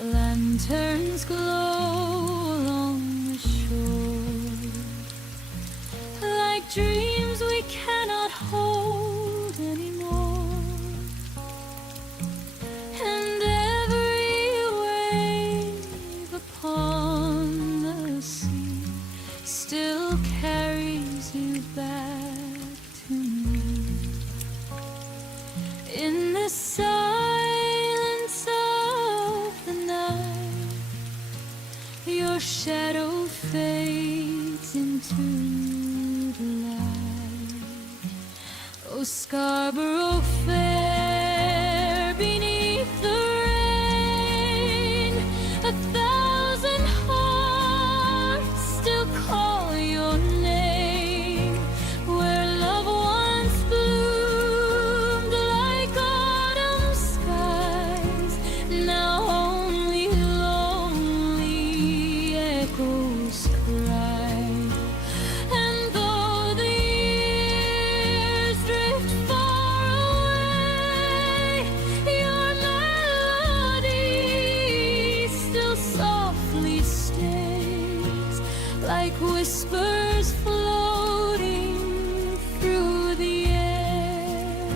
Lanterns glow along the shore, like dreams we cannot hold anymore. And every wave upon the sea still carries you back to me. In the silence of the night, your shadow fades into the light. Oh, Scarborough fair, beneath the rain, 1,000 hearts still call your name. Where love once bloomed like autumn skies, now only lonely echoes cry. And though the years drift far away, your melody still softly stays, like whispers floating through the air,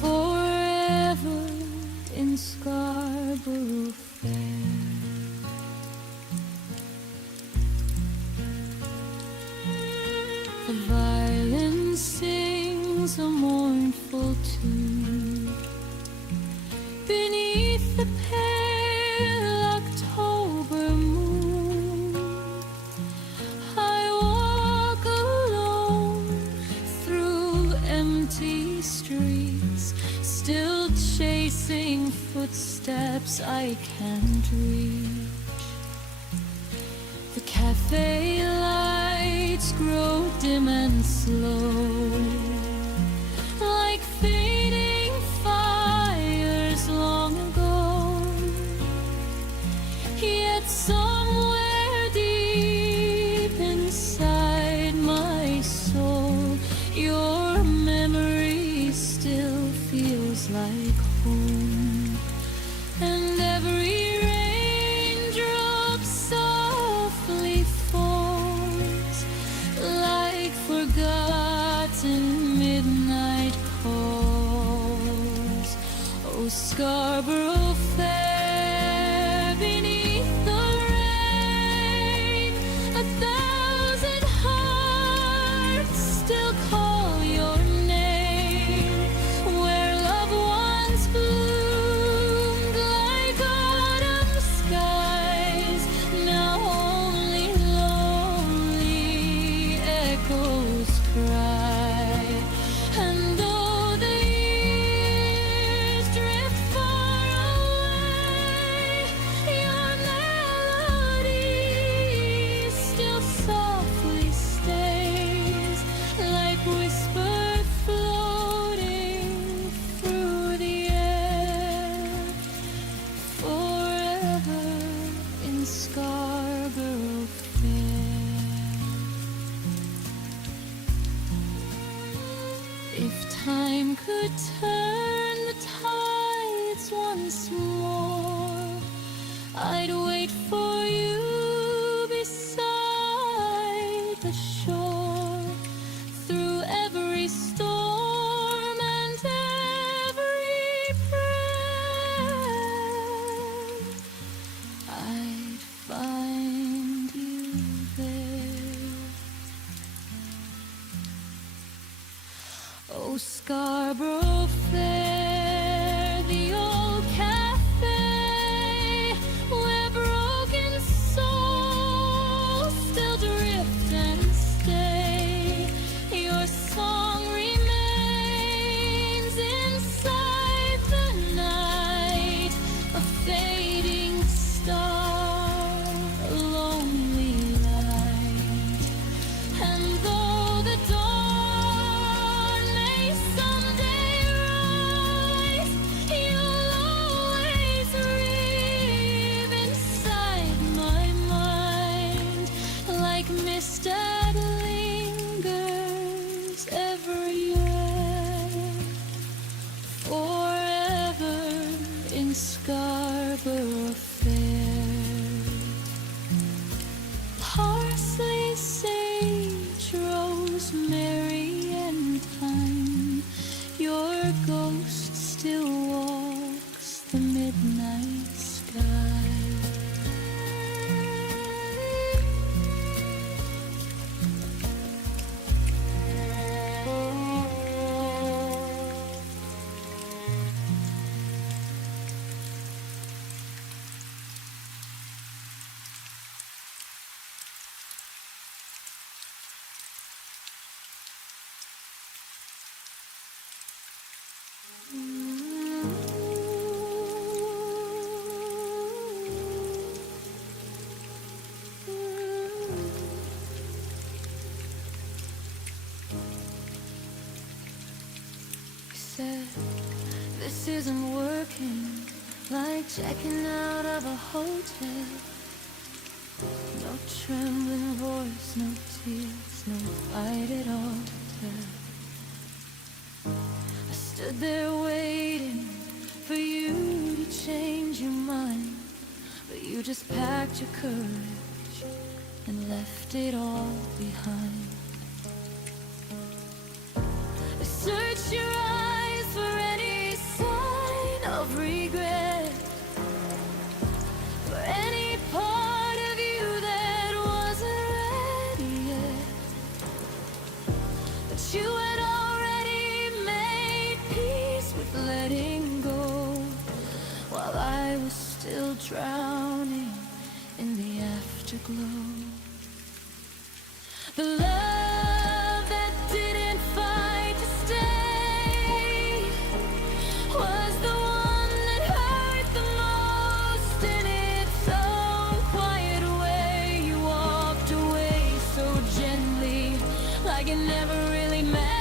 forever in Scarborough Fair. The violin sings a mournful tune beneath the pale October moon. I walk alone through empty streets, still chasing footsteps I can't reach. The cafe lights grow dim and slow, like fading fires long ago. Yet somewhere deep inside my soul, your memory still feels like home. And every raindrop softly falls, like forgotten midnight calls. Oh, Scarborough Fair, beneath the rain, 1,000 hearts still call your name. Where love once bloomed like autumn skies, now only lonely echoes cry. And though the years drift far away, your melody still softly stays, like whisper floating through the air, forever in Scarborough Fair. If time could turn the tides once more, I'd wait for you beside the shore, through every storm and every prayer. I'd find Scarborough Fair, the old cafe where broken souls still drift and stay. Your song remains inside the night, a fading star, a lonely light. And though the dawn may someday rise, you'll always reeve inside my mind like mist that lingers everywhere, forever in Scarborough Fair. Parsley, sage, rosemary, and thyme, your ghost still walks the midnight sky. Said this isn't working, like checking out of a hotel. No trembling voice, no tears, no fight at all. I stood there waiting for you to change your mind, but you just packed your courage and left it all behind. I searched your eyes for any sign of regret, for any part of you that wasn't ready yet. But you had already made peace with letting go, while I was still drowning in the afterglow. The love that didn't fight to stay was the one that hurt the most in its own quiet way. You walked away so gently, like it never really mattered.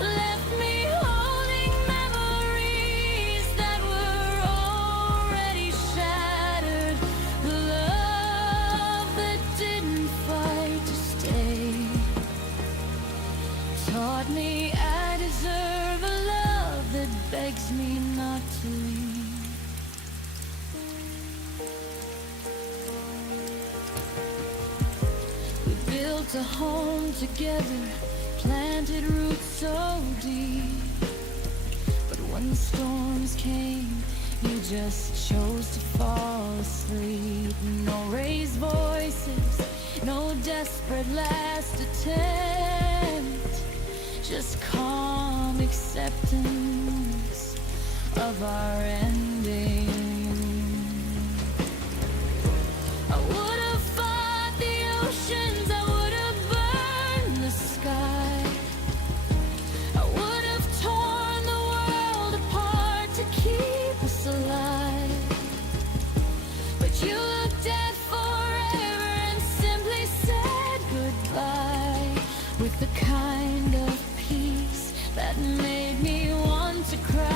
Left me holding memories that were already shattered. The love that didn't fight to stay taught me I deserve a love that begs me not to leave. We built a home together, planted roots so deep, but when the storms came, you just chose to fall asleep. No raised voices, no desperate last attempt, just calm acceptance of our ending. I would have fought the oceans, I would have burned the sky, I would have torn the world apart to keep us alive. But you looked at forever and simply said goodbye, with the kind of peace that made me want to cry.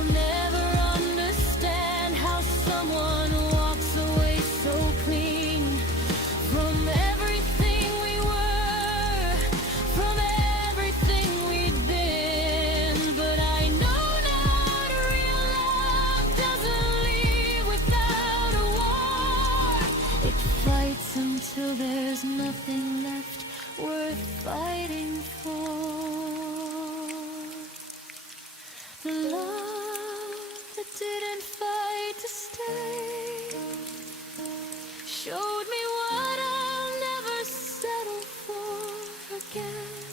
I'll never understand how someone walks away so clean from everything we were, from everything we'd been. But I know now that real love doesn't leave without a war. It fights until there's nothing left worth fighting for. The love that didn't fight to stay showed me what I'll never settle for again.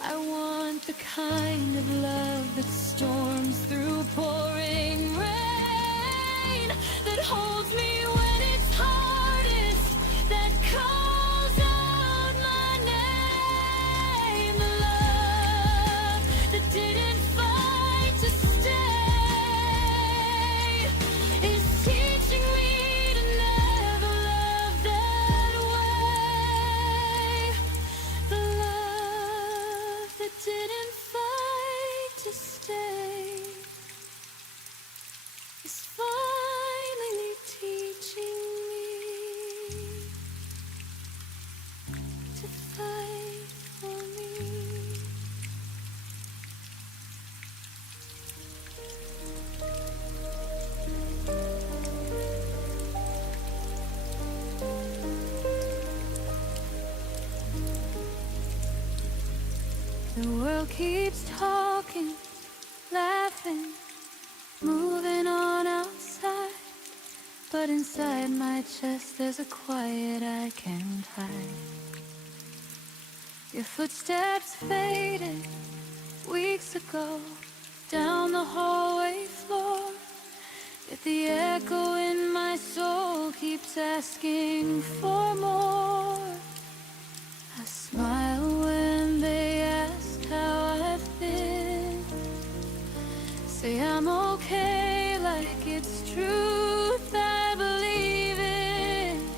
I want the kind of love that storms through pouring rain, that holds me when it's hardest, that calls out my name. The love that didn't fight to stay is teaching me to never love that way. The love that didn't fight to stay is finally teaching me to fight for me. The world keeps talking, laughing, moving on outside, but inside my chest there's a quiet I can't hide. Your footsteps faded weeks ago down the hallway floor, yet the echo in my soul keeps asking for more. I smile when they ask how I've been, say I'm okay like it's truth I believe in,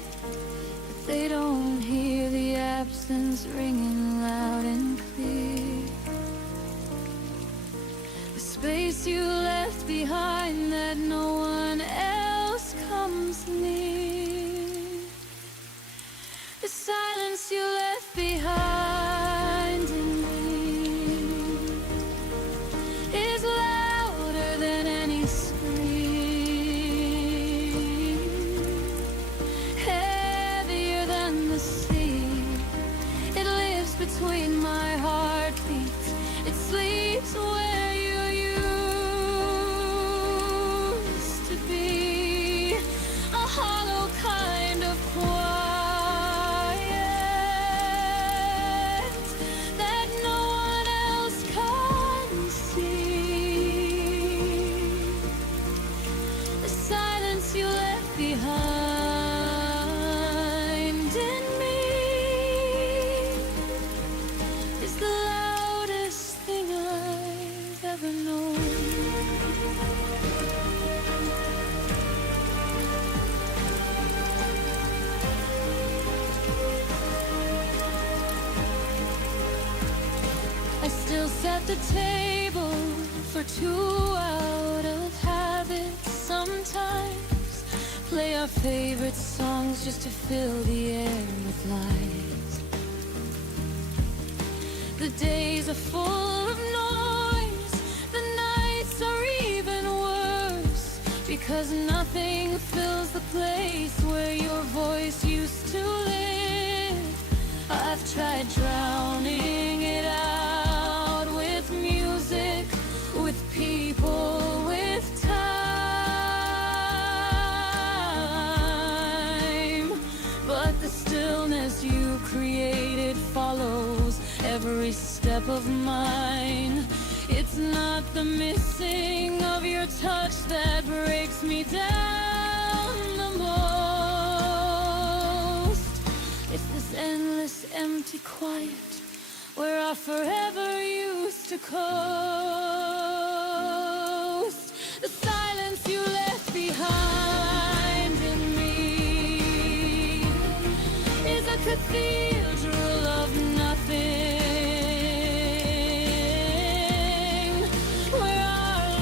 but they don't hear the absence ringing loud and clear. The space you left behind that no one else comes near, the silence you left behind in me is louder than any scream, heavier than the sea. It lives between my heartbeats, it sleeps where you used to be, a hollow kind of quiet that no one else can see. The silence you left behind in me is the loudest thing I've ever known. I still set the table for two out of habit sometimes, play our favorite songs just to fill the air with light. The days are full of noise, the nights are even worse, because nothing fills the place where your voice used to live. I've tried drowning it out with music, with people, with time, but the stillness you created follows every step of mine. It's not the missing of your touch that breaks me down the most. It's this endless empty quiet where I forever used to coast. The silence you left behind in me is a cathedral of nothing, where our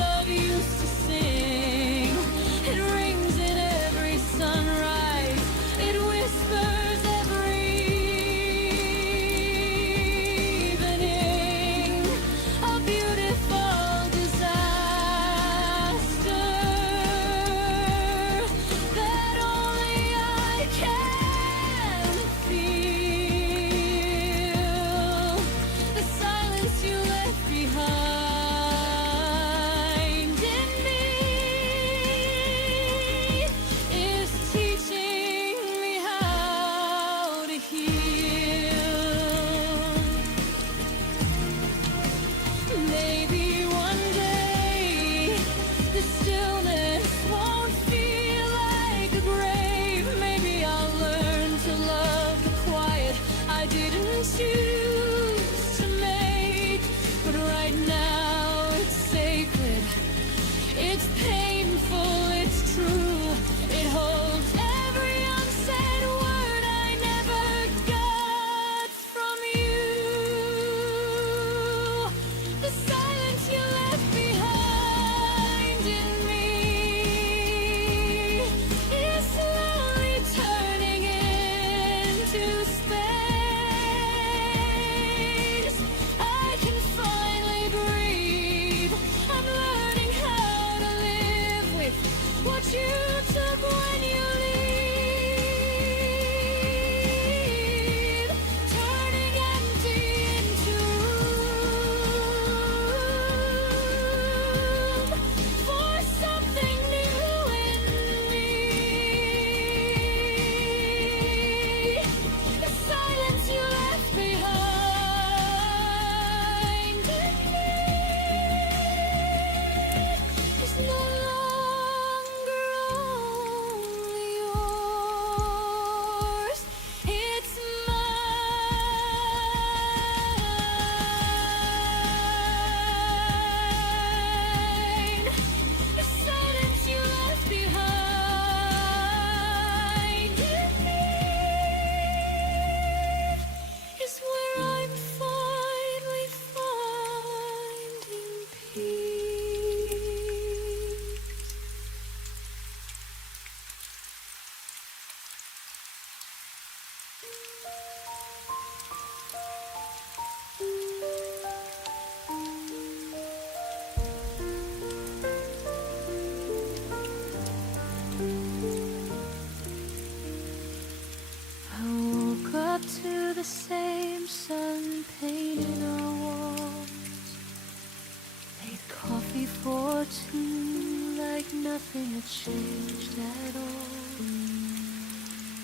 or two like nothing had changed at all.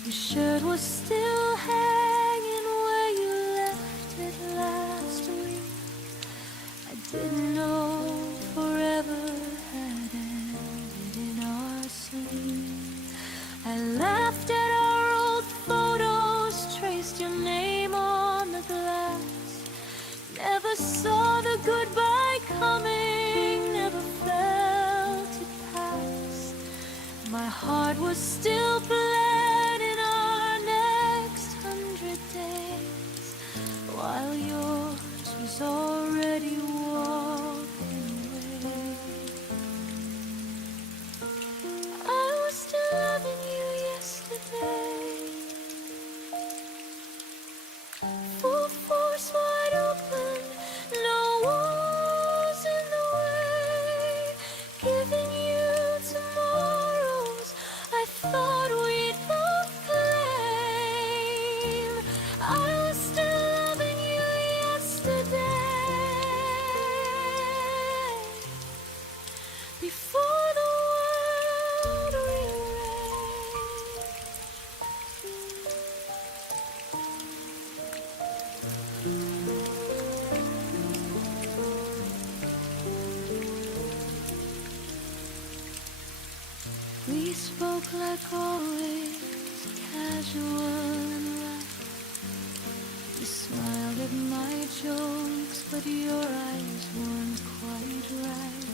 Your shirt was still hanging where you left it last week. I didn't know forever had ended in our sleep. I laughed at our old photos, traced your name on the glass. Never saw the goodbye coming, never felt it pass. My heart was still bled in our next 100 days, while yours was already walking away. I was still loving you yesterday, full force wide open, no walls in the way, giving you tomorrows I thought we'd both claim. I was still loving you yesterday, before the world rearranged. We spoke like always, casual and light. You smiled at my jokes, but your eyes weren't quite right.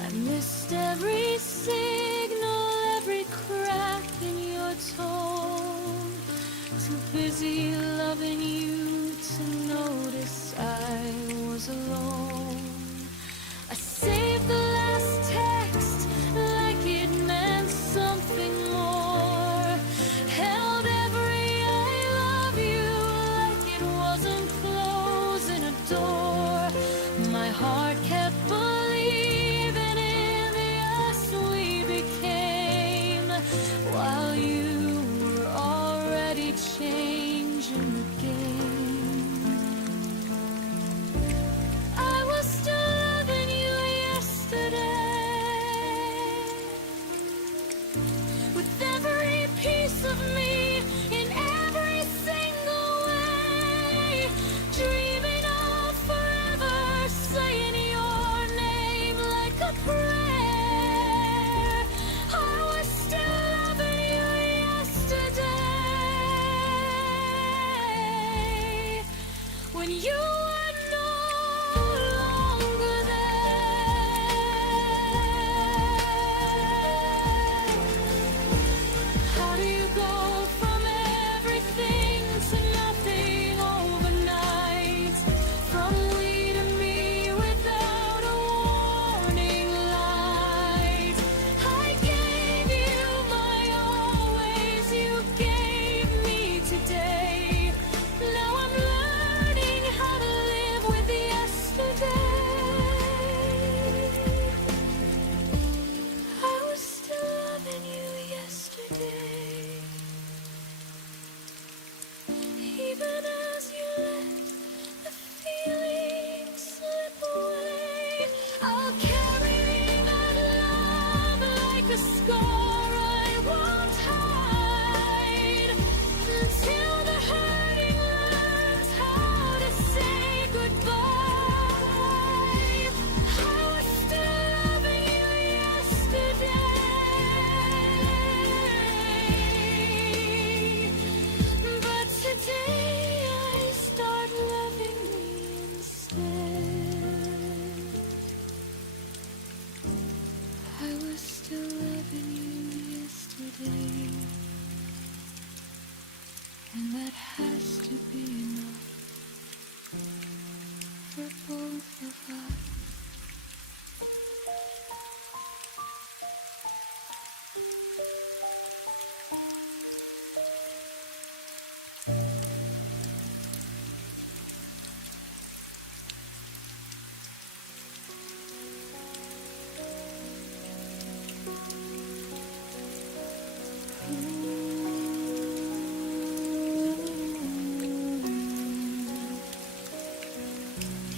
I missed every signal, every crack in your tone. Too busy loving you to notice I was alone. I saved the last text like it meant something more. Held every I love you like it wasn't closing a door. My heart kept believing in the us we became, while you were already changing the game. I was still loving you yesterday, with every piece of me in every single way, dreaming of forever, saying your name like a prayer. I was still loving you yesterday, when you were no longer there. How do you go from everything to nothing overnight? From we to me without a warning light. I gave you my always, you gave me today. Now I'm learning how to live with yesterday. I was still loving you yesterday, even as you let the feeling slip away. I'll carry that love like a scar I won't hide, until the hurting learns how to say goodbye. I was still loving you yesterday, but today I start loving me instead. I was still loving you yesterday, and that has to be enough for both of us.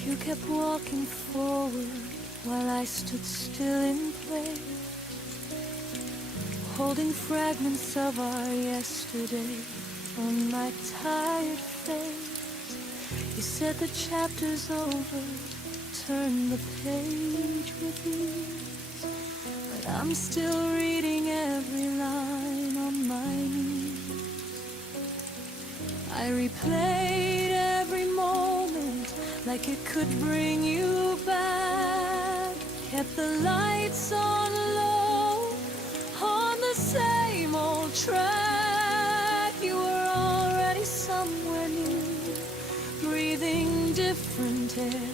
You kept walking forward while I I stood still in place, holding fragments of our yesterday on my tired face. You said the chapter's over, turn the page with ease, but I'm still reading every line on my knees. I replayed every moment like it could bring you back, kept the lights on low on the same old track. You were already somewhere new, breathing different air,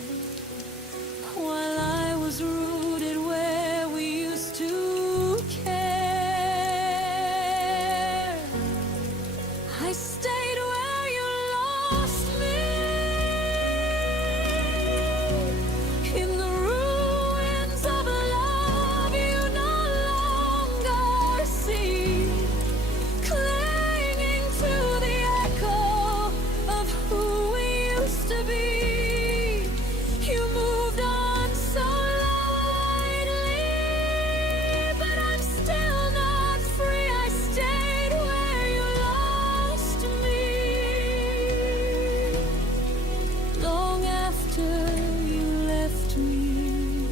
while I was rooted where we used to care. I stayed where you lost me, in the ruins of a love you no longer see, clinging to the echo of who we used to be. You moved on so lightly, but I'm still not free. I stayed where you lost me, long after you left me.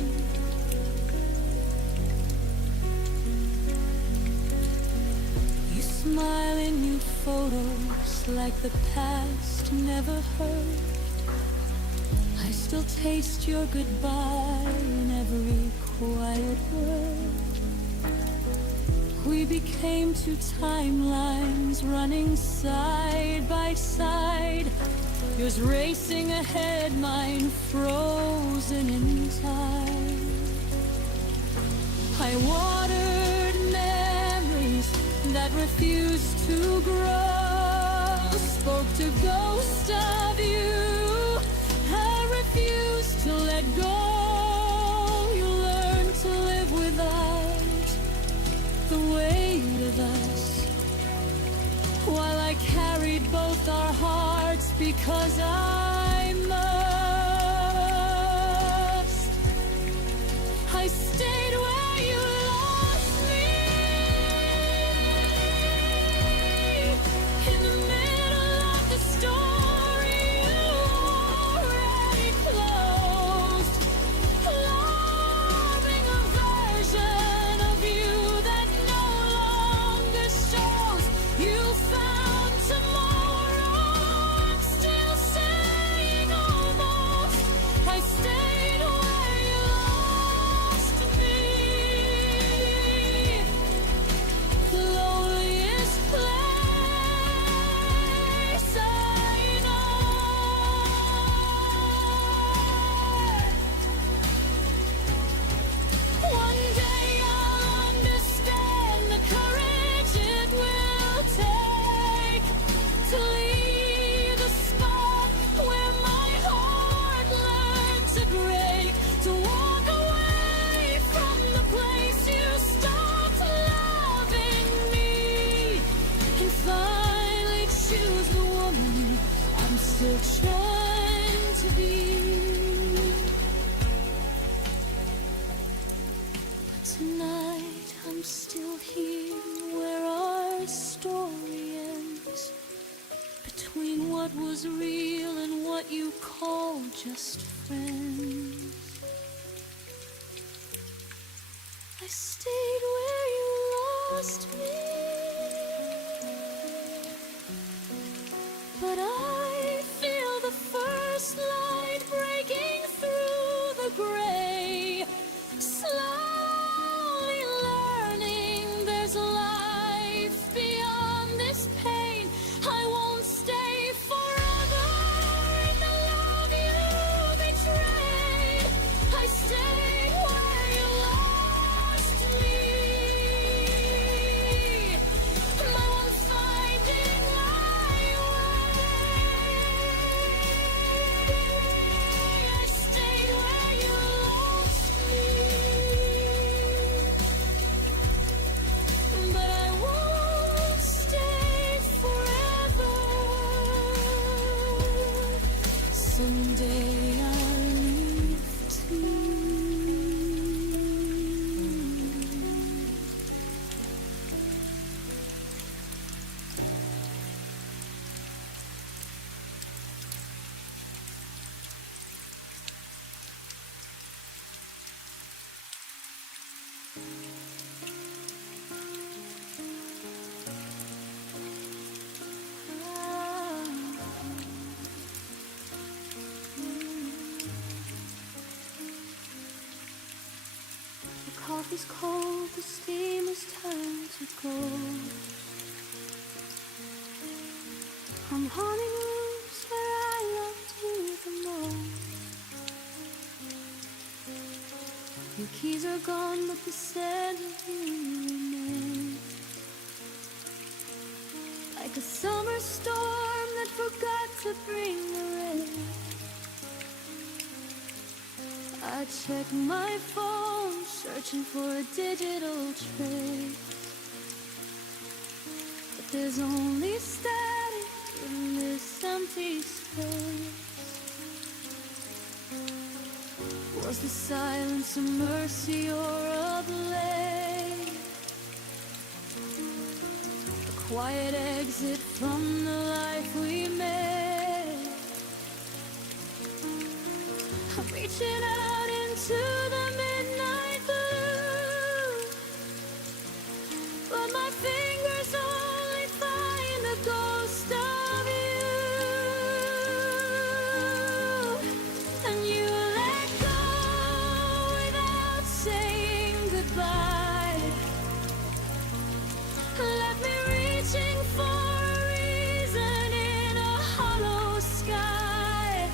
You smile in new photos like the past never hurt. I still taste your goodbye in every quiet word. We became two timelines running side by side, yours racing ahead, mine frozen in time. I watered memories that refused to grow, spoke to ghosts of you I refused to let go. You learned to live without the weight of us, while I carried both our hearts because I must. I stayed where you lost me, in the middle of the story you already closed, loving a version of you that no longer shows. You found tomorrow, I'm still saying almost. I stayed where you lost me, the loneliest place I know. One day I'll understand the courage it will take to leave the spot where my heart learned to break, to walk away from the place you stopped loving me, and finally choose the woman I'm still trying to be. But tonight I'm still here where our story ends, between what was real and what you call just friends. I stayed where you lost me, but I feel the first light breaking through the gray, slowly learning there's life beyond this pain. I won't stay forever in the love you betrayed. I stayed where you lost me, my one finding my way. I stayed where you coffee's cold, the steam is time to go. I'm haunting rooms where I loved you the most. Your keys are gone, but the scent of you remains. Like a summer storm that forgot to bring the rain. I check my phone, searching for a digital trace, but there's only static in this empty space. Was the silence a mercy or a blame? A quiet exit from the life we made. I'm reaching out into the midnight blue, but my fingers only find the ghost of you. And you let go without saying goodbye. Left me reaching for a reason in a hollow sky.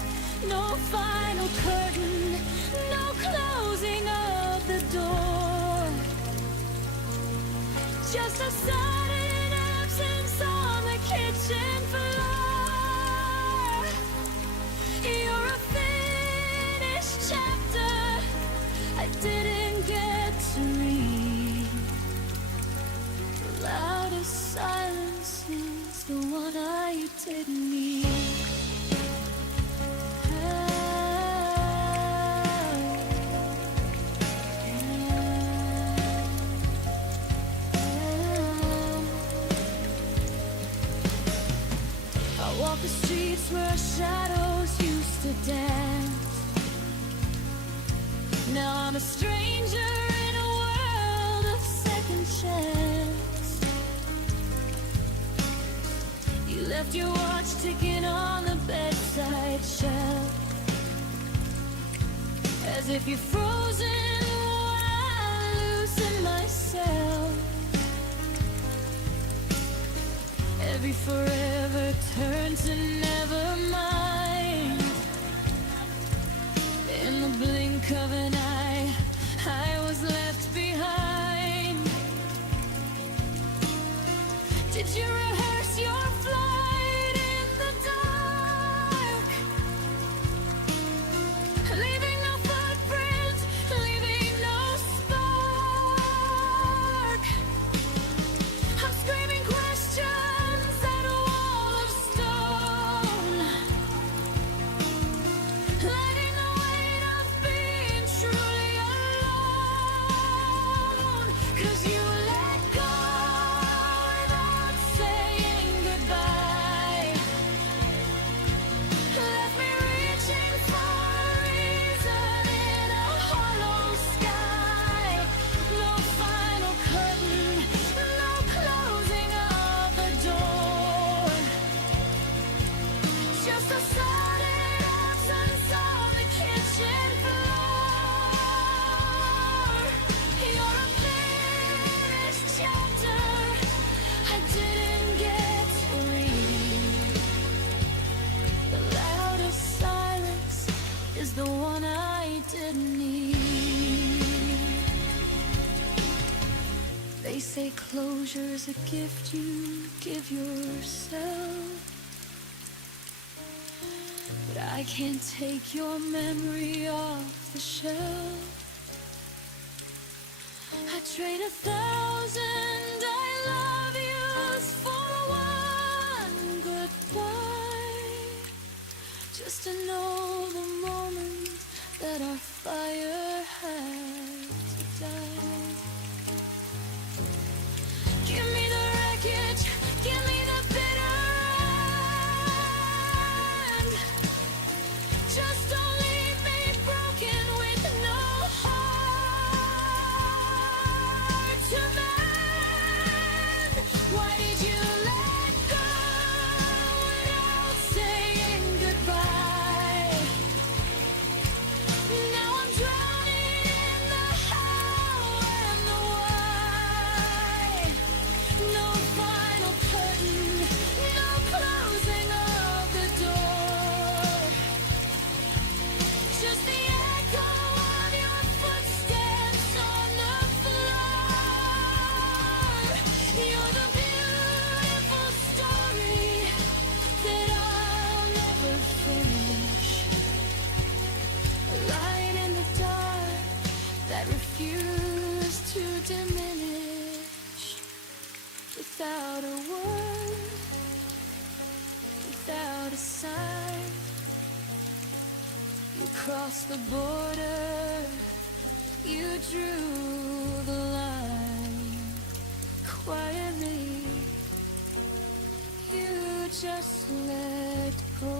No final curtain, no closing of the door. Just a sudden absence on the kitchen floor. You're a finished chapter I didn't get to read. The loudest silence is the one I didn't need. I walk the streets where shadows used to dance. Now I'm a stranger in a world of second chance. You left your watch ticking on the bedside shelf, as if you're frozen while I loosen myself. Every forever turned to never mind. In the blink of an eye, I was left behind. Did you rehearse your flight in the dark? Leaving no footprint, leaving no spark. I'm screaming questions at a wall of stone, letting the weight of being truly alone. 'Cause you let go without saying goodbye. Left me reaching for a reason in a hollow sky. No final curtain, no closing of the door. Just a sudden absence on the kitchen floor. You're a finished chapter I didn't get to read. The loudest silence is the one I didn't need. They say closure's a gift you give yourself, but I can't take your memory off the shelf. I trade 1,000 I love yous for one goodbye, just to know the moment that our fire had to die. Give me the wreckage, give me the bitter end. Just don't leave me broken with no heart to mend. refuse to diminish without a word, without a sign. You crossed the border, you drew the line. Quietly, you just let go.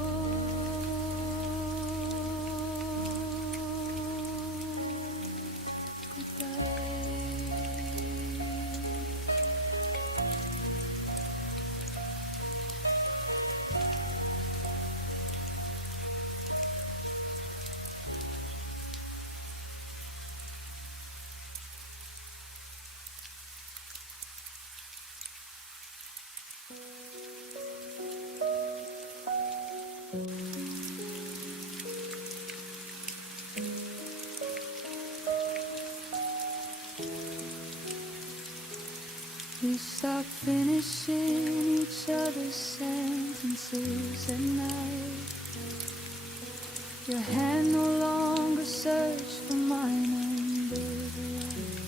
We stop finishing each other's sentences at night. Your hand no longer searched for mine under the light.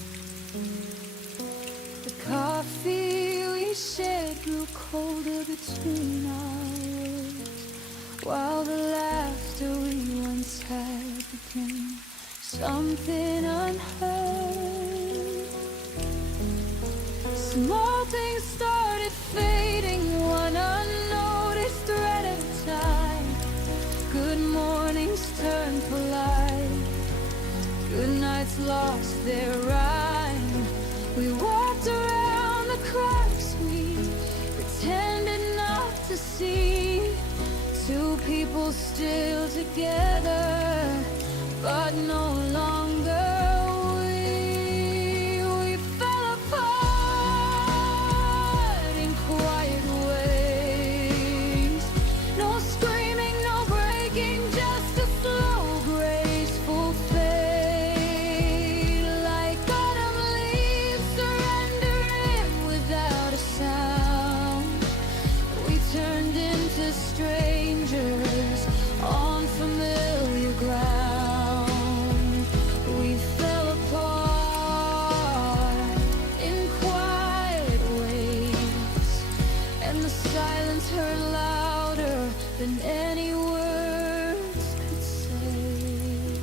The coffee we shared grew colder between our words, while the laughter we once had became something unheard. Small things started fading, one unnoticed thread at a time. Good mornings turned polite, good nights lost their rhyme. We walked around the cracks we pretended not to see. Two people still together, but no longer. Strangers on familiar ground, we fell apart in quiet ways, and the silence heard louder than any words could say.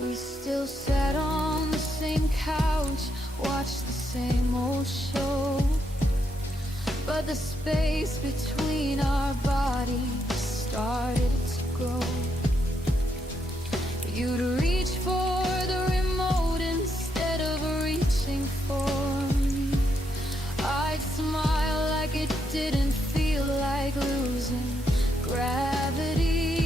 We still sat on the same couch, watched the same old show, but the space between our bodies started to grow. You'd reach for the remote instead of reaching for me. I'd smile like it didn't feel like losing gravity.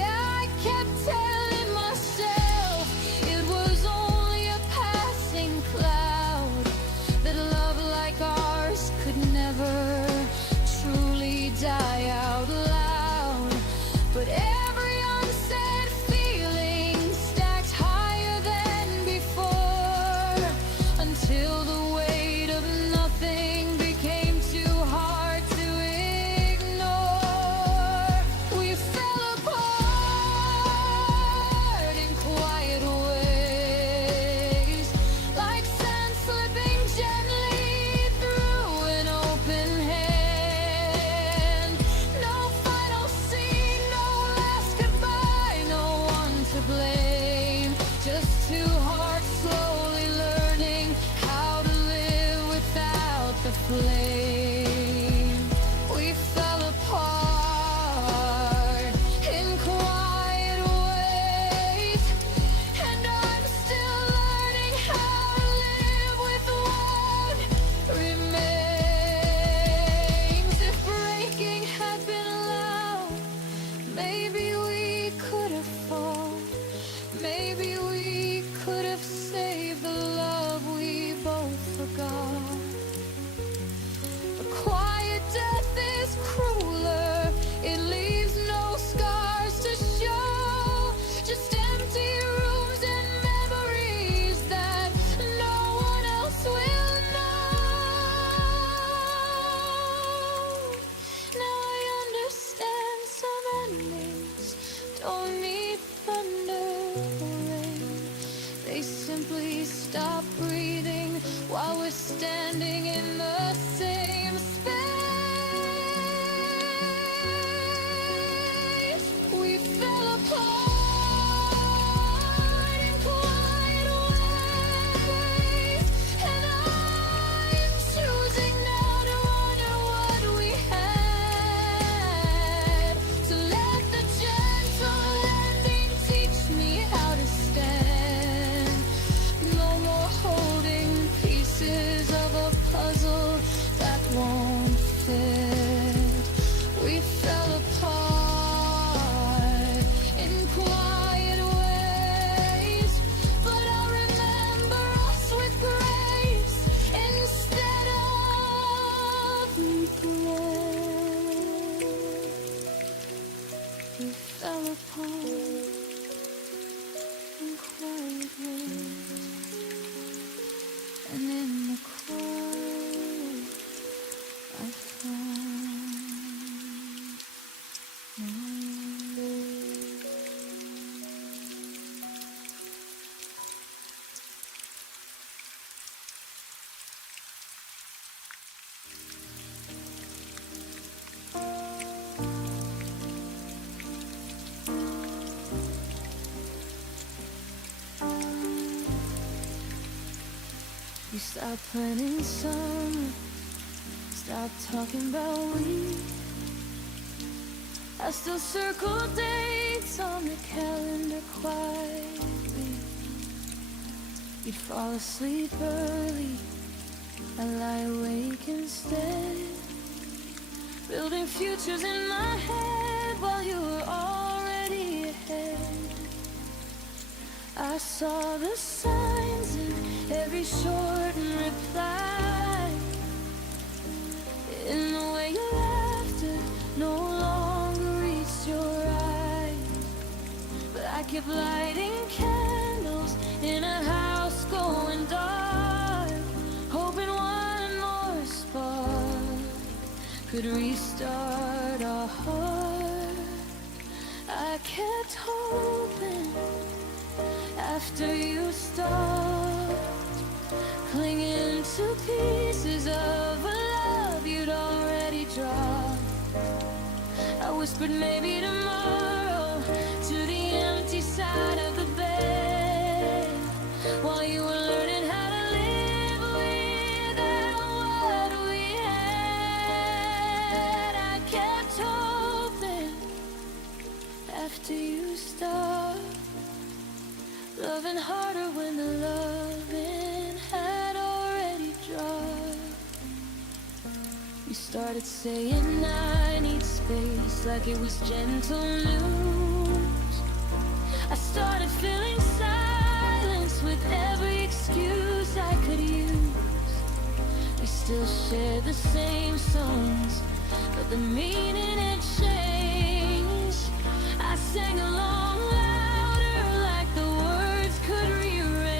I kept telling myself it was only a passing cloud, that love like ours could never truly die out loud. But every unsaid feeling stacked higher than before, until the weight of nothing became too hard to ignore. We fell apart in quiet ways, like sand slipping gently through an open hand. No final scene, no last goodbye, no one to blame. Just two hearts slowly learning how to live without the flame. We fell apart in quiet ways, and I'm still learning how to live with what remains. If breaking had been allowed, maybe we could have fought, maybe we could have saved the love we both forgot. A quiet death is crueler, it leaves no scars to show, just empty rooms and memories that no one else will know. Now I understand some endings don't need thunder or rain. They simply stop breathing while we're standing in the same space. We fell apart in quiet ways, and I'm choosing now to honor what we had. To let the gentle landing teach me how to stand. No more holding pieces of a puzzle that won't fit. We fell apart in quiet ways, but I'll remember us with grace instead of regret. We fell apart in quiet ways, and in the quiet I found my way. You stop planning summer, stop talking about we. I still circle dates on the calendar quietly. You'd fall asleep early, I lie awake instead, building futures in my head while you were already ahead. I saw the signs in every shortened reply, in the way your laughter no longer reached your eyes. But I kept lighting candles in a house going dark, hoping one more spark could restart our heart. I kept hoping after you stopped clinging to pieces of a love you'd already dropped. I whispered maybe tomorrow to the empty side of the bed, while you were learning how to live without what we had. I kept hoping after you stopped loving harder when the loving had already dropped. You started saying I need space like it was gentle news. I started filling silence with every excuse I could use. We still share the same songs, but the meaning had changed. I sang along louder like the words could rearrange.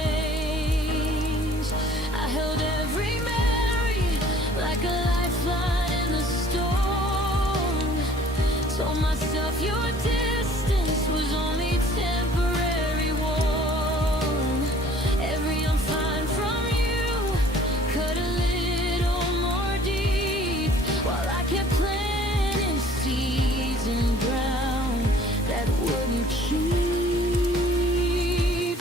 I held every memory like a lifeline in the storm. Told myself your distance was only temporary warm. Every I'm fine from you cut a little more deep, while I kept planting seeds in ground that wouldn't keep.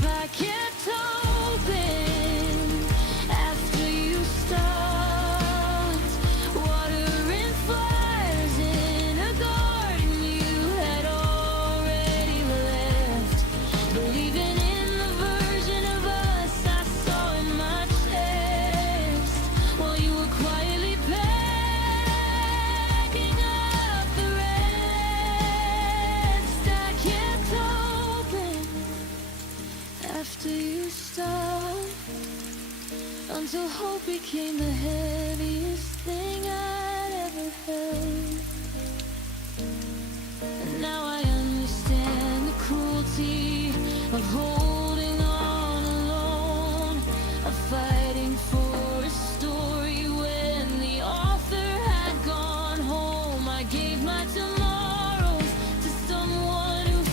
I kept hoping after you stopped watering flowers in a garden you had already left, believing in the version of us I saw in my chest, while you were quietly packing up the rest. I kept hoping after you stopped, until hope became the heaviest thing I'd ever held. And now I understand the cruelty of holding on alone, of fighting for a story when the author had gone home. I gave my tomorrows to someone who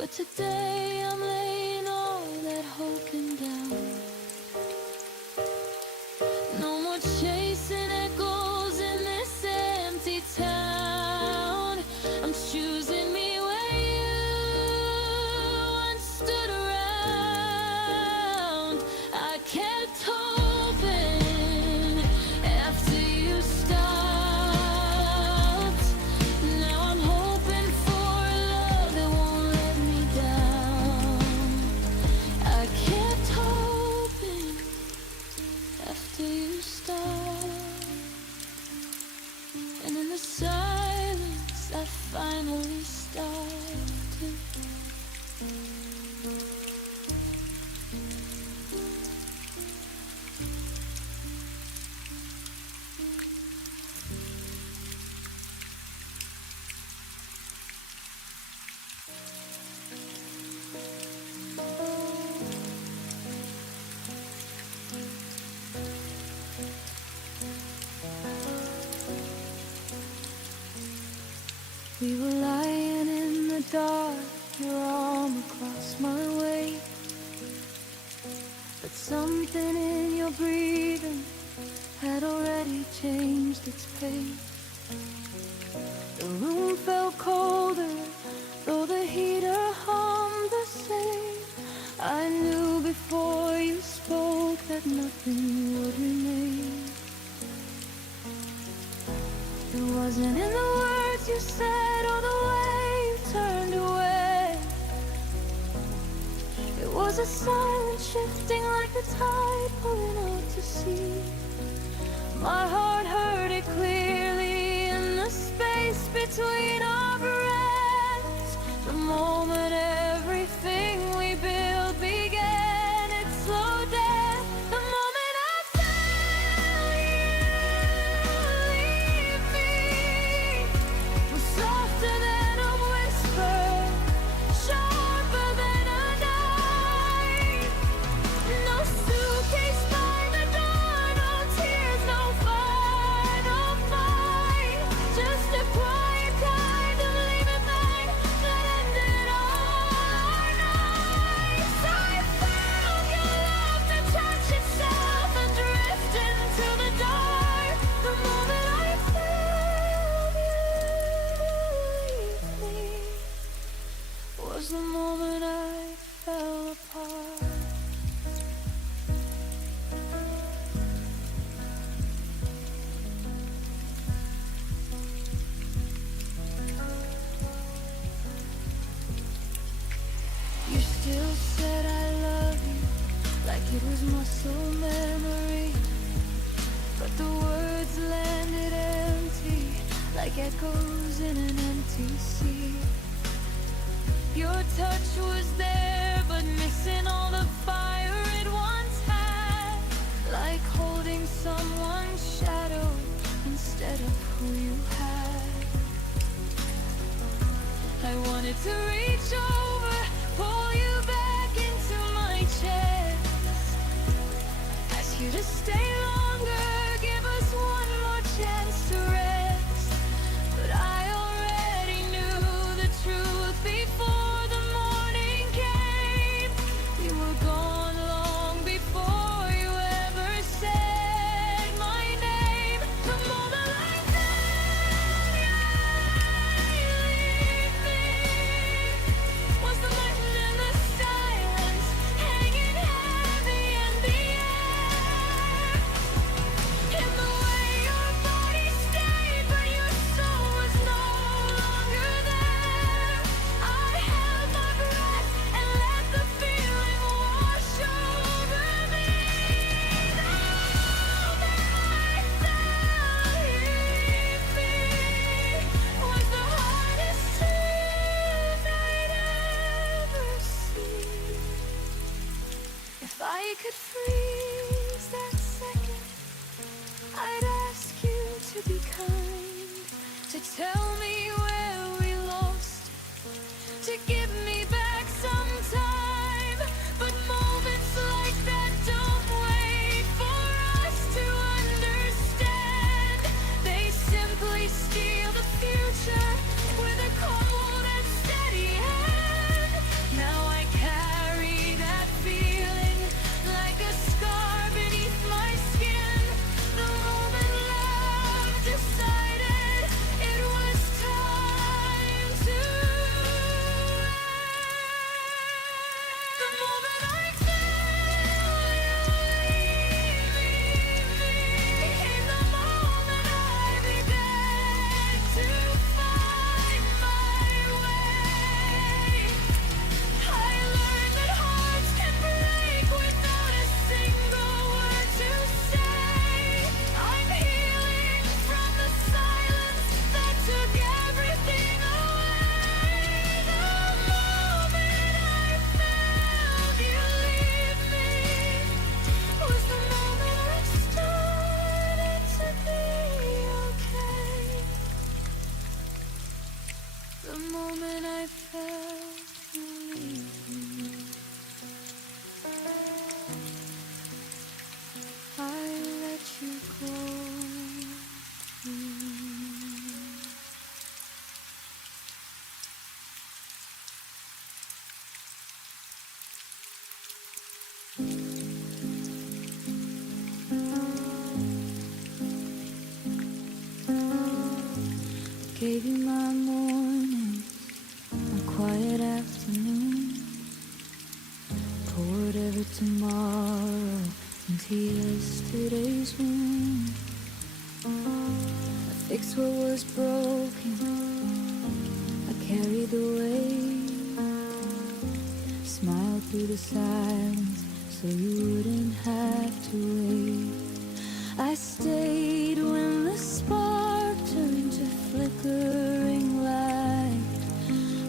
But today I'm laying all that hoping down. No more chasing echoes in this empty town. I'm choosing me where you once stood around. I kept hoping after you stopped. Now I'm hoping for a love that won't let me down. I kept hoping after you stopped. And in the silence I finally stopped to. We were lying in the dark, your arm across my way. But something in your breathing had already changed its pace. The room felt colder, though the heater hummed the same. I knew before you spoke that nothing would remain. It wasn't in the words you said or the way you turned away. It was a silence shifting like the tide pulling out to sea. My heart heard it clearly in the space between our breaths. The moment everything we built began its slow death. The moment I felt you leave me was softer than a whisper, sharper than a knife. No suitcase by the door, no tears, no final fight. Just a quiet kind of leaving behind that ended all our nights. I found your love to touch itself and drift into the dark. The moment I felt you leave me was the moment I fell apart. You still said I love you like it was muscle memory, but the words landed empty like echoes in an empty sea. Your touch was there but missing all the fire it once had, like holding someone's shadow instead of who you had. I wanted to reach over, pull you back into my chest, ask you to stay longer, give us one more chance to rest. But I already knew the truth before the morning came. You were gone long before you ever said my name. The moment I felt you leave me was the moment in the silence, hanging heavy in the air. In the way your body stayed, but your soul was no longer there. I held my breath and let the feeling wash over me. The moment I felt you leave me was the hardest truth I'd ever seen. If I could freeze that second, I'd ask you to be kind, to tell me where we lost, to give me back some time. But moments like that don't wait for us to understand. They simply steal the future with a cold and steady hand. afternoon. Pour whatever tomorrow into yesterday's wound. I fixed what was broken, I carried the weight. Smiled through the silence so you wouldn't have to wait. I stayed when the spark turned to flickering light.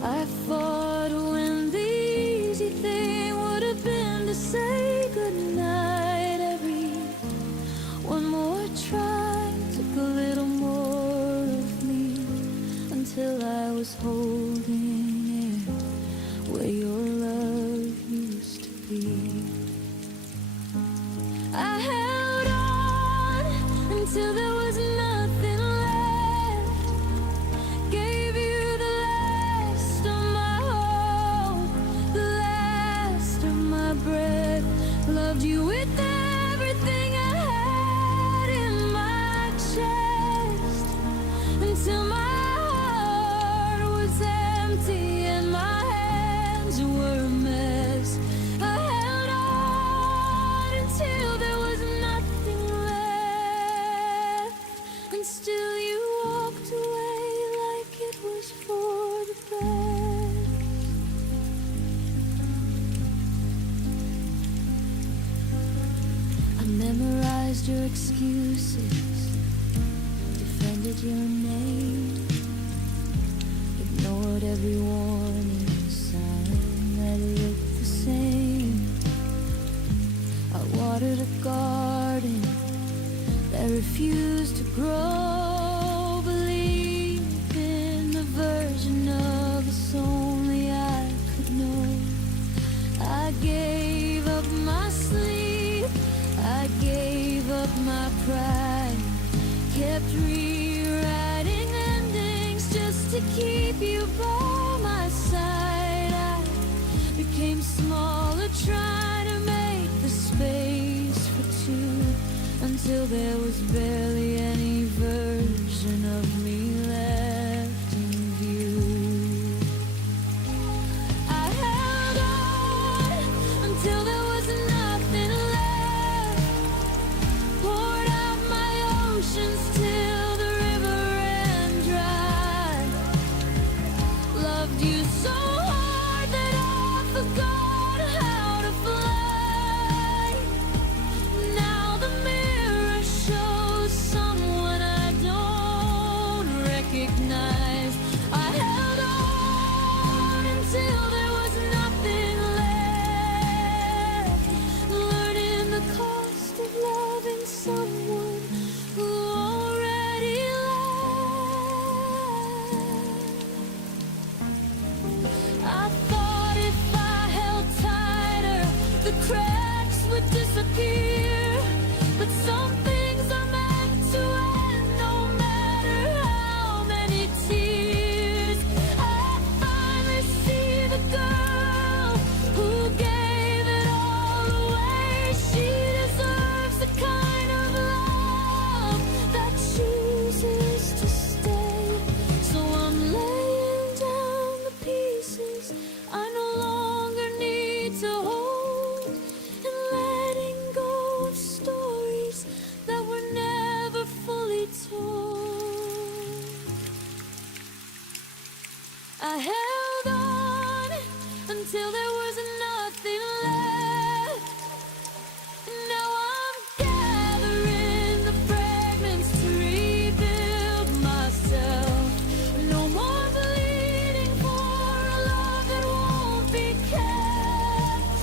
I fought when the easy thing would have been to say goodnight. Every one more try took a little more of me, until I was holding it where your love used to be. I held on until there was nothing left. Gave you the last of my hope, the last of my breath. Loved you with everything I had in my chest, until my heart was empty and my hands were a mess. I held on until there was nothing left, and still you walked away like it was for the best. I memorized your excuses, defended your name, ignored every warning sign that looked the same. I watered a garden that refused to grow, believed in the version of us only I could know. I gave up my sleep, I gave up my pride, kept rewriting endings just to keep you by my side. I became smaller, trying to make the space for two, until there was barely any version of me left in view. I held on until there was nothing left, poured out my oceans till the river ran dry. Loved you so hard that I forgot how to fly. Now the mirror shows someone I don't recognize. I held on until there was nothing left, learning the cost of loving someone who already left. I thought if I held tighter, the cracks would disappear, but some things are meant to end, no matter how many tears. I finally see the girl who gave it all away. She deserves the kind of love that chooses to stay. So I'm laying down the pieces I no longer need to hold, and letting go of stories that were never fully told. I held on until there was nothing left. Now I'm gathering the fragments to rebuild myself. No more bleeding for a love that won't be kept.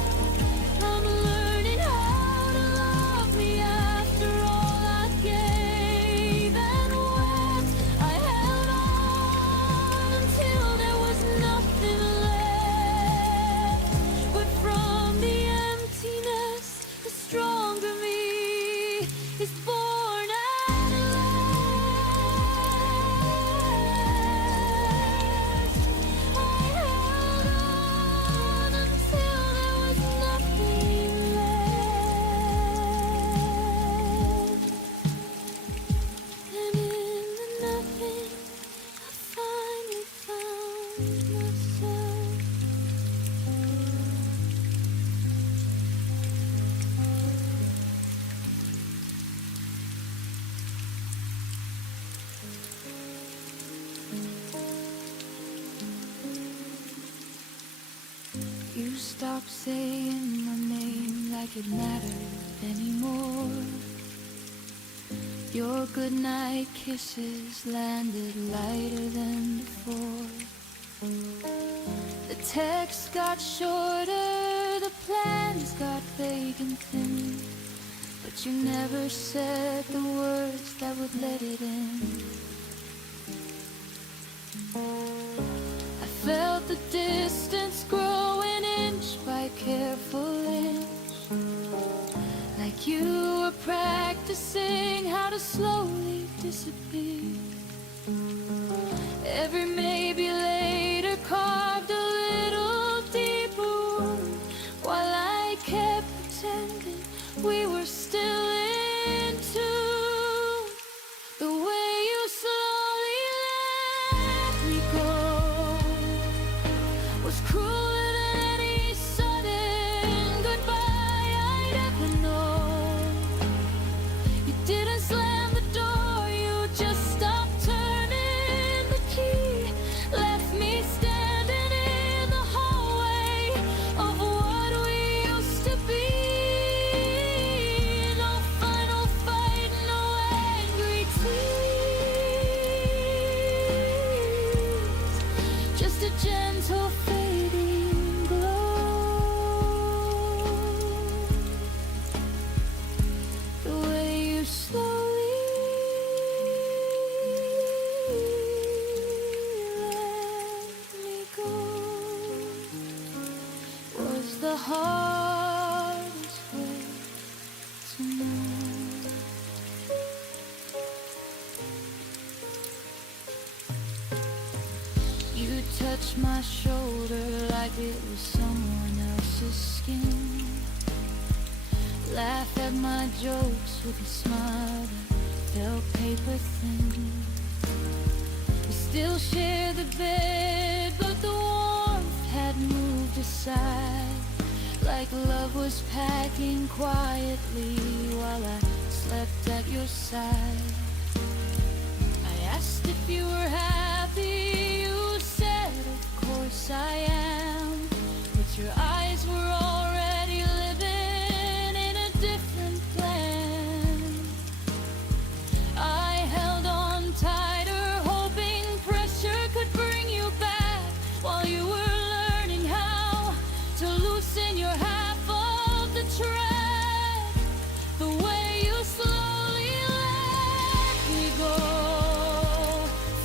I'm learning how to love me after all I gave and wept. I held on until there was nothing left. stop saying my name like it mattered anymore. Your goodnight kisses landed lighter than before. The text got shorter, the plans got vague and thin, but you never said the words that would let it in. I felt the distance growing inch by careful inch, like you were practicing how to slowly disappear. Every maybe later carved a little deeper wound, while I kept pretending we were still in tune. The way you slowly let me go was crueler than any sudden goodbye I'd ever known. You didn't slam the door, you just stopped turning the key, left me standing in the hallway of what we used to be. No final fight, no angry tears, just a gentle fading glow. The way you slowly let me go was the hardest way to know. You touched my shoulder like it was someone else's skin, laugh at my jokes with a smile that felt paper thin. We still share the bed, but the warmth had moved aside, like love was packing quietly while I slept at your side. I asked if you were happy, you said of course I am, but your eyes were already living in a different plan. I held on tighter, hoping pressure could bring you back, while you were learning how to loosen your half of the track. The way you slowly let me go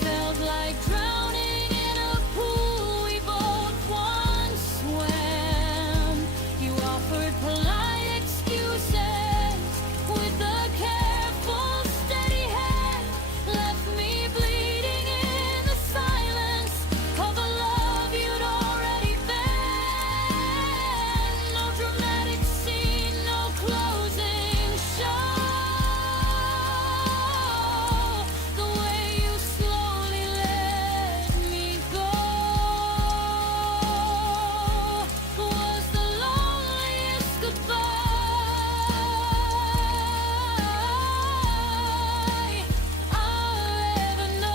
felt like drowning in a pool we both once swam. You offered polite excuses with a careful, steady hand, left me bleeding in the silence of a love you'd already been. No dramatic scene, no closing show. The way you slowly let me go was the loneliest goodbye I'll ever know.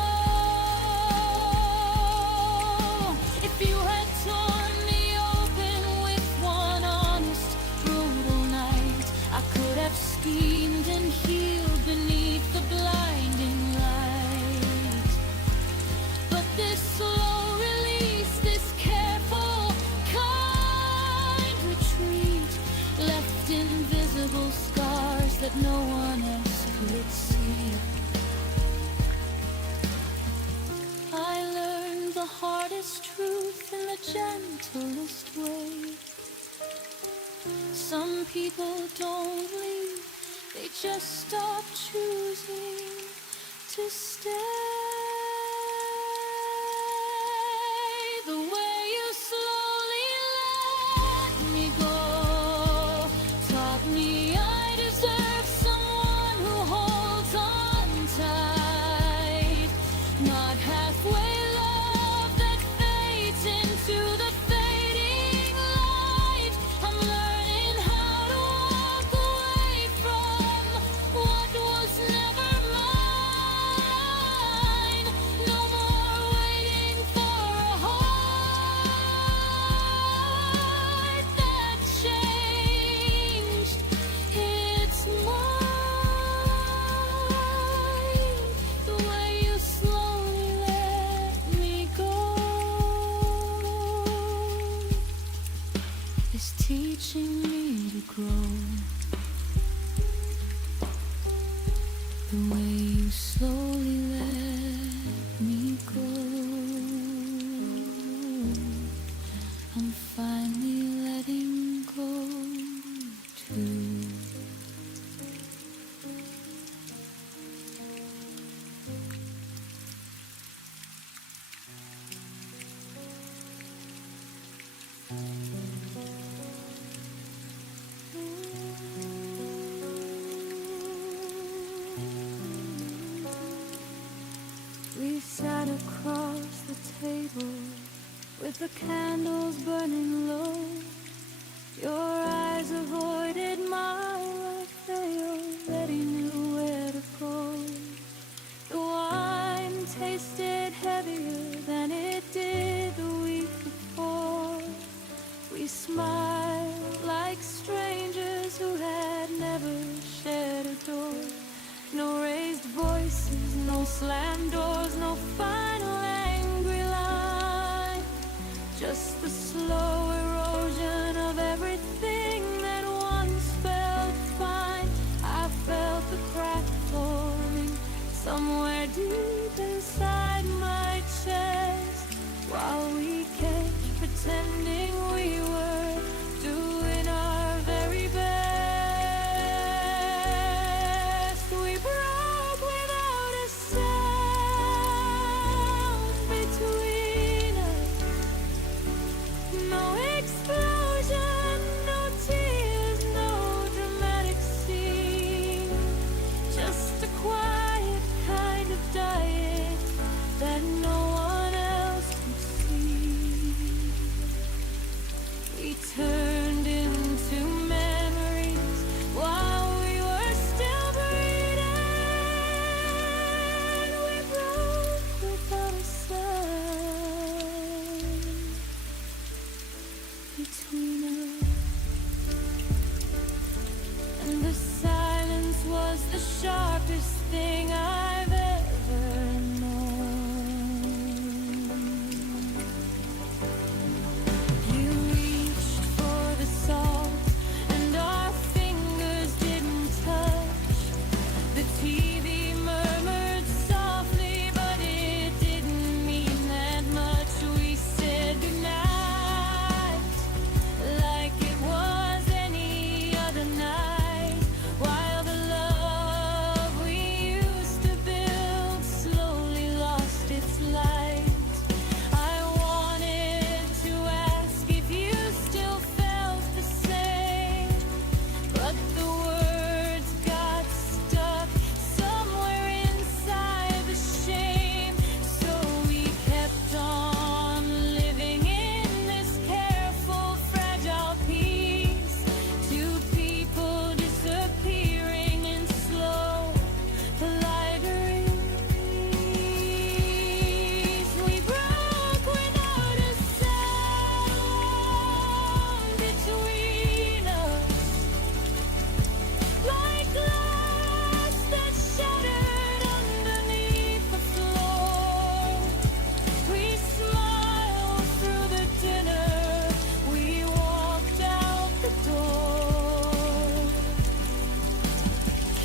If you had torn me open with one honest, brutal night, I could have schemed and healed beneath the blinding light. But this slow release, this careful, kind retreat, left invisible scars that no one else could see. I learned the hardest truth in the gentlest way. Some people don't leave, they just stop choosing to stay. The way you slowly let me go taught me I deserve someone who holds on tight, not halfway love that fades into the fading light. I'm learning how to walk away from what was never mine. teaching me to grow. The way you slowly let me go. I'm finally letting go too. We sat across the table with the candles burning low. Your eyes avoided mine like they already knew where to go. The wine tasted heavier than it did the week before. We smiled like strangers who had never shared a door. No raised voices, no slammed doors, no final angry line. Just the slow erosion of everything that once felt fine. I felt the crack forming somewhere deep inside my chest, while we kept pretending we were doing our very best. We broke without a sound between us. No explosion, no tears, no dramatic scene. Just a quiet kind of dying that no one else could see. We turned into memories while we were still breathing. We broke without a sound between us, and the silence was the sharpest thing I've ever known. You reached for the salt, and our fingers didn't touch. The TV murmured softly, but it didn't mean that much. We said goodnight like it was any other night, while the love we used to build slowly lost its light. I wanted to ask if you still felt the same, but the words got stuck somewhere inside the shame. So we kept on living in this careful, fragile peace. Two people disappearing in slow, polite release. We broke without a sound between us, like glass that shattered underneath the floor. We smiled through the dinner, we walked out the door,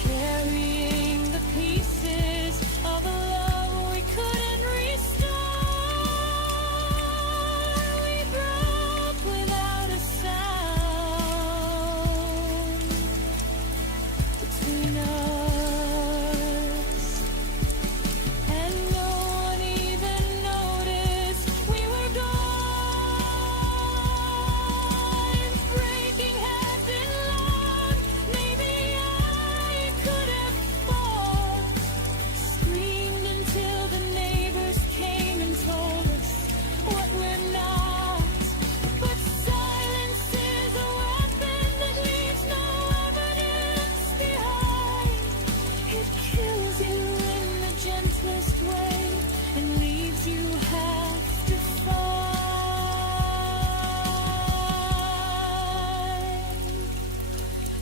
carrying the pieces of a love we couldn't restore. We broke without a sound between us, and no one even noticed we were gone. Breaking had been long, maybe I could have fought, screamed until the neighbors came and told us what we're not. But silence is a weapon that leaves no evidence behind. It kills you in the gentlest way and leaves you half defined.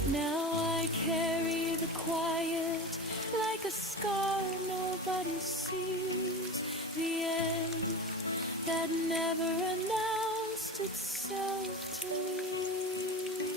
Now I carry the quiet like a scar nobody sees. The end that never announced itself to me.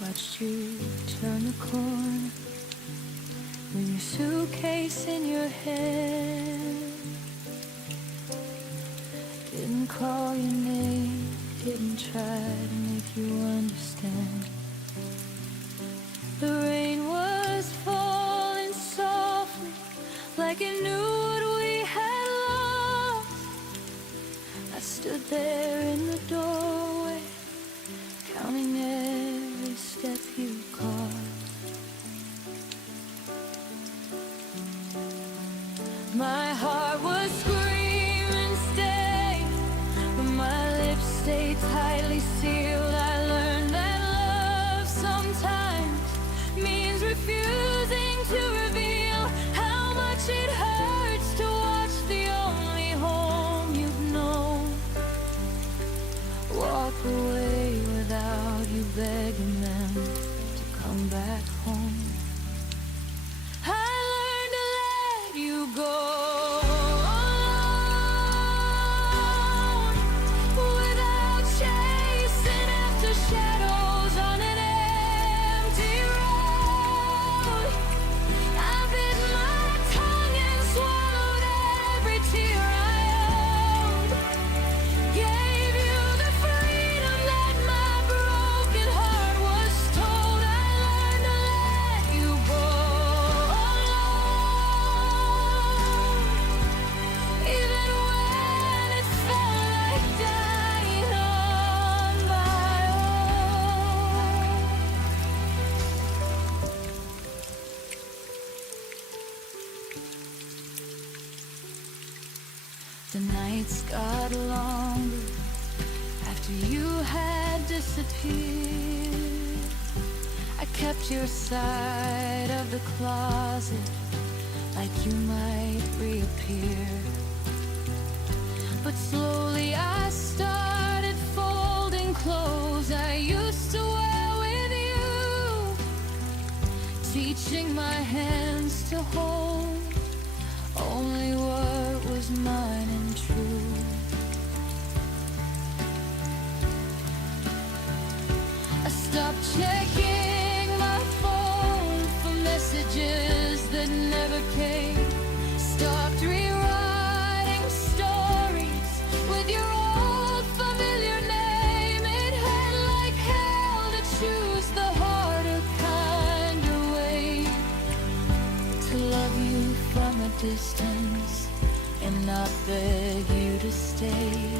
Watched you turn the corner with your suitcase in your hand. Didn't call your name, didn't try to make you understand. The rain was falling softly, like it knew what we had lost. I stood there in the doorway, counting every step you caught. My heart was screaming, stay, but my lips stayed tightly sealed. I learned that love sometimes means refusing to reveal how much it hurts to watch the only home you've known walk away without you begging them to come back home. I learned to let you go. The nights got longer after you had disappeared. I kept your side of the closet like you might reappear. But slowly I started folding clothes I used to wear with you, teaching my hands to hold only what was mine and true. I stopped checking my phone for messages that never came. Stopped rewriting stories with your old familiar name. It hurt like hell to choose the harder kind of way to love you from a distance and not beg you to stay.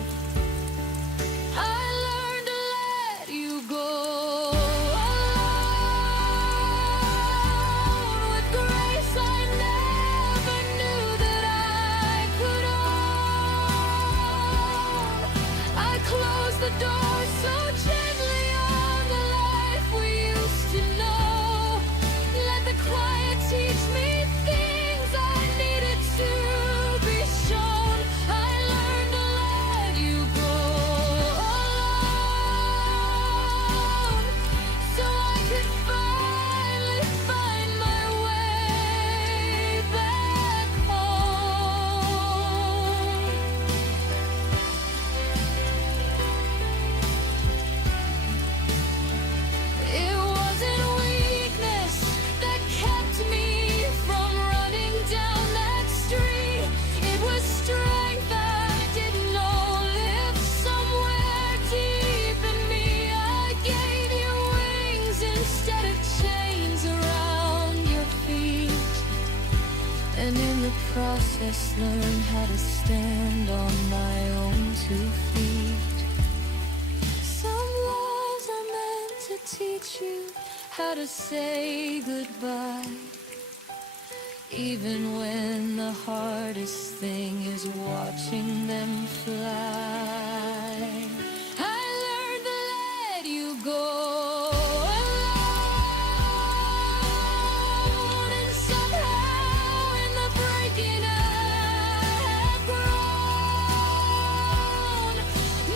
I learned to let you go. Alone with grace I never knew that I could own. I closed the door so gently on the life we used to know. Let the quiet teach me things I needed to be shown. I learned to let you go alone, so I could finally find my way back home. It wasn't weakness that kept me from running down that street. It was strength I didn't know lived somewhere deep in me. I gave you wings instead of chains around your feet, and in the process learned how to stand on my own 2 feet. Some lives are meant to teach you how to say goodbye, even when the hardest thing is watching them fly. I learned to let you go alone, and somehow in the breaking I have grown.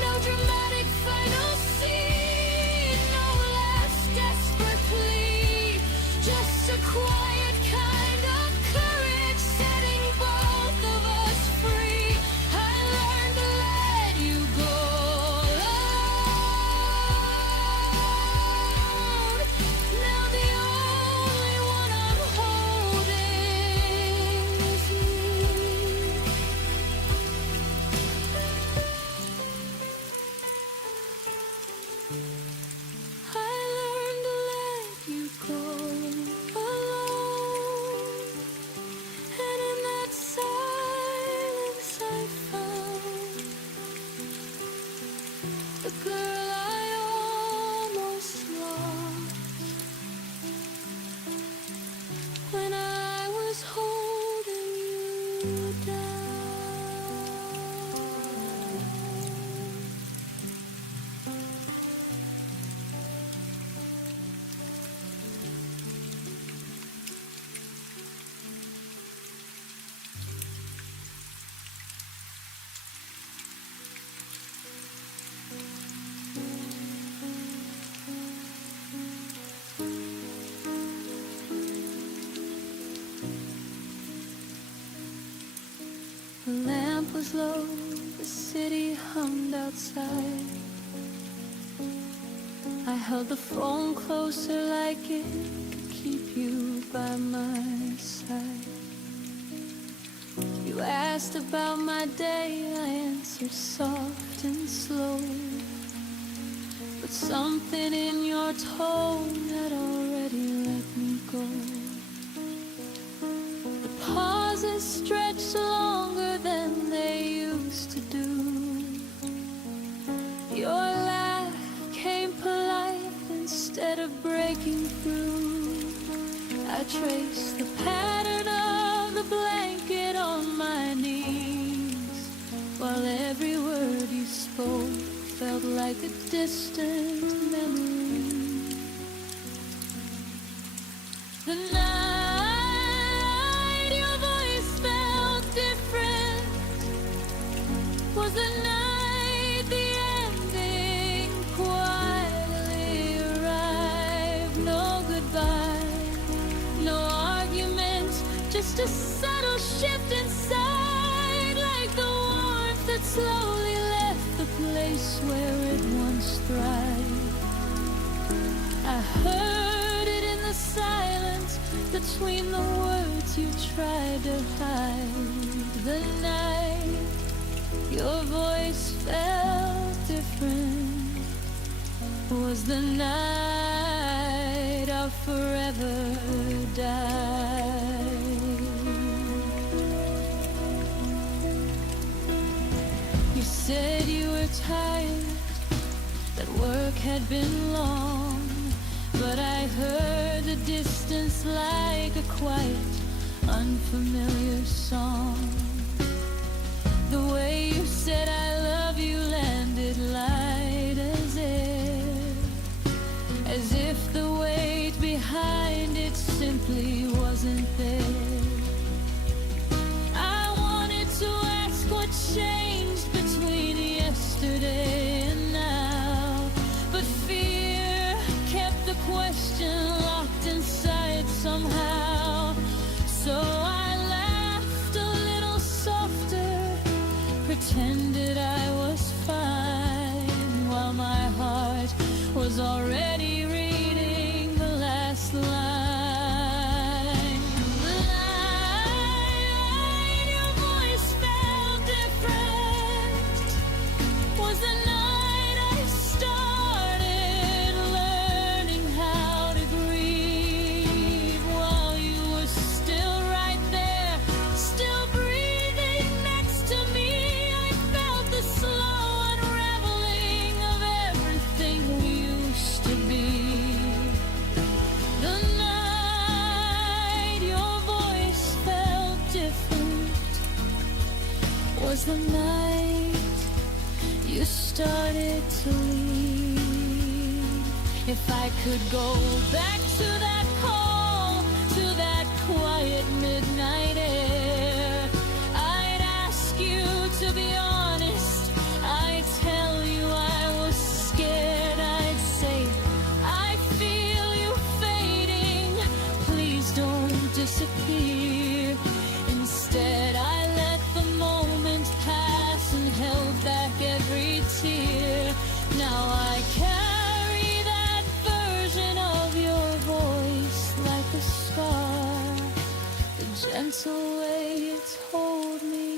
No dramatic final scene, no last desperate plea, just a quiet The lamp was low, the city hummed outside. I held the phone closer like it could keep you by my side. You asked about my day, I answered soft and slow, but something in your tone had already let me go. The pauses stretched longer than they used to do. Your laugh came polite instead of breaking through. I traced the pattern of the blanket on my knees, while every word you spoke felt like a distant memory. The night your voice felt different was the night the ending quietly arrived. No goodbye, no argument, just a subtle shift inside, like the warmth that slowly left the place where it once thrived. I heard it in the silence between the words you tried to hide. The night your voice felt different was the night our forever died. You said you were tired, that work had been long, but I heard the distance like a quiet, unfamiliar song. The way you said I love you landed light as air, as if the weight behind it simply wasn't there. I wanted to ask what changed between yesterday and now, but fear kept the question locked inside somehow. So I laughed a little softer, pretended I was fine, while my heart was already reading the last line. The night your voice felt different was the night I started learning how to grieve, while you were still right there, still breathing next to me. I felt the slow unraveling of everything we used to be. The night your voice felt different was the night you started to leave. If I could go back to that call, to that quiet midnight air, I'd ask you to be honest. I'd tell you I was scared. I'd say I feel you fading, please don't disappear. Instead I let the moment pass and held back every tear. Now I carry that version of your voice like a scar, the gentle way you told me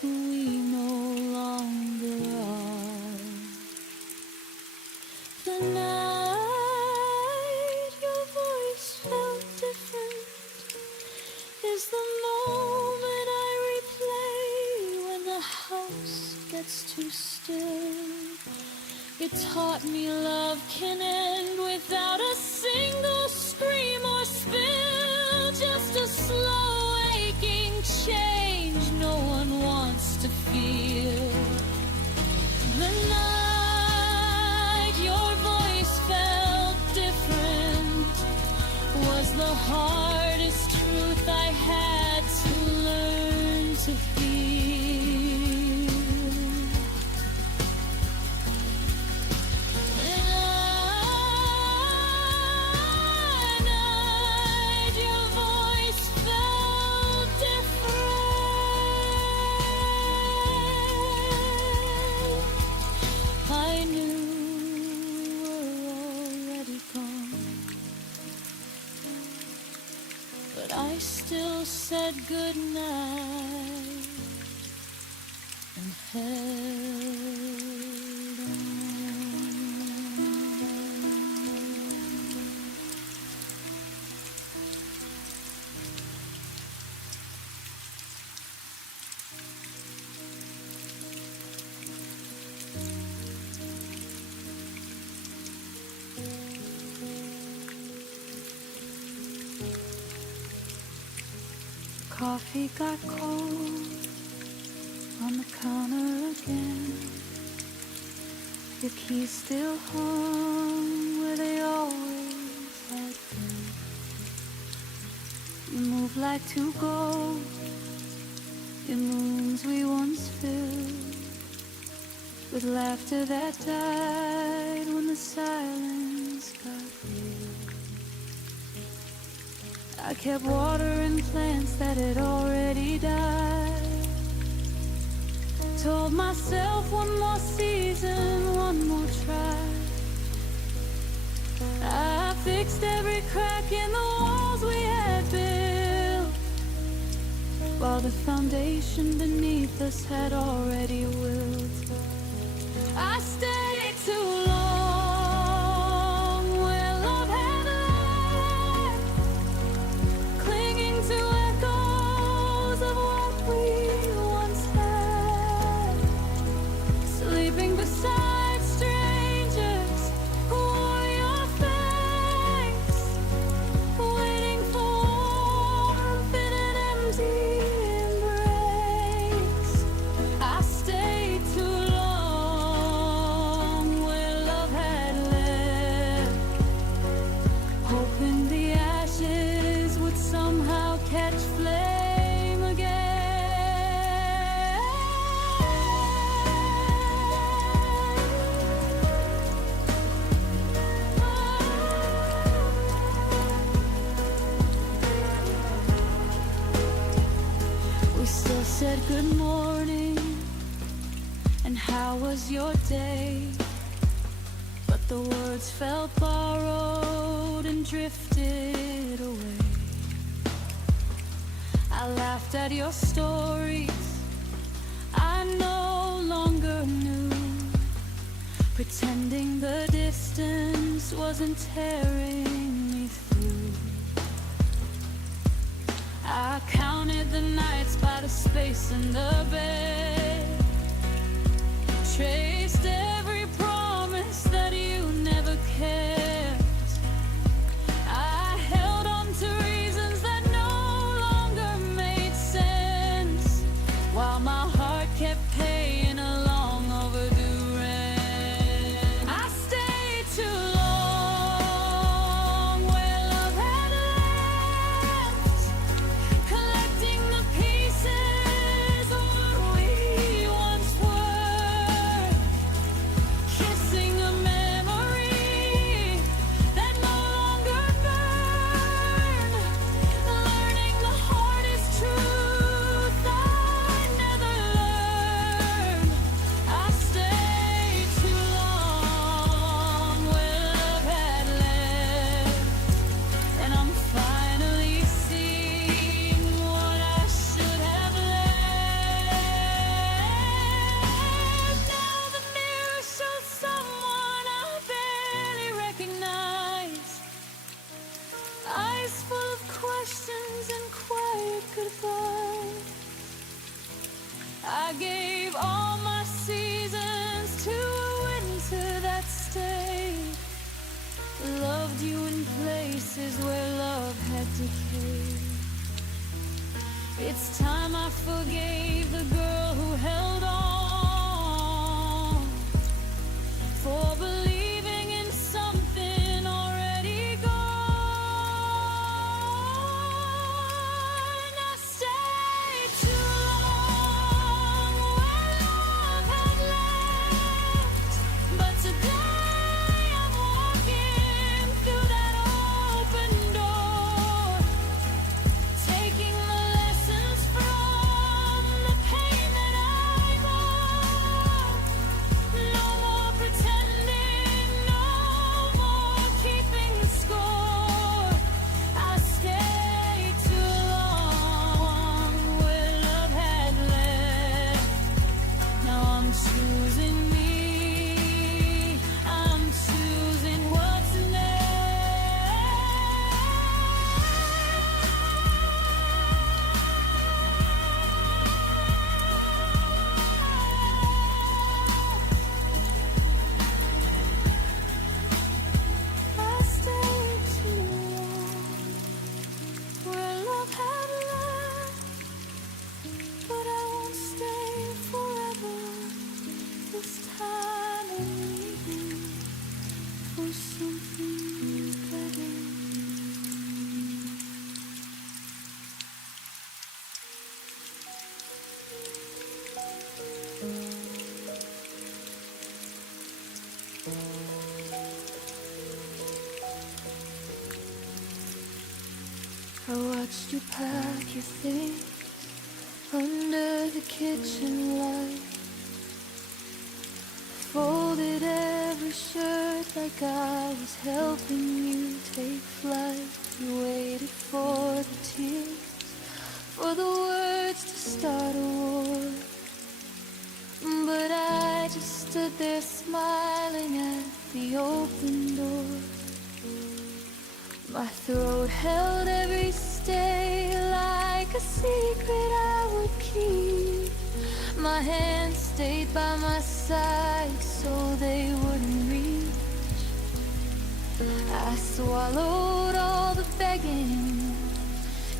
who we no longer are. The night your voice felt different is the moment I replay when the house gets too still. It taught me love can end without a single scream or spill, just a slow aching change, said goodnight and held on. Coffee got cold on the counter again. Your keys still hung where they always had been. You move like two ghosts in rooms we once filled with laughter that died when the silence got real. I kept watering plants that had already died. Told myself one more season, one more try. I fixed every crack in the walls we had built, while the foundation beneath us had already wilt. I stayed too long where love had left, clinging to echoes of what we once had, sleeping beside strangers who wore your face, waiting for warmth in an empty embrace. I stayed too long where love had left, hoping the ashes would somehow catch flame again. We still said good morning and how was your day, but the words felt borrowed and drifted away. I laughed at your stories I no longer knew, pretending the distance wasn't tearing me through. I counted the nights by the space in the bed, traced every promise that you never kept. I held on to reasons that no longer made sense, while my heart kept paying a long overdue rent. I stayed too long where love had left, collecting the pieces of what we once were, kissing a memory that no longer burned, learning the hardest truth I never learned. I stayed too long where love had left, and I'm finally seeing what I should have left. Now the mirror shows someone I barely recognize, eyes full of questions and quiet goodbyes. I gave all my seasons to a winter that stayed, loved you in places where love had decayed. It's time I forgave the girl who held on, for believing in something already gone. I stayed too long where love had left, but today I'm walking through that open door, taking the lessons from your things under the kitchen light. Folded every shirt like I was helping you take flight. You waited for the tears, for the words to start a war. But I just stood there smiling at the open door. My throat held every stay like a secret I would keep. My hands stayed by my side so they wouldn't reach. I swallowed all the begging,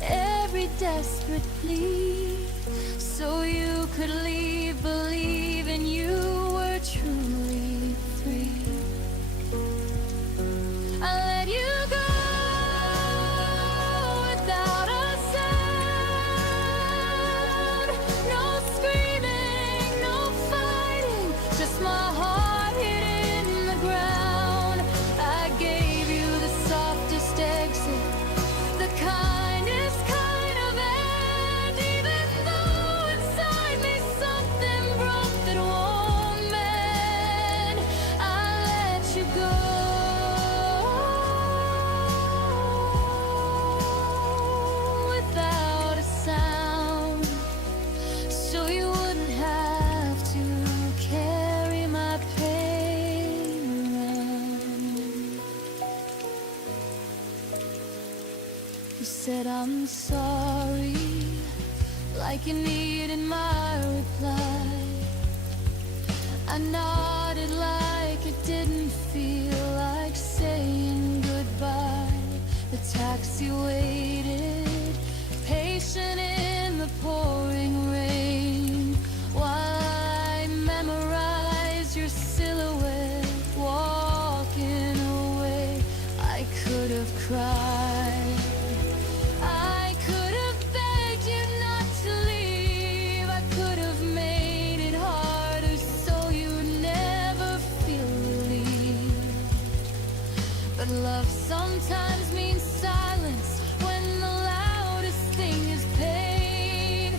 every desperate plea, so you could leave believing you were truly free. I let you go without a sound. No screaming, no fighting, just my heart hid in the ground. I gave you the softest exit, the kindest kind of end, even though inside me something broke that won't mend. I let you go without a sound, so you wouldn't have to carry my pain around. You said I'm sorry, like you needed my reply. I nodded like it didn't feel like saying goodbye. The taxi waited, patient in the pouring rain, while I memorized your silhouette walking away. I could have cried, I could have begged you not to leave, I could have made it harder so you'd never feel relieved. But love sometimes means silence when the loudest thing is pain.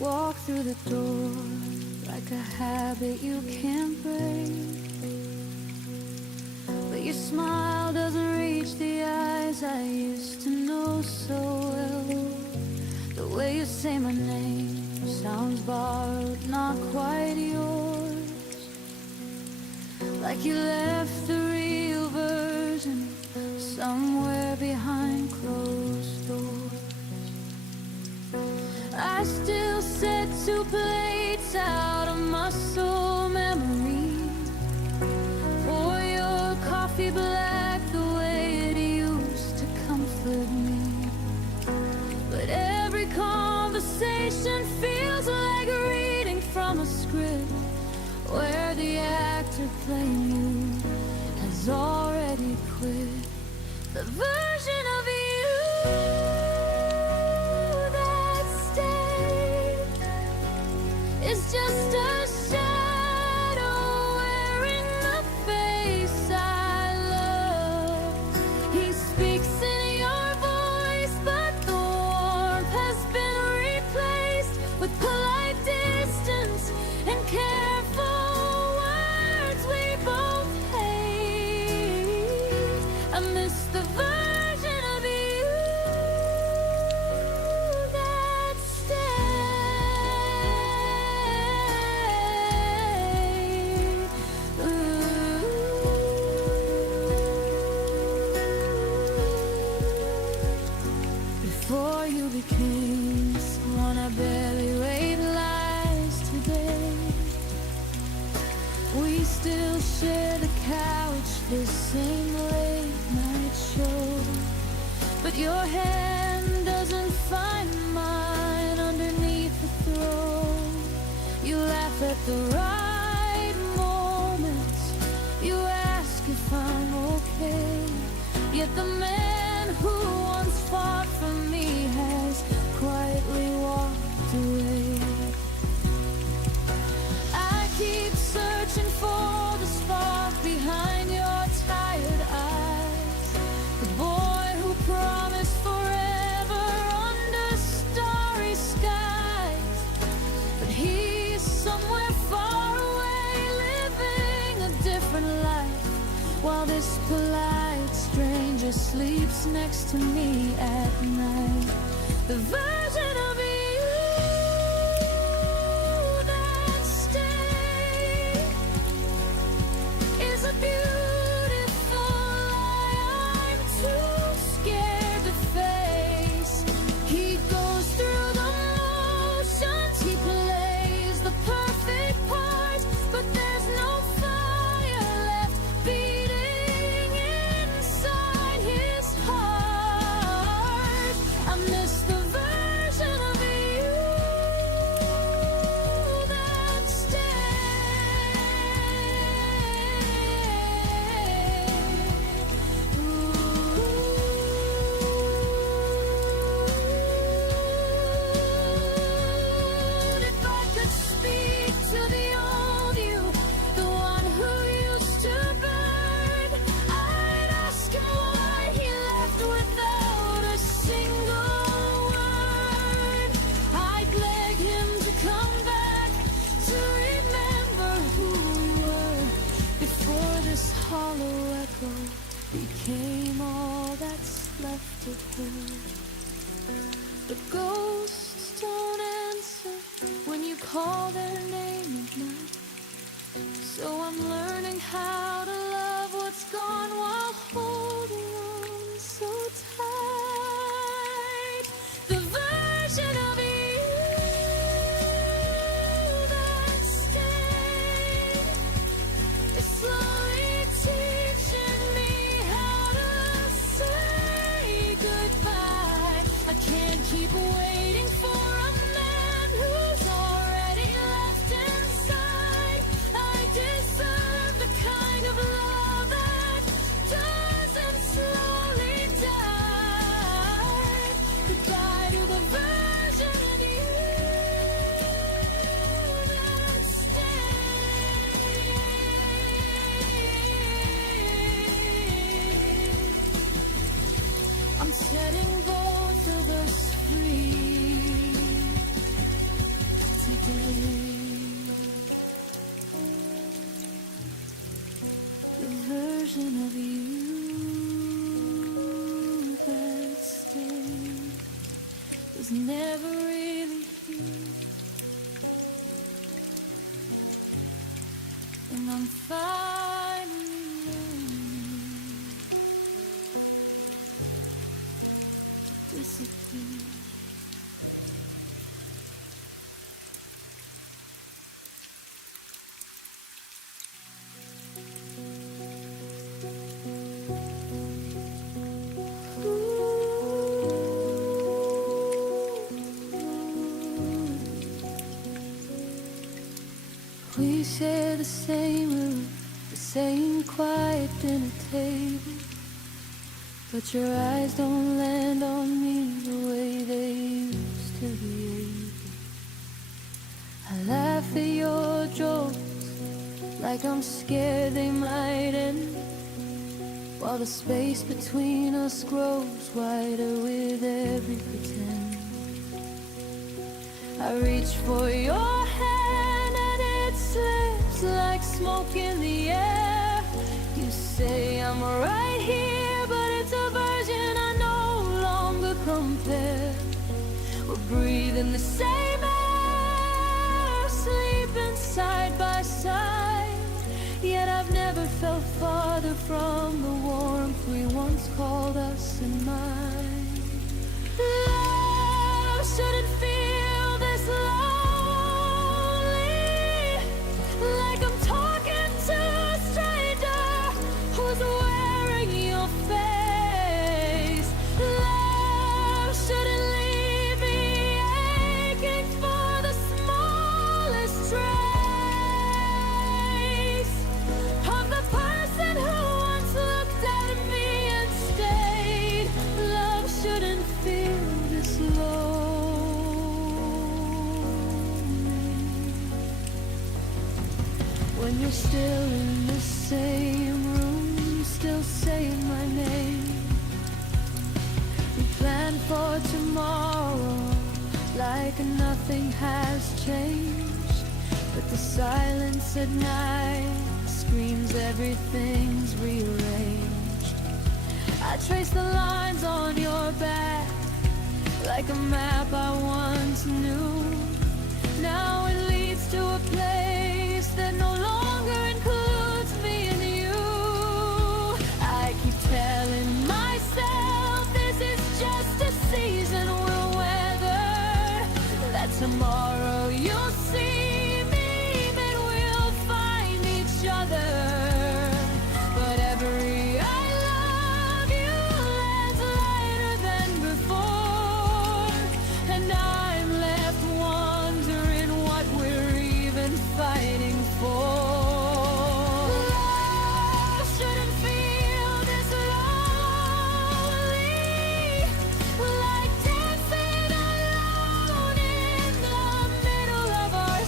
Walk through the door like a habit you can't break, but your smile doesn't reach the eyes I used to know so well. The way you say my name sounds borrowed, not quite yours, like you left the real version somewhere behind closed doors. I still set 2 plates out of muscle memory. Pour your coffee black the way it used to comfort me. But every conversation feels like reading from a script where the actor playing you has already quit. The version of you it's just a shadow wearing the face I love. He speaks in your voice, but the warmth has been replaced with polite distance and careful words we both hate. I miss the version of you that stays. Before you became someone I barely realized today, we still share the couch, this same late night show. But your hand doesn't find mine underneath the throw. You laugh at the right moments, you ask if I'm okay. Yet the man who once fought for me has quietly walked away. I keep searching for the spark behind your tired eyes, the boy who promised forever under starry skies. But he's somewhere far away, living a different life, while this polite stranger sleeps next to me at night. The version of you that stays is a beautiful lie I'm too scared to face. He goes through the motions, he plays the perfect part, but there's no fire left beating inside his heart. I miss the version of you that if I could speak to the old you, the one who used to burn, I'd ask him why he left without a single word. I'd beg him to come back, to remember who we were, before this hollow echo became all that's left of her. The ghosts don't answer when you call their name at night, so I'm learning how to love what's gone while holding on so tight. The version of you that stays is slowly teaching me how to say goodbye. I can't keep waiting for a man who's already I'm finally learning to disappear. We share the same room, the same quiet dinner table, but your eyes don't land on me the way they used to be able. I laugh at your jokes like I'm scared they might end, while the space between us grows wider with every pretend. I reach for your hand and it slips like smoke in the air. You say I'm right here, but it's a version I no longer compare. We're breathing the same air, sleeping side by side, yet I've never felt farther from the warmth we once called us in mind. Love shouldn't feel this lonely, like I'm talking to a stranger who's wearing your face. Love shouldn't leave me aching for the smallest trace of the person who once looked at me and stayed. Love shouldn't feel this lonely when you're still in the same room, still saying my name. We plan for tomorrow like nothing has changed, but the silence at night screams everything's rearranged. I trace the lines on your back like a map I once knew. Now it leads to a place that no longer includes me and you. I keep telling myself this is just a season we'll weather, that tomorrow you'll see me, that we'll find each other. But every I love you lands lighter than before, and I'm left wondering what we're even fighting for. Love shouldn't feel this lonely, like dancing alone in the middle of our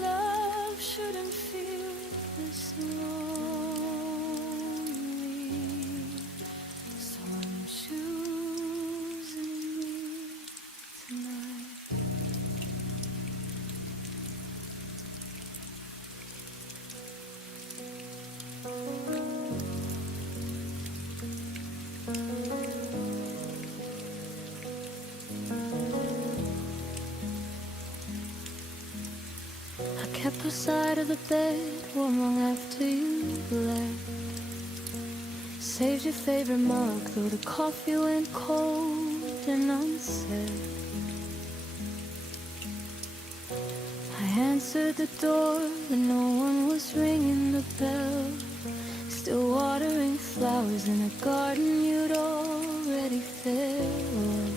Love shouldn't feel this lonely, so I'm choosing me tonight. I kept the side of the bed warm long after you left. Saved your favorite mug, though the coffee went cold and unsaid. I answered the door when no one was ringing the bell. Still watering flowers in a garden you'd already filled.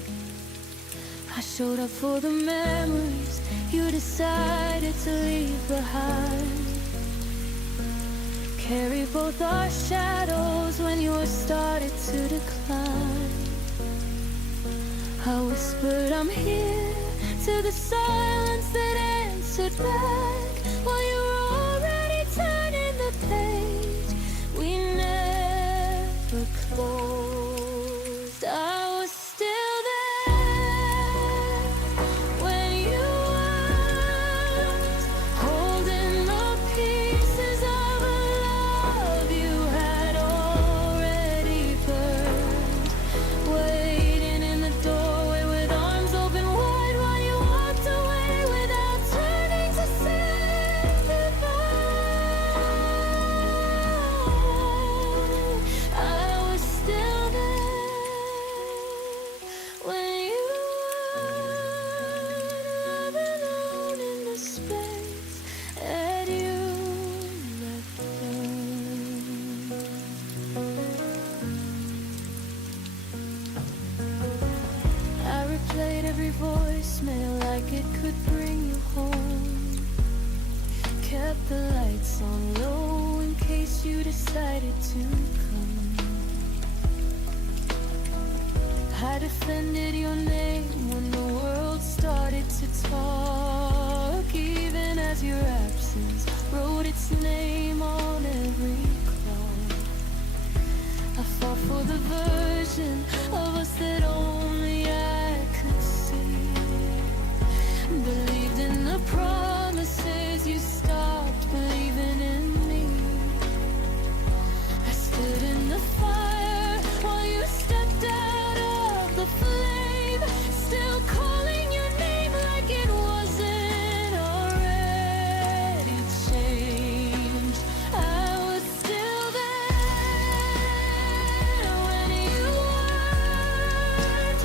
I showed up for the memories you decided to leave behind. Carry both our shadows when yours started to decline. I whispered I'm here to the silence that answered back, while you were already turning the page we never closed. I was still there when you weren't, holding the pieces of a love you had already burned, waiting in the doorway with arms open wide while you walked away without turning to say goodbye. I was still there when you were loving alone in the space that you left burned. I replayed every voicemail like it could bring you home. Kept the lights on low in case you decided to come. I defended your name when the world started to talk, even as your absence wrote its name on every call. I fought for the version of us that only I could see. Believed in the promises, you stopped believing in me. I stood in the fire while you stepped out of the flame, still calling your name like it wasn't already changed. I was still there when you weren't,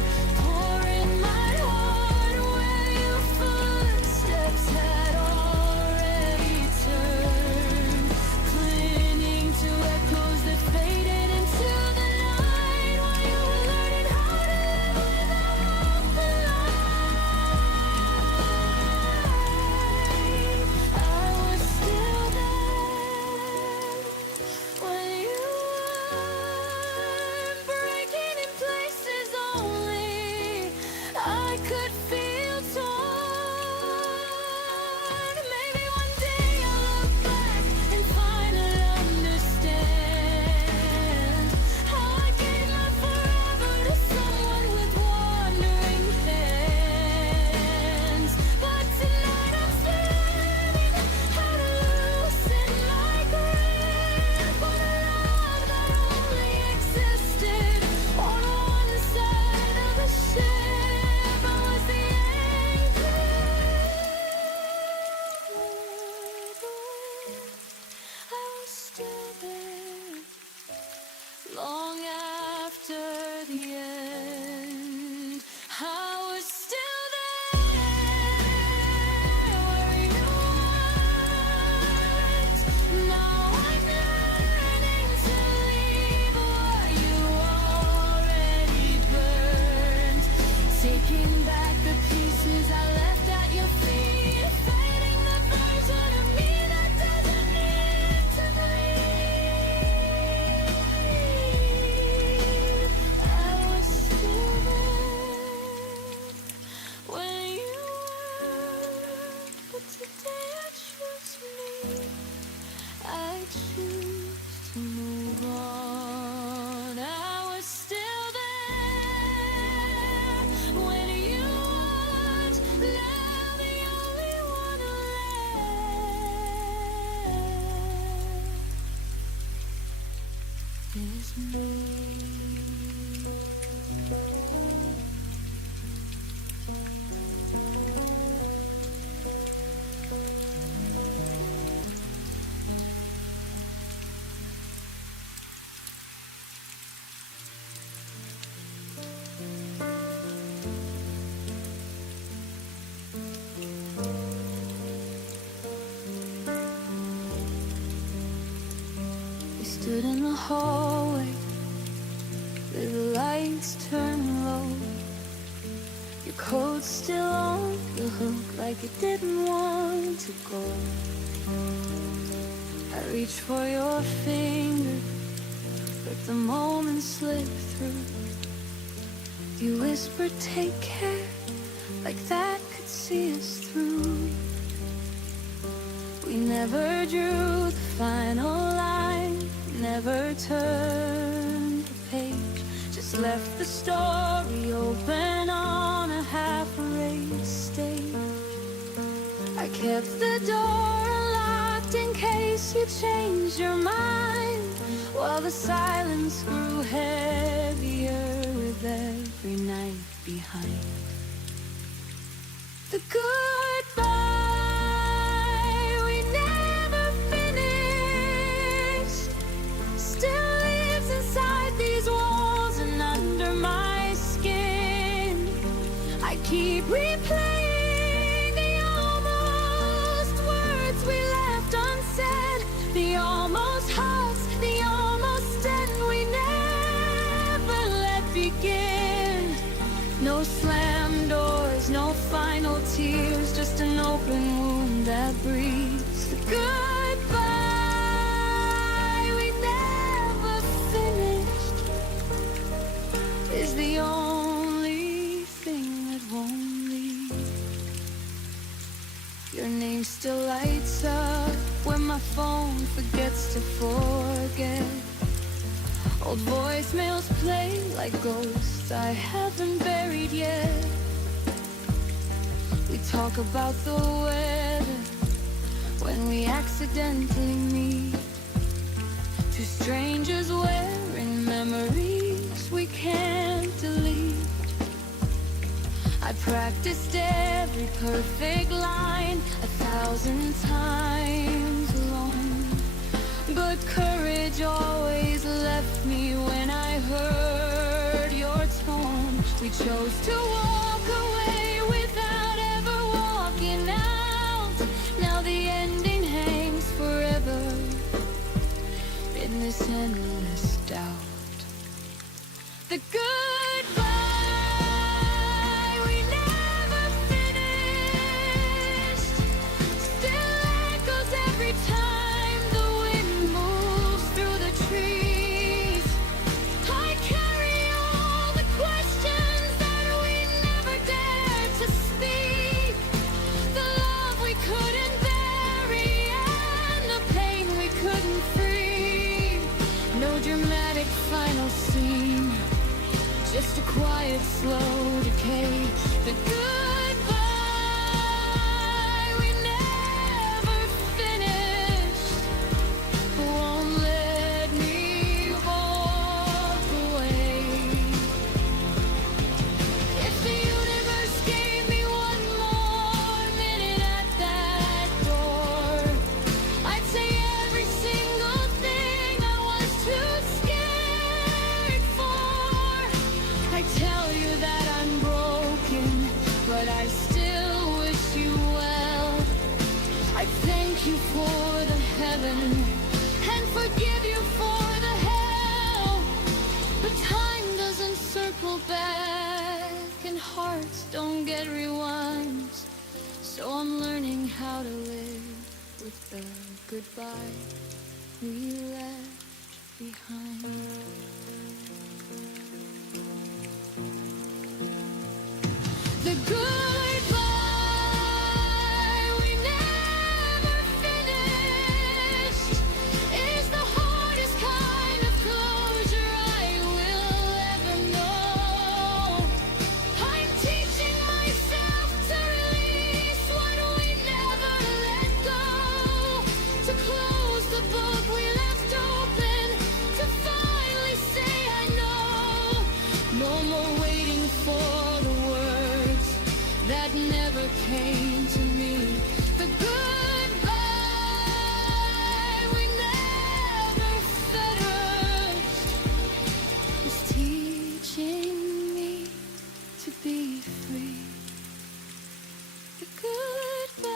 Stood in the hallway with the lights turned low. Your coat still on the hook like it didn't want to go. I reached for your finger, but the moment slipped through. You whispered, take care, like that could see us through. We never drew the final line, never turned the page, just left the story open on a half-erased stage. I kept the door unlocked in case you changed your mind, while the silence grew heavier with every night behind. The goodbye we never finished still lives inside these walls and under my skin. I keep replaying the almost words we left unsaid, the almost hugs, the almost end we never let begin. No slam doors, no final tears, just an open wound that breathes. The goodbye we never finished is the only thing that won't leave. Your name still lights up when my phone forgets to forget. Old voicemails play like ghosts I haven't buried yet. We talk about the weather when we accidentally meet. Two strangers wearing memories we can't delete. I practiced every perfect line 1,000 times alone, but courage always left me when I heard your tone. We chose to walk away without ever walking out. Now the ending hangs forever in this endless doubt. The goodbye we never finished still echoes every time the wind moves through the trees. I carry all the questions that we never dared to speak, the love we couldn't bury and the pain we couldn't free. No dramatic final scene, just a quiet, slow decay. The goodbye we never finished won't let me walk away. If the universe gave me one more minute at that door, I'd say every single thing I was too scared for. I tell you that I'm broken, but I still wish you well. I thank you for the heaven and forgive you for the hell. But time doesn't circle back and hearts don't get rewinds. So I'm learning how to live with the goodbye we left behind. The goodbye we never finished is the hardest kind of closure I will ever know. I'm teaching myself to release what we never let go, to close the book we left open, to finally be free. The goodbye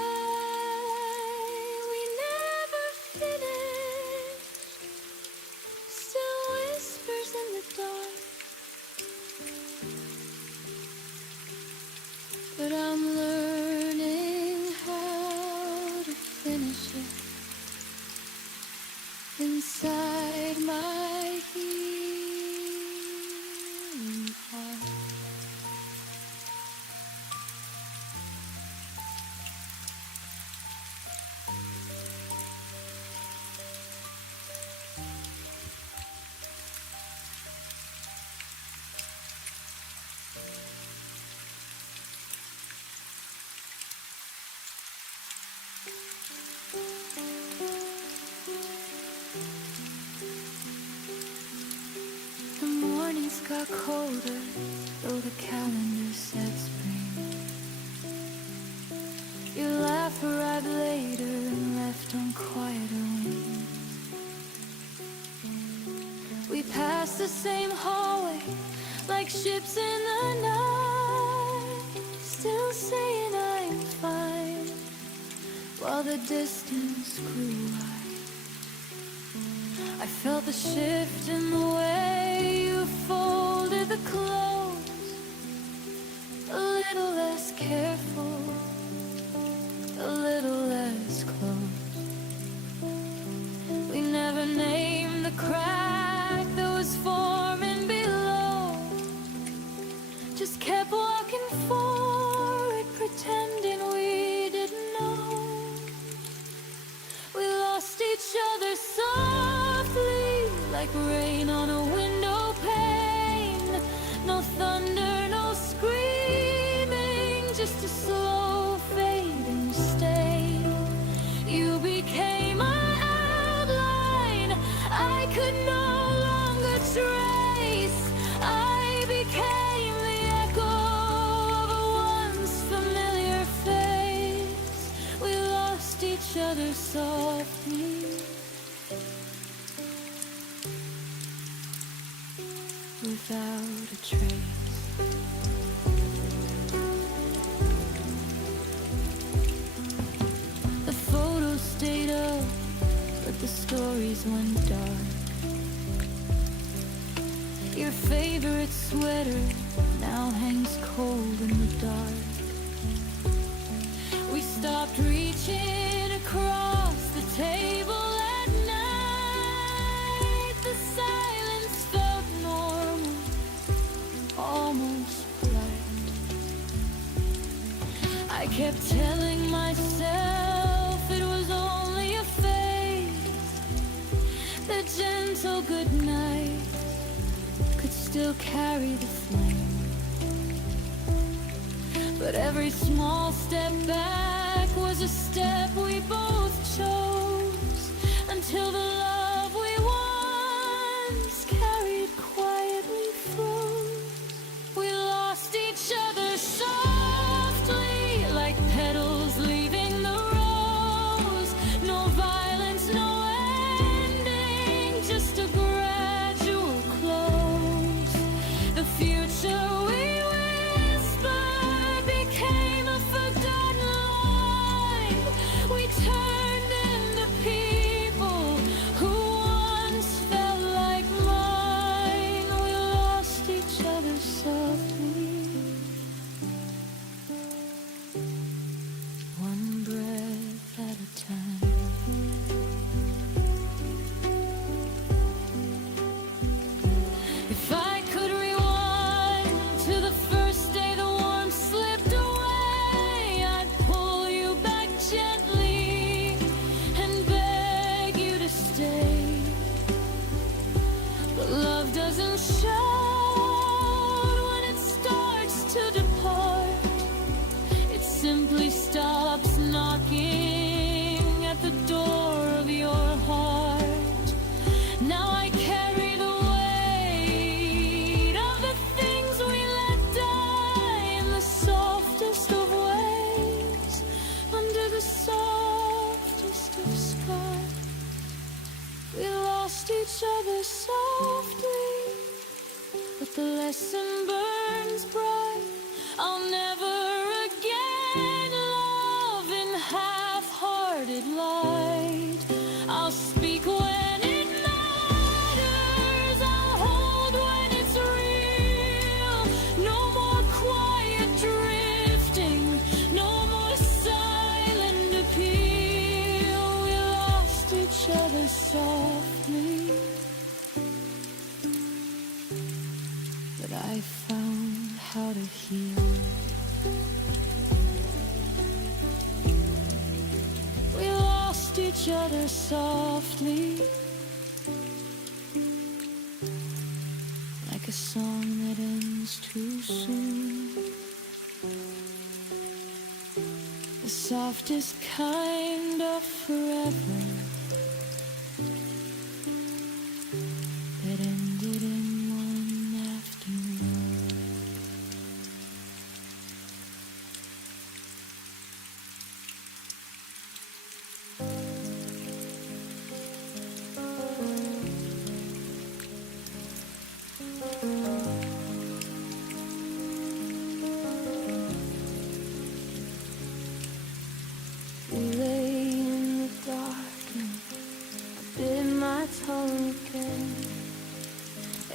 we never finished still whispers in the dark. But I'm learning how to finish it inside my healing heart. The mornings got colder, though the calendar said spring. Your laugh arrived later and left on quieter wings. We passed the same hallway, like ships in the night, still saying I'm fine, while the distance grew wide. I felt the shift in the way you folded the clothes, a little less careful, a little less close. We never named the crack that was forming below, just kept walking forward, pretending we didn't know. We lost each other softly, like rain on a window pane. No thunder, no screaming, just a slow fading stain. You became my outline I could no longer trace. I became the echo of a once familiar face. We lost each other softly, without a trace. The photos stayed up, but the stories went dark. Your favorite sweater now hangs cold in the dark. We stopped reaching across the table at night. The silence felt normal, almost polite. I kept telling myself it was only a phase. The gentle goodnight could still carry the flame. But every small step back was a step we both chose, until the love we once carried quietly froze. We lost each other softly, like petals leaving the rose. No violence, no ending, just a gradual close. The future we whispered became a forgotten line. We turned into people who each other softly, like a song that ends too soon. The softest kind of forever that ended in one afternoon. We lay in the dark and I bit my tongue again.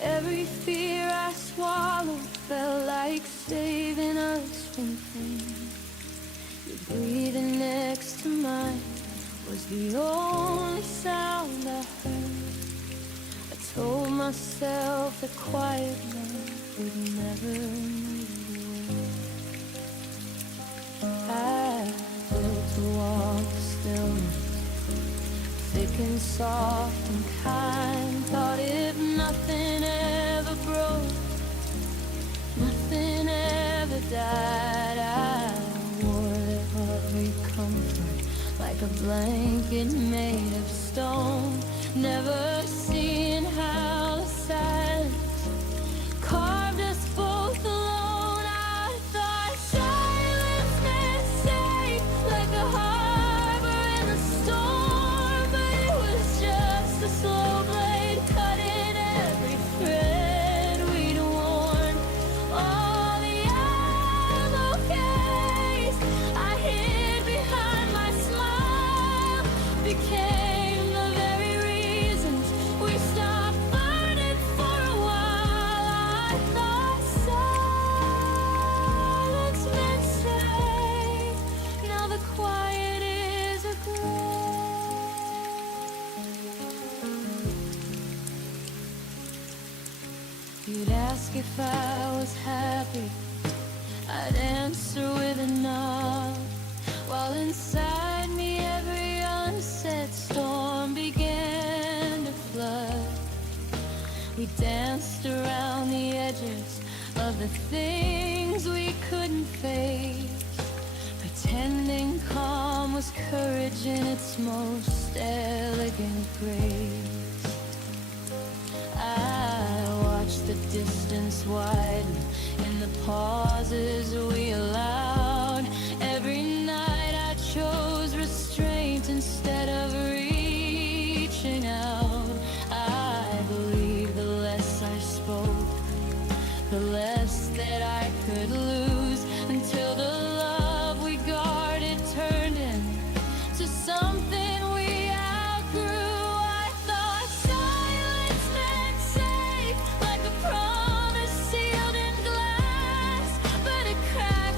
Every fear I swallowed felt like saving us from pain. Your breathing next to mine was the only sound I heard. I told myself that quiet love would never move away. I built a wall of stillness, thick and soft and kind. Thought if nothing ever broke, nothing ever died, I wore every comfort like a blanket made of stone. Never seeing how the silence carved us both alone. I thought silence meant safe, like a harbor in the storm, but it was just a slow blade cutting every thread we'd worn. All the yellow gaze I hid behind my smile became the very reasons we stopped burning for a while. I thought silence meant safe. Now the quiet is a grave. You'd ask if I was happy, I'd answer with a nod, while inside me every unsaid storm began to flood. We danced around the edges of the things we couldn't face, pretending calm was courage in its most elegant grace. I watched the distance widen in the pauses we allowed. Every night I chose restraint instead of reaching out. I believe the less I spoke, the less that I could lose, until the love we guarded turned into something we outgrew. I thought silence meant safe, like a promise sealed in glass, but it crashed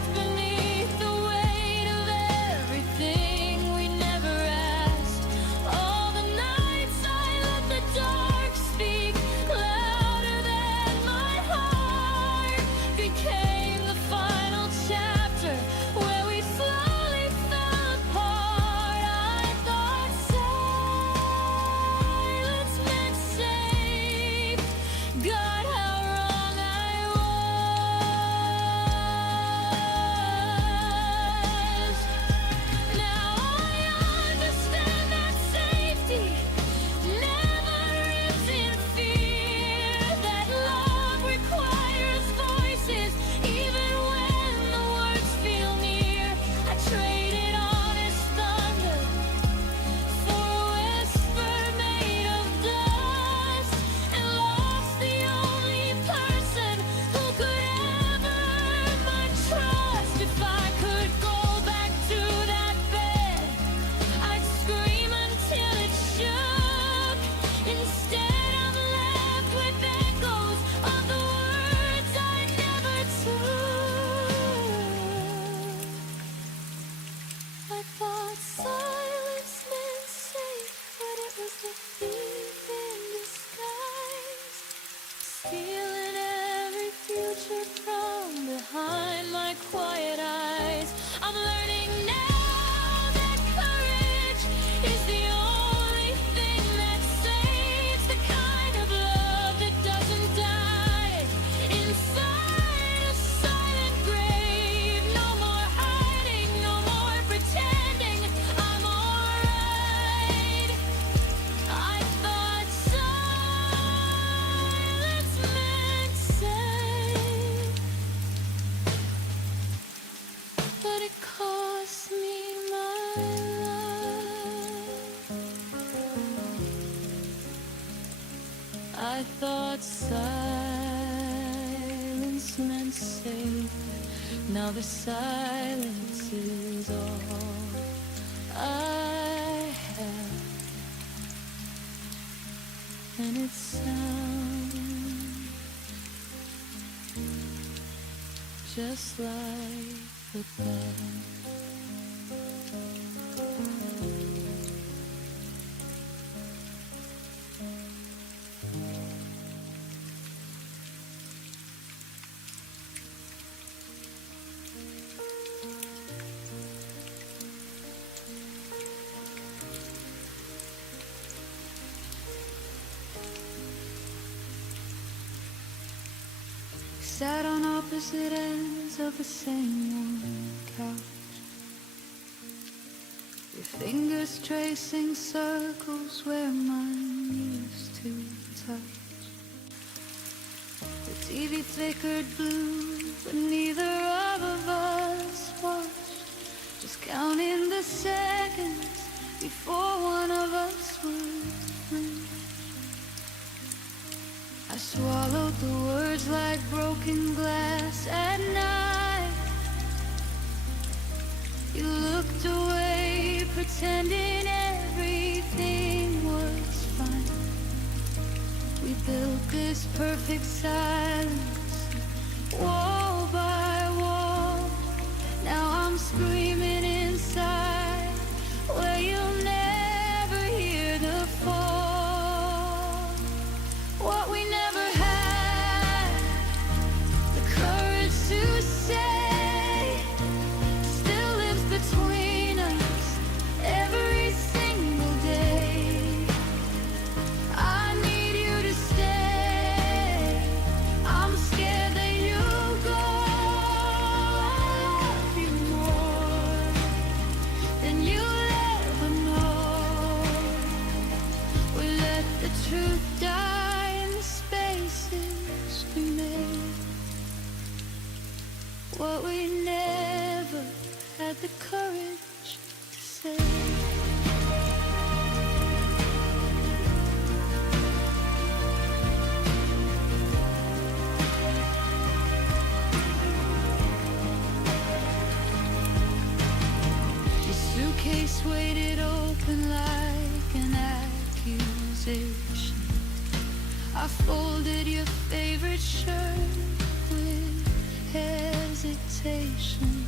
but it cost me my love. I thought silence meant safe. Now the silence is all I have, and it sounds just like the bell. Sat on opposite ends of the same worn couch, your fingers tracing circles where mine used to touch. The TV flickered blue, but neither of us watched, just counting the seconds before one of us would flinch. I swallowed the words like broken glass at night. You looked away, pretending everything was fine. We built this perfect silence, wall by wall. Now I'm screaming inside, where you'll never hear the fall. What we never had the courage to say still lives between us every single day. I need you to stay. I'm scared that you'll go. I love you more than you'll ever know. We let the truth die in the spaces we made. What we never had the courage to say. Your suitcase weighted open like an accusation. I folded your favorite shirt with hesitation.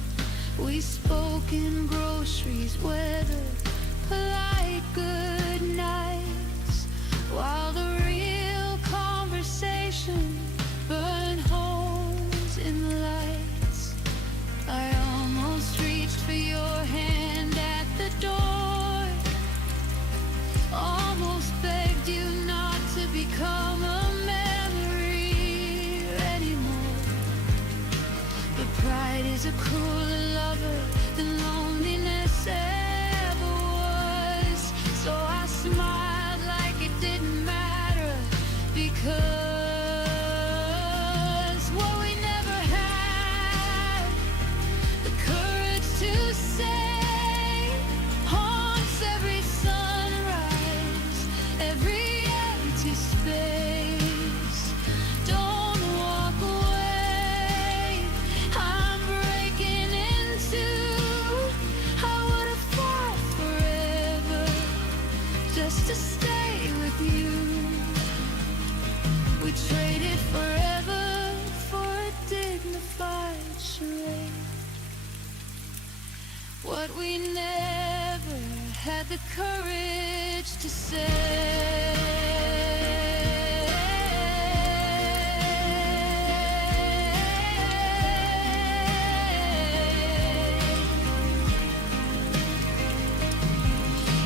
We spoke in groceries, weather, polite good nights, while the real conversation burned holes in the lights. I almost reached for your hand at the door, almost begged you not to become a memory anymore. But pride is a crueler lover than loneliness ever was. So I smiled like it didn't matter, because what we never had the courage to say haunts every sunrise, every empty space. Don't walk away, I'm breaking into. I would have fought forever just to stay with you. We traded forever for a dignified charade. What we never had the courage to say.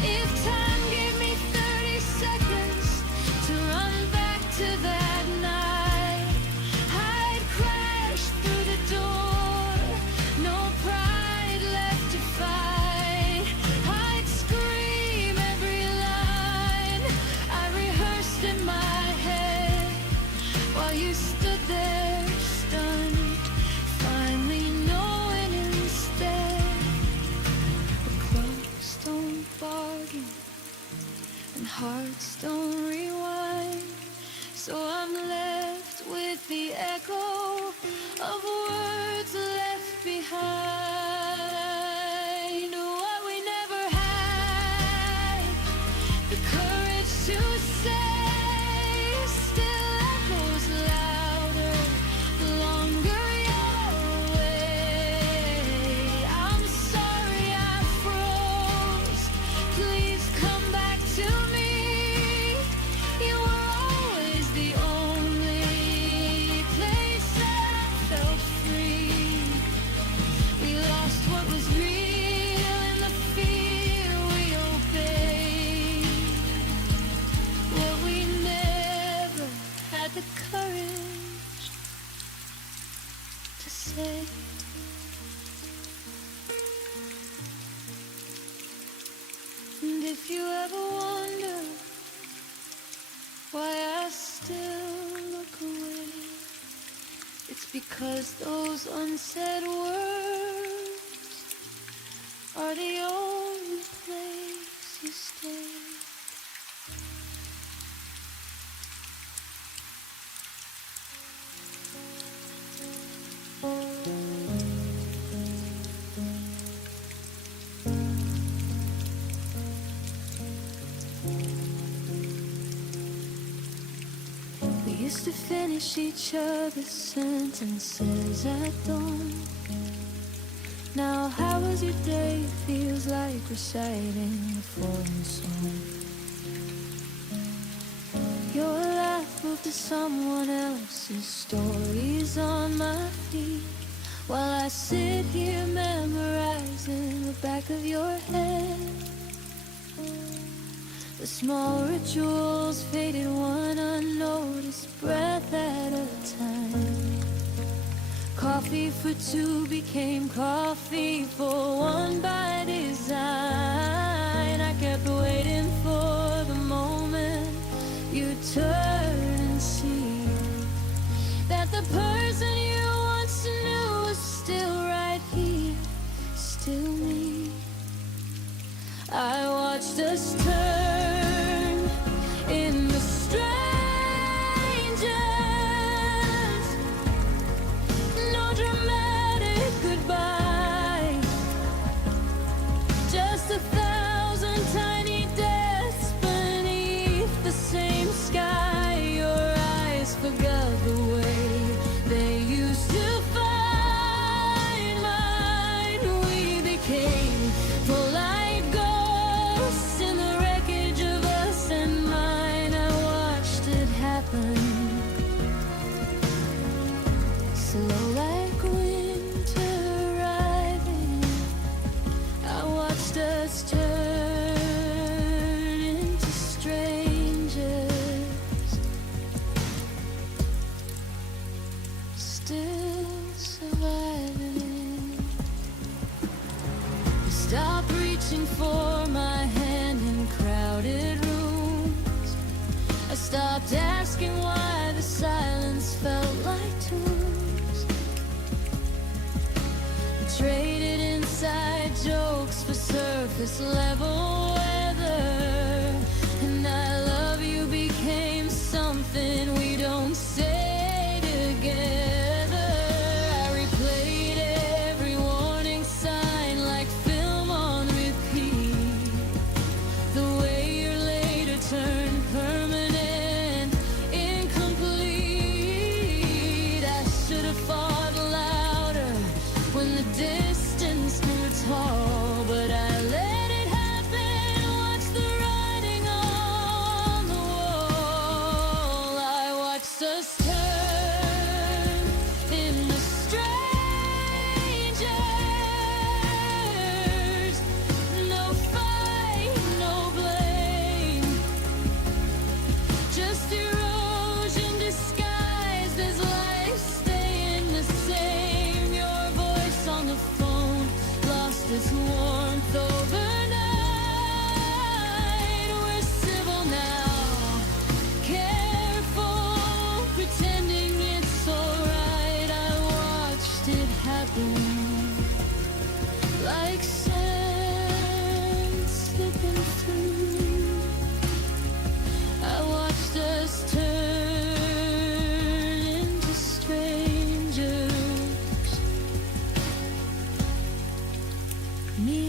If time gave me 30 seconds to run back to that night, I'd crash through the door, no pride left to fight. I'd scream every line I If you ever wonder why I still look away, it's because those unsaid words are the only place you stay. We used to finish each other's sentences at dawn. Now how was your day feels like reciting a foreign song. Your laugh moved to someone else's stories on my feet, while I sit here memorizing the back of your head. The small rituals faded one unnoticed breath at a time. Coffee for two became coffee for one by design. I kept waiting for the moment you'd turn and see that the person you once knew was still right here, still me. I watched us turn into strangers. No dramatic goodbye, just 1,000 tiny deaths beneath the same sky. Your eyes forgot the way they used to find mine. We became polite ghosts in the wreckage of us and mine. I watched it happen, slow like winter arriving. I watched us turn into strangers, still surviving. Stop reaching for my hand in crowded rooms. I stopped asking why the silence felt like tunes. We traded inside jokes for surface level weather, and I love you became something we don't say together. I replayed every warning sign like film on repeat. The way your later turned permanent, incomplete. I should have fought louder when the distance grew tall, but I let it happen. Watch the writing on the wall. I watched us turn into strangers. No fight, no blame, just erosion disguised as life staying the same. Your voice on the phone lost its warmth overnight. We're civil now, careful, pretending it's alright. I watched it happen like sand slipping through. I watched us turn into strangers, me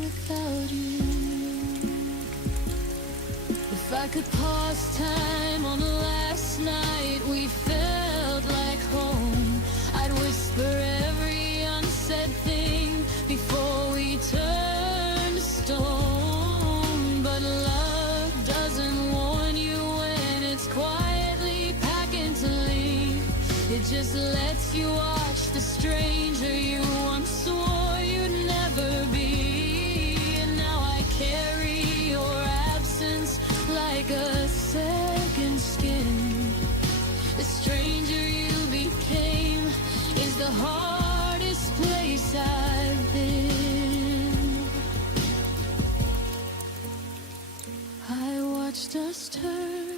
without you. If I could pause time on the last night we felt like home, I'd whisper every unsaid thing before we turned to stone. But love doesn't warn you when it's quietly packing to leave. It just lets you watch the stranger you once swore you'd never be. And now I carry your absence like a second skin. The stranger you became is the hardest place I've been. watched us turn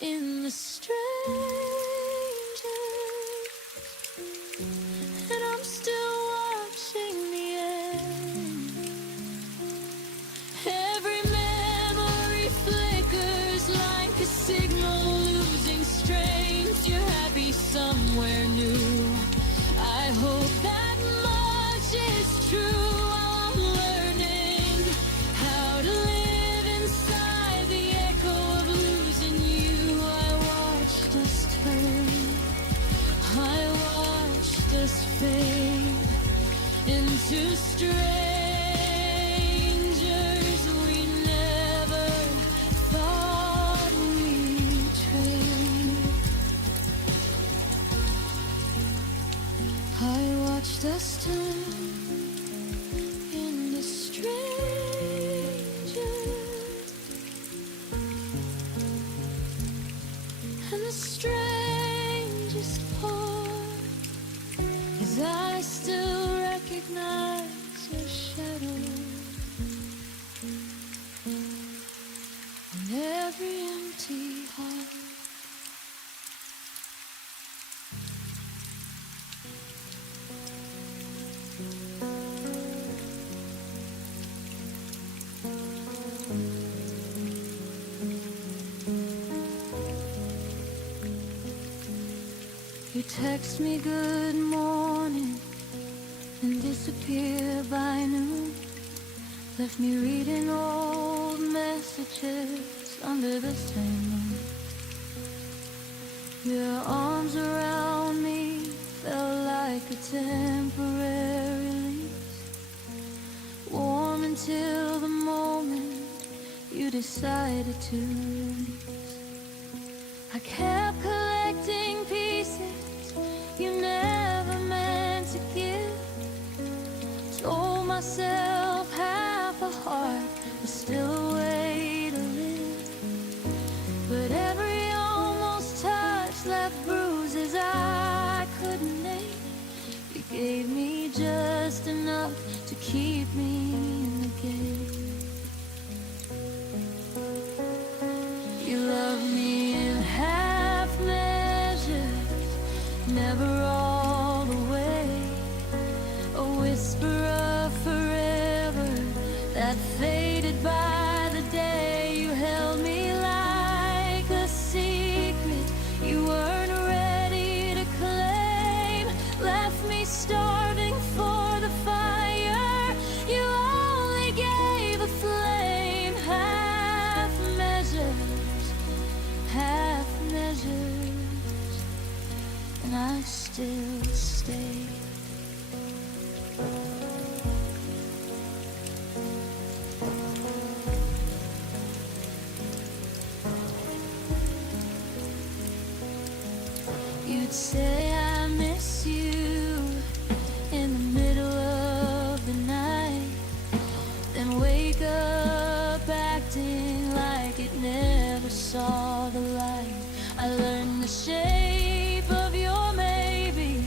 in the strangers, and I'm still watching the end. Every memory flickers like a signal losing strength. You're happy somewhere new. I hope that much is true. I'm learning how to live inside the echo of losing you. I watched us turn, I watched us fade into strangers we never thought we'd trade. I watched us turn into strangers, and the strangest part is I still recognize your shadow in every empty heart. You text me good morning and disappear by noon. Left me reading old messages under the same moon. Your arms around me felt like a temporary release, warm until the moment you decided to release. I kept collecting pieces you never meant to give. Told myself half a heart was still a way to live, but every almost touch left bruises I couldn't name. You gave me just enough to keep me in the game. You loved me in half measures, never all the way. A whisper of forever that faded by the day. You held me like a secret you weren't ready to claim. Left me starving for the fire you only gave a flame. Half measures, half measures, and I still stay. You'd say I miss you in the middle of the night, then wake up acting like it never saw the light. I learned the shape of your maybe,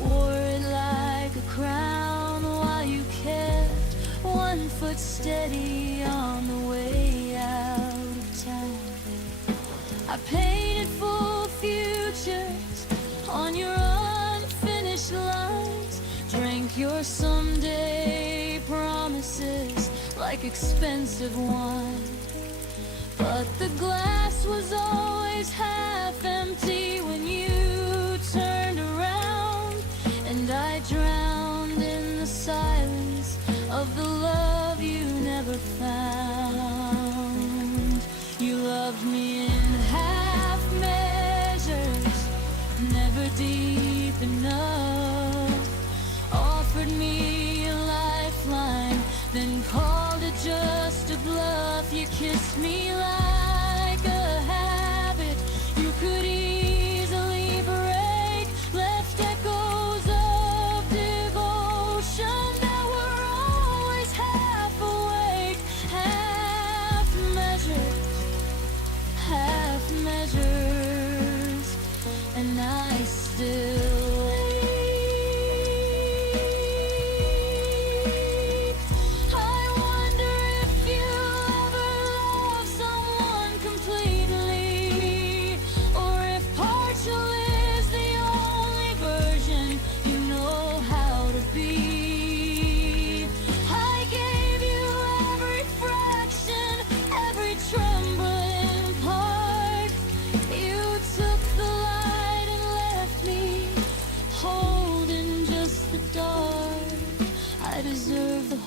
wore it like a crown while you kept one foot steady on the way out of town. I painted full futures on your unfinished lines, drank your someday promises like expensive wine. But the glass was always half empty when you turned around, and I drowned in the silence of the love you never found. You loved me in half measures, never deep enough. Offered me a lifeline, then called it just a bluff. You kissed me like a habit you could easily break. Left echoes of devotion that were always half awake. Half measures, half measures, and I still wait. I wonder if you ever loved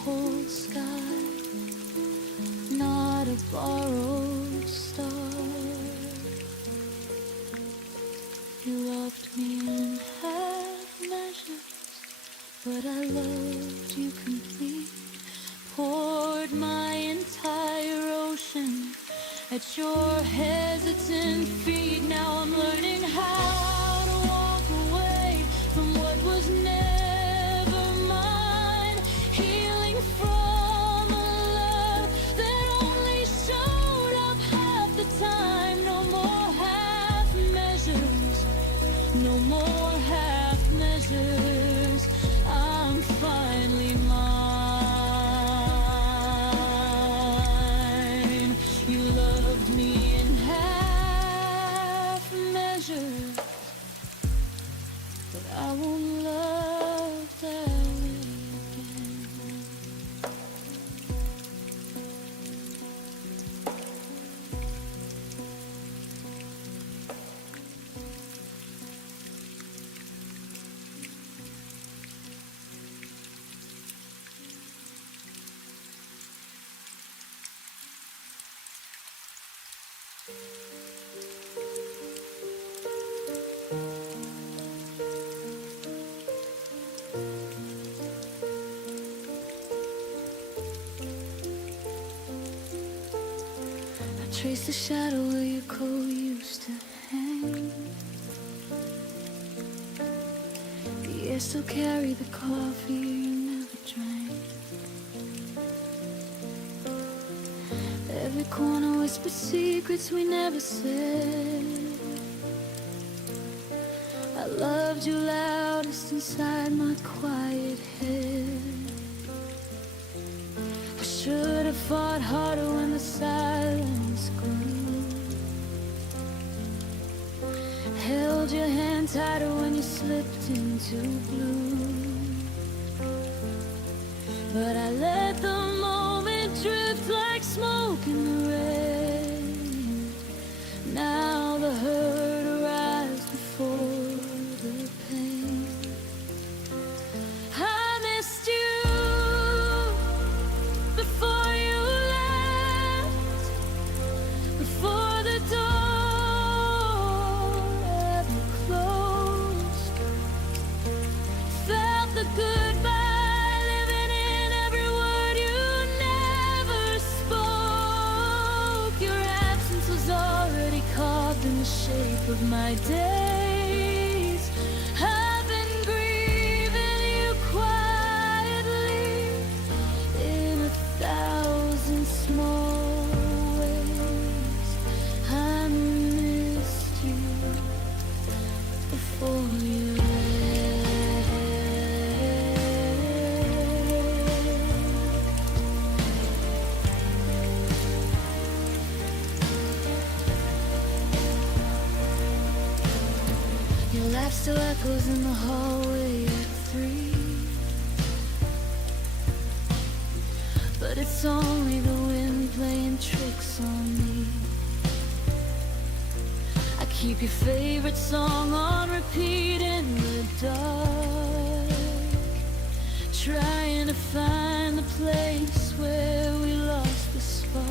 whole sky, not a borrowed star. You loved me in half measures, but I loved you complete. Poured my entire ocean at your hesitant feet. Now I'm learning how to walk away from what was never mine, healing from a love that only showed up half the time. No more half measures, no more half measures. I'm finally mine. You loved me in half measures, but I won't love that way again. Trace the shadow where your coat used to hang. The air still carried the coffee you never drank. Every corner whispered secrets we never said. I loved you loudest inside my quiet head. I should have fought harder when the silence grew. Held your hand tighter when you slipped into blue. But I let the moment drift like smoke in the rain. Now the hurt arrives before the pain. I missed you before you left, before the door ever closed. Felt the goodbye living in every word you never spoke. Your absence was already carved in the shape of my days. I've been grieving you quietly in 1,000 small ways. I missed you before you left. Your laugh still echoes in the hallway at 3. But it's only the wind playing tricks on me. I keep your favorite song on repeat in the dark, trying to find the place where we lost the spark.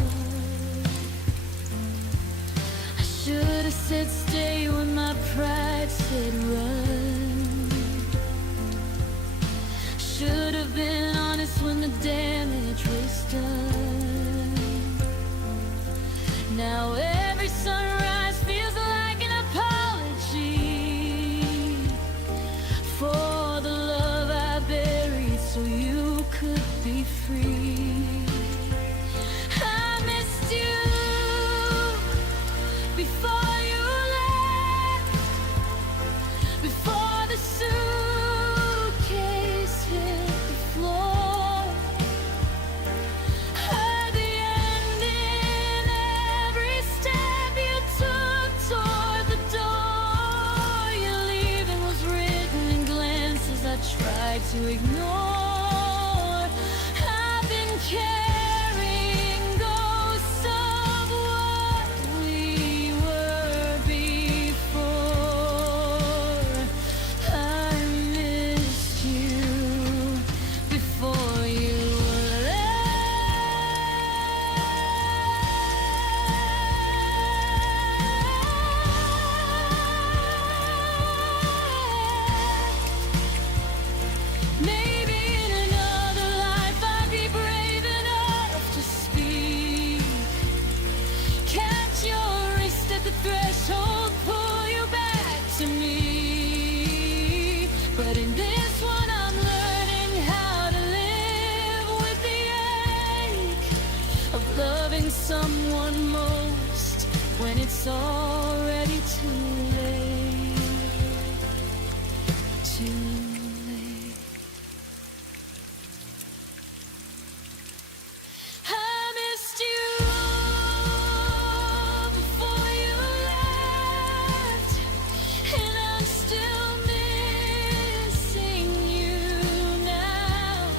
I should have said stay when my pride said run. Should have been honest when the damage was done. Now every sunrise feels like an apology for the love I buried so you could be free. I missed you before you left, before the suitcase hit the floor. Heard the end in every step you someone most when it's already too late. Too late. I missed you before you left, and I'm still missing you now.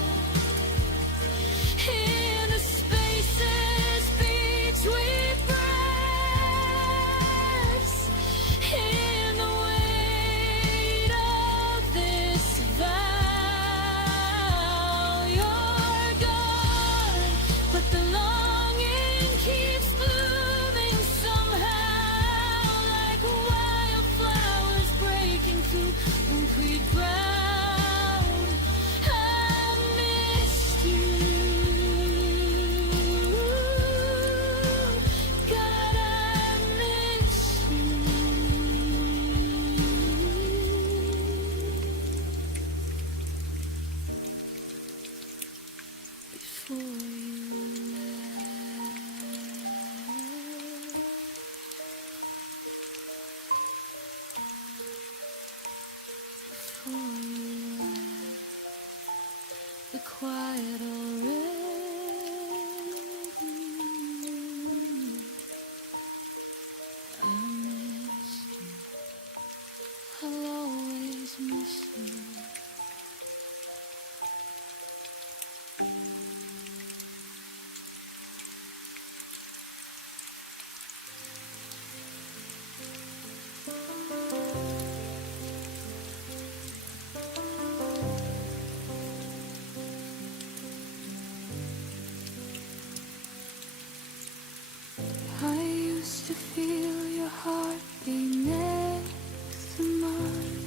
In the spaces between breaths, in the weight of this vow, you're gone, but the longing keeps blooming somehow, like wildflowers breaking through concrete ground. I missed you, God, I miss you. Before you left. Before you left. The quiet already. I miss you. I'll always miss you. I used to feel your heartbeat next to mine.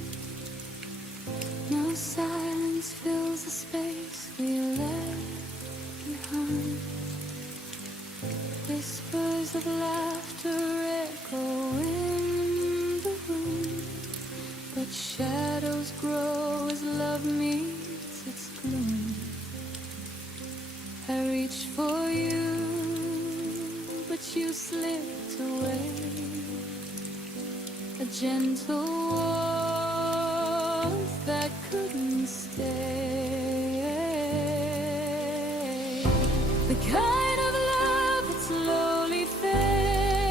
Now silence fills the space we left behind. Whispers of laughter echo in the room, but shadows grow as love meets its gloom. I reached for you, but you slipped away. A gentle warmth that couldn't stay. The kind of love that slowly fades,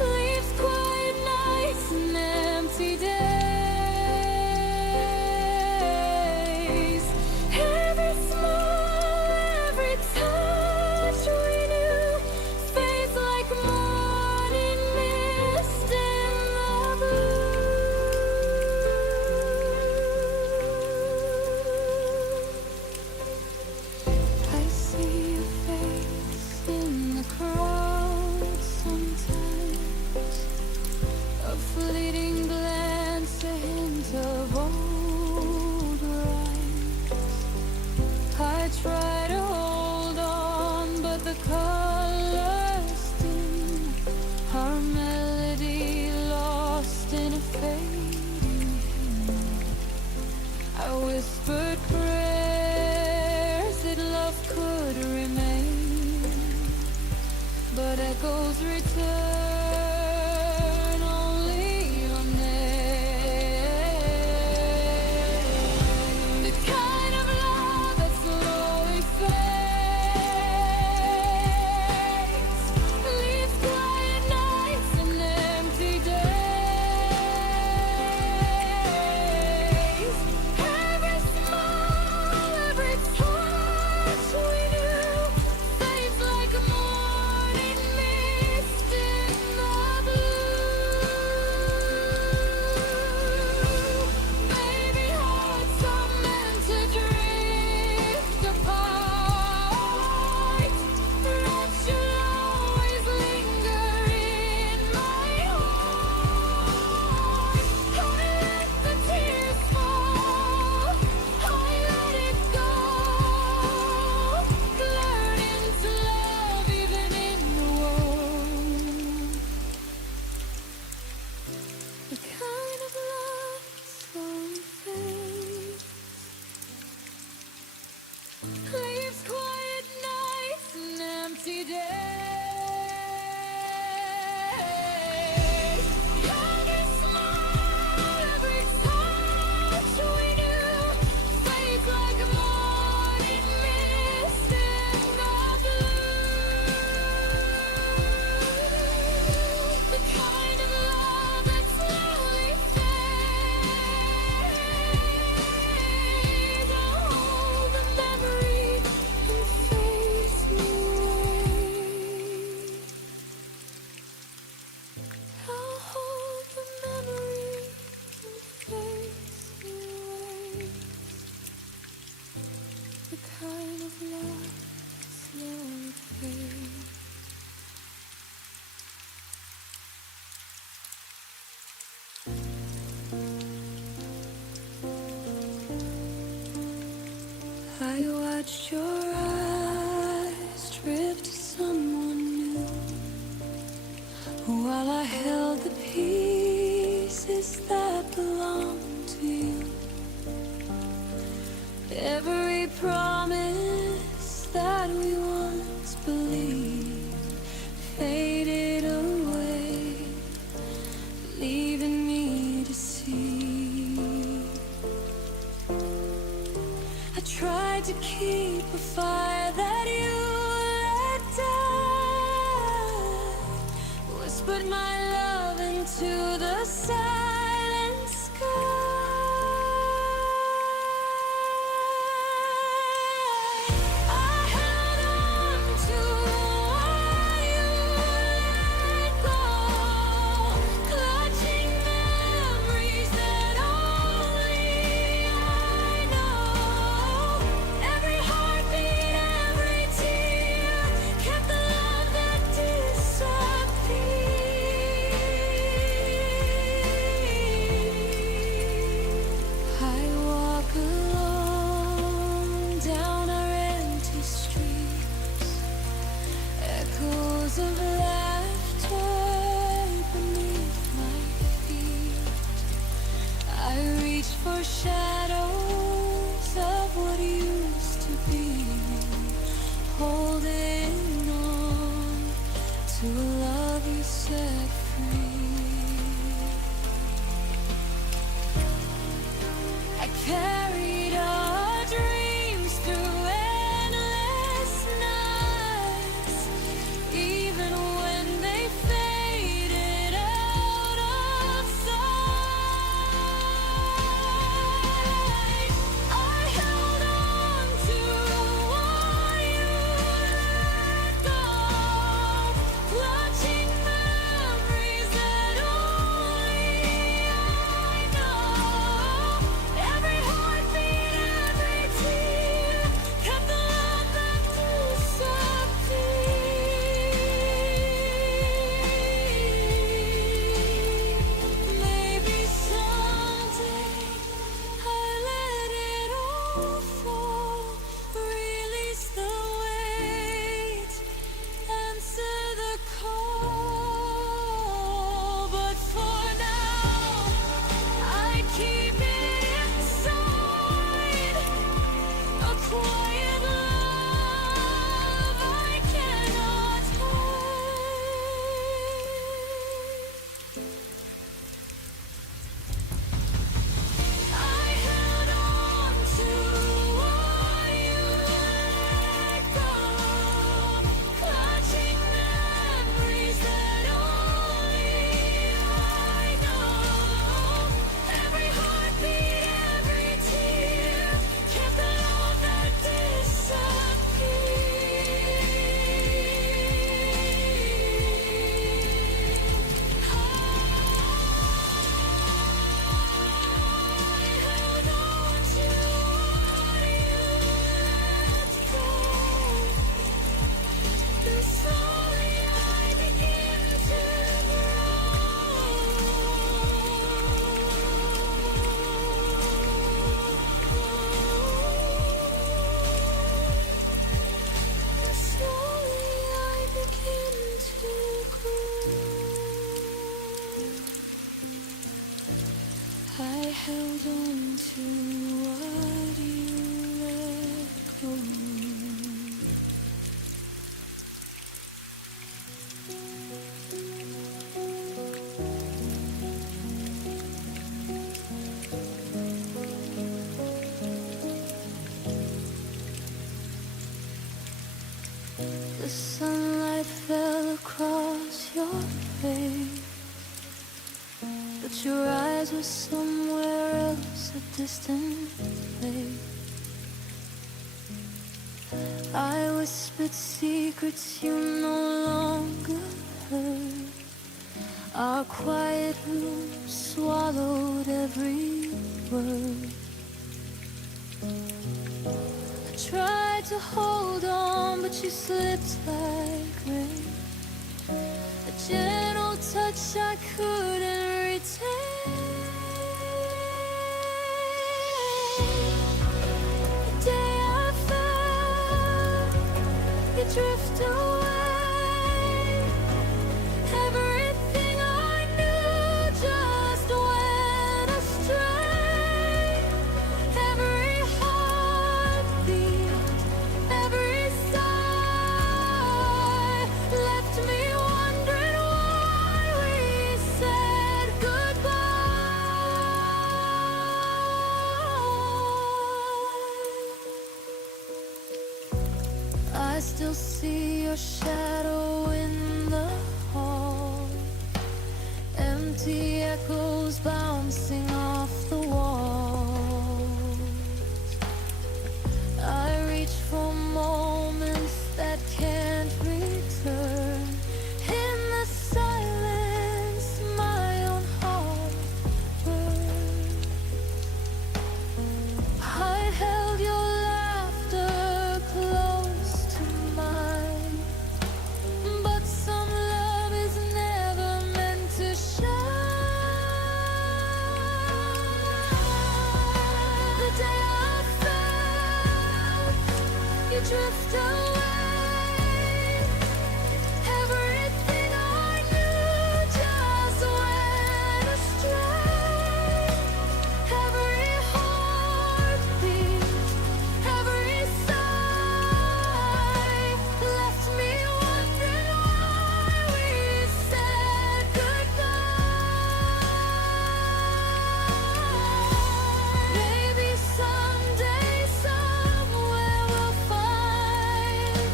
leaves quiet nights and empty days. Every smile, every touch we knew fades like morning mist in the blue. I see your face in the crowd sometimes, a fleeting glance, a hint of old rhymes. I try to hold on, but the colors dim. Our melody lost in a fading hymn. I whispered prayers that love could remain, but echoes return only your name. The kind of love that slowly fades, leaves quiet nights and empty days. Every smile, every touch we knew fades like a morning mist in I watched your eyes drift to someone new, while I held the pieces that belong to you. Every promise that we once believed faded away, leaving me to see. I tried to keep a fire that you let die, whispered my love into the silent sky. I held on to what you let go, clutching memories that only I know. Every heartbeat, every tear kept the love that disappeared. I walk alone down our empty streets, echoes of laughter beneath my feet. I reach for shadows of what used to be, holding on to a love you set free. I carried our dreams through endless nights, even when they faded out of sight. I held on to what you let go, clutching memories that only I know. Every heartbeat, every tear kept the love that disappeared. Maybe someday I let it all fall, release the weight, answer the call. But for now, I keep it inside, a quiet love I cannot hide. I held on to what you let go, clutching memories that only I know. Every heartbeat, every tear kept the love that I held on to what you let go. The sunlight fell across your face, but your eyes were somewhere else, a distant place. I whispered secrets you no longer heard. Our quiet room swallowed every word. I tried to hold on, but you slipped like rain, a gentle touch I couldn't retain. The day I still see your shadow in the hall. Empty echoes bouncing off the walls. I reach for moments that can't return. In the silence, my own heart burns. I held your laughter close to mine, but some love is never meant to shine. The day I felt you drift away, everything I knew just went astray. Every heartbeat, every sigh left me wondering why we said goodbye. Maybe someday, somewhere we'll find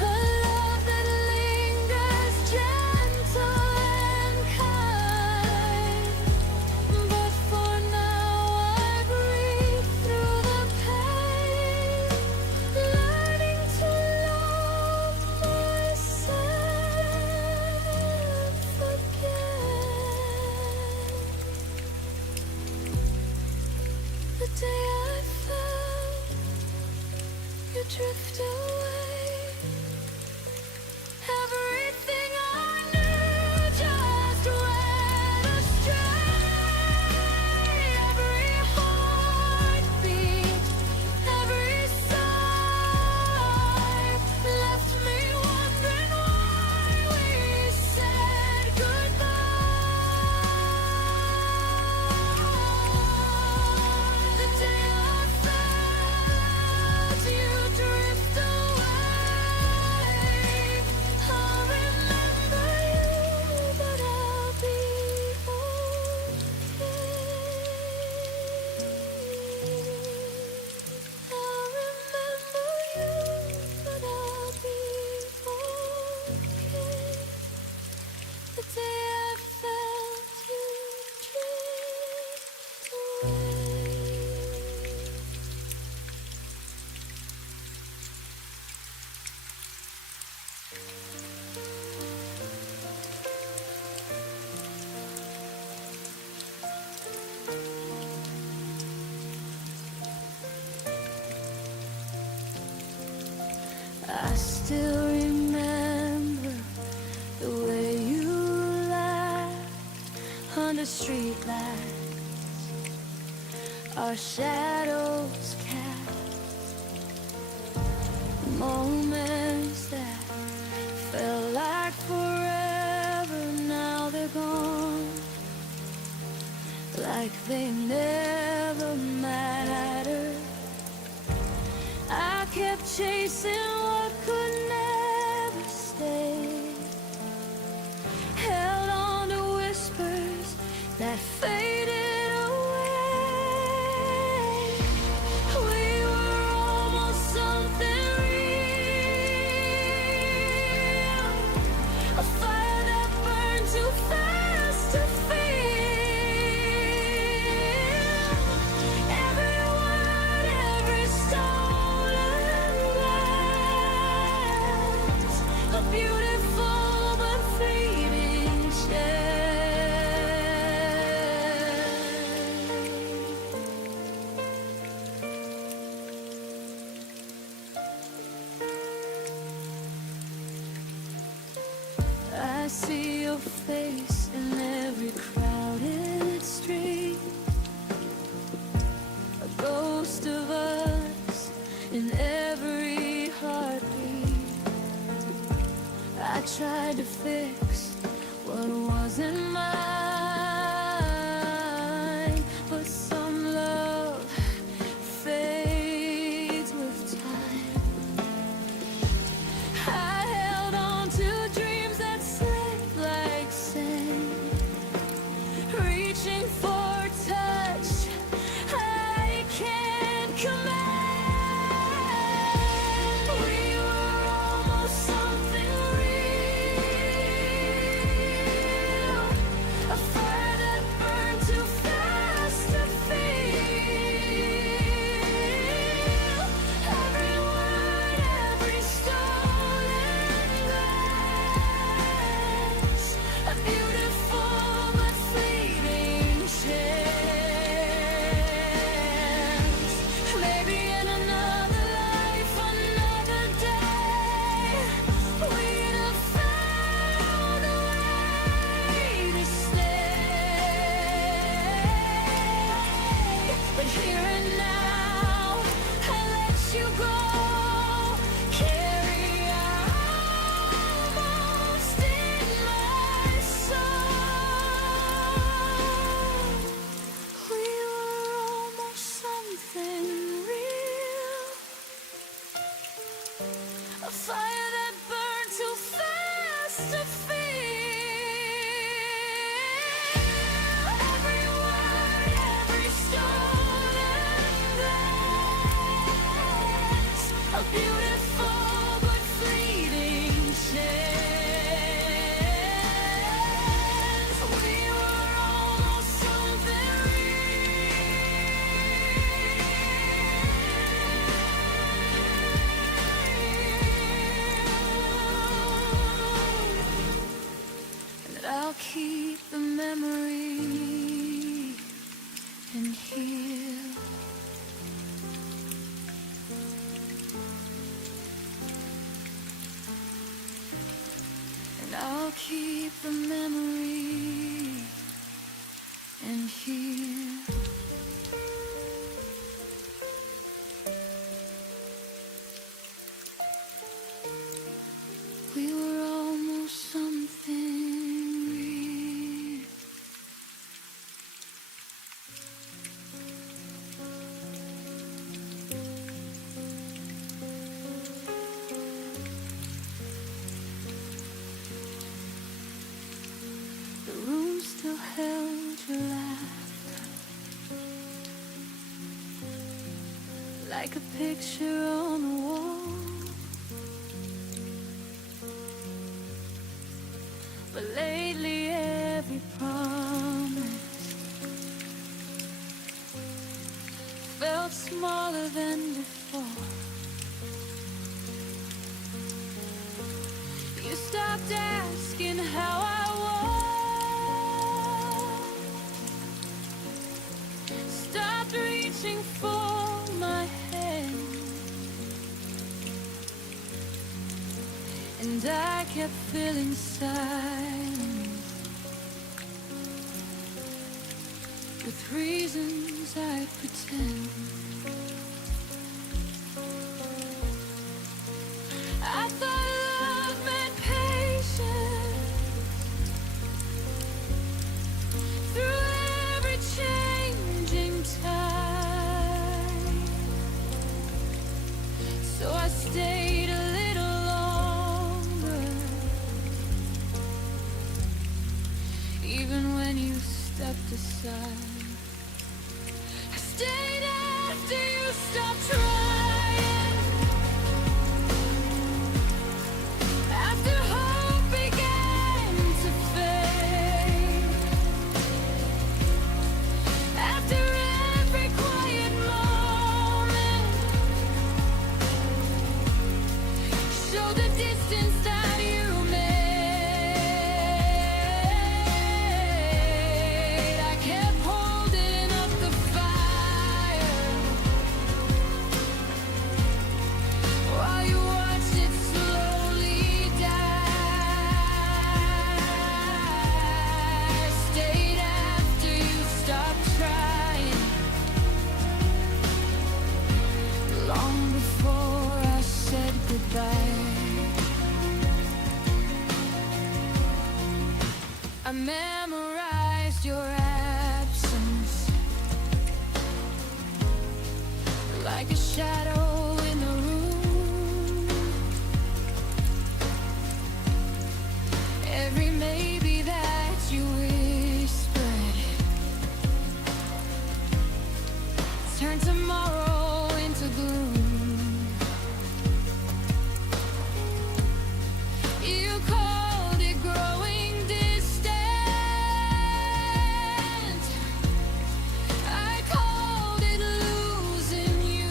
a love that lingers gentle and kind. But for now I breathe through the pain, learning to love myself again. The day I felt you drift away, everything I knew just went astray. Every heartbeat, every sigh left me wondering why we said goodbye. The day I felt you drift away, I'll remember you, but I'll be okay. I'll remember you, but I'll be okay. The day I felt you drift away. I still remember the way you laughed under streetlights, our shadows cast, moments that felt like forever. Now they're gone, like they never mattered. I kept chasing what could never stay, held on to whispers that faded away. We were almost something real, a fire that burned too fast to feel. Every word, every stolen glance, a beautiful but fleeting chance. I see your face in every crowded street, a ghost of us in every heartbeat. I tried to fix what wasn't mine, but some love fades with time. I held on to dreams that slipped like sand, reaching for touch I can't command. We were fire that burned too fast to feel. Every word, every stone and glass, a beautiful but fleeting chance. We were almost something real. And I'll keep the memory and heal. And I'll keep the memory and heal. We were almost something real. The room still held your laughter, like a picture on the wall. But lately every promise felt smaller than before. You stopped asking how I was, stopped reaching for my hand, and I kept feeling silence with reasons I'd pretend. I thought love meant patience through every changing tide, so I stayed a little longer, even when you stepped aside. I stayed after you stopped trying, after hope began to fade, after every quiet moment showed the distance that you made. I kept holding up the fire while you watched it slowly die. Stayed after you stopped trying, long before I said goodbye. I memorized your absence like a shadow in the room. Every maybe that you whispered turned tomorrow into gloom. You called it growing distant, I called it losing you.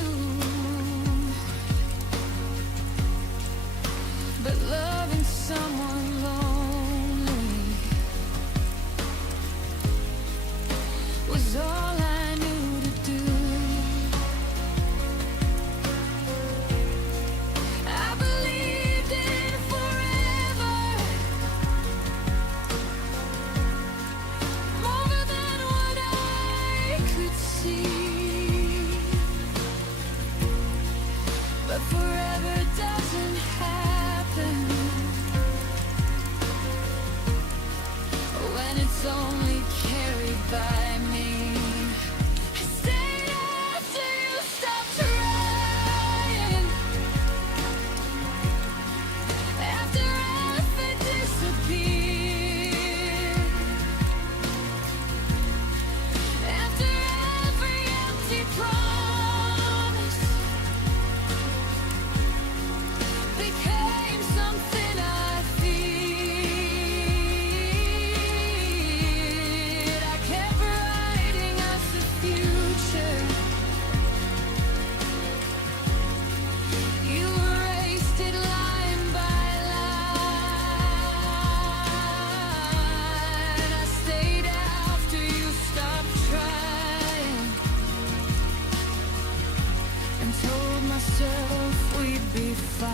and told myself we'd be fine.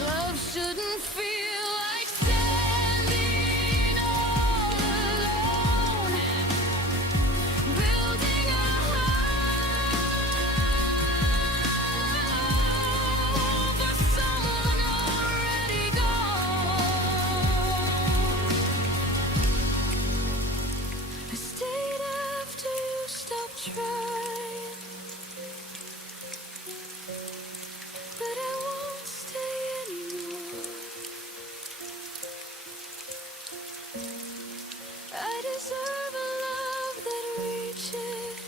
Love shouldn't feel like standing all alone, building a home for someone already gone. I stayed after you stopped trying, but I won't stay anymore. I deserve a love that reaches,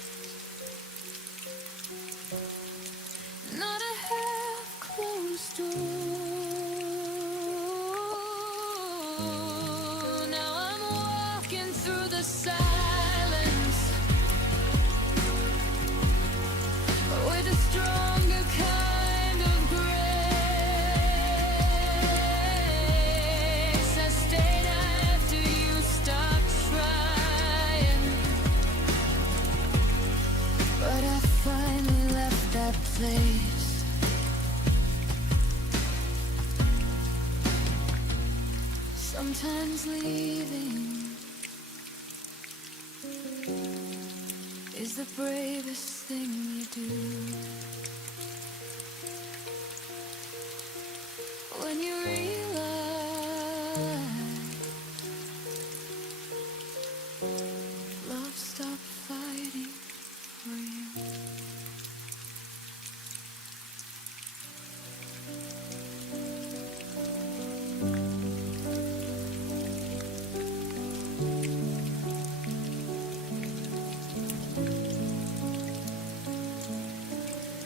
not a half-closed door. Now I'm walking through the silence with a stronger kind of grace. I stayed after you stopped trying, but I finally left that place. Sometimes leaving is the bravest thing you do. When you realize love stopped fighting for you.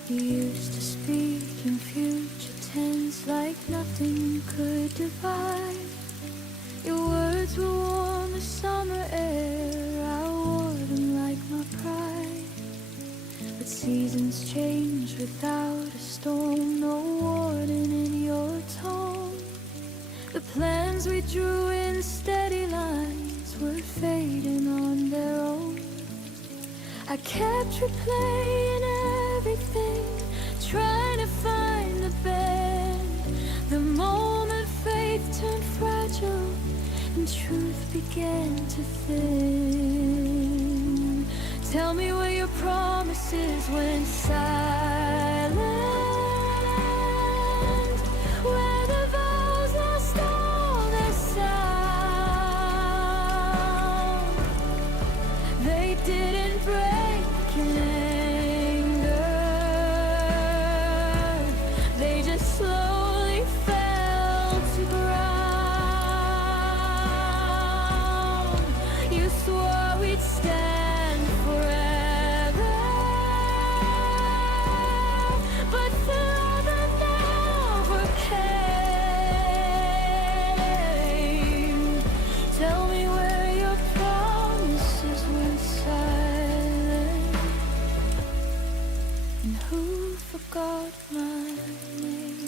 You used to speak in future tense like nothing could divide. Your words were warm as summer air, I wore them like my pride. But seasons change without a storm, no warning in your tone. The plans we drew in steady lines were fading on their own. I kept replaying everything, trying to find the bend. The moment faith turned fragile and truth began to thin. Tell me where your promises went silent, where the vows lost all their sound. They didn't break in anger, they just slowly fell to ground. You swore we'd stand forever, but the other never came. Tell me where your promises went silent, and who forgot my name.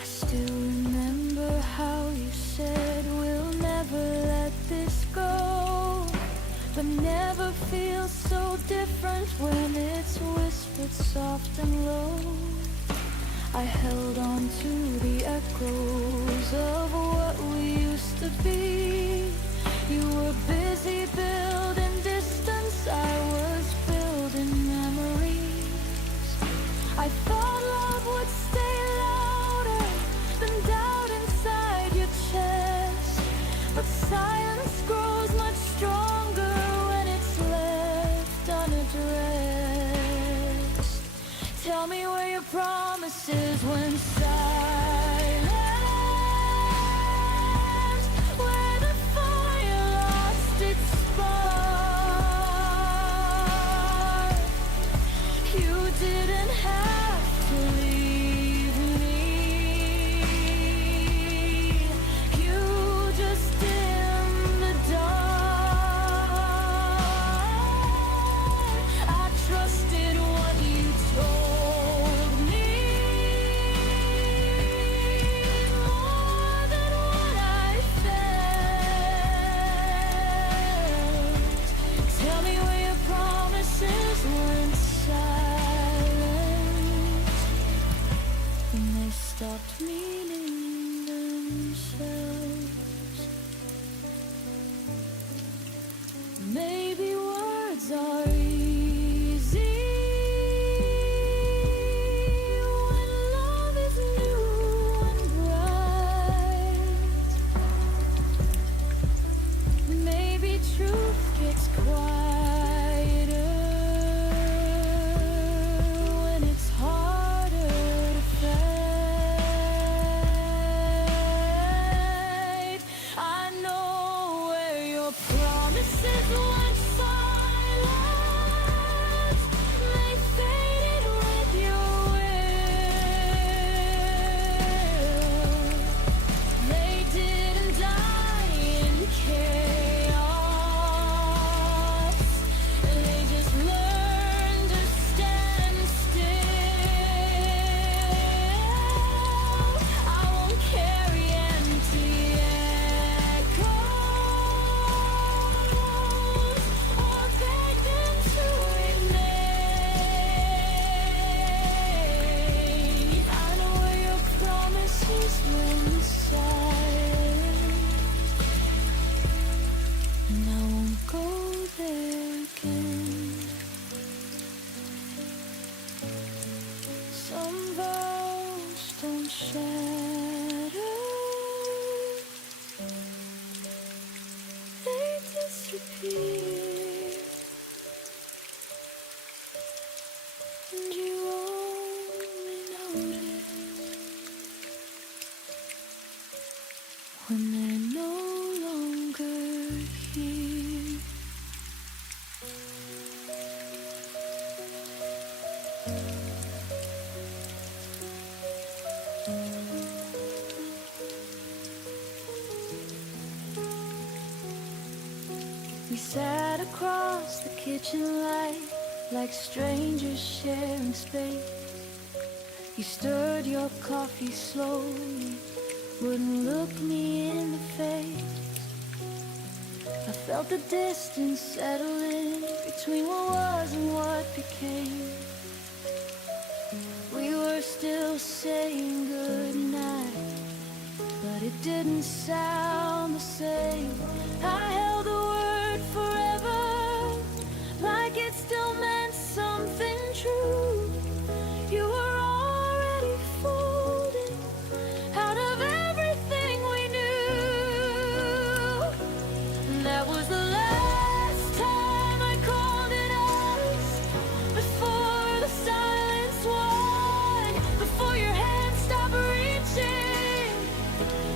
I still remember how you said we'll never let this go, but never feels so different when it's whispered soft and low. I held on to the echoes of what we used to be. You were busy building distance, I was building memories. I thought love would stay louder than doubt inside your chest, but silence grows much stronger when it's left unaddressed. Tell me where your promises went silent, where the fire lost its spark. You didn't have to leave me, you just dimmed the dark. I trusted what you told me, were here. We sat across the kitchen light like strangers sharing space. You stirred your coffee slowly, wouldn't look me in the face. I felt the distance settle in between what was and what became. We were still saying goodnight, but it didn't sound the same. I held the word forever, like it still meant something true. You were already folded out of everything we knew. And that was the last time I called it us, before the silence won, before your hand stopped reaching,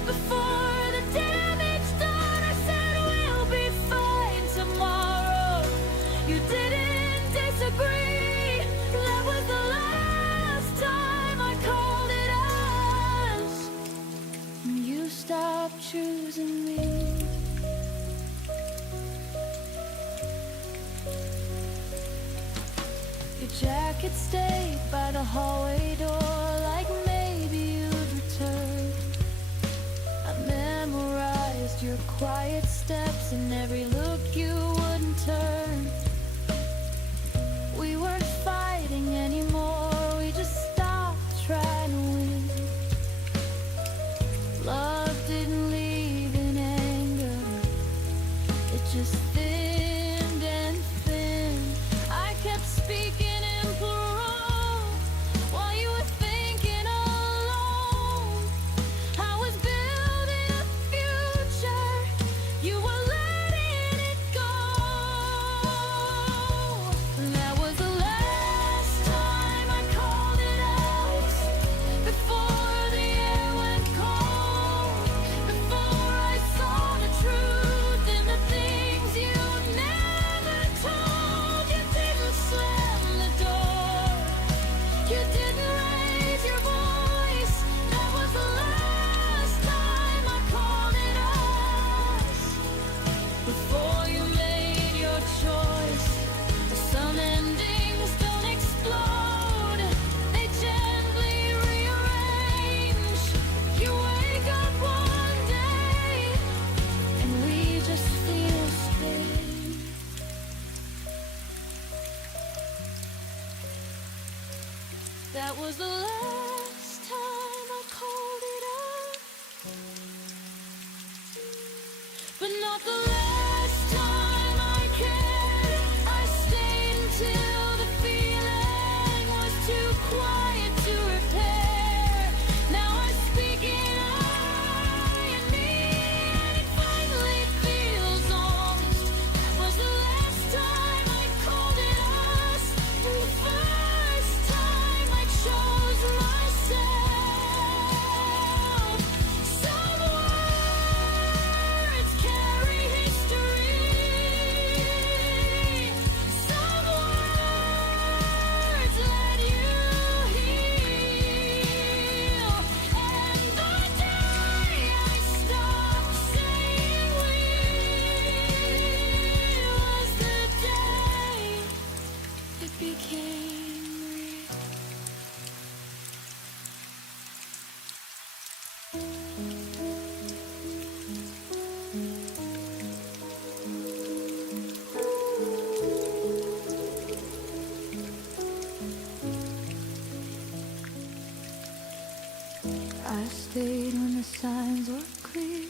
before the damage done. I said we'll be fine tomorrow. You didn't disagree. That was the last time I called it us, and you stopped choosing me. Your jacket stayed by the hallway door, like maybe you'd return. I memorized your quiet steps and every look you wouldn't turn. We weren't fighting anymore, we just stopped trying to win. Love didn't leave in anger, it just thinned and thinned. I kept speaking in plural while you were thinking alone. I was building a future, you were letting it go. That was the last time I called it us, before the air went cold, before I saw the truth in the things you never told. You didn't slam the door, you didn't raise your voice. That was the last time I called it us, before you made your choice. Some endings don't explode, they gently rearrange. You wake up one day and we just feel space. That was the last time I called it up, but not the last time I cared. I stayed until the feeling was too quiet to repair. Now I speak in I and me, and it finally feels honest. Was the last time I called it us, and the first time I chose myself. Some words carry history, some words let you heal. And the day I stopped saying we was the day it became real. I stayed when the signs were clear,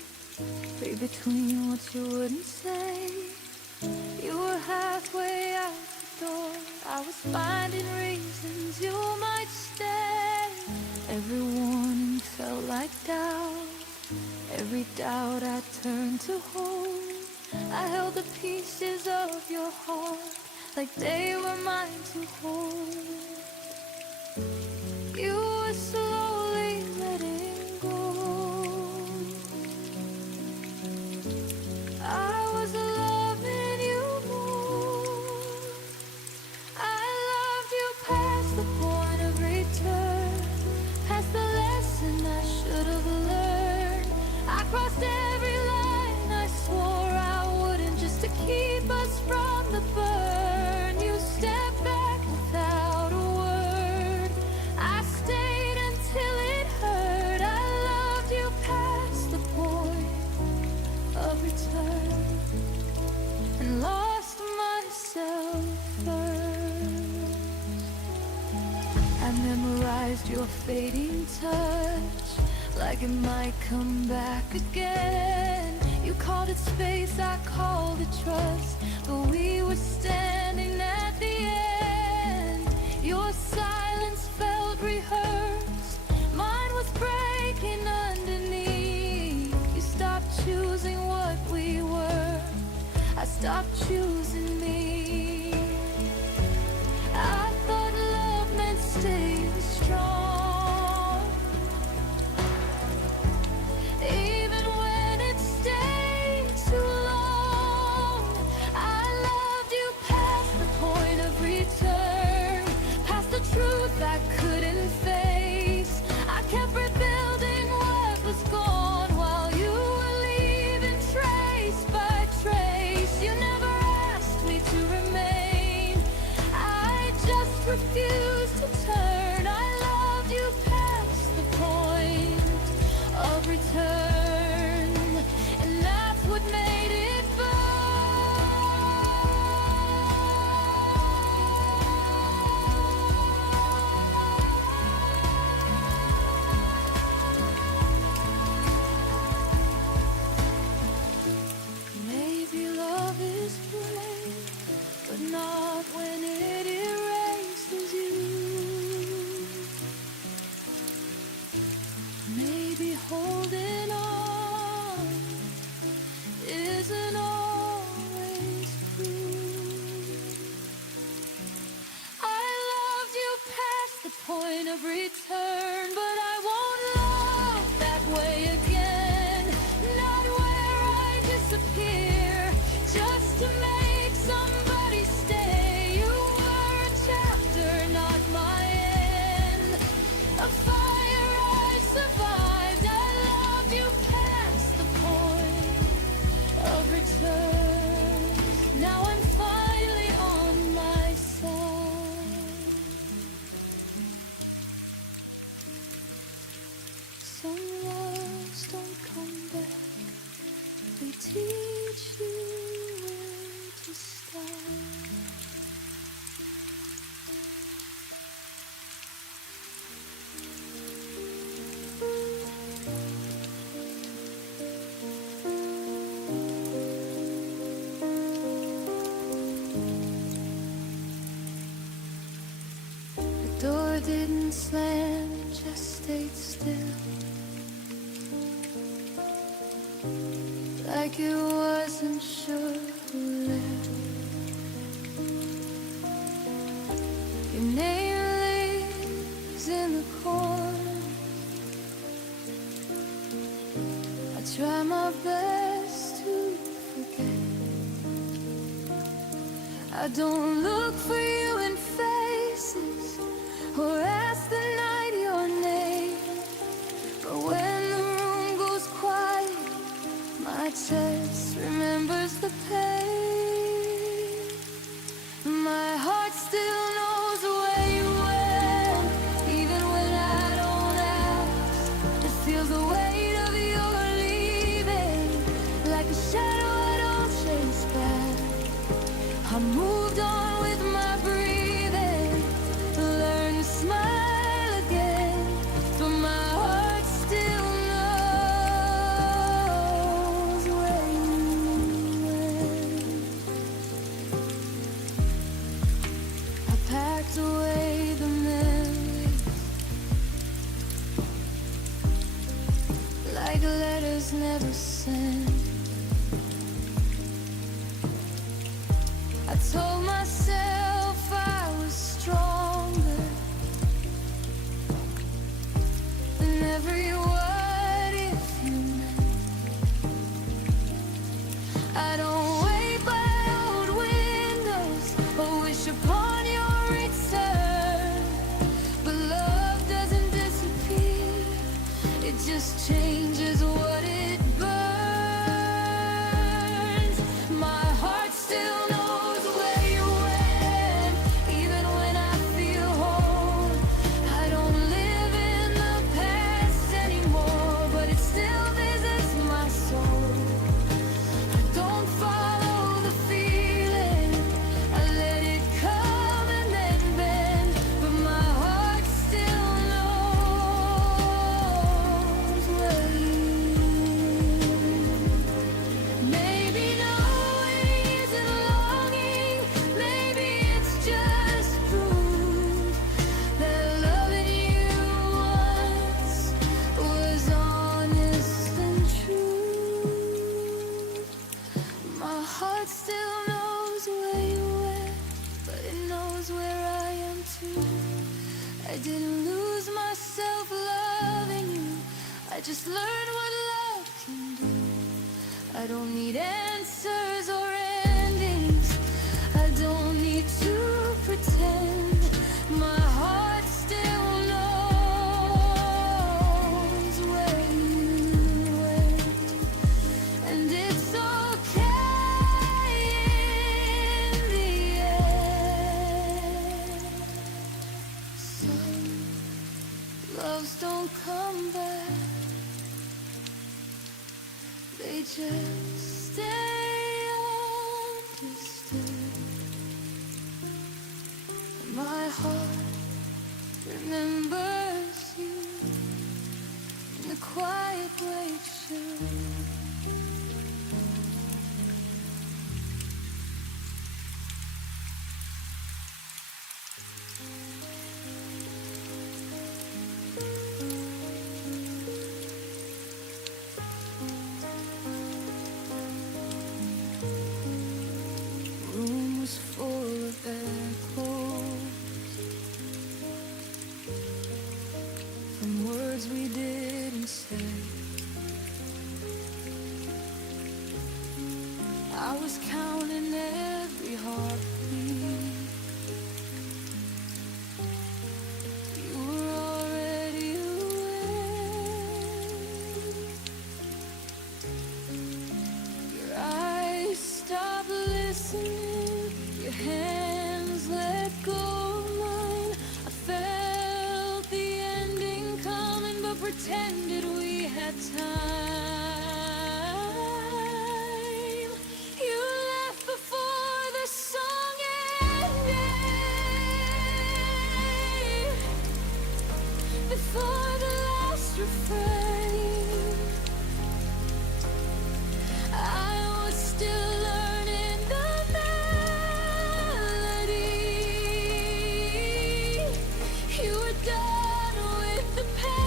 read between what you wouldn't say. You were halfway out the door, I was finding reasons you might stay. Every warning felt like doubt, every doubt I turned to hold. I held the pieces of your heart like they were mine to hold. You were slowly letting go, I was return and lost myself first. I memorized your fading touch like it might come back again. You called it space, I called it trust, but we were standing at the end. Your silence felt rehearsed, mine was breaking underneath. You stopped choosing what we were, I stopped choosing me. I thought love meant staying strong, even when it stayed too long. I loved you past the point of return, past the truth I couldn't face. I kept rebuilding what was gone while you were leaving trace by trace. You never asked me to remain, I just refused to turn. I loved you past the point of return, and that's what made it burn. Maybe love is brave, but not when it erases you. Maybe holding on isn't always true. I loved you past the point of return, but I won't love that way again. Not where I disappear just to make somebody stay. You were a chapter, not my end. A fire I survived. I loved you past the point of return. Now I'm finally on my side. Some loves don't come back, they teach you where to start. The door didn't slam, it just stayed still, like it wasn't sure who lived. Your name lives in the corner. I try my best to forget. I don't look for you in faces or ask the night your name, but when the room goes quiet, my chest remembers the pain. My heart still knows where you went, even when I don't ask. It feels the weight of your leaving, like a shadow I don't chase back. I moved on with my breathing, learned to smile again, but my heart still knows where you went. I packed away the memories like letters never sent. I told myself I was stronger than every what if you meant. I don't wait by old windows or wish upon your return, but love doesn't disappear, it just changes what it burns. My heart still knows where you went, even when I feel whole. I don't live in the past anymore, but it still visits my soul. heart still knows where you went, but it knows where I am too. I didn't lose myself loving you, I just learned what love can do. I don't need answers or endings, I don't need to pretend. My heart still knows where you went, and it's okay in the end. Some loves don't come back, they just stay understood. My heart remembers you in the quiet way it should. Room was full of echoes from words we didn't say. I was counting every heartbeat. You were already away. Your eyes stopped listening, your hands let go of mine. I felt the ending coming, but pretended we had time. You left before the song ended, before the last refrain. I was still learning the melody. You were done with the pain.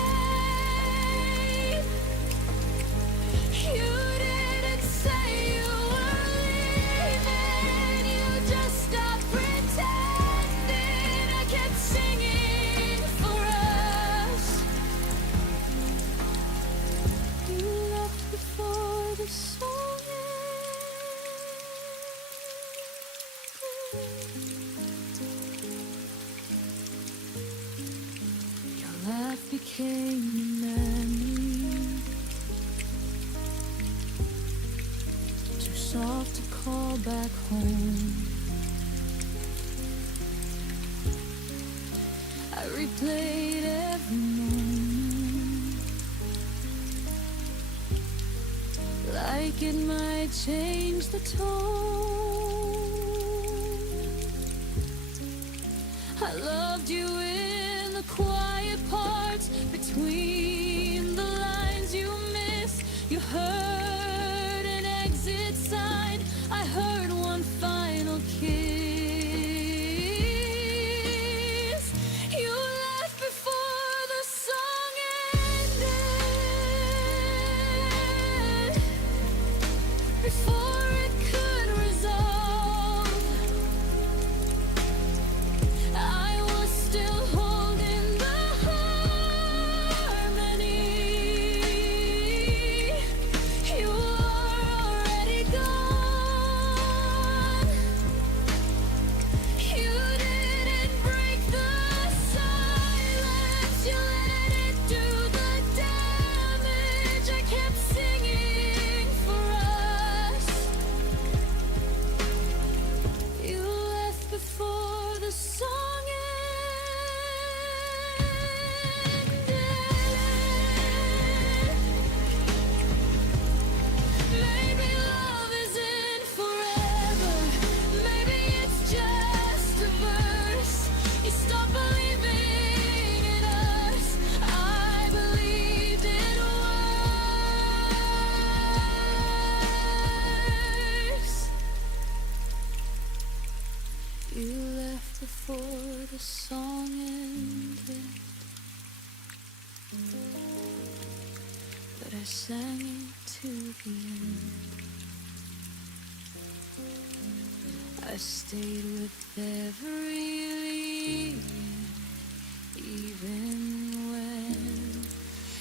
You didn't say you were leaving, you just stopped pretending. I kept singing for us. You left before the song ended. Your laugh became a memory, too soft to call back home. I replayed every moment, like it might change the tone. I loved you in the quiet parts, between the lines you missed. You heard an exit sign, I heard one final kiss. You left before the song ended, before it could resolve. I was still holding the harmony. You were already gone. You didn't break the silence, you let it do the damage. I kept singing for us. You left before the song ended. Maybe love isn't forever, maybe it's just a verse. You stopped believing in us, I believed it worse. You left before the song ended, but I sang it to the end. I stayed with every leaving, even when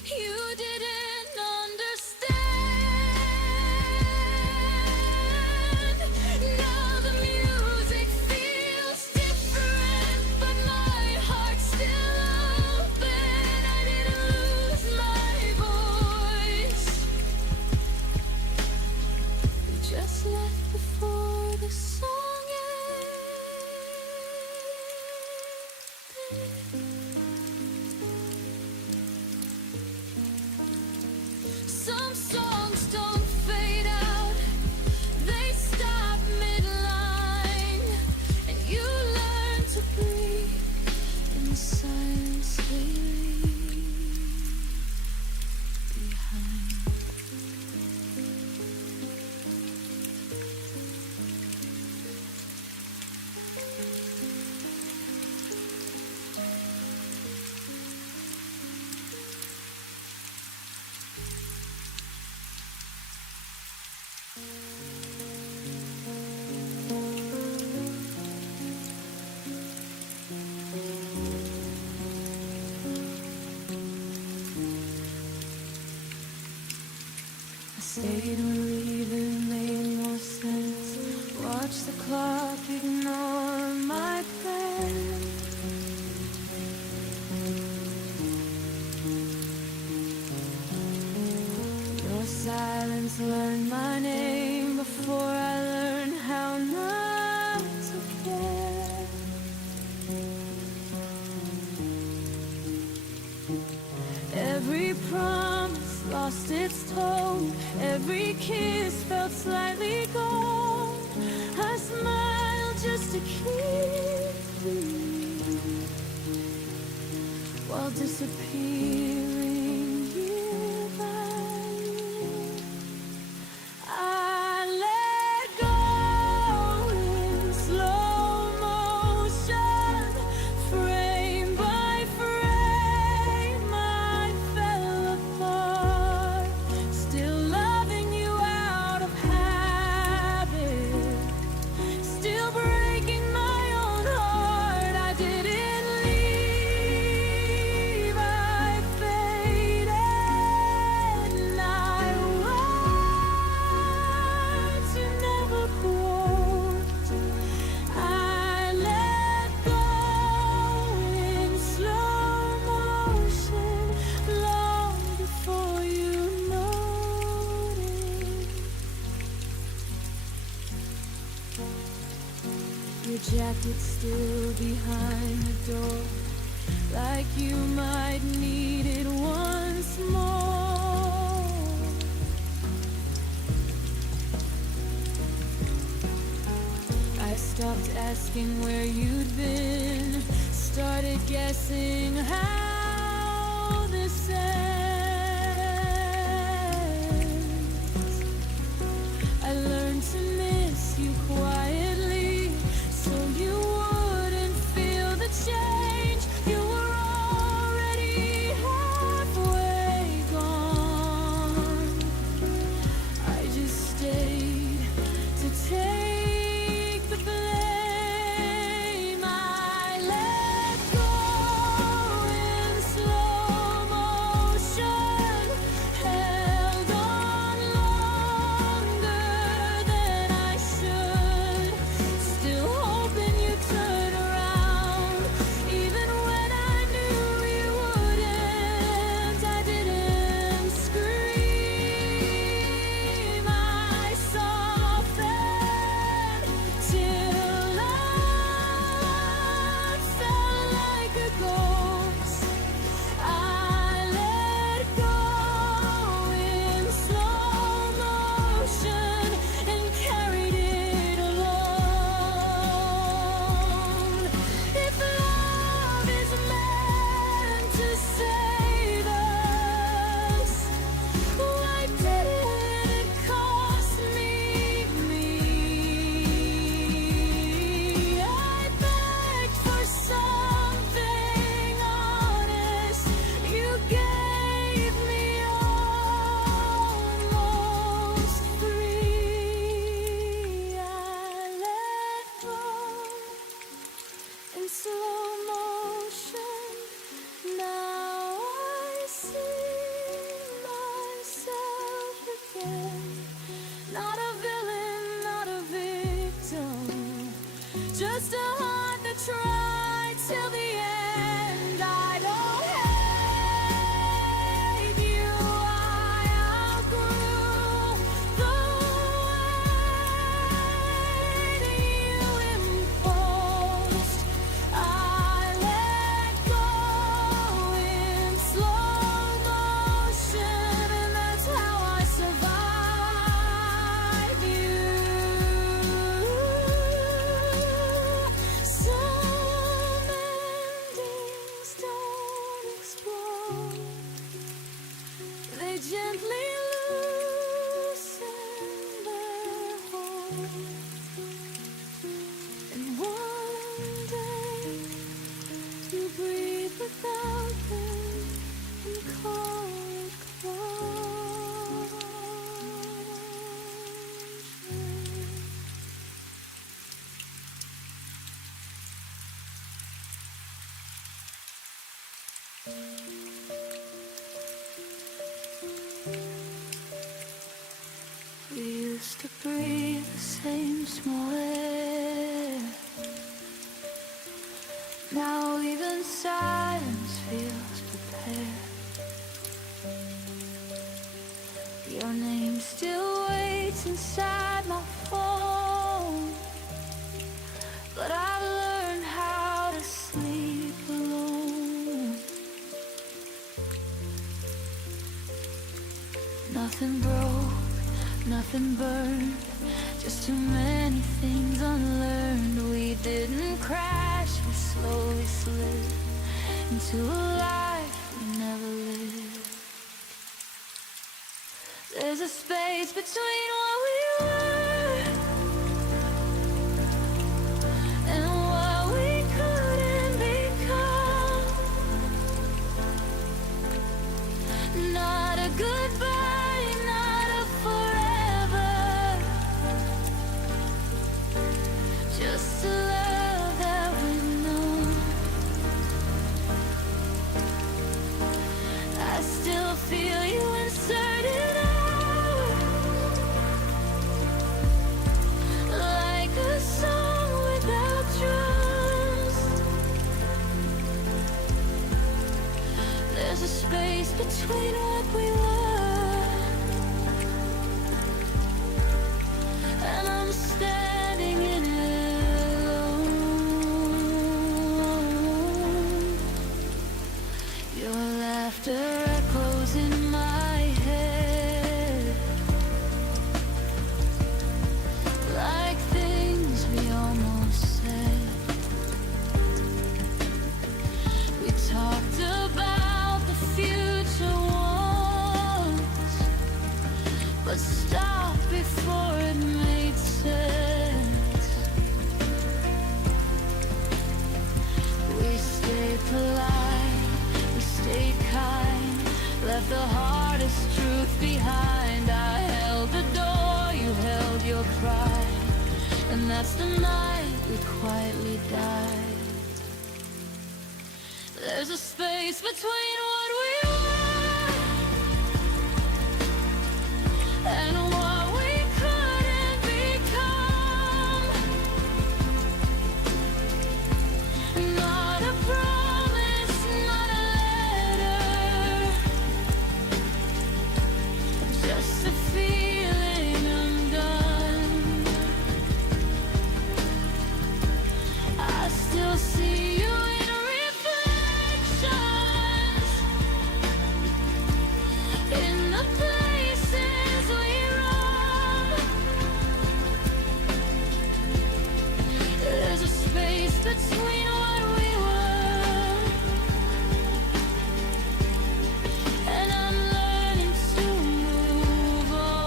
you didn't understand. Now the music feels different, but my heart's still open. I didn't lose my voice. We just left before the song ended. Some songs don't fade out, they stop midline, and you learn to breathe in the silence they leave behind. I stayed when leaving made more sense. Watch the clock ignore my plan. Your silence learned my name before I learned how not to care. Every promise lost its tone. Every kiss felt slightly cold. I smiled just to keep believing, while disappearing year by year. I let go in slow motion, frame by frame. I fell apart, still loving you out of habit, still breaking my own heart. I didn't leave, I faded, and I watched you never quote. I let go in slow motion, long before you noticed. Your jacket still behind the door, like you might need it once more. I stopped asking where you'd been, started guessing how this ends. I learned to miss you quietly, so you wouldn't feel the change. You were already halfway gone. I just stayed to take the blame. I let go in slow motion. just a heart that tried till the end. I don't hate you, I outgrew the way that you imposed. I let go in slow motion, and that's how I survive you. Some endings don't explode, they gently loosen their hold. And one day you breathe without them and call it closure. We used to breathe the same small air. Now even silence feels prepared. Your name still waits inside my phone, but I've learned how to sleep alone. Nothing broke, nothing burned, just too many things unlearned. We didn't crash, we slowly slid into a life we never lived. There's a space between what we were and what we couldn't become. Not a goodbye, not a forever, just a love that we've known. I still feel you inserted out, like a song without drums. There's a space between what we were, and I'm standing in it alone. Your laughter echoes in my head, like things we almost said. We talked about the future once, but stopped before it made sense. We stayed polite, we stayed kind, left the hardest truth behind. I held the door, you held your pride, and that's the night we quietly died. There's a space between what we were and what we couldn't become. Not a promise, not a letter, just a feeling undone. I still see you in reflections, in the places we run. There's a space between what we were, and I'm learning to move on.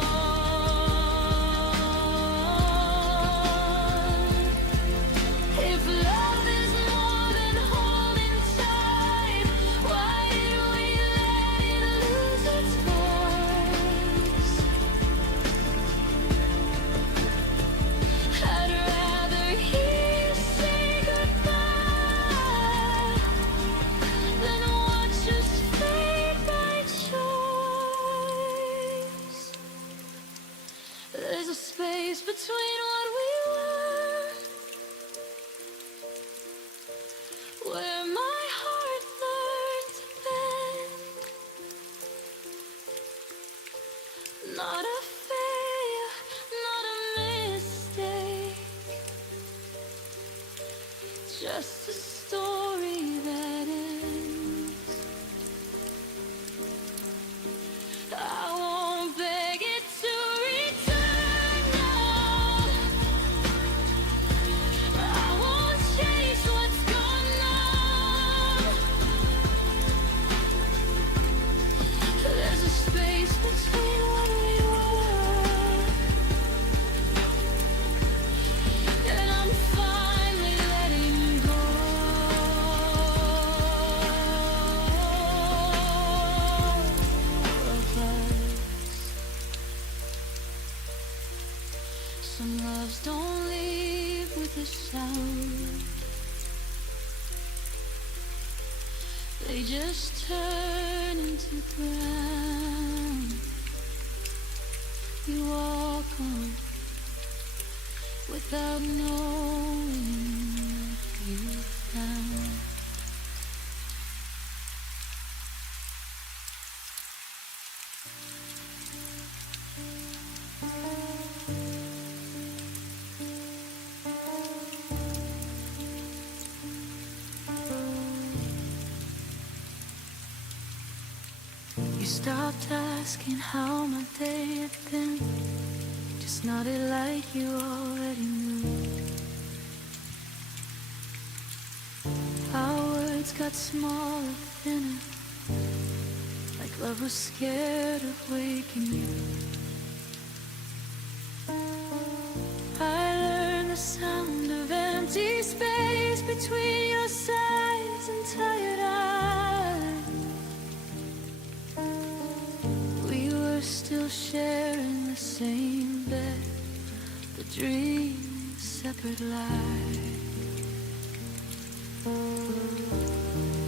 If love is more than holding tight, why did we let it lose its voice? I'd rather hear you say goodbye than watch us fade by choice. There's a space between what we were just a story that ends. I won't beg it to return now. I won't chase what's gone now. There's a space between what we were, and I'm finally letting go of us. Some loves don't leave with a sound, they just turn into ground. You walk on without knowing what you found. You stopped asking how my day had been, just nodded like you already knew. Our words got smaller, thinner, like love was scared of waking you. I learned the sound of empty space between your sighs and tired eyes. We were still sharing the same bed, but dreaming separate lives.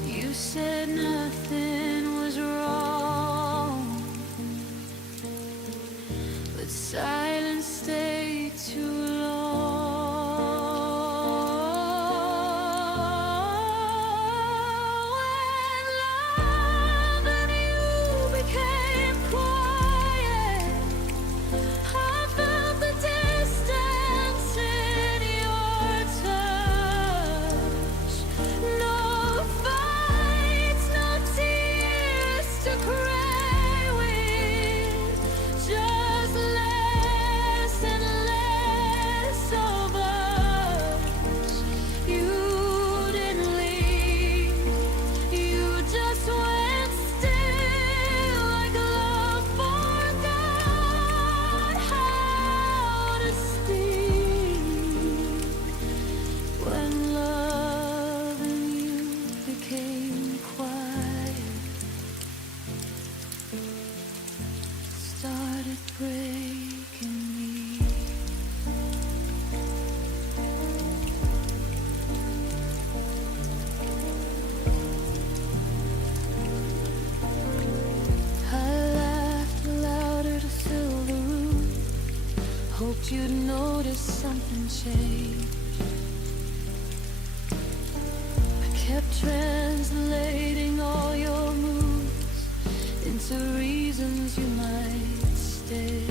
You said nothing was wrong, but silence stayed too long. When love and you became quiet, I felt the distance in your touch. No fights, no tears to cry with, just less and less of us. You didn't leave, you just went still, like love forgot how to speak. When love and you became quiet, started breaking me. I laughed louder to fill the room, hoped you'd notice something changed. I kept translating all your moves into reasons you might stay.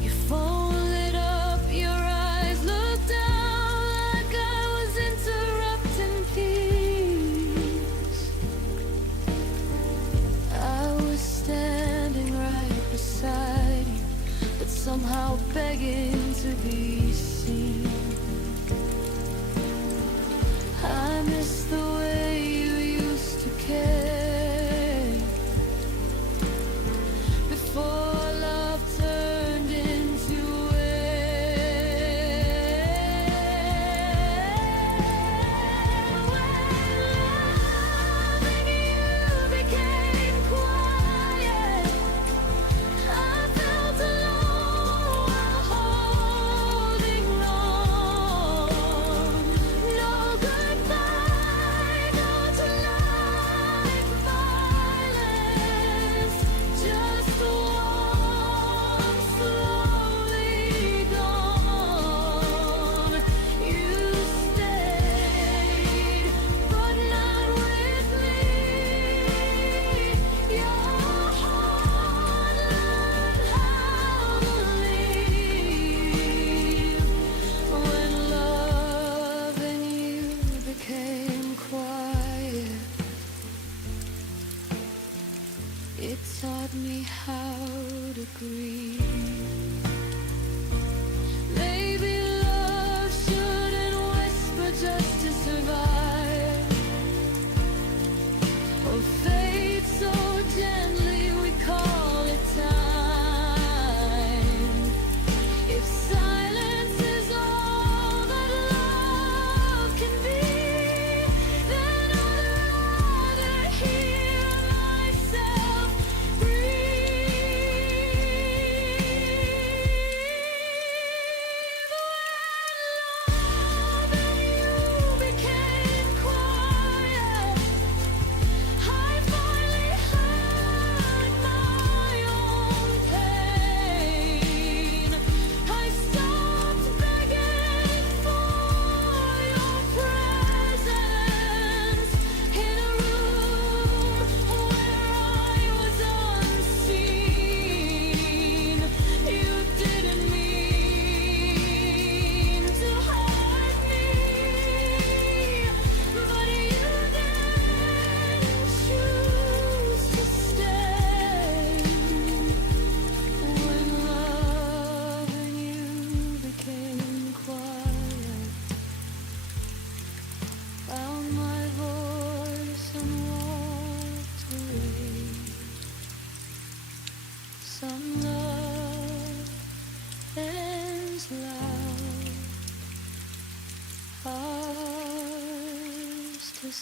Your phone lit up, your eyes looked down like I was interrupting peace. I was standing right beside you, but somehow begging to be seen. I miss the way you used to care before love turned into air. When love and you became quiet, I felt alone while holding on. No goodbye.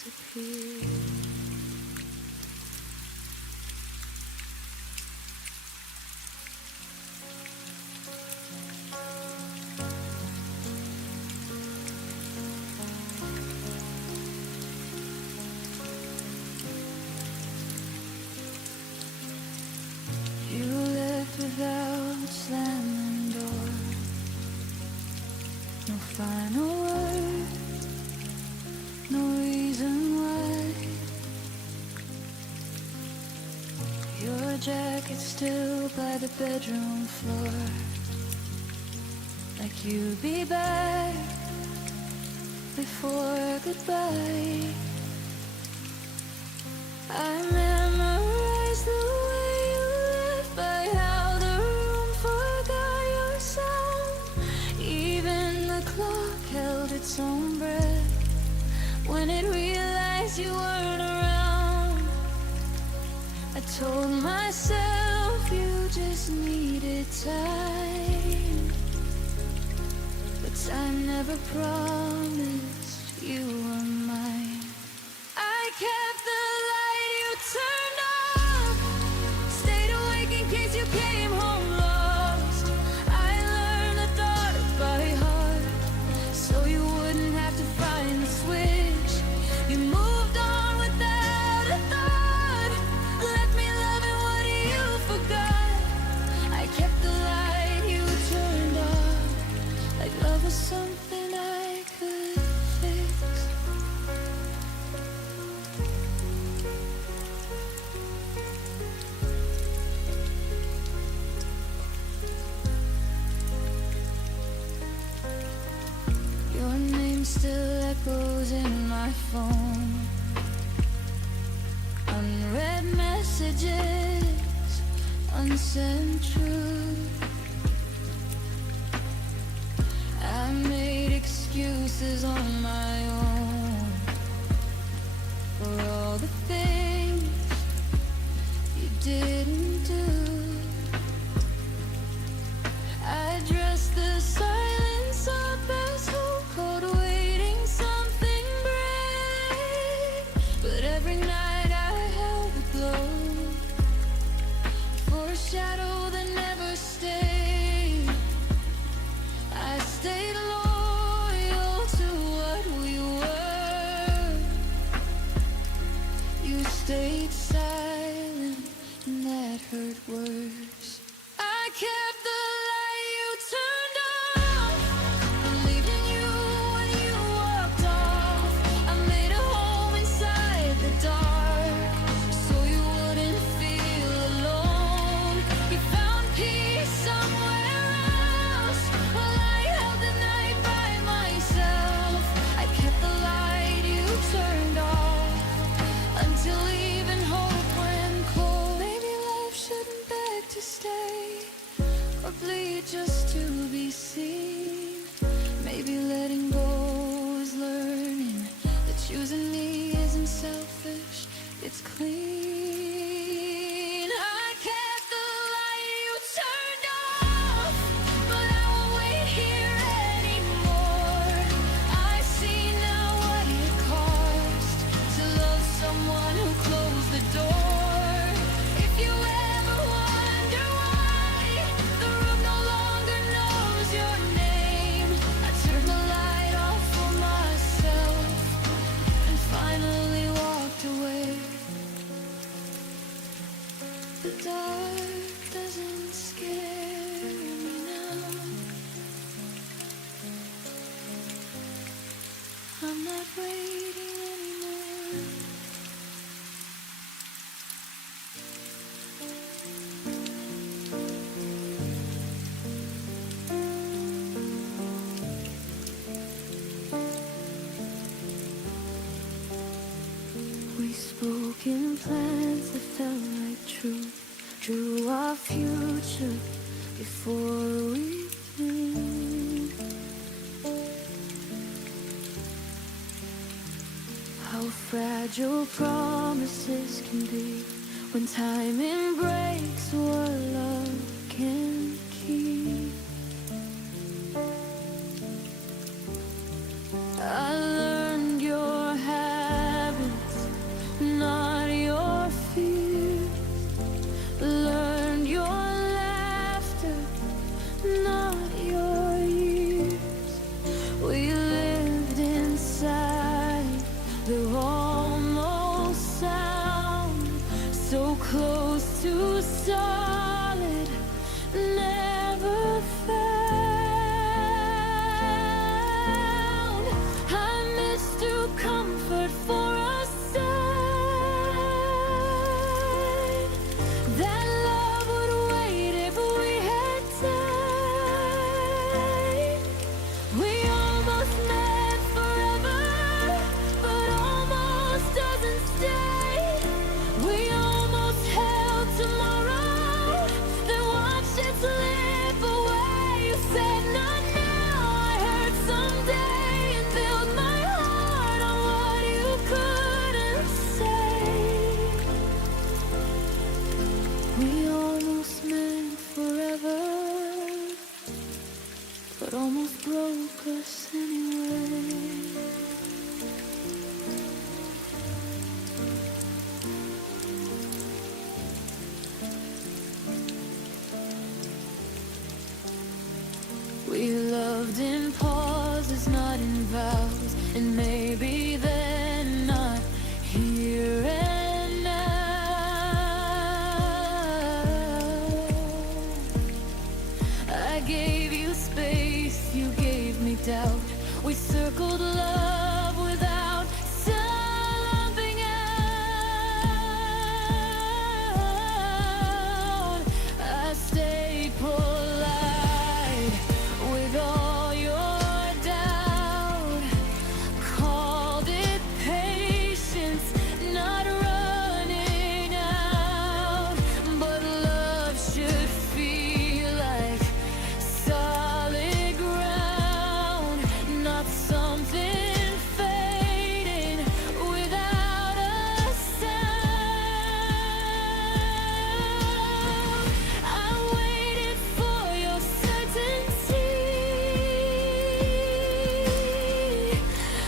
disappear. You left without slamming door. No final word, no reason why. Your jacket still by the bedroom floor, like you'd be back before goodbye. I memorized the way you left, by how the room forgot your sound. Even the clock held its own breath when it realized you weren't around. I told myself you just needed time, but time never promised you were mine. I kept the light you turned off, stayed awake in case you came home lost. I learned the dark by heart, so you wouldn't have to find the switch. You moved on without a thought, left me loving what you forgot. I kept the light you turned off, like love was something I could fix. Your name still echoes in my phone. Unread messages, unsent truth. I made excuses on my own for all the things you didn't do. I dressed the silence up as hope, cold waiting something bright. But every night I held the glow for a shadow that never stayed. I stayed loyal to what we were. You stayed silent, and that hurt worse. I kept the light you turned off, believed in you when you walked off. I made a home inside the dark, so you wouldn't feel alone. You found peace somewhere else, while I held the night by myself. I kept the light you turned off, until even hope went cold. Maybe love shouldn't beg to stay, or bleed just to be seen. Maybe letting go is learning that choosing me isn't selfish, it's clean. I kept the light you turned off, but I won't wait here anymore. I see now what it cost to love someone who closed the door. If you ever wonder why the room no longer knows your name, I turned the light off for myself and finally walked away. The dark doesn't scare me now. I'm not waiting anymore. We spoke in plans that felt like truth, drew our future before we knew how fragile promises can be when timing breaks what love can keep. I learned your habits but almost broke us anyway. We loved in pauses, not in vows, and maybe they're not here and now. I gave you space, you gave me doubt. We circled love without something out. I stayed polite with all your doubt. Called it patience, not running out. But love should feel like solid ground, not something fading without a sound. I waited for your certainty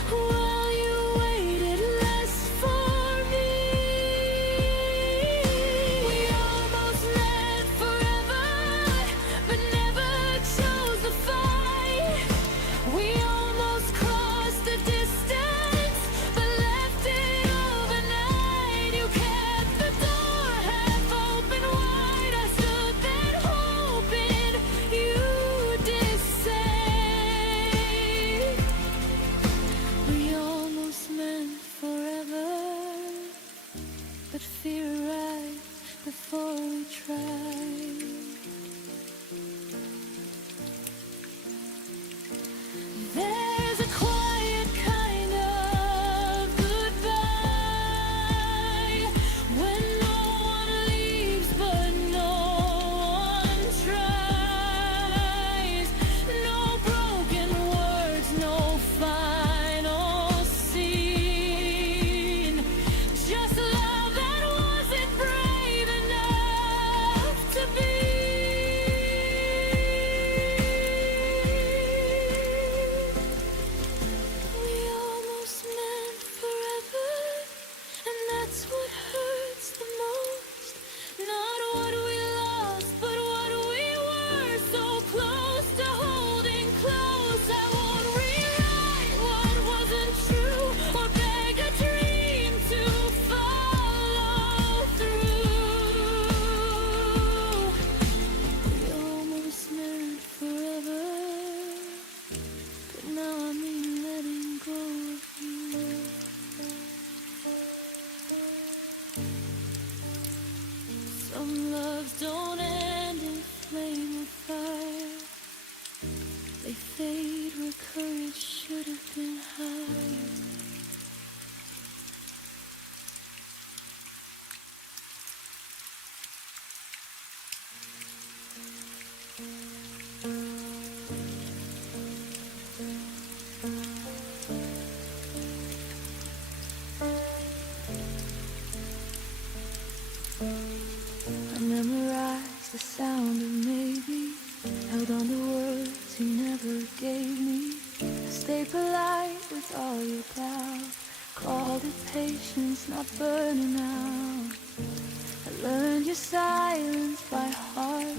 while you waited less for me. We almost met forever, but never chose the fight. We almost crossed the distance, but left it overnight. You kept the door half open wide. I stood there hoping you'd decide. We almost meant forever, but fear arrived before we tried. There's a quiet kind of goodbye when no one leaves but no one tries. No broken words, no final scene. Just love that wasn't brave enough to be. We almost meant forever, and that's what hurts the most. Not what we lost, but what we were. So close to holding close. I won't rewrite what wasn't true or beg a dream to follow through. We almost meant forever, but now I mean letting go of you. Some loves don't end in flame or fire. They fade where courage should have been higher. I memorized the sound of maybe, held on to words you never gave me. Stay polite with all your doubt, called it patience, not burning out. I learned your silence by heart,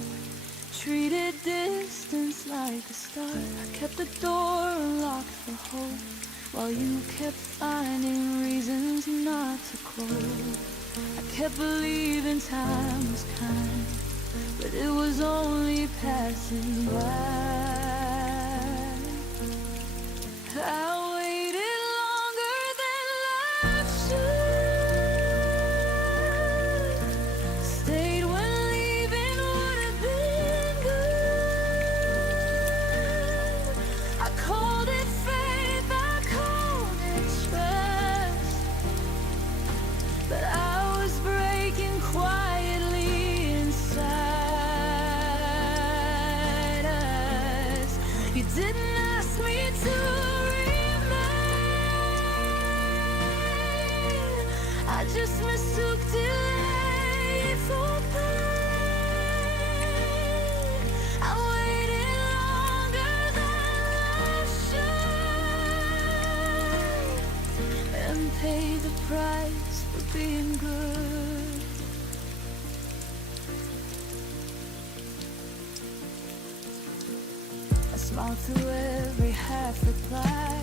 treated distance like a start. I kept the door unlocked for hope, while you kept finding reasons not to cope. I kept believing time was kind, but it was only passing by. I waited longer than life should, stayed when leaving would have been good. I called it faith, I called it trust, but I was breaking quietly inside us. You didn't ask me to remain, I just mistook delay for pain. I waited longer than being good. I smiled through every half reply,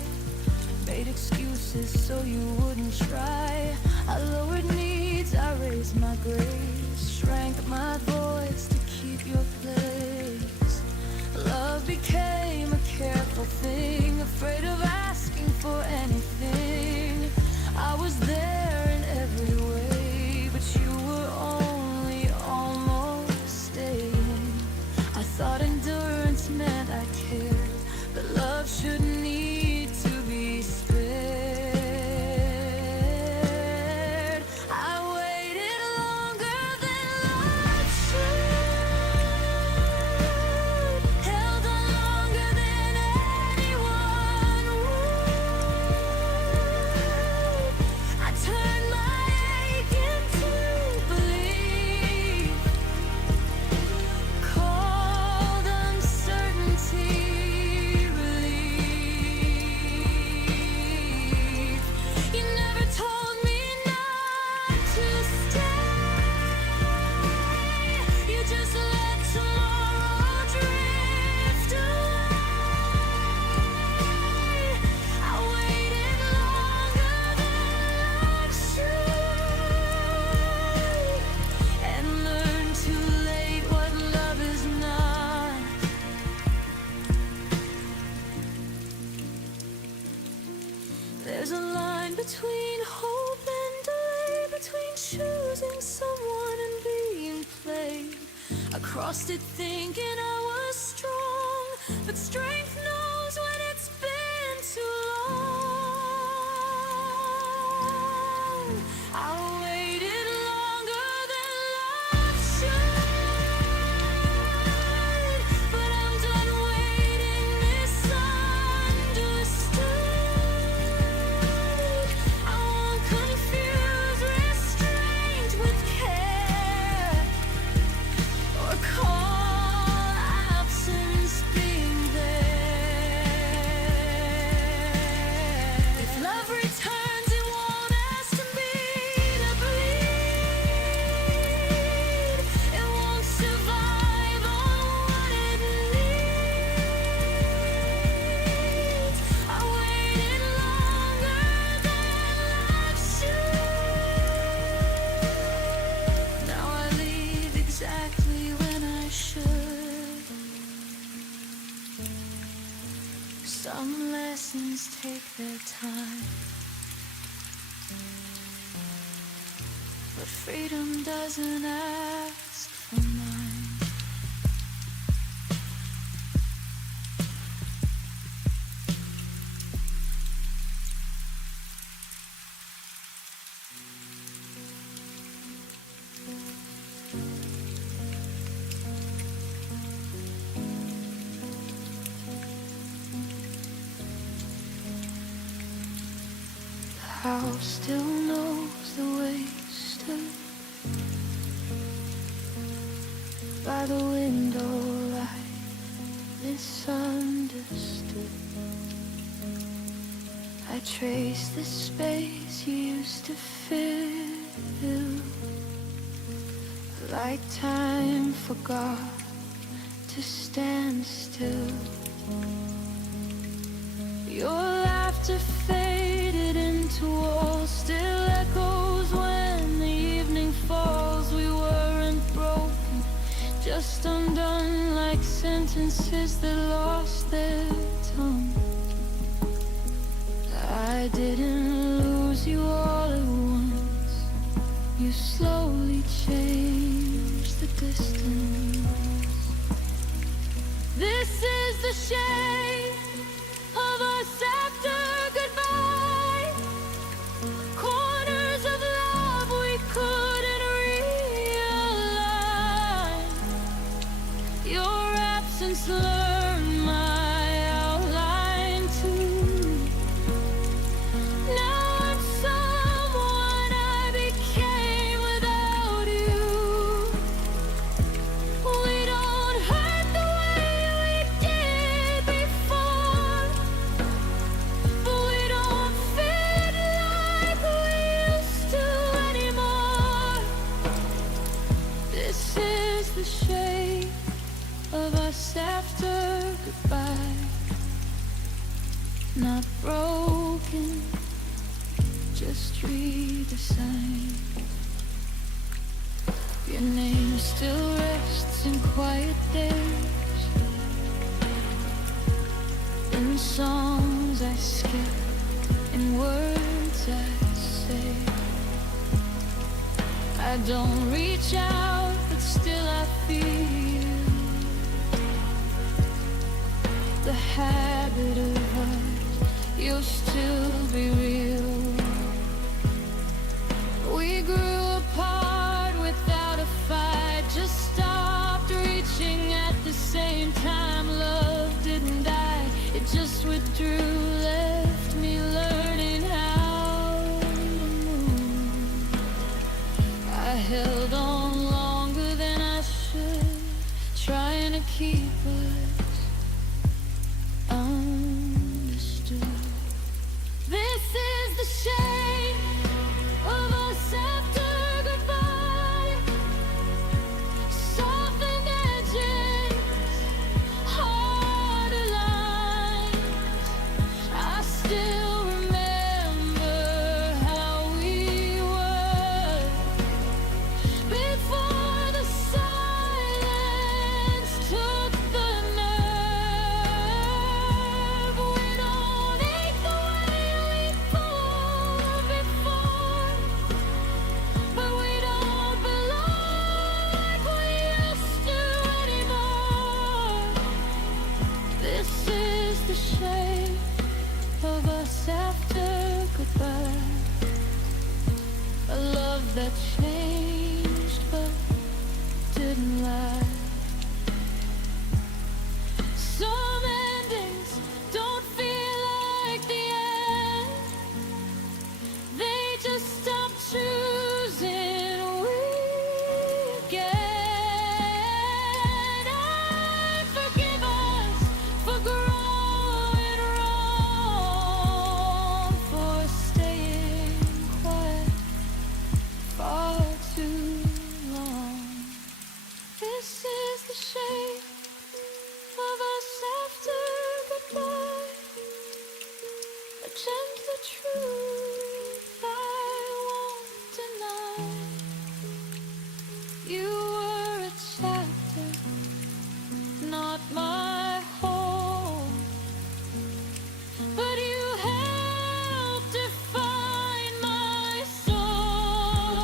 made excuses so you wouldn't try. I lowered needs, I raised my grace, shrank my voice to keep your place. Love became a careful thing, afraid of asking for anything. I was there in every way, but you were only almost staying. I thought endurance meant I cared, but love shouldn't need to be spared. I waited longer than love should, held on longer than anyone would. I turned my ache into belief, called uncertainty relief. You never told me not to stay, you just let tomorrow drift away. I waited longer than love should, and learned too late what love is not. There's a line between hope and delay, between choosing someone and being played. I crossed it thinking I was strong, but strength knows when it's been too long. I waited longer than love should, but I'm done waiting misunderstood. I won't confuse restraint with care, or call absence being there. If love returns, it won't ask me to bleed. It won't survive on what it needs. I waited longer than love should. Now I leave exactly when I should. Some lessons take their time, but freedom doesn't ask for mine. The house still knows the way you stood by the window, right? Misunderstood. I traced the space you used to fill, like time forgot to stand still. Your laughter faded into walls, still echoes when the evening falls. We weren't broken, just undone, like sentences that lost their tone. I didn't lose you all at once, you slowly changed the distance. This is the shape of us after goodbye, corners of love we couldn't realign. Your absence learned my outline too. Now I'm someone I became without you. We don't hurt the way we did before. not broken, just read the sign. Your name still rests in quiet days, in songs I skip, in words I say. I don't reach out, but still I feel the habit of us. You'll still be real. We grew apart without a fight, just stopped reaching at the same time. Love didn't die, it just withdrew, left me learning how to move. I held on longer than I should, trying to keep us understood. This is the shape of us after goodbye. Softened edges, harder lines. I still remember how we were before the silence took the nerve. We don't ache the way we fought before, but we don't belong like we used to anymore. This is the shape of us after goodbye. A love that changed but didn't last. Some endings don't feel like the end, they just stop choosing we again. I forgive us for growing wrong, for staying quiet far too long. This is the shape of us after goodbye, a gentler truth I won't deny. You were a chapter, not my home, but you helped define my soul.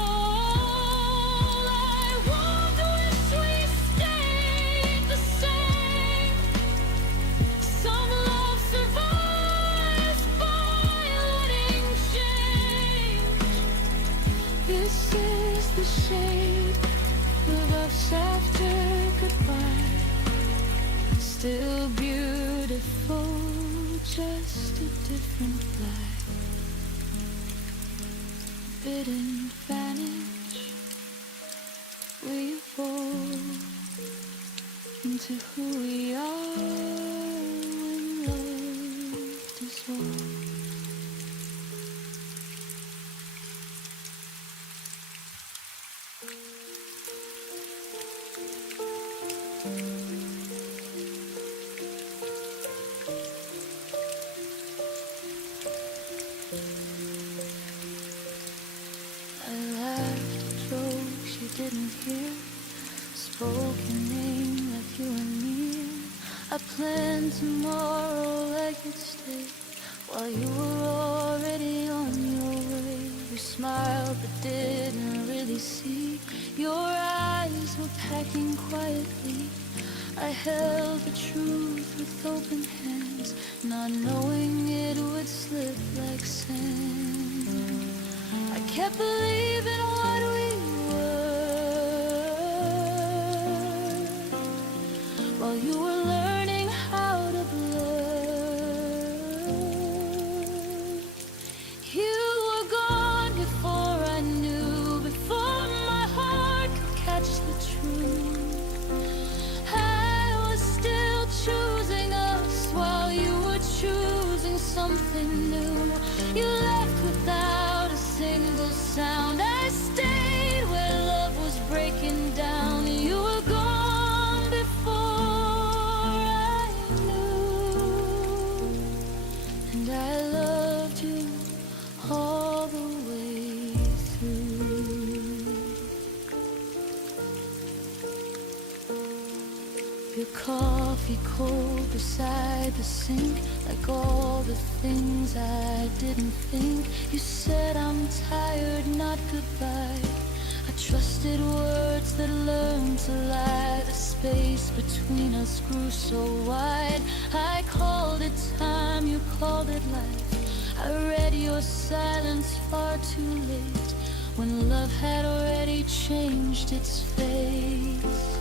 I won't wish we stayed the same. Some love survives by letting change. This is the shape of us after goodbye. Still beautiful, just a different life. Didn't vanish, we evolve into who we are when love dissolves. I laughed at jokes you didn't hear, spoke your name like you were near. I planned tomorrow like you'd stay, while you were already on your way. You smiled but didn't really see, your eyes were packing quietly. I held the truth with open hands, not knowing it would slip like sand. I kept believing what we were, while you were learning how to blur. You were gone before I knew, before my heart could catch the truth. I was still true beside the sink, like all the things I didn't think. You said I'm tired, not goodbye. I trusted words that learned to lie. The space between us grew so wide. I called it time, you called it life. I read your silence far too late, when love had already changed its face.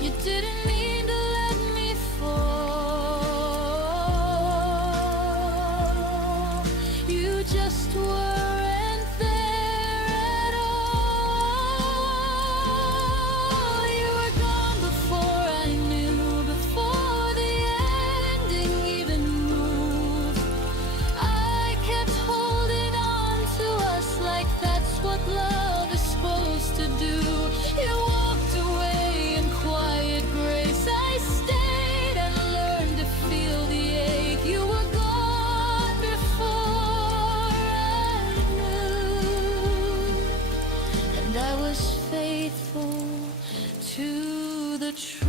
You didn't mean to let me fall. You just weren't there at all. You were gone before I knew, before the ending even moved. I kept holding on to us like that's what love is supposed to do. You walked away in quiet grace. I stayed and learned to feel the ache. You were gone before I knew, and I was faithful to the truth.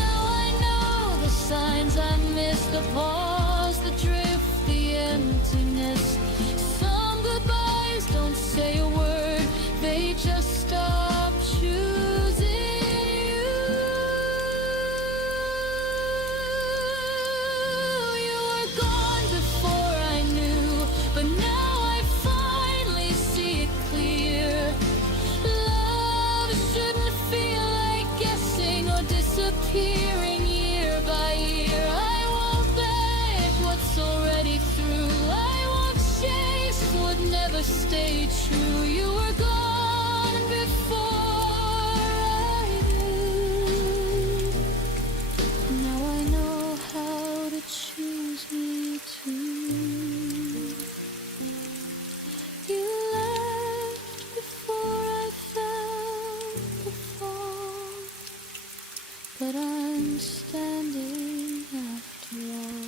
Now I know the signs I missed, the pause, the drift, the emptiness. Some goodbyes don't say a word, they just stop choosing you. You were gone before I knew, but now I finally see it clear. Love shouldn't feel like guessing or disappearing year by year. I won't beg what's already through. I won't chase what never stayed true. You were gone before I knew. Now I know how to choose me too. You left before I felt the fall, but I'm standing after all.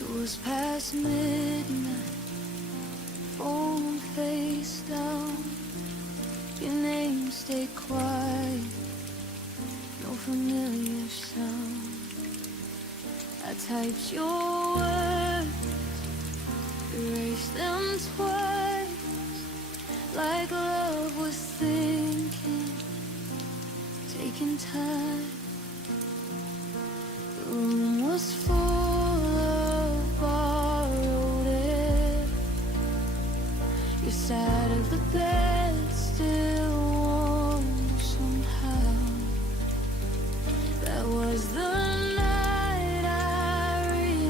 It was past midnight, phone face down. Your name stayed quiet, no familiar sound. I typed your words, erased them twice, like love was thinking, taking time. The room was full of borrowed air. Your side of the bed still warm somehow. That was the night I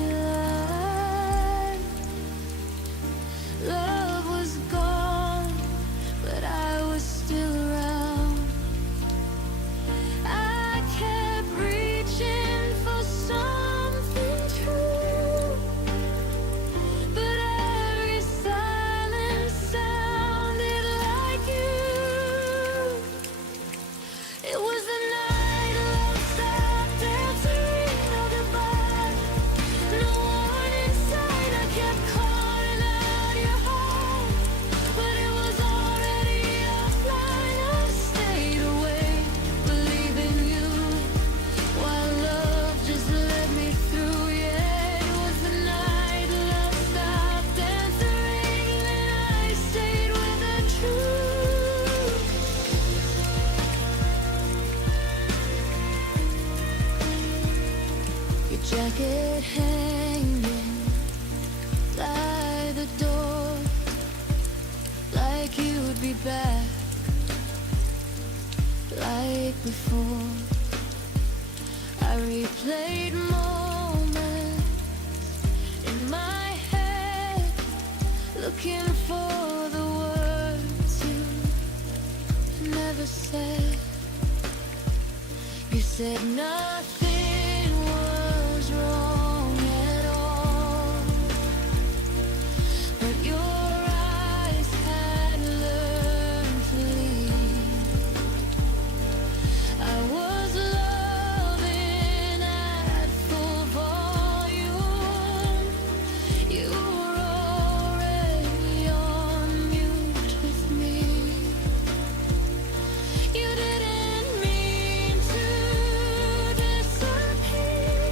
realized love was gone, but I was still around. I kept reaching for something true, but every silence sounded like you. It was the night love stopped dancing, no goodbye, no warning sign. I kept calling out your home, but it was already offline. I stayed away, believing you, while love just let me through. Yeah, it was the night love stopped dancing, and I stayed with the truth. Your jacket hanging by the door, like you'd be back, like before. I replayed moments in my head, looking for the words you never said. You said nothing was wrong at all, but your eyes had learned to leave. I was loving at full volume. You were already on mute with me. You didn't mean to disappear,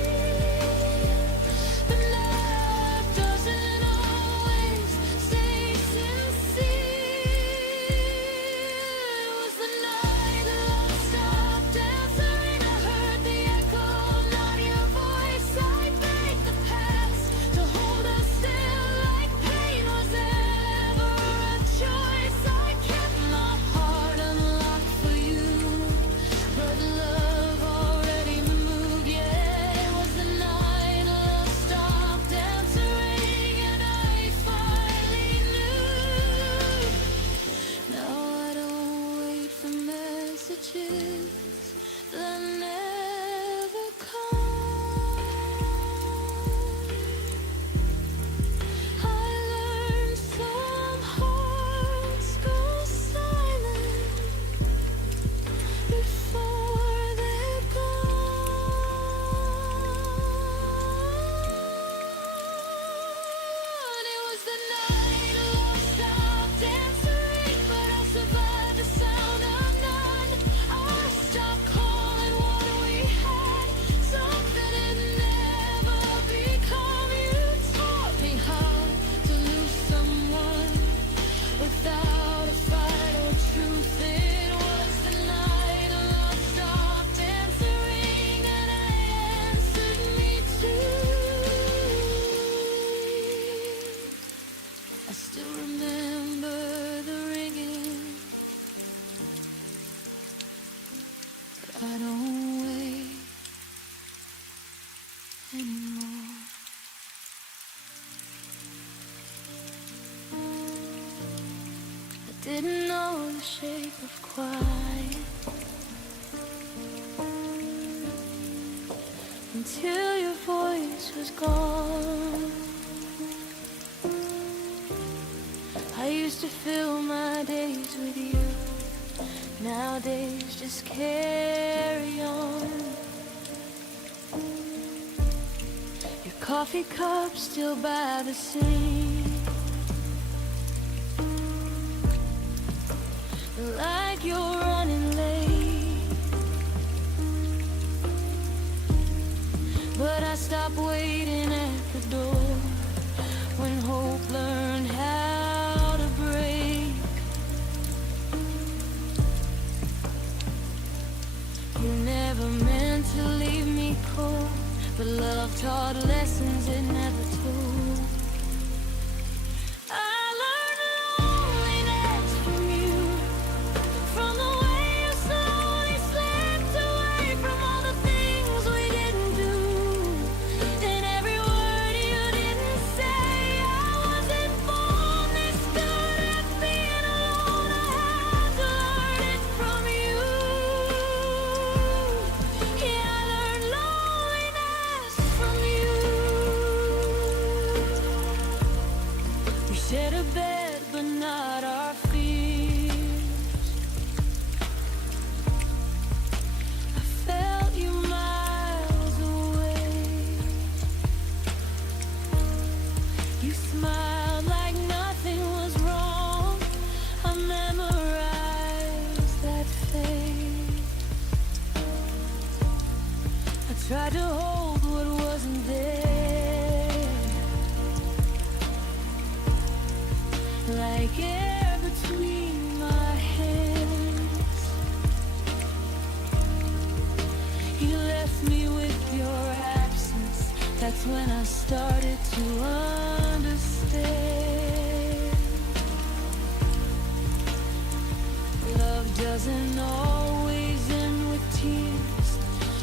but love doesn't always stay sincere. It was the night love stopped answering. I heard the echo, not your voice. I begged the past to hold us still, like pain was ever a choice. I kept my heart unlocked for you, but love already moved. Yeah, it was the night love stopped answering, and I finally knew. Now I don't wait for messages that never come. I learned some hearts go silent before they're gone. It was the night love stopped answering, but I survived the sound of none. I stopped calling what we had, something it never become. You taught me how to lose someone without a fight or truth. It was the night love stopped answering, and I answered me too. I still remember the ringing, but I don't wait anymore. I didn't know the shape of quiet until your voice was gone. I used to fill my days with you. Nowadays just carry on. Your coffee cup still by the sink, like you're running late. But I stopped waiting at the door when hope learned how to break. You never meant to leave me cold, but love taught lessons it never told. I learned loneliness from you, from the way you slowly slipped away from all the things we didn't do, and every word you didn't say. I wasn't born this good at being alone. I had to learn it from you. Yeah, I learned loneliness from you. We shared a bed, but not our fears. I felt you miles away. You smiled like nothing was wrong. I memorized that face. I tried to hold what wasn't there, like air between my hands. You left me with your absence. That's when I started to understand. Love doesn't always end with tears.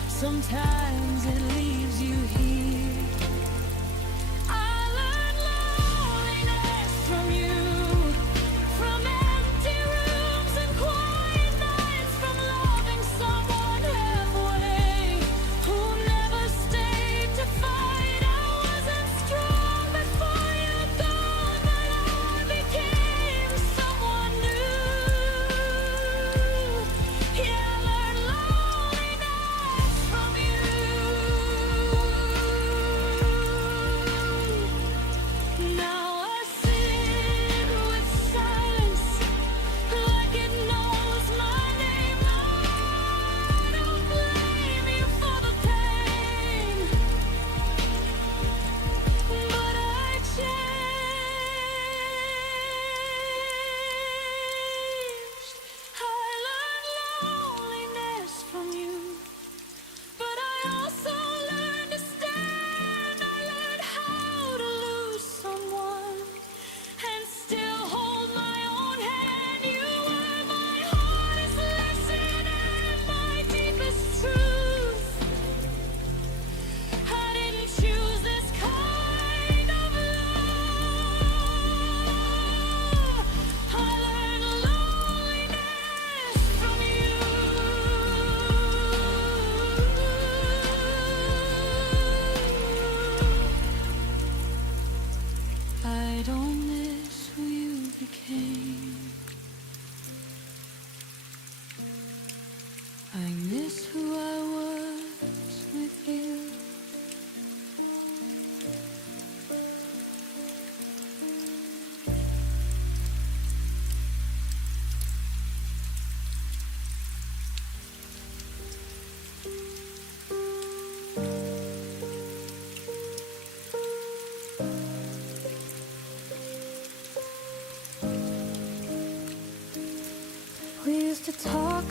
Sometimes it leaves you here. I learned loneliness from you, from empty rooms and quiet nights, from loving someone halfway.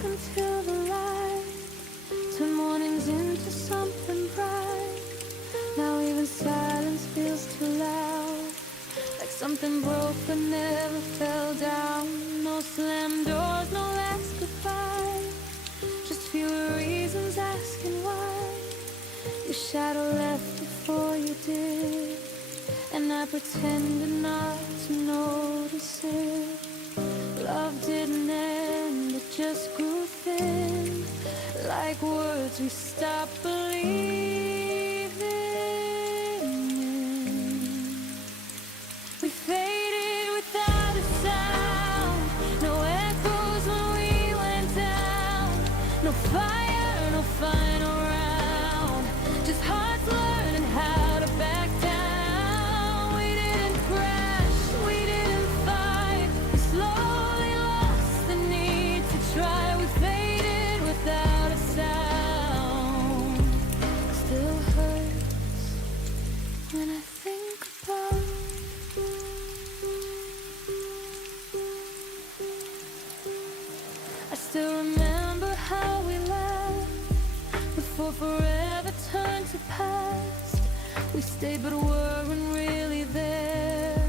until the light turn mornings into something bright. Now even silence feels too loud, like something broke but never fell down. No slammed doors, no last goodbye, just fewer reasons asking why. Your shadow left before you did, and I pretended not to notice it. Love didn't end, it just grew thin, like words we stopped believing in. We faded without a sound, no echoes when we went down. No fire, no final round, just hearts learning how to back down. We didn't crash, we didn't fight, we slowly lost the need to try. We faded without a sound. Still hurts when I think about I still remember how we laughed before forever turned to past. We stayed but weren't really there.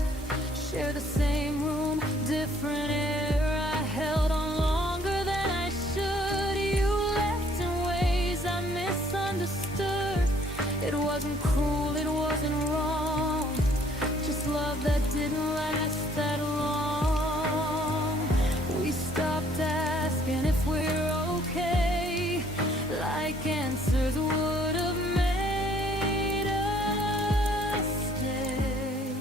Share the same room, different air. I held on longer than I should. You left in ways I misunderstood. It wasn't cruel, it wasn't wrong, just love that didn't last that long. We stopped asking if we're okay, like answers would have made us stay.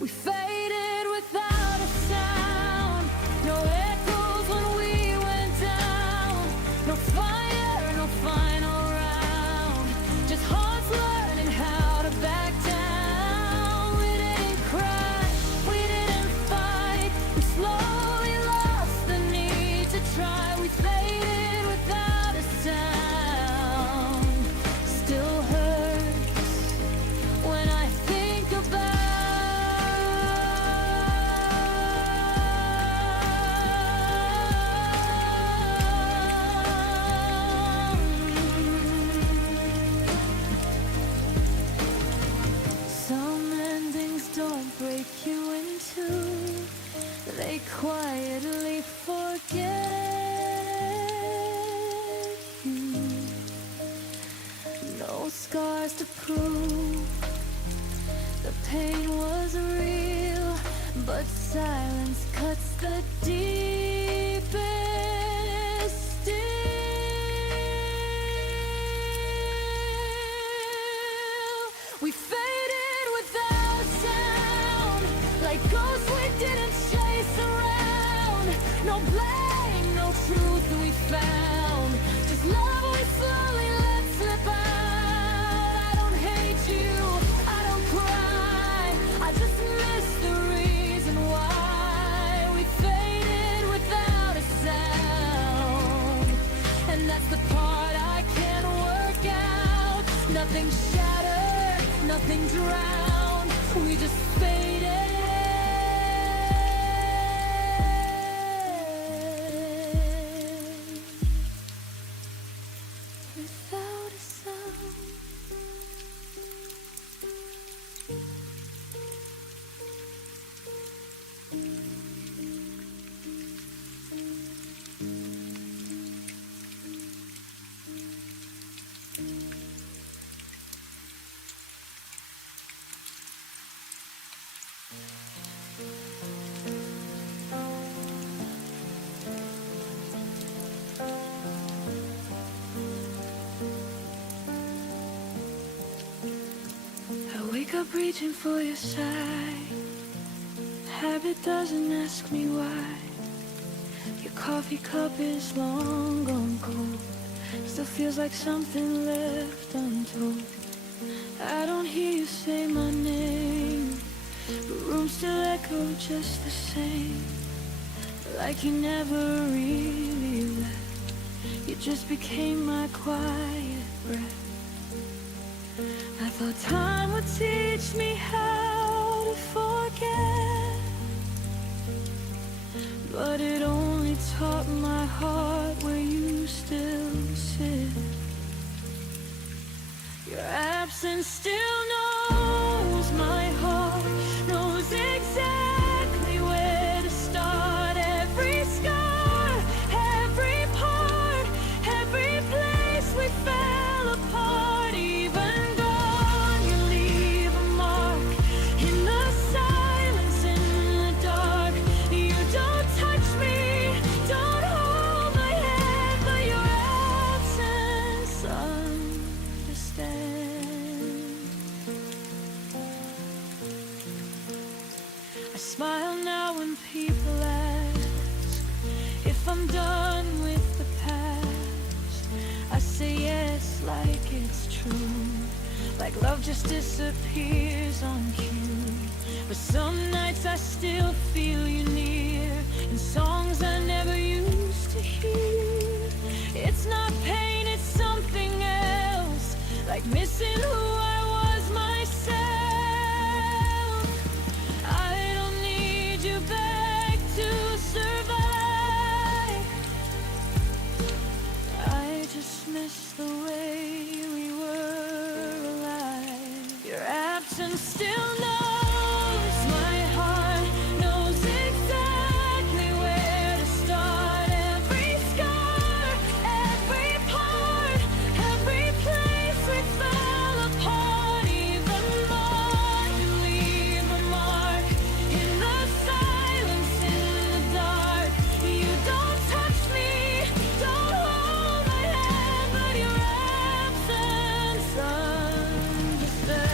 We faded without a sound, no echoes when we went down. No fire, no final round, just hearts learning how to back down. We didn't crash, we didn't fight, we slowly lost the need to try. We faded without a sound. Still hurts when I think some endings don't break you in two, they quietly forget you. No scars to prove the pain was real, but silence cuts the deepest still. We faded without a sound, like ghosts we didn't chase around. No blame, no truth we found, just love we slowly let slip out. I don't hate you, I don't cry, I just miss the reason why. We faded without a sound, and that's the part I can't work out. Nothing shattered, nothing drowned, we just faded without a sound. I wake up reaching for your side. Habit doesn't ask me why. Your coffee cup is long gone cold, still feels like something left untold. I don't hear you say my name, but rooms still echo just the same, like you never really left. You just became my quiet breath. I thought time would teach me how to forget, but it only taught my heart where you still sit. Your absence still knows my heart, knows exactly where to start. Every scar, every part, every place we fell apart. Even gone, you leave a mark in the silence, in the dark. You don't touch me, don't hold my hand, but your absence understand. I smile now when people ask if I'm done with the past. I say yes like it's true, like love just disappears on cue. But some nights I still feel you near, in songs I never used to hear. It's not pain, it's something else, like missing who I was myself. I don't need you back to survive. I just miss the way we were alive. Your absence still knows my heart, knows exactly where to start. Every scar, every part, every place we fell apart. Even more, you leave a mark in the silence, in the dark. You don't touch me, don't hold my hand, but your absence understands.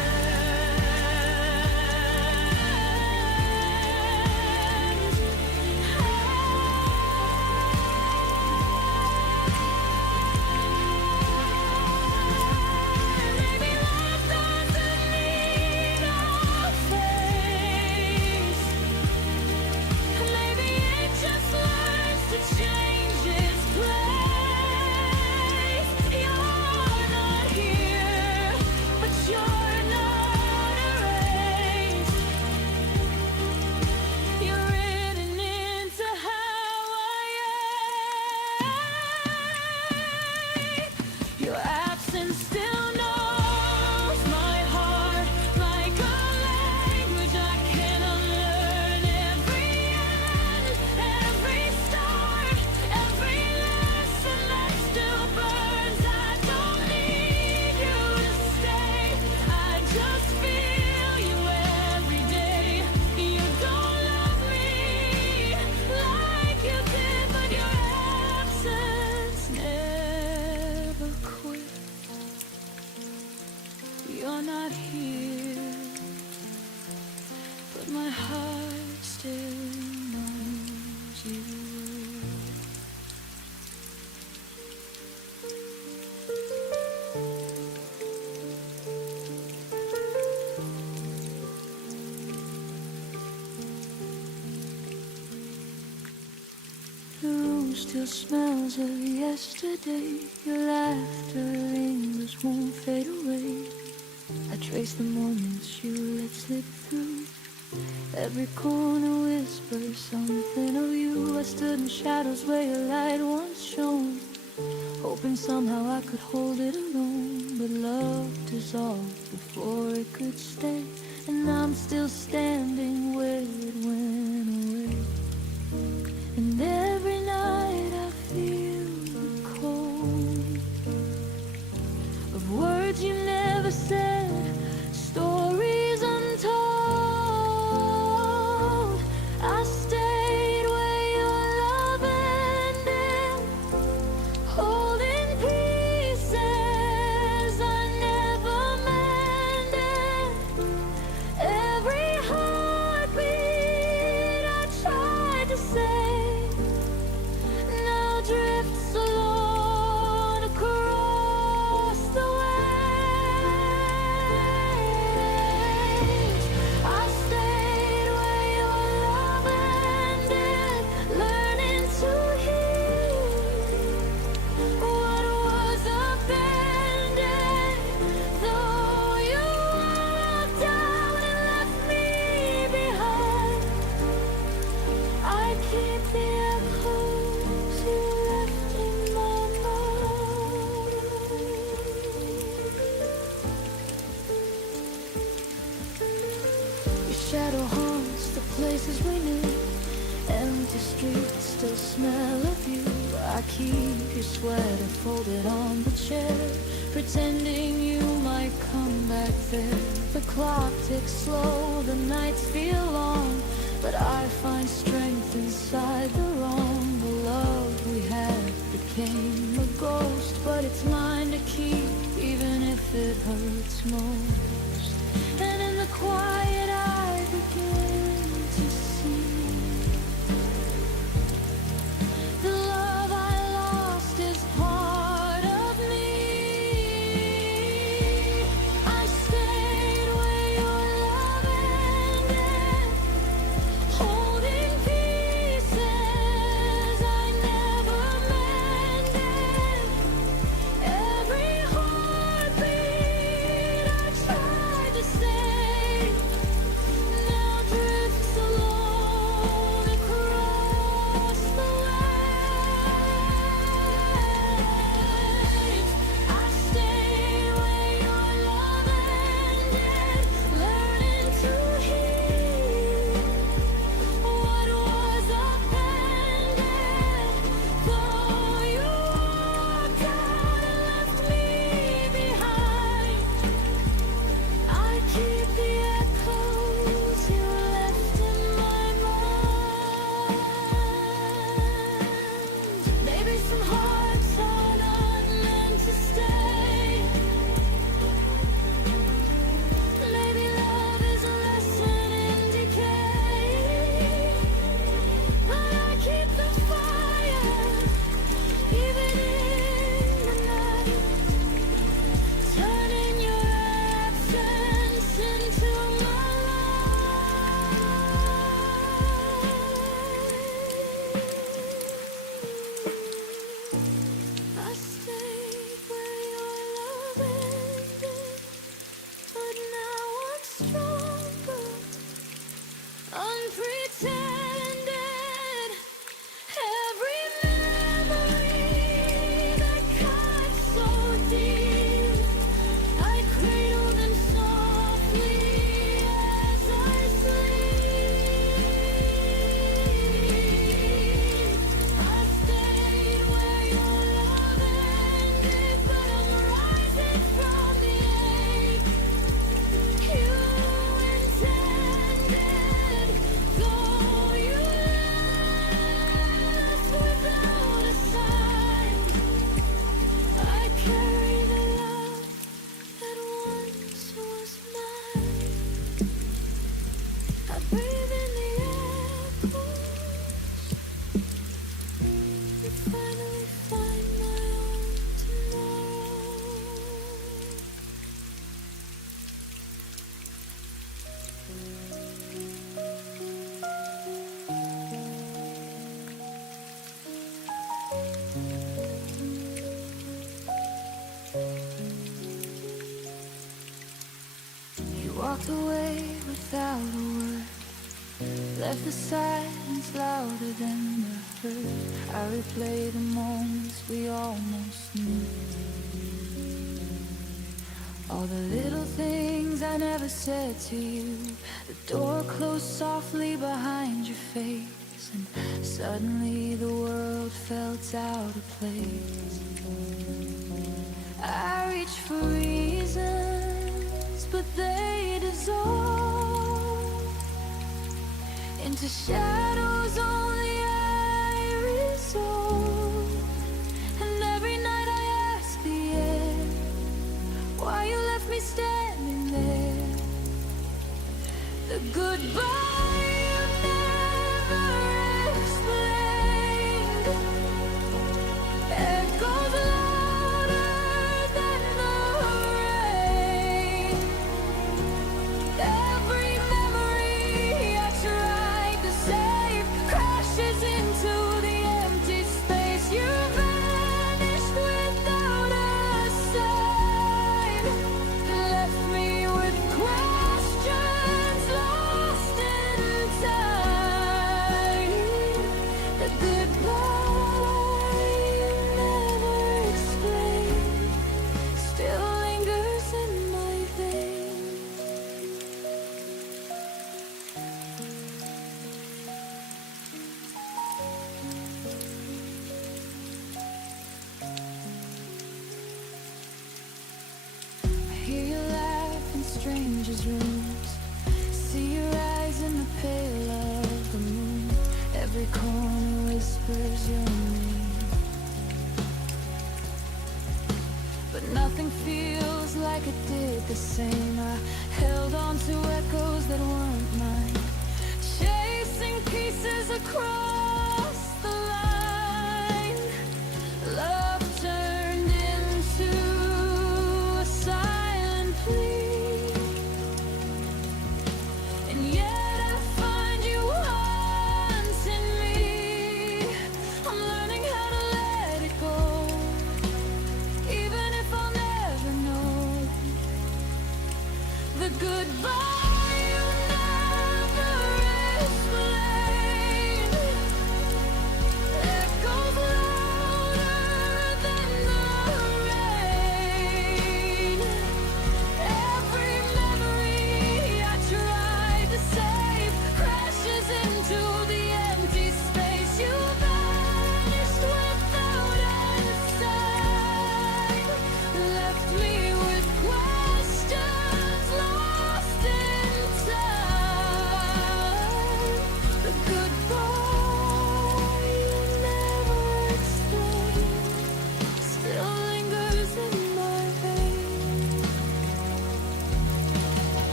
Maybe love doesn't need a face. Maybe it just learns to change its place. You're not here, but you're not erased. You're written into how I am. Your absence still knows my heart, like a language I can unlearn. Every end, every start, every lesson that still burns. I don't need you to stay, I just feel you every day. You don't love me like you did, but your absence never quit. You're not here, but my heart still knows you. The room still smells of yesterday. Your laughter lingers, won't fade away. I trace the moments you let slip through. Every corner whispers something of you. I stood in shadows where your light once shone, hoping somehow I could hold it alone. But love dissolved before it could stay, and I'm still standing where it went away. And every night I feel the cold of words you never said, stories untold. I stayed where your love ended, holding pieces I never mended. Every heartbeat I tried to save now drifts alone across the way. shadow haunts the places we knew. Empty streets still smell of you. I keep your sweater folded on the chair, pretending you might come back there. The clock ticks slow, the nights feel long, but I find strength inside the wrong. The love we had became a ghost, but it's mine to keep, even if it hurts most. And in the quiet I begin to see the love I lost is part of me. I stayed where your love ended, holding pieces I never mended. Every heartbeat I tried to save now drifts alone across the waves. I stayed where your love ended, learning to heal what was appended. Though you walked out and left me behind, I keep the echoes you left in my mind. Maybe some hearts are not meant to stay. Maybe love is a lesson in decay. But I keep the fire, even in the night, turning your absence into my light. I stayed where your love ended, but now I'm stronger, unpretended. Every memory that cut so deep, I cradle them softly as I sleep. I stayed where your love ended, but I'm rising from the ache you intended. Though you left without a sign, I carry the love that once was mine. I breathe in the echoes and finally find my own tomorrow. You walked away without a word, left the silence louder than the hurt. I replay the moments we almost knew, all the little things I never said to you. The door closed softly behind your face, and suddenly the world felt out of place. I reached for reasons, but they dissolve into shadows only I resolve. And every night I ask the air why you left me standing there. The goodbye you never explained echoes louder than the rain. Every memory I tried to save crashes into the empty space. You vanished without a sign, left me with questions lost in strangers' rooms. See your eyes in the pale of the moon. Every corner whispers your name. But nothing feels like it did the same. I held on to echoes that weren't mine, chasing pieces across the line. Love turned into a silent plea, and yet I find you haunting me. I'm learning how to let it go, even if I'll never know the goodbye.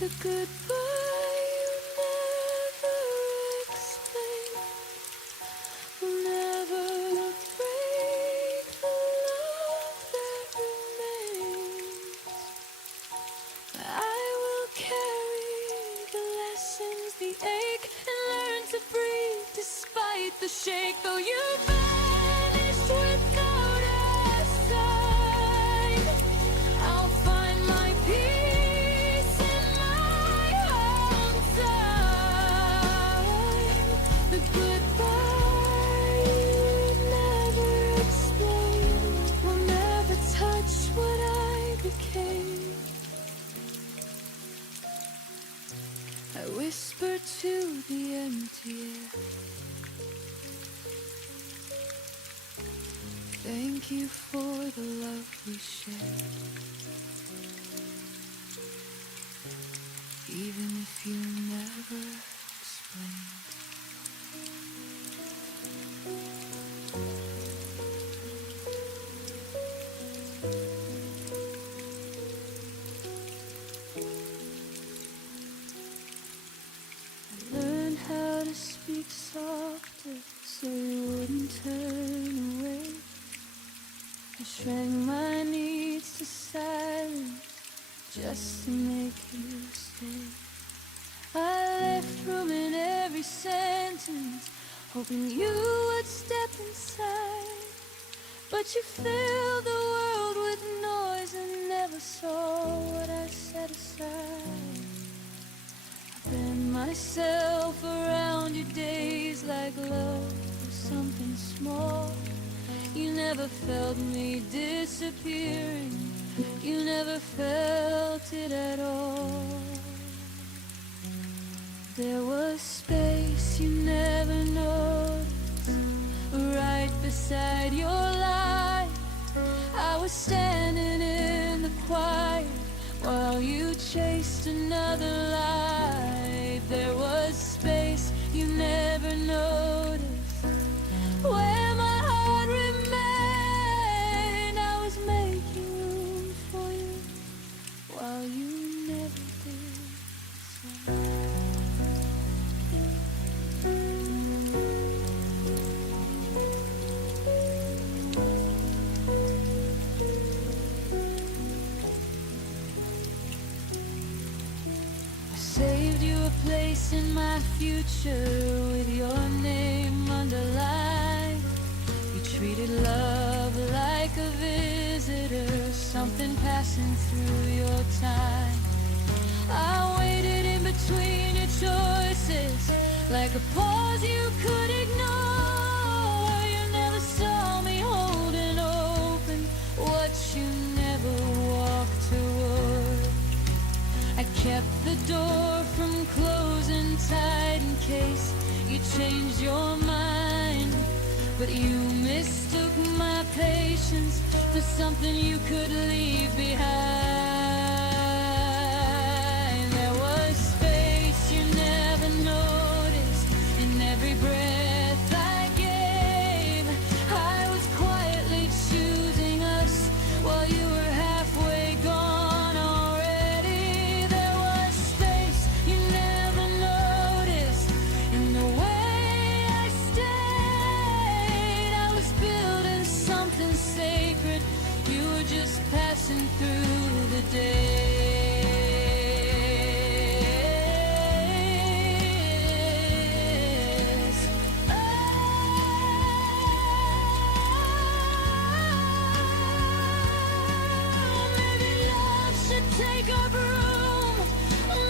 The goodbye you never explain will never break the love that remains. I will carry the lessons, the ache, and learn to breathe despite the shake. Though you vanished without a sign, I'll find my peace. I whisper to the empty air, thank you for the love we shared, even if you never explain. Speak softer so you wouldn't turn away. I shrank my needs to silence just to make you stay. I left room in every sentence, hoping you would step inside, but you filled the world with noise and never saw what I set aside. Bend myself around your days like love was something small. You never felt me disappearing, you never felt it at all. There was space you never noticed, right beside your light. I was standing in the quiet while you chased another light. There was space you never noticed, where my heart remained. I was making room for you while you never did. Saved you a place in my future with your name underlined. You treated love like a visitor, something passing through your time. I waited in between your choices, like a pause you could ignore. You never saw me holding open what you never walked toward. kept the door from closing tight in case you changed your mind. But you mistook my patience for something you could leave behind. There was space you never noticed in every breath I gave. I was quietly choosing us while you were halfway gone already. There was space you never noticed in the way I stayed. I was building something sacred. You were just passing through the days. Oh, maybe love should take up room.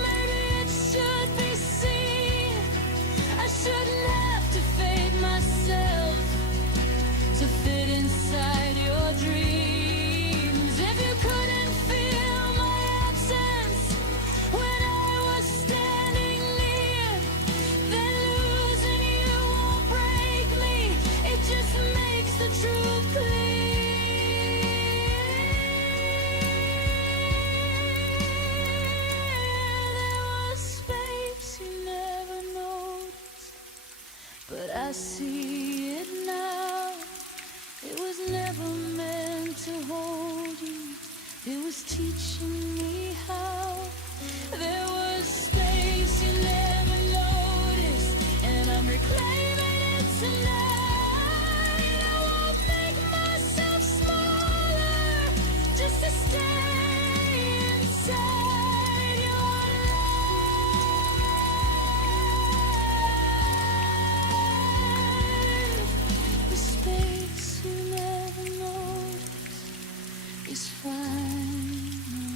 Maybe it should be seen. I shouldn't have to fade myself to fit inside your dreams. If you couldn't feel my absence when I was standing near, then losing you won't break me. It just makes the truth clear. There was space you never noticed, but I see it now. It was never meant to hold you. It was teaching me how. There was space you never noticed, and I'm reclaiming it tonight. I won't make myself smaller just to stay inside your life. The space you never noticed is fine now.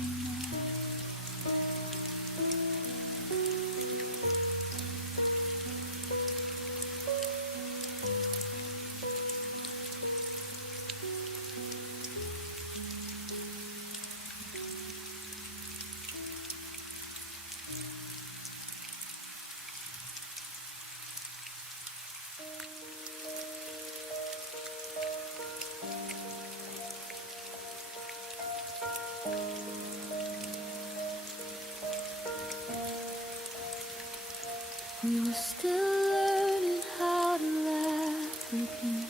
We were still learning how to laugh again,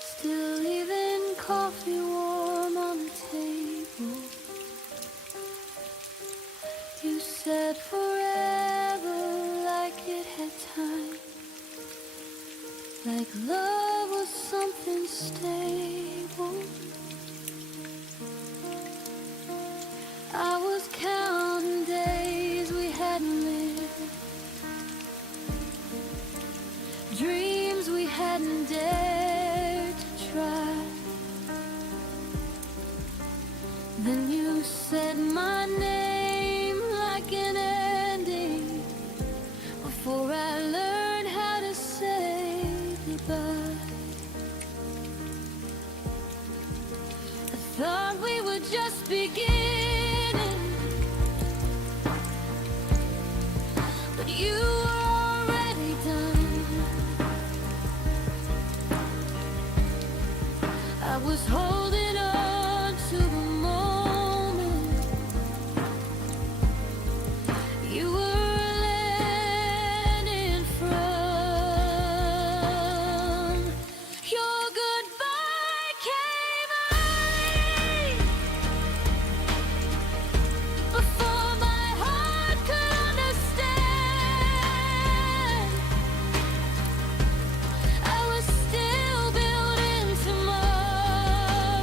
still leaving coffee warm on the table. You said forever like it had time, like love was something stable. I was counting days we hadn't lived, dreams we hadn't dared to try. Then you said my name like an ending before I learned how to say goodbye. I thought we were just beginning, but you were already done. I was holding on to the moment you were landing from. Your goodbye came early, before my heart could understand. I was still building tomorrow.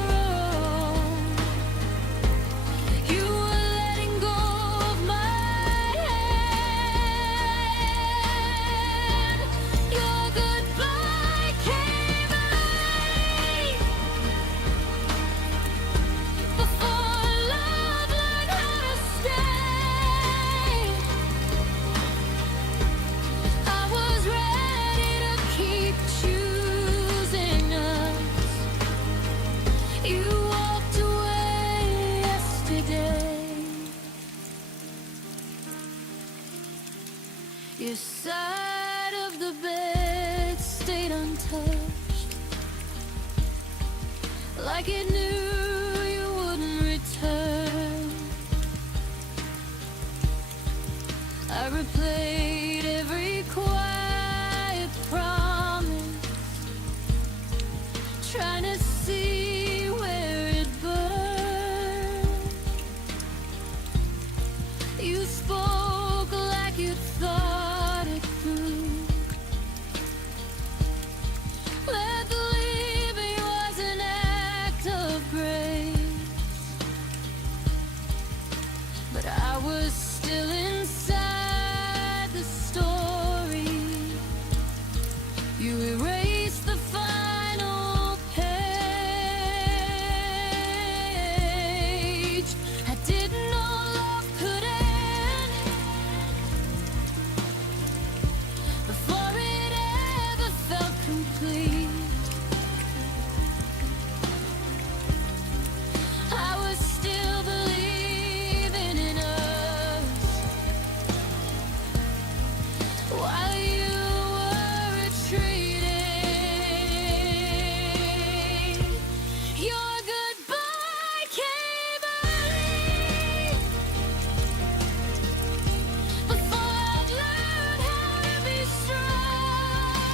Your side of the bed stayed untouched, like it knew you wouldn't return. I replayed every quiet promise, trying to see where it burned. You spoke like you thought it through. Let the leaving was an act of grace, but I was still inside the story. You erased the final page. I didn't know love could end before it ever felt complete. I was still believing in us while you were retreating. Your goodbye came early, before I'd learned how to be strong.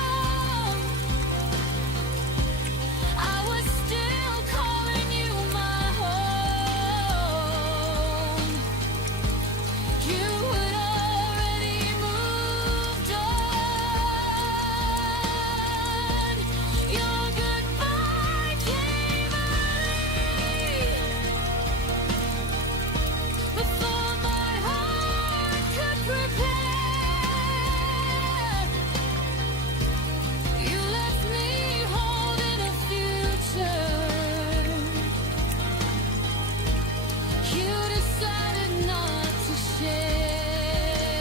I was still calling you my home. You had already moved on. Your goodbye came early, before my heart could prepare. You left me holding a future. You decided not to share.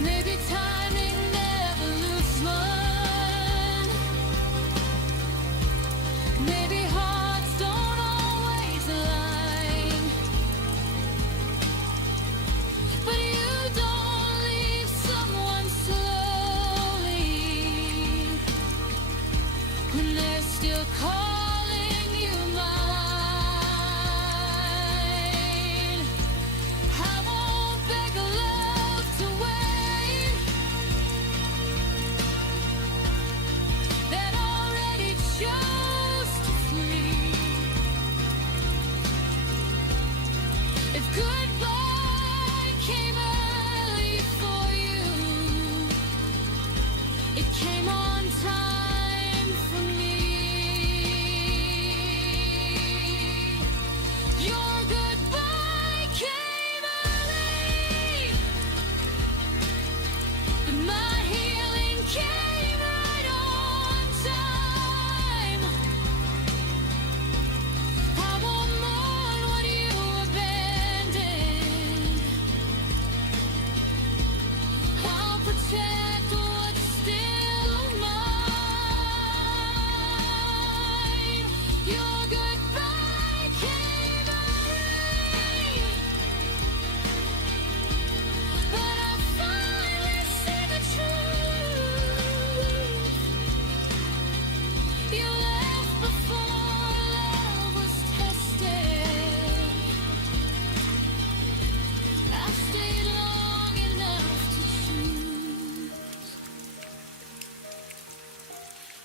Maybe timing never looks one. Maybe hearts don't always align. But you don't leave someone slowly when they're still calling you mine. I won't beg love to wait, that already chose to flee. If goodbye came early for you, it came on time for me. Your goodbye came early, but my healing came right on time. I won't mourn what you abandoned. I'll protect what's still mine. Your goodbye came early, but I finally see the truth. You left before love was tested. I stayed long enough to choose.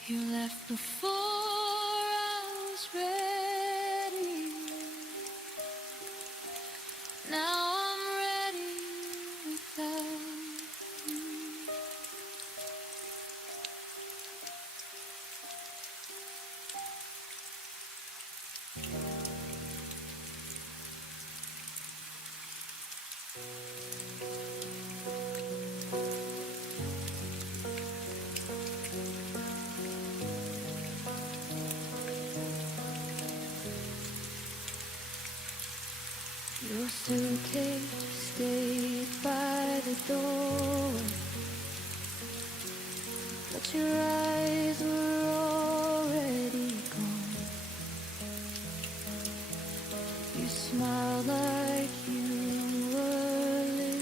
You left before I was ready. Now I'm ready without you. Your suitcase stayed by the door, but your eyes were already gone. You smiled like you were living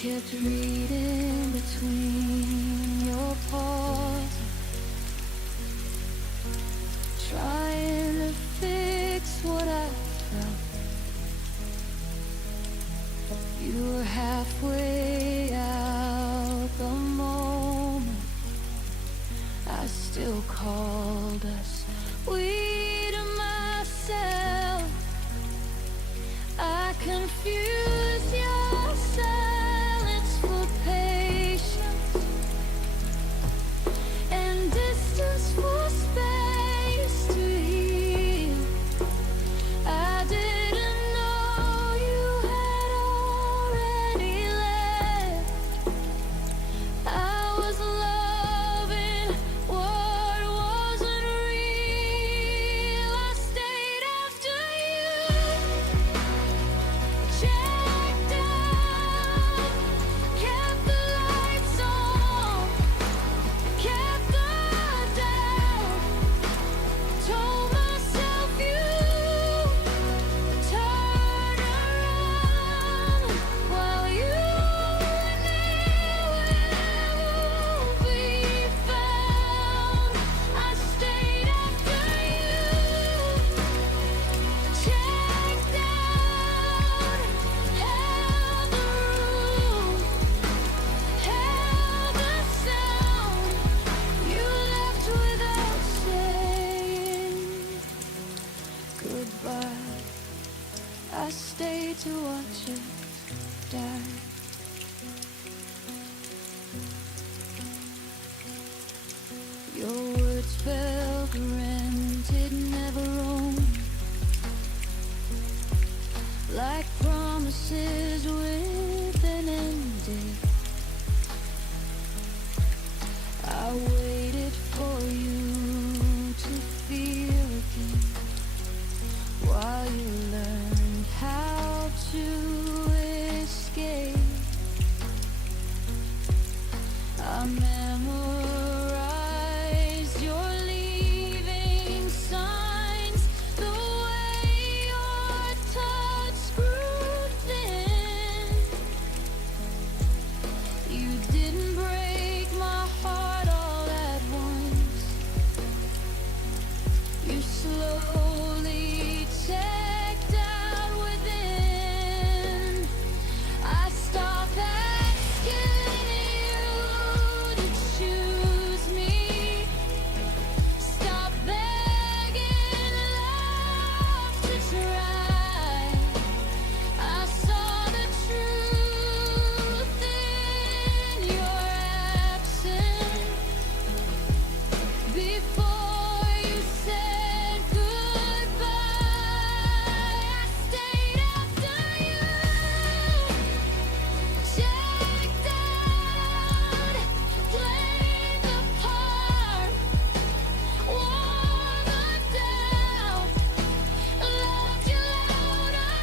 kept reading between your paws, trying to fix what I felt. You were halfway out the moment I still called us we to myself. I confuse your silence for patience and distance for space to heal. I didn't know you had already left. I was loving what wasn't real. I stayed after you, checked out, kept the lights on, kept the doubt, told myself you turn around while you were nowhere won't be found. I stayed after you, checked out, held the room, held the sound. You left without saying goodbye. I stayed to watch it die. Your words felt rented, never owned, like promises with an end date. I waited for you to feel again while you learned how to escape. I memorized your leaving signs, the way your touch grew thin. You didn't break my heart all at once. You slowly checked out within. I stopped asking you to choose me. Stop begging love to try. I saw the truth in your absence before you said goodbye. I stayed after you, checked out, played the part, wore the doubt, loved you louder,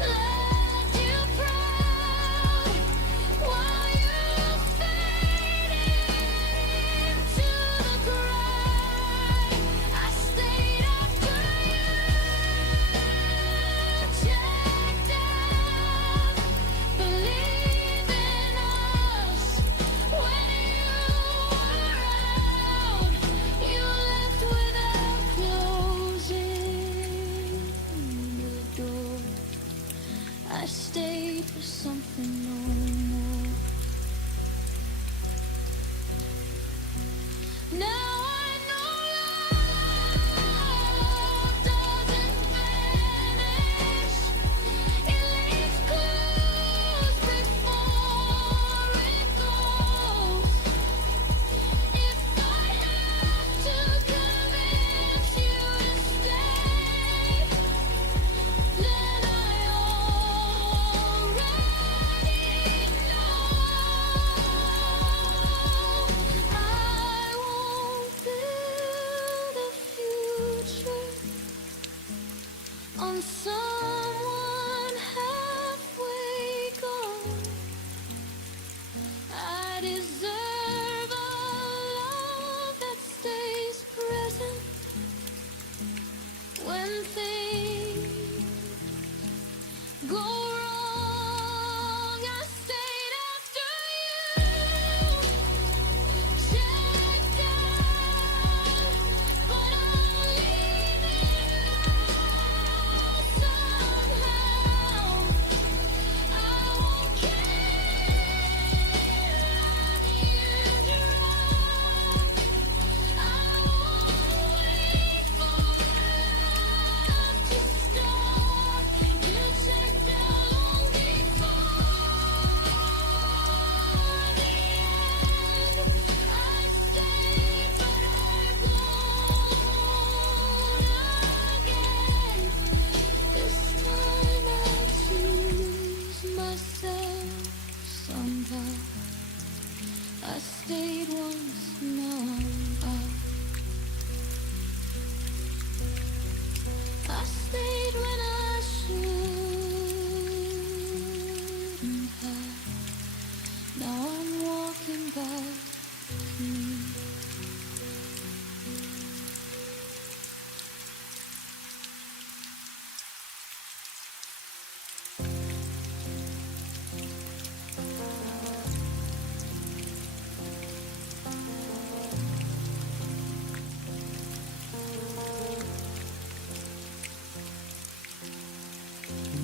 loved you proud, while you faded into the cry. I stayed after you, checked out, believed in us when you were out. You left without closing the door. I stayed for something no more. Now I know love doesn't vanish. It leaves clues before it goes. If I have to convince you to stay, then I already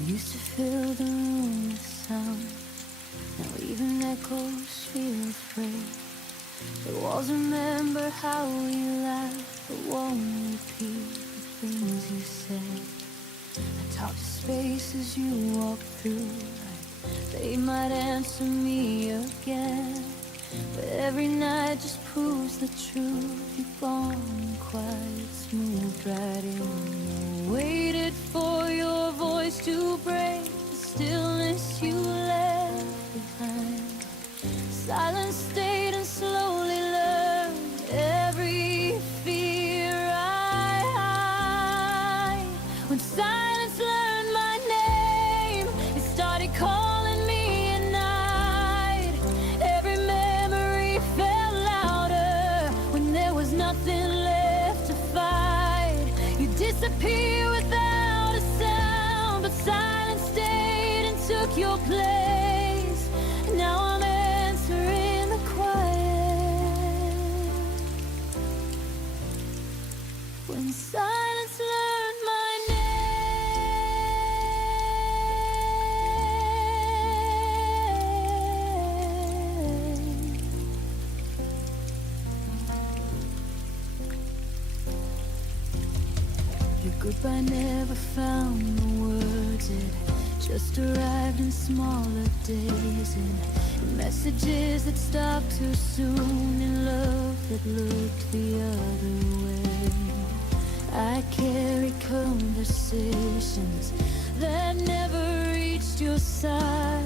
used to fill the room with sound. Now even echoes feel afraid. The walls remember how we laughed, but won't repeat the things you said. I talk to spaces you walk through, like they might answer me again. But every night just proves the truth. You've gone quiet, moved right in. I waited for your voice to break the stillness you left behind. Silence stayed and slowly learned every fear I hide. When silence learned my name, it started calling me at night. Every memory felt louder when there was nothing left to fight. You disappear without a sound, but silence stayed and took your place. Now I'm answering the quiet. When silence learned my name. Your goodbye never found the words. It just arrived in smaller days, in messages that stopped too soon, in love that looked the other way. I carry conversations that never reached your side.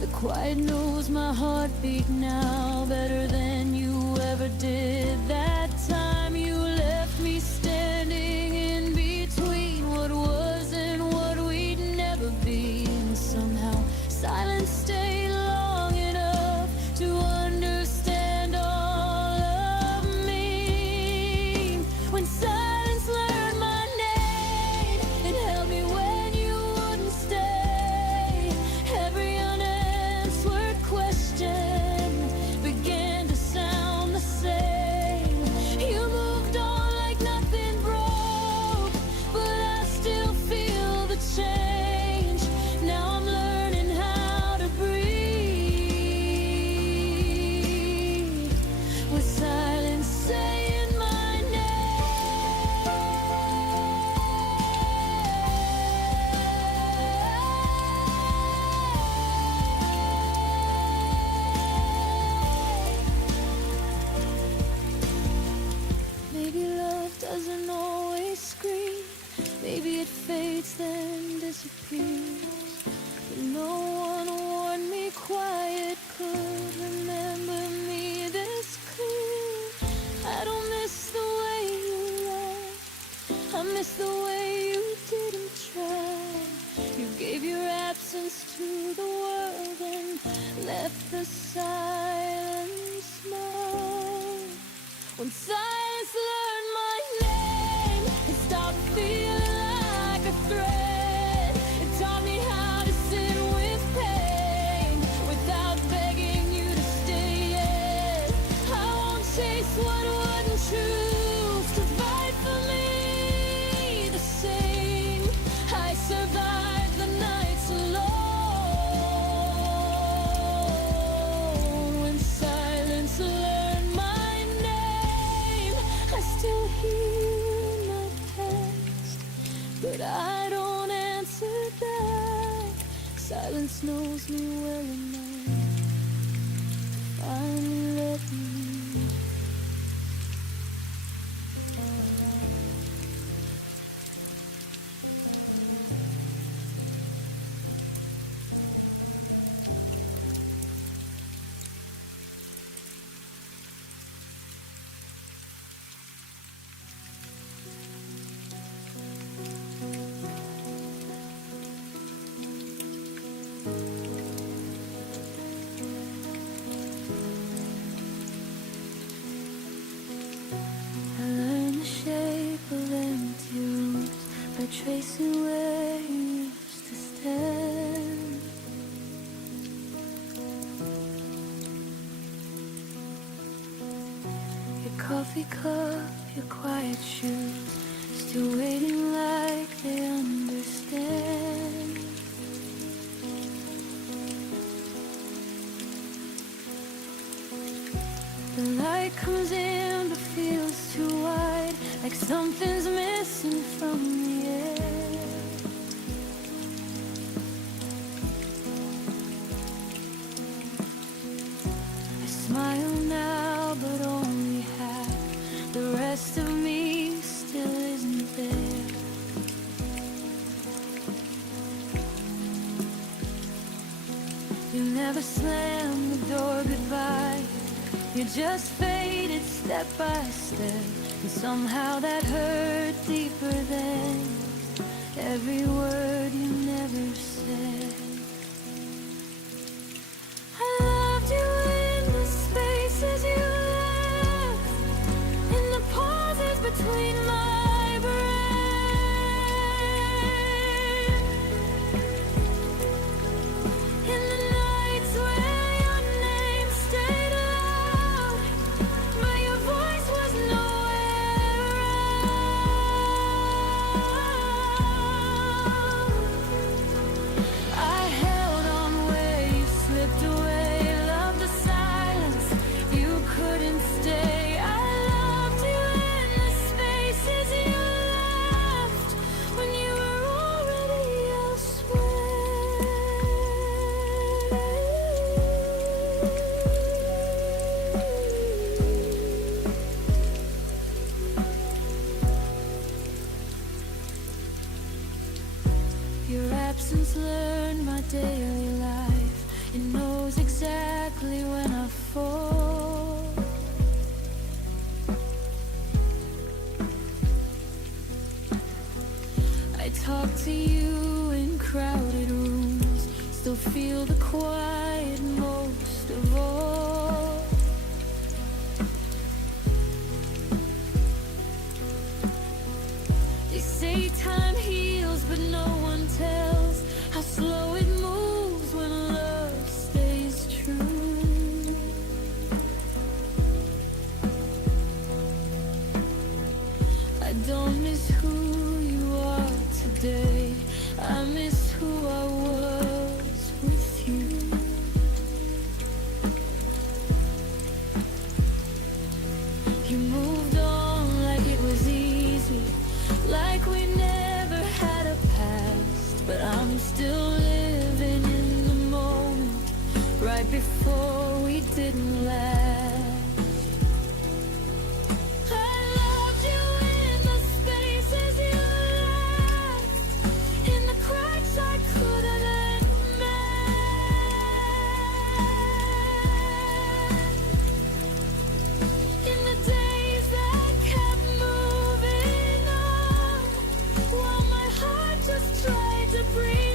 The quiet knows my heartbeat now better than you ever did that time. You left me standing in between what was and what we'd never be. And somehow silence stayed long enough to understand all of me. When silence learned my name, it held me when you wouldn't stay. Every unanswered question began to sound the same. You moved on like nothing broke, but I still feel the change. Now I'm learning how to breathe with silence saying my name. Maybe love doesn't always scream. Maybe it fades then disappears. But no one warned me quiet could remember me this clear. I don't miss the way you left, I miss the way you didn't try. You gave your absence to the world and left the silence small. When silence learned my name, it stopped feeling like a threat. It taught me how to sit with pain without begging you to stay yet. I won't chase what wouldn't choose to fight for me the same. I survived the nights alone. When silence learned my name, I still hear my past, but I don't answer back. Silence knows me well enough to finally let me. I learned the shape of empty rooms by tracing where you used to stand. Your coffee cup, your quiet shoes, still waiting like they understand. light comes in but feels too wide, like something's missing from the air. I smile now, but only half. The rest of me still isn't there. You never slammed the door goodbye. You just faded step by step, and somehow that hurt deeper than every word you never said. I loved you in the spaces you left, in the pauses between my breath, in the nights where your name stayed loud, but your voice was nowhere around. I held on where you slipped away, loved the silence, you couldn't stay. I loved you in the spaces you left, when you were already elsewhere. Your absence learned my daily life. It knows exactly when I fall. I talk to you in crowded rooms, still feel the quiet most of all. They say time heals, but no one tells how slow it moves when love stays true. I don't miss who you are today, I miss who I was with you. You moved on like it was easy, like we never had a past, but I'm still living in the moment, right before we didn't last. I loved you in the spaces you left, in the cracks I couldn't mend, in the days that kept moving on, while my heart just tried to pretend.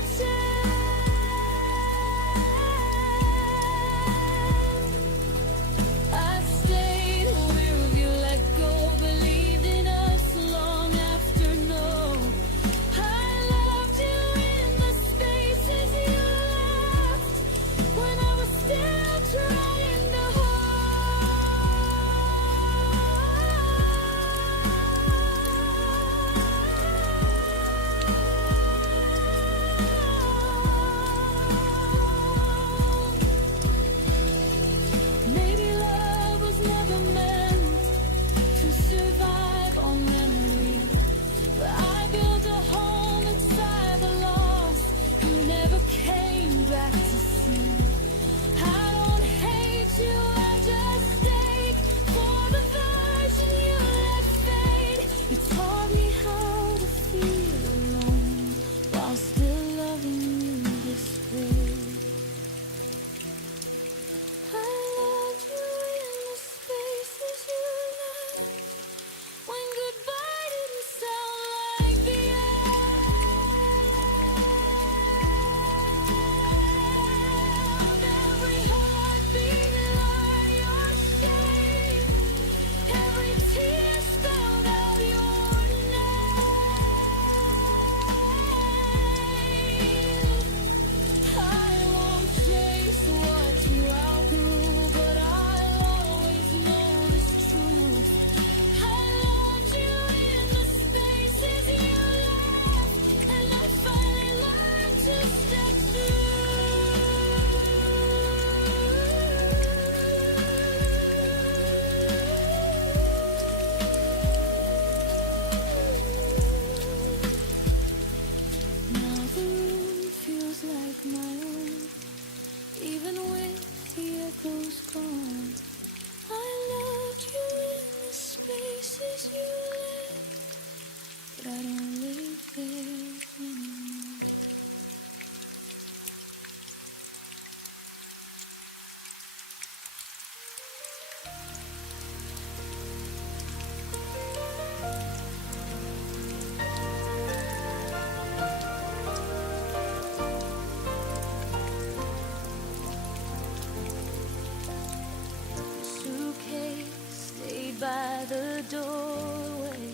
by the doorway,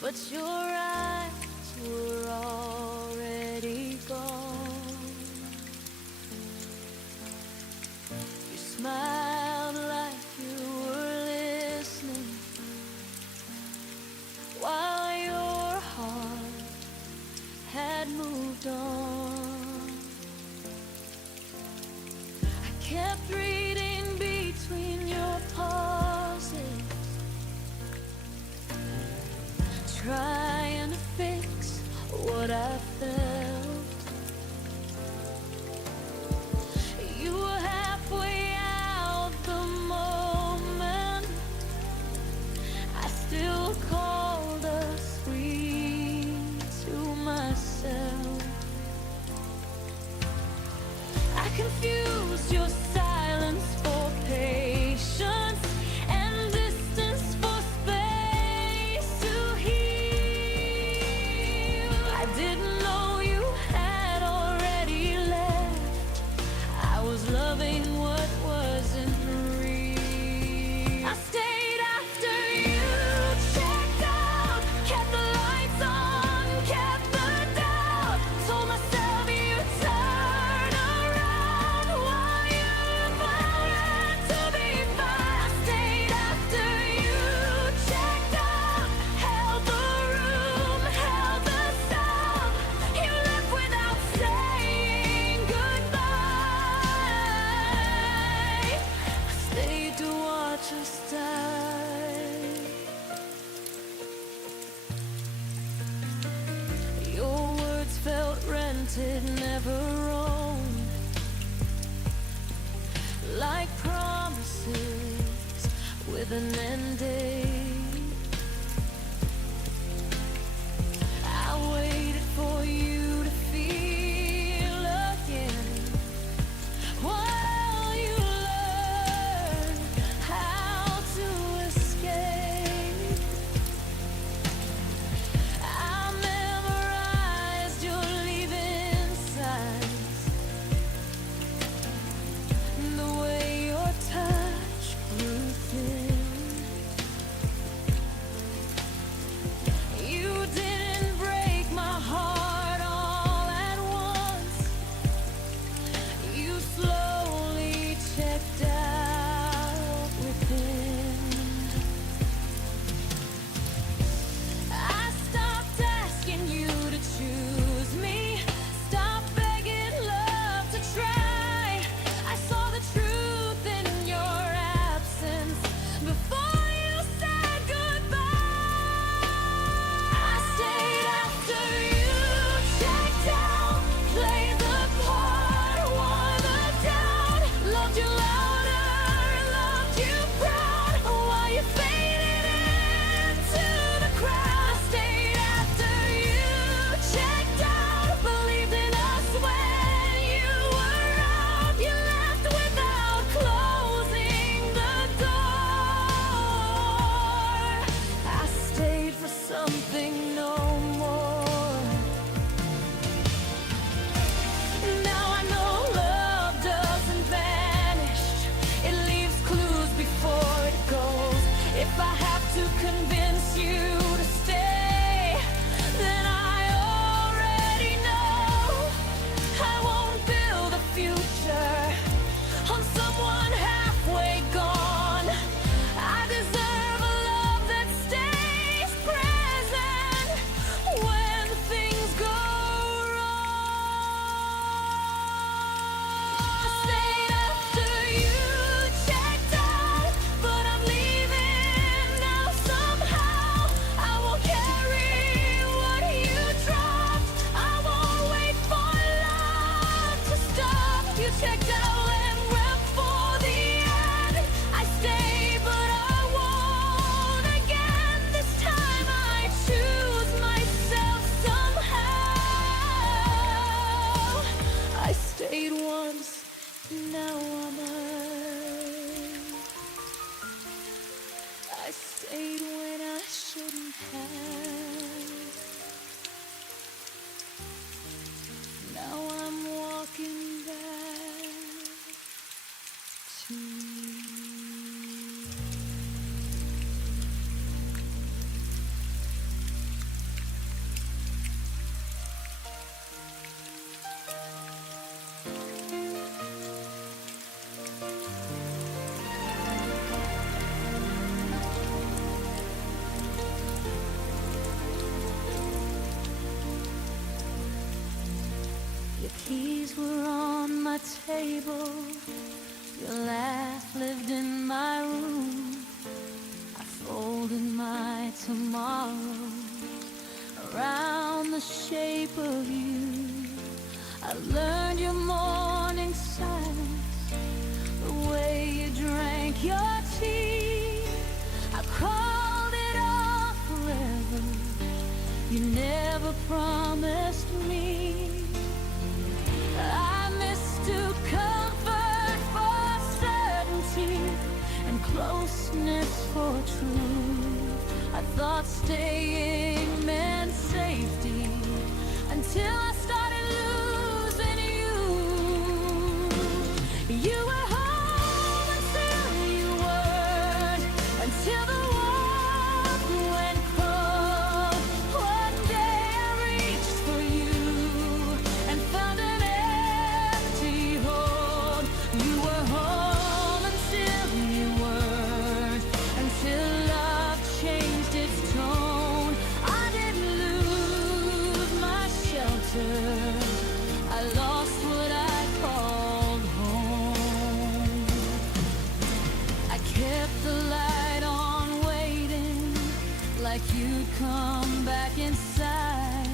but your eyes were already gone. You smiled like you were listening, while your heart had moved on. I kept reading between your pauses, trying to fix what I felt. You were halfway out the moment I still called us free to myself. I confused your silence for patience and distance for space to heal. I didn't know you had already left. I was loving what wasn't real. I stayed after you checked out, kept the lights on, kept the doubt, told myself you'd turn around while you found to be fine. I stayed after you checked out, held the room, held the sound. You left without saying goodbye. I stayed to watch us die. Your words felt rented, never owned, like promises with an end date. I waited for you to feel again while you learn how to escape. I memorized your leaving signs, the way your touch grew thin. You didn't break my heart all at once. You slowly checked out within. I stopped asking you to choose me, stopped begging love to try. I saw the truth in your absence before you said goodbye. I stayed after you checked out, played the part, wore the doubt, loved you louder, loved you proud, while you faded into the crowd. I stayed after you checked out, believed in us when you were out. You left without closing the door. I stayed for something no more. Now I know love doesn't vanish, it leaves clues before it goes. If I have to convince you to stay, then I already know I won't build a future on someone halfway gone. I deserve a love that stays present when things go wrong. I stayed after you checked out, but I'm leaving now somehow. I won't carry what you dropped. I won't wait for love to stop. You checked out and wept for the end. I stay, but I won't again. This time I choose myself somehow. I stayed once, now I'm hurt. I stayed when I shouldn't have. Now I'm walking back to you. Your keys were on my table. Your laugh lived in my room. I folded my tomorrow around the shape of you. I learned your morning silence, the way you drank your tea. I called it all forever. You never promised me. I mistook comfort for certainty and closeness for truth. I thought staying meant safety until I started losing you. You were home until you weren't, until the warmth went cold. One day I reached for you and found an empty hold. You were home until you weren't, until love changed its tone. I didn't lose my shelter, I lost what I called home. I kept the light on waiting, like you'd come back inside.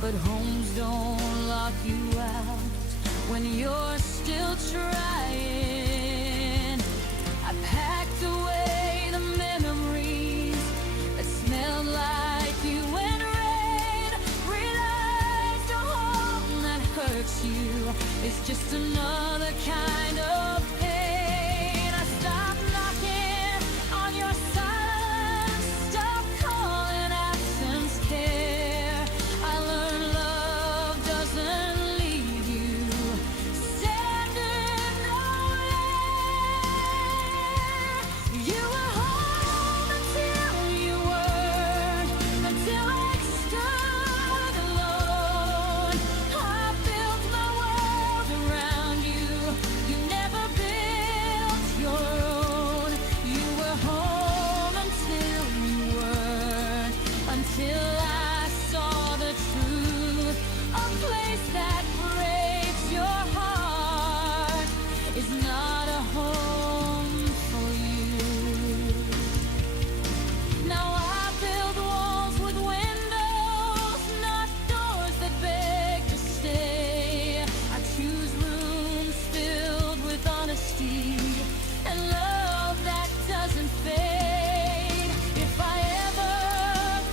But homes don't lock you out when you're still trying. I packed away the memories that smelled like you and rain. Realized a home that hurts you is just another kind of pain. I stopped knocking on your silence, stopped calling absence care. I learned love doesn't leave you standing nowhere. You were home until you weren't, until I stood alone. I built my world around you. You never built your own. You were home until you weren't, until I saw the truth. A place that breaks your heart is not a home for you. Now I build walls with windows, not doors that beg to stay. I choose rooms filled with honesty and love that doesn't fade. If I ever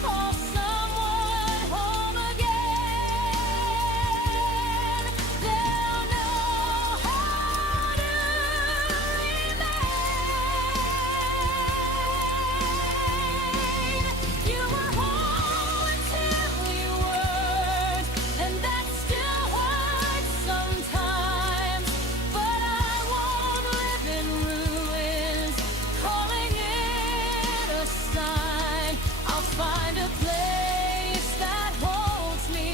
call someone home again, they'll know how to remain. You were home until you weren't, and that still hurts sometimes. But I won't live in ruins, calling it a sign. I'll find a place that holds me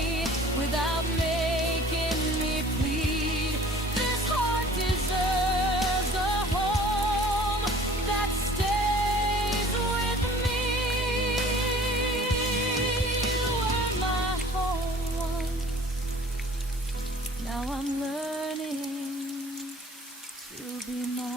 without making me plead. This heart deserves a home that stays with me. You were my home once, now I'm learning to be mine.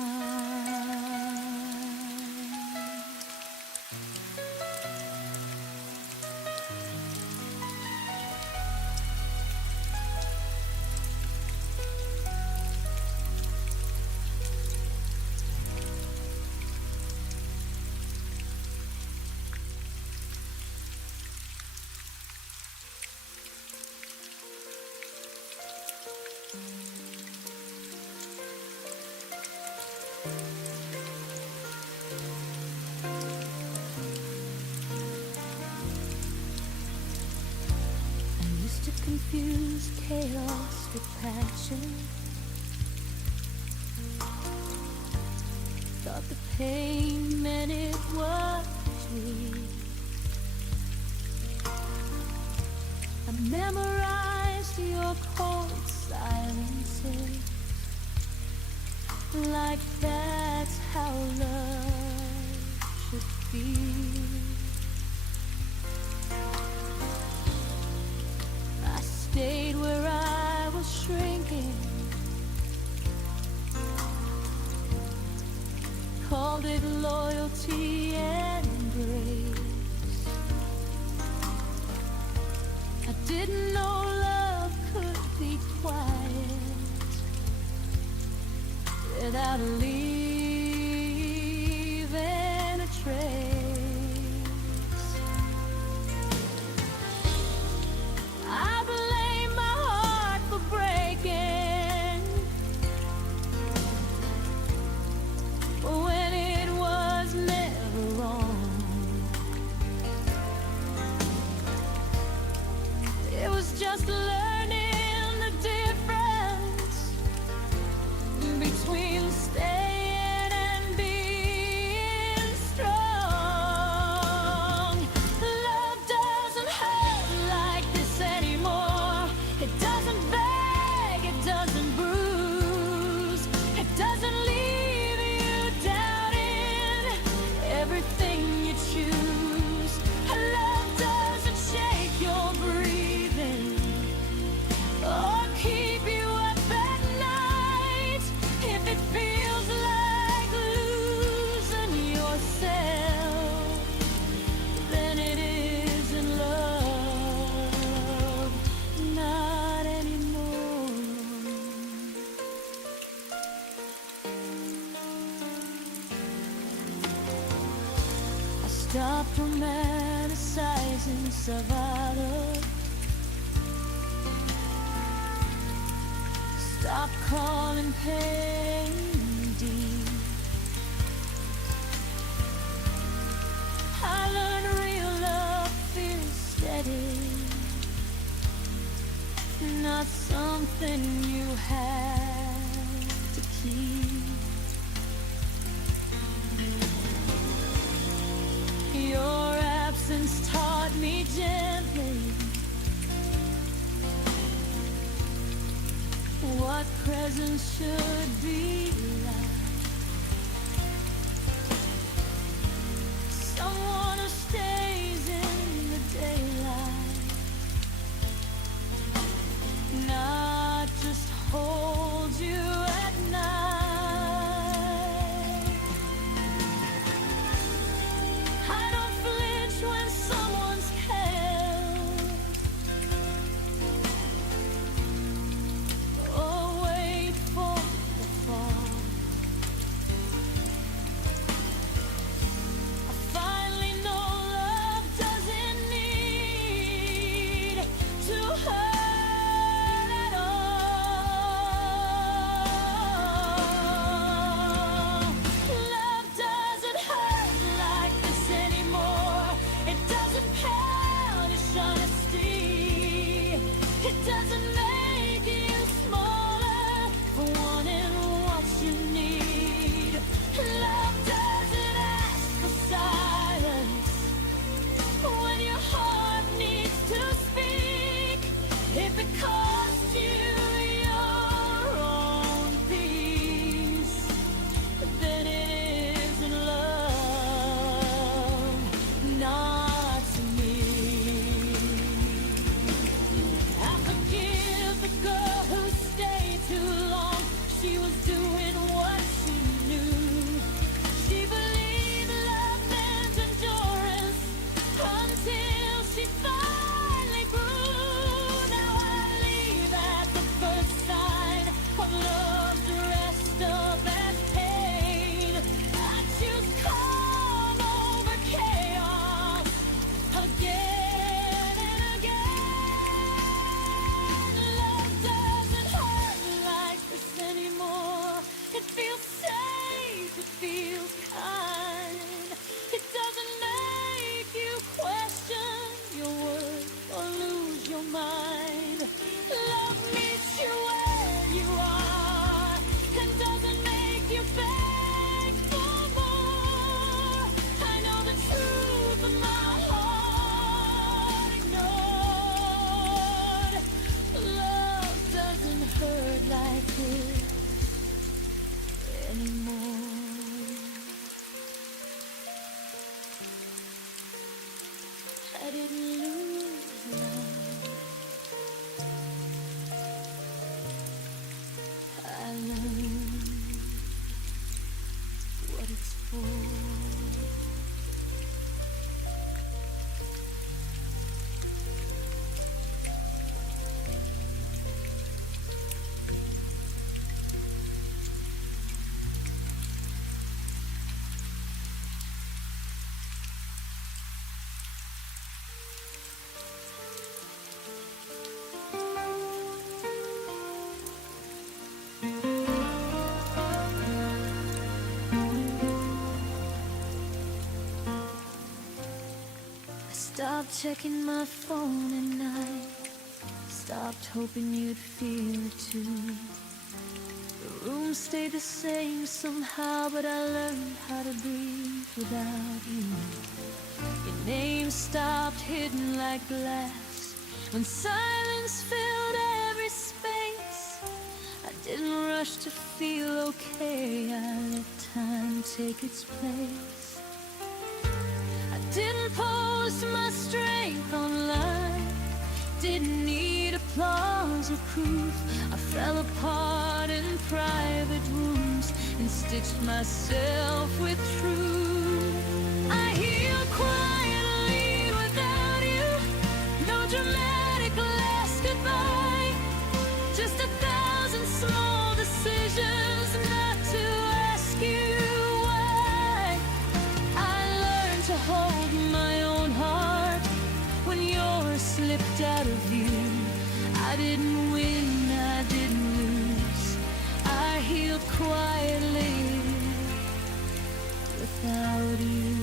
I used to confuse chaos with passion. Thought the pain meant it was sweet. I memorized your cold silences, like that's how love should feel. I stayed where I shrinking. Called it loyalty and grace. I didn't know love could be quiet without leaving a trace. I blame my heart for breaking when it was never wrong. It was just learning the difference between staying and being strong. Love doesn't hurt like this anymore. It doesn't beg, it doesn't bruise, it doesn't leave you doubting everything you choose. Love doesn't shake your breathing or keep you up at night. If it feels like losing yourself, then it isn't love, not anymore. I stopped romanticizing survival. Stop calling pain deep. I learned real love feels steady, not something you have to keep. Your absence taught me gently what presence should be like. Someone who stays in the daylight, not just holds you at night. I don't flinch when someone's held or wait for the fall. I finally know love doesn't need to hurt at all. Love doesn't hurt like this anymore. It doesn't punish honesty. It doesn't make you smaller for wanting what you need. Love doesn't ask for silence when your heart needs to speak. If it costs you your own peace, then it isn't love, not to me. I forgive the girl who stayed too long. She was doing what she knew. She believed love meant endurance until she finally grew. Now I leave at the first sign of love's rest of that pain. I choose calm over chaos again and again. Love doesn't hurt like this anymore. It feels safe, it feels kind. It doesn't make you question your worth or lose your mind. Love meets you where you are and doesn't make you beg for more. I know the truth of my heart ignored. Love doesn't hurt like this anymore. I didn't lose love. Stopped checking my phone at night. Stopped hoping you'd feel it too. The room stayed the same somehow, but I learned how to breathe without you. Your name stopped hidden like glass when silence filled every space. I didn't rush to feel okay, I let time take its place. I didn't post my strength online, didn't need applause or proof. I fell apart in private rooms and stitched myself with truth. I healed quietly without you, no dramatic last goodbye, just 1,000 small decisions not to ask you why. I learned to hold my own heart when yours slipped out of view. I didn't win, I didn't lose. I healed quietly without you.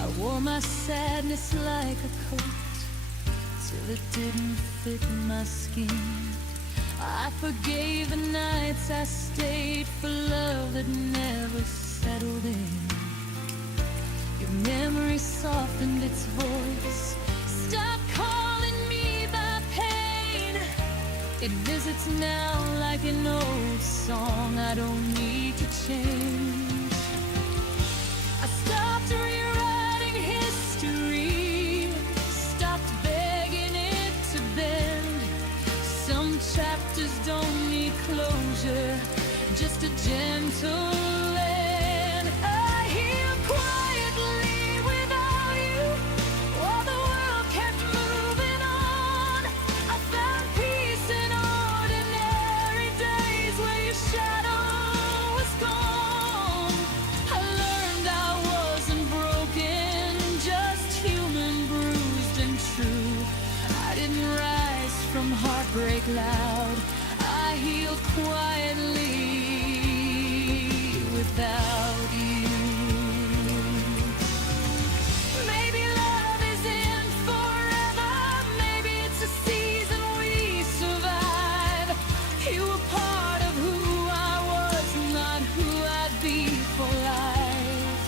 I wore my sadness like a coat till it didn't fit my skin. I forgave the nights I stayed for love that never settled in. Your memory softened its voice, stop calling me by pain. It visits now like an old song I don't need to change. I stopped rewriting history, stopped begging it to bend. Some chapters don't need closure, just a gentle end. I healed quietly without you, while the world kept moving on. I found peace in ordinary days where your shadow was gone. I learned I wasn't broken, just human, bruised and true. I didn't rise from heartbreak loud, I healed quietly without you. Maybe love isn't forever, maybe it's a season we survive. You were part of who I was, not who I'd be for life.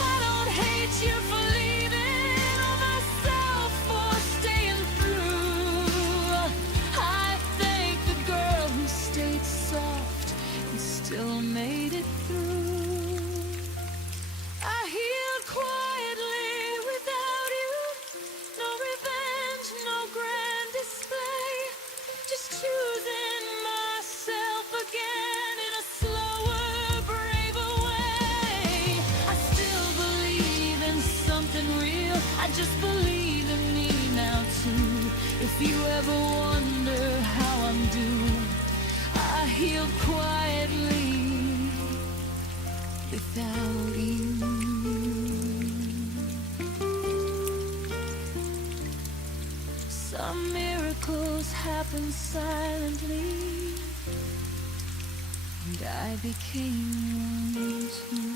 I don't hate you for leaving or myself for staying through. I thank the girl who stayed soft and still made it through. I healed quietly without you, no revenge, no grand display, just choosing myself again in a slower, braver way. I still believe in something real, I just believe in me now too. If you ever wonder how I'm doing, I healed quietly without you. Some miracles happen silently, and I became one too.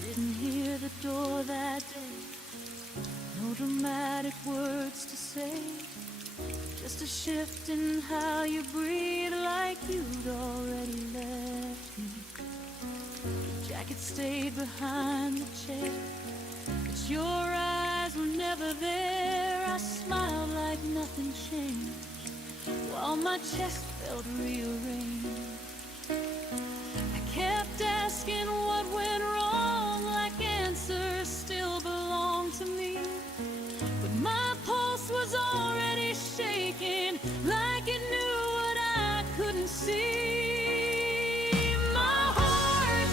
Didn't hear the door that day, no dramatic words to say, just a shift in how you breathe like you'd already left me. Your jacket stayed behind the chair, but your eyes were never there. I smiled like nothing changed, while my chest felt rearranged. I kept asking what went wrong, like answers still belong to me, but my pulse was already shaking, like it knew what I couldn't see. My heart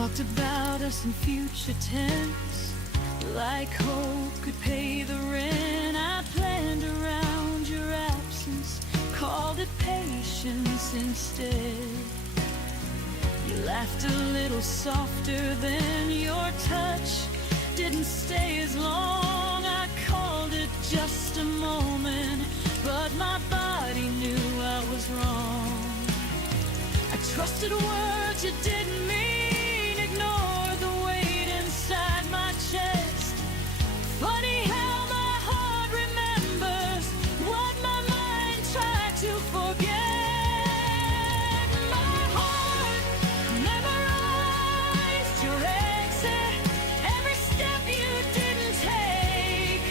talked about us in future tense, like hope could pay the rent. I planned around your absence, called it patience instead. You laughed a little softer than your touch didn't stay as long. I called it just a moment, but my body knew I was wrong. I trusted words you didn't mean, ignore the weight inside my chest. Funny how my heart remembers what my mind tried to forget. My heart memorized your exit, every step you didn't take.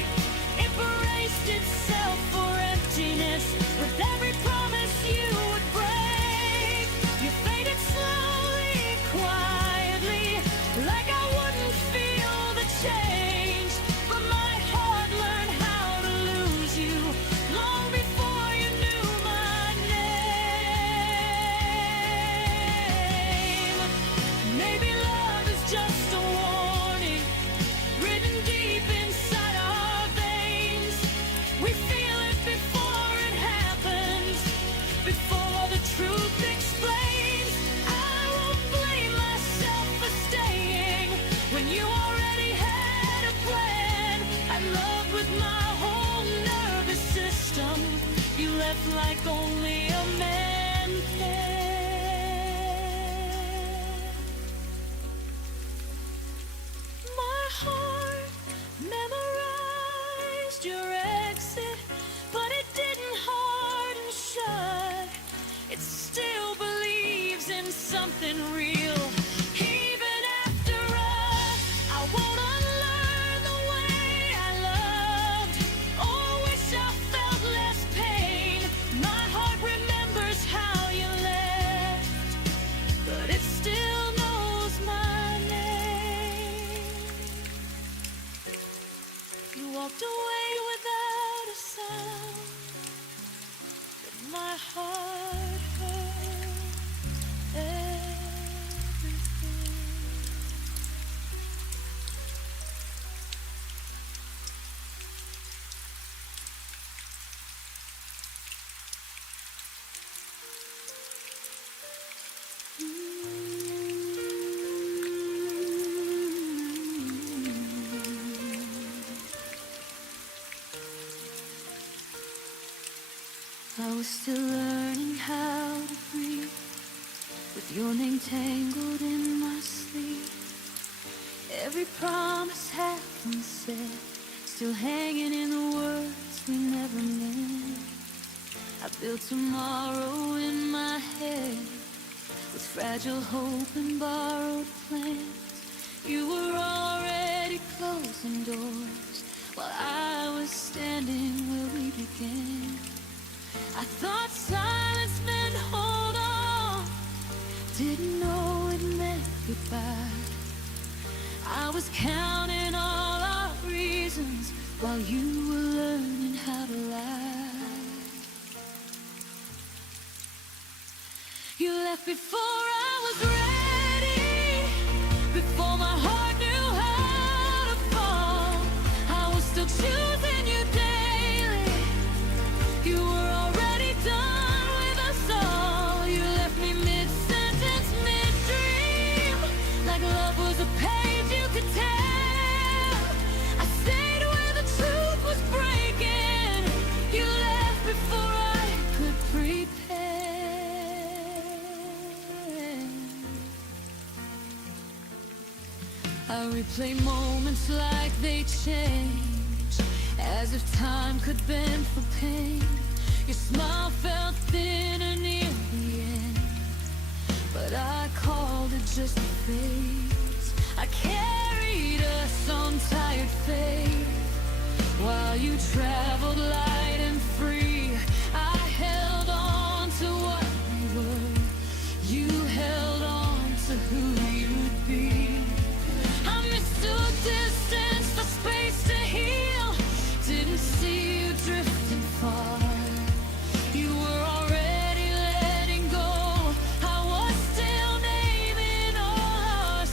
It braced itself for emptiness with every promise you would break. You faded slowly, quietly, like I wouldn't feel the change. But my heart learned how to lose you long before you knew my name. Maybe love is just a warning written deep inside our veins. We feel it before it happens, before the truth explains. I won't blame myself for staying when you already had a plan. I loved with my whole nervous system. You left like only a man can. My heart memorized your exit, but it didn't harden shut. It still believes in something real. Even after us, I won't unlearn the way I loved, or wish I felt less pain. My heart remembers how you left, but it still knows my name. You walked away without a sound, but my heart heard everything. I was still learning how to breathe, with your name tangled in my sleep. Every promise half unsaid, still hanging in the words we never meant. I built tomorrow in my head, with fragile hope and borrowed plans. You were already closing doors, while I was standing where we began. I thought silence meant hold on, didn't know it meant goodbye. I was counting all our reasons while you were learning how to lie. You left before I was ready, before my heart knew how to fall. I was still choosing you daily. You were already done with us all. You left me mid-sentence, mid-dream, like love was a page you could tell. I stayed where the truth was breaking. You left before I could prepare. I replay moments like they change, as if time could bend for pain. Your smile felt thinner near the end, but I called it just a phase. I carried us on tired faith, while you traveled light and free. I held on to what we were, you held on to who you'd be. I mistook distance for space to heal, didn't see you drifting far. You were already letting go, I was still naming all our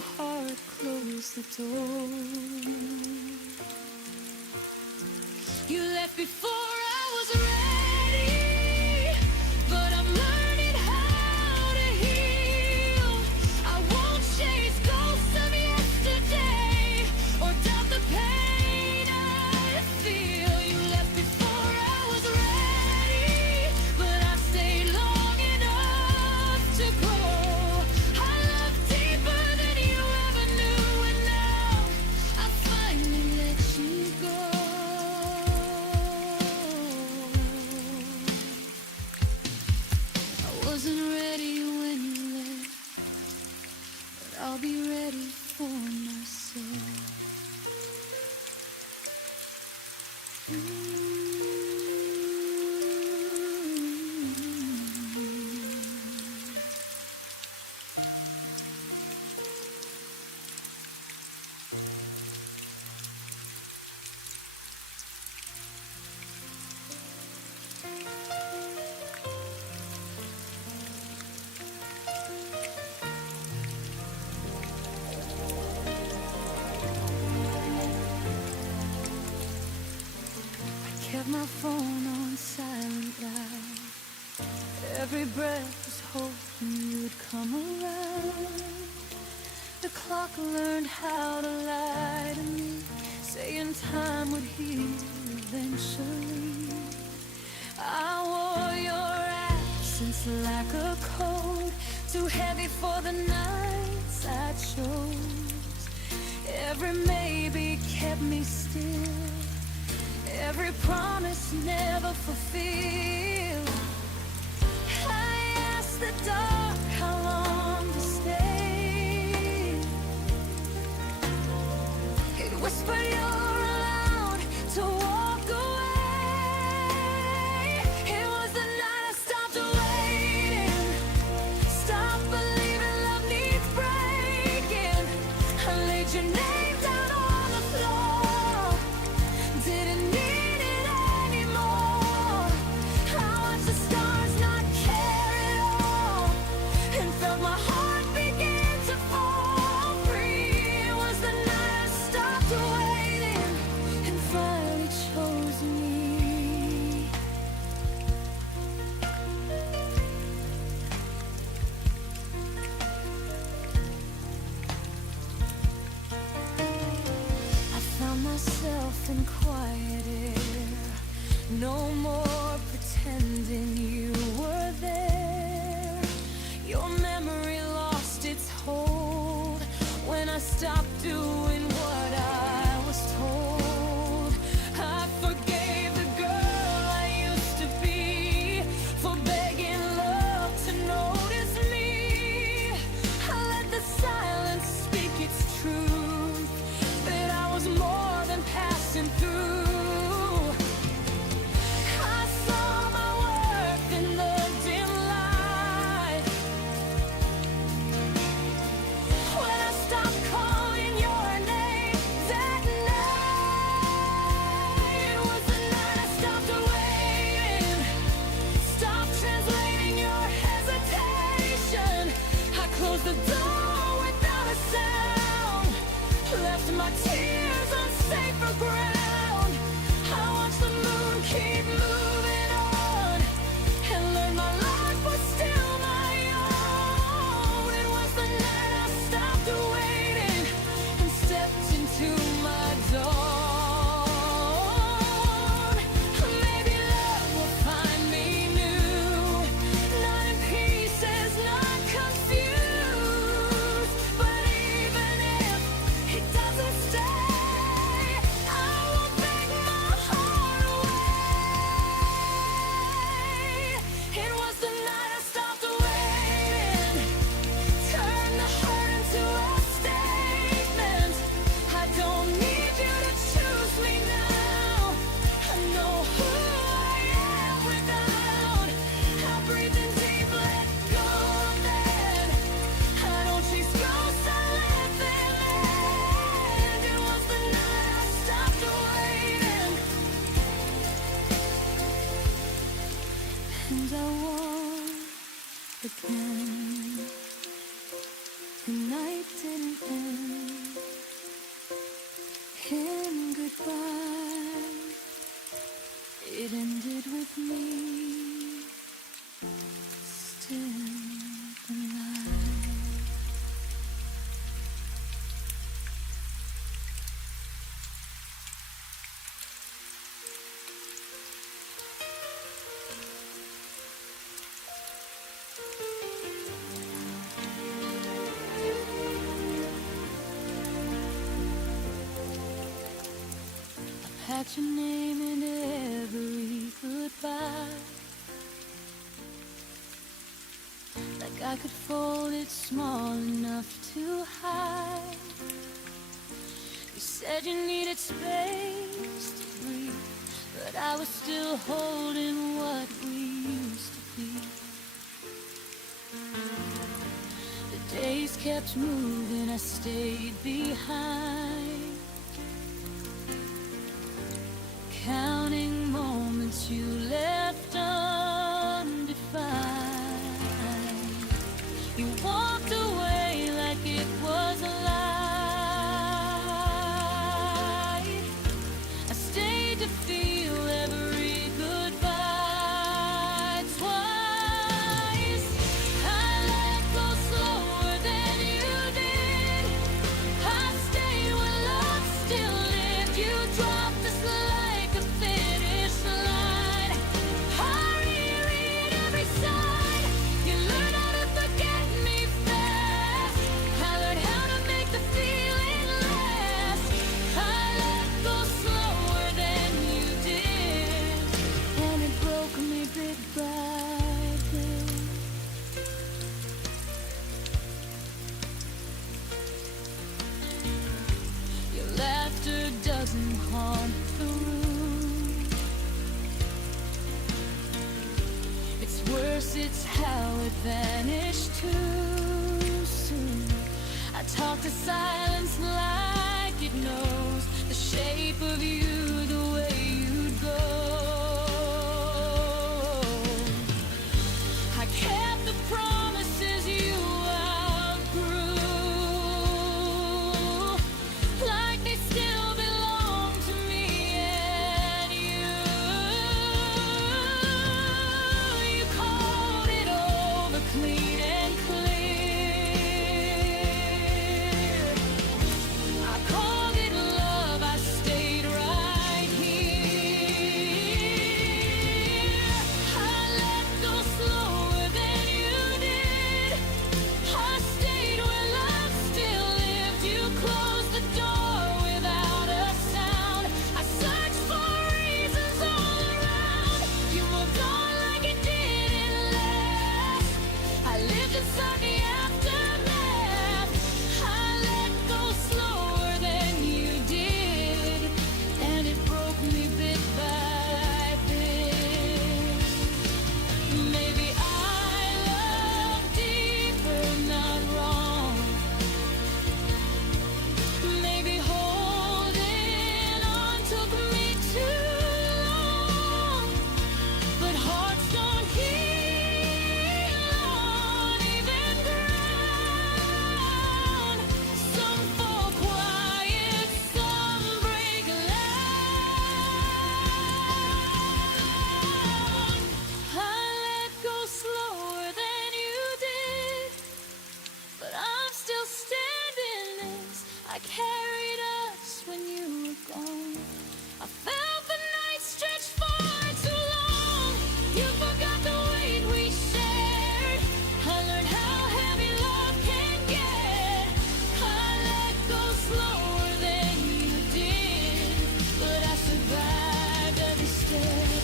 heart closed the door. You left before I was ready, but I'm learning how to heal. I won't chase ghosts of yesterday or doubt the pain I feel. You left before I was ready, but I stayed long enough to grow. I love deeper than you ever knew, and now I finally let you go. I wasn't ready when you left, but I'll be ready for myself. Kept my phone on silent loud. Every breath was hoping you'd come around. The clock learned how to lie to me, saying time would heal eventually. I wore your absence like a coat, too heavy for the nights I chose. Every maybe kept me still, every promise never fulfilled. I asked the dark how long to stay. It whispered you're allowed to walk away. It was the night I stopped waiting, stopped believing love needs breaking. I laid your name down on the floor, didn't need it anymore. I watched the stars not care at all, and felt my heart begin to fall free. It was the night I stopped waiting and finally chose me. I found myself in quiet air, no more pretending you were there. Your memory lost its hold when I stopped doing what I was told. I forgave the girl I used to be for begging love to notice me. I let the silence speak its truth, that I was more than passing through. I saw my worth in the dim light when I stopped calling your name. night didn't end in goodbye. It ended with me still alive. Had your name in every goodbye, like I could fold it small enough to hide. You said you needed space to breathe, but I was still holding what we used to be. The days kept moving, I stayed behind, counting moments you left undefined. You walked away like it was a lie. I stayed to feel every goodbye twice. I let go slower than you did. I stayed when love still lived. You dropped us like a finish line. I reread every sign. You learned how to forget me fast. I learned how to make the feeling last. I let go slower than you did, and it broke me bit by bit. Your laughter doesn't haunt the room. It's worse, it's how it vanished too soon. I talk to silence like it knows the shape of you, the way you'd go. I kept the promises you outgrew, like they still belong to me and you. You called it over clean and clear. I called it love, I stayed right here. I let go slower than you did. I stayed where love still lived. You closed the door without a sound. I searched for reasons all around. You moved on like it didn't last. I lived inside the aftermath. I let go slower than you did, and it broke me bit by bit. Maybe I love deeper, not wrong. Maybe holding on took me too long. But hearts don't heal on even ground. Some fall quiet, some break loud. I let go slower than you did, but I'm still standing as I carried us when you were gone. I felt the night stretch far too long. You forgot the weight we shared. I learned how heavy love can get. I let go slower than you did, but I survived every step.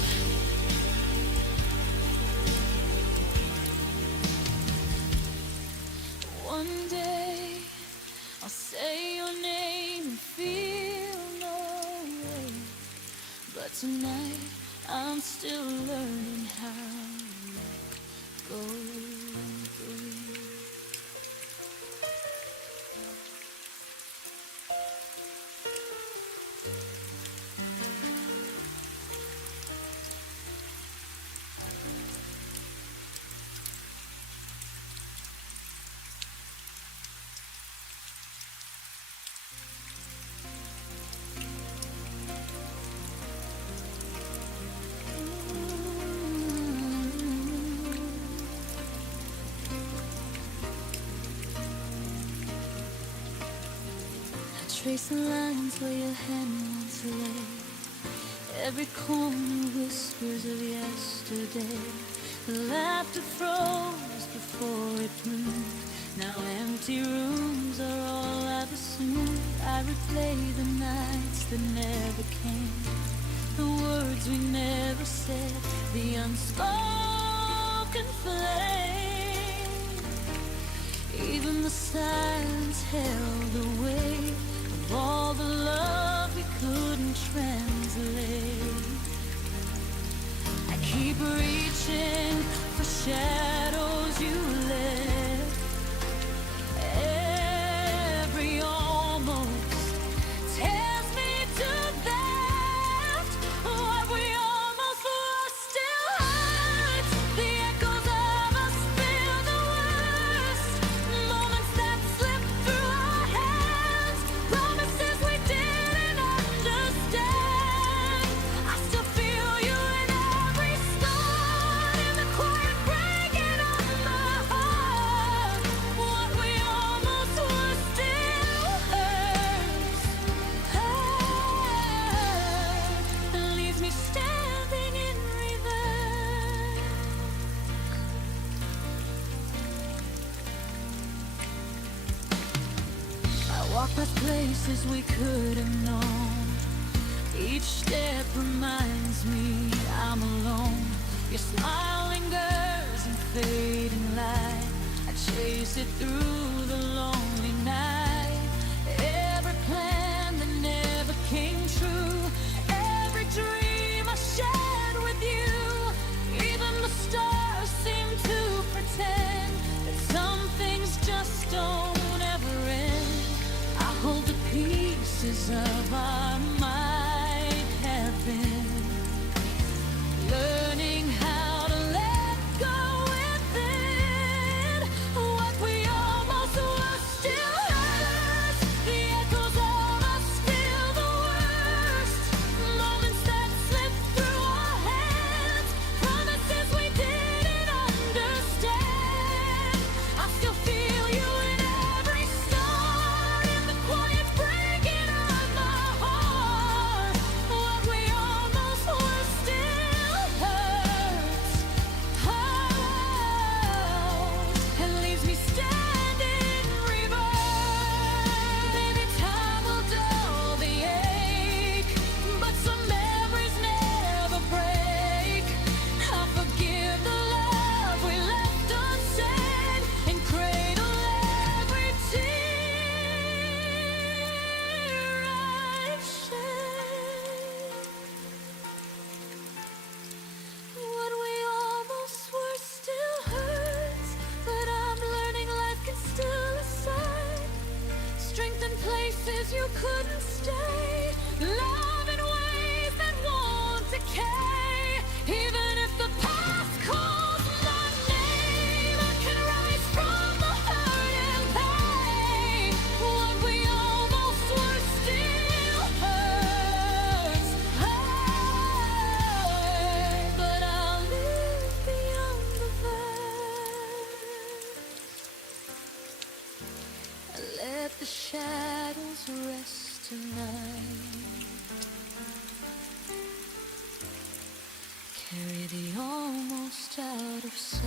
One day I'll say your name and feel no way, but tonight I'm still learning how to go breathe. trace the lines where your hand once lay. Every corner whispers of yesterday. The laughter froze before it bloomed. Now empty rooms are all I've assumed. I replay the nights that never came, the words we never said, the unspoken flame. Even the silence held the weight of all the love we couldn't translate. I keep reaching for shadows you left. Every almost tears me to that. What we almost were still hurts. The echoes of us feel the worst. Moments that slip through our hands. Promises we didn't understand. I still feel you in every start, in the quiet breaking of my heart. What we almost were still hurts. And leaves me standing in reverse. I walk past places we could have known. Each step reminds me I'm alone. Your smile lingers in fading light. I chase it through the lonely night. Every plan that never came true, every dream I shared with you. Even the stars seem to pretend that some things just don't ever end. I hold the pieces of our might have been, learning how to let go within. What we almost were still hurts. The echoes of us feel the worst. Moments that slip through our hands. Promises we didn't understand. I still feel you in every start, in the quiet breaking of my heart. What we almost were still hurts. And leaves me standing reverse. Maybe time will dull the ache, but some memories never break. I forgive the love we left unsaid, and cradle every tear I shed. What we almost were still hurts, but I'm learning life can still aside. Strength in places you couldn't stay. Love in ways that won't decay. Even if the past calls my name, I can rise from the hurt and pain. What we almost were still hurts. But I'll live beyond the verse. Let the shadows rest tonight. Carry the almost out of sight.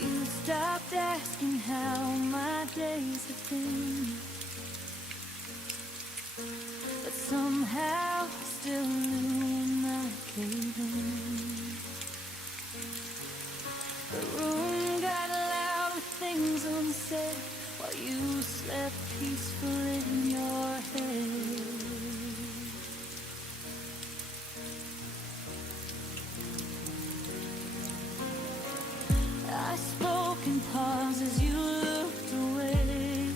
You stopped asking how my days have been, but somehow I still knew when I came in. The room got loud with things unsaid while you slept peaceful in your head. I spoke in pauses, you looked away.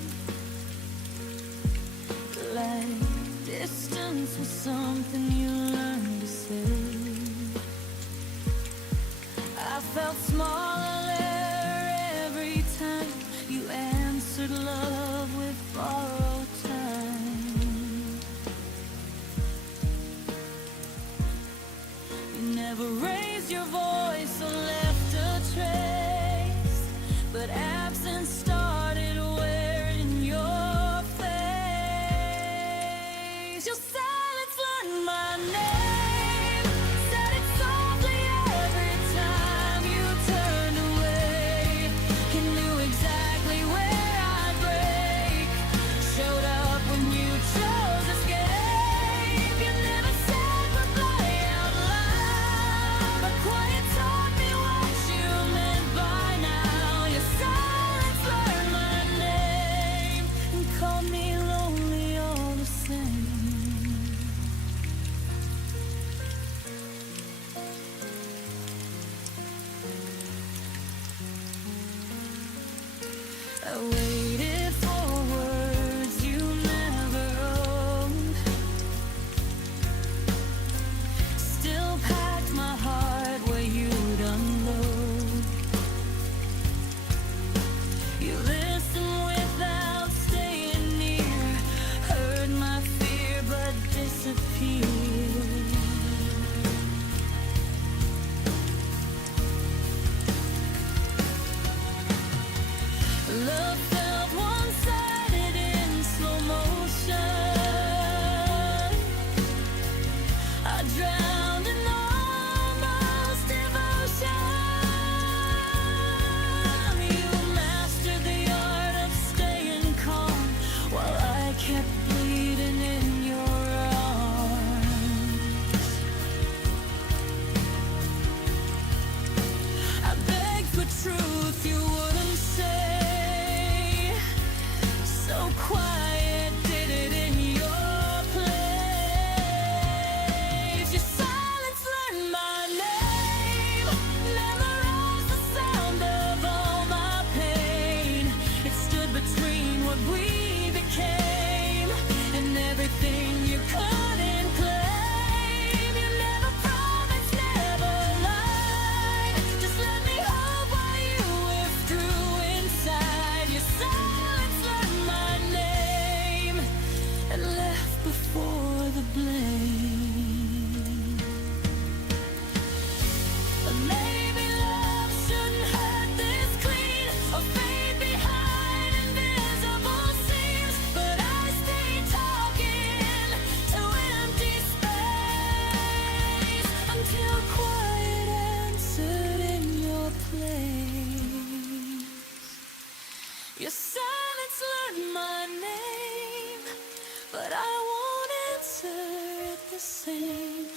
Like distance was something you learned said. I felt smaller every time you answered love with borrowed time. You never raised your voice or left a trace, but absence started wearing your face. Your silence learned my name, said it softly every time you turned away. You knew exactly where I'd break, showed up when you chose escape. You never said goodbye out loud, but quiet taught me what you meant by now. Your silence learned my name and called me lonely all the same. I waited for words you never owned, still packed my heart where you'd unload. You listened without staying near, heard my fear but disappeared. Love felt one-sided in slow motion. I drowned in almost devotion. You mastered the art of staying calm while I kept bleeding in your arms. I begged for truth you wouldn't say, so quiet did it in your place. Your silence learned my name, memorized the sound of all my pain. It stood between what we became and everything you couldn't claim. You never promised, never lied, just let me hold while you withdrew inside. Your silence learned my name and left before the blame. But maybe love shouldn't hurt this clean or fade behind invisible seams. But I stayed talking to empty space until quiet answered in your place. Your silence learned my name, but I won't answer it the same.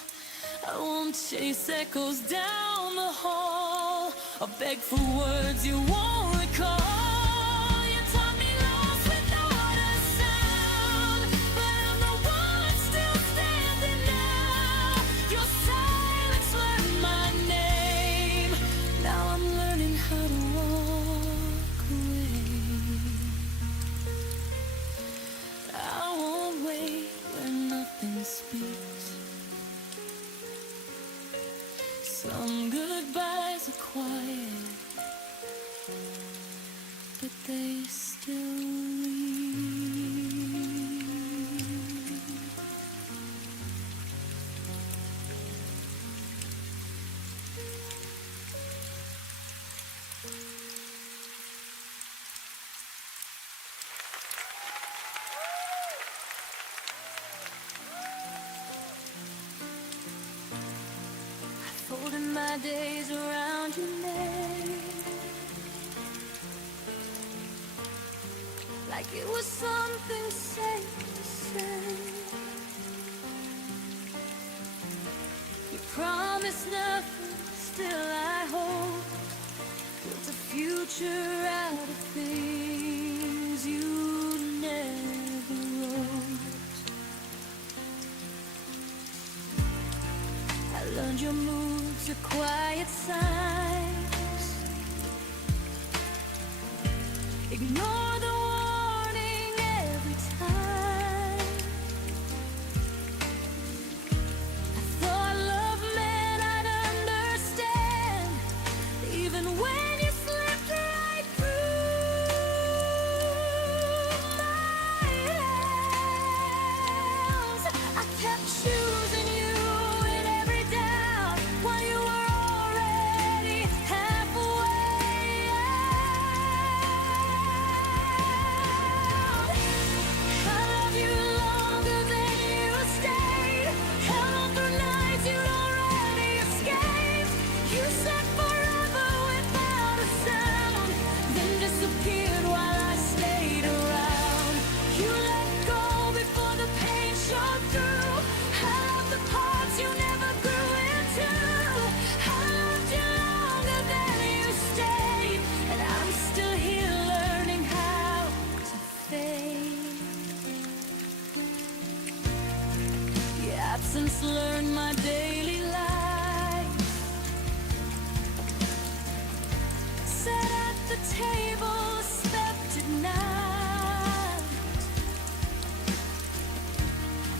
I won't chase echoes down the hall or beg for words you won't recall. You taught me lost without a sound, but I'm the one still standing now. Your silence learned my name. Now I'm learning how to walk away. I won't wait where nothing speaks. Some goodbyes are quiet, but they still leave. Folding my days around your name, like it was something safe to say. You promised nothing, still I hope. Built a future out of things you never wrote. I learned your moves are quiet signs. Ignore the warning every time. I thought love just learned my daily life. Sat at the table, slept at night.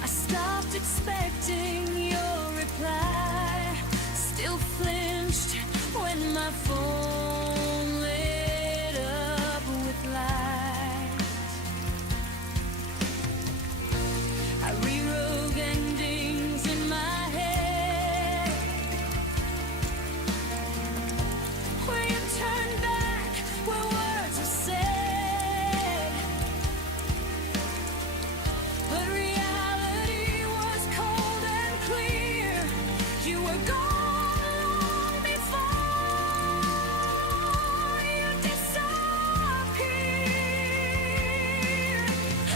I stopped expecting your reply. Still flinched when my phone lit up with light. I rewrote endings in my head, where you turn back, where words are said. But reality was cold and clear. You were gone long before you disappeared.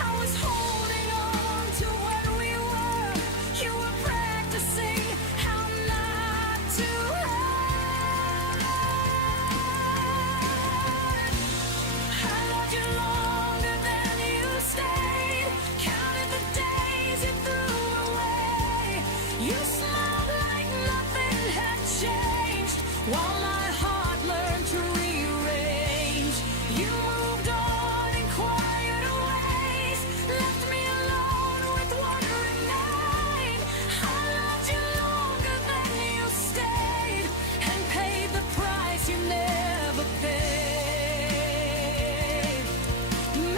I was holding on to what we were. You were practicing how not to hurt. I loved you longer than you stayed. Counted the days you threw away. You smiled like nothing had changed, while my heart learned to rearrange. You moved on in quieter ways, left me alone with what remained. I loved you longer than you stayed, and paid the price you never paid.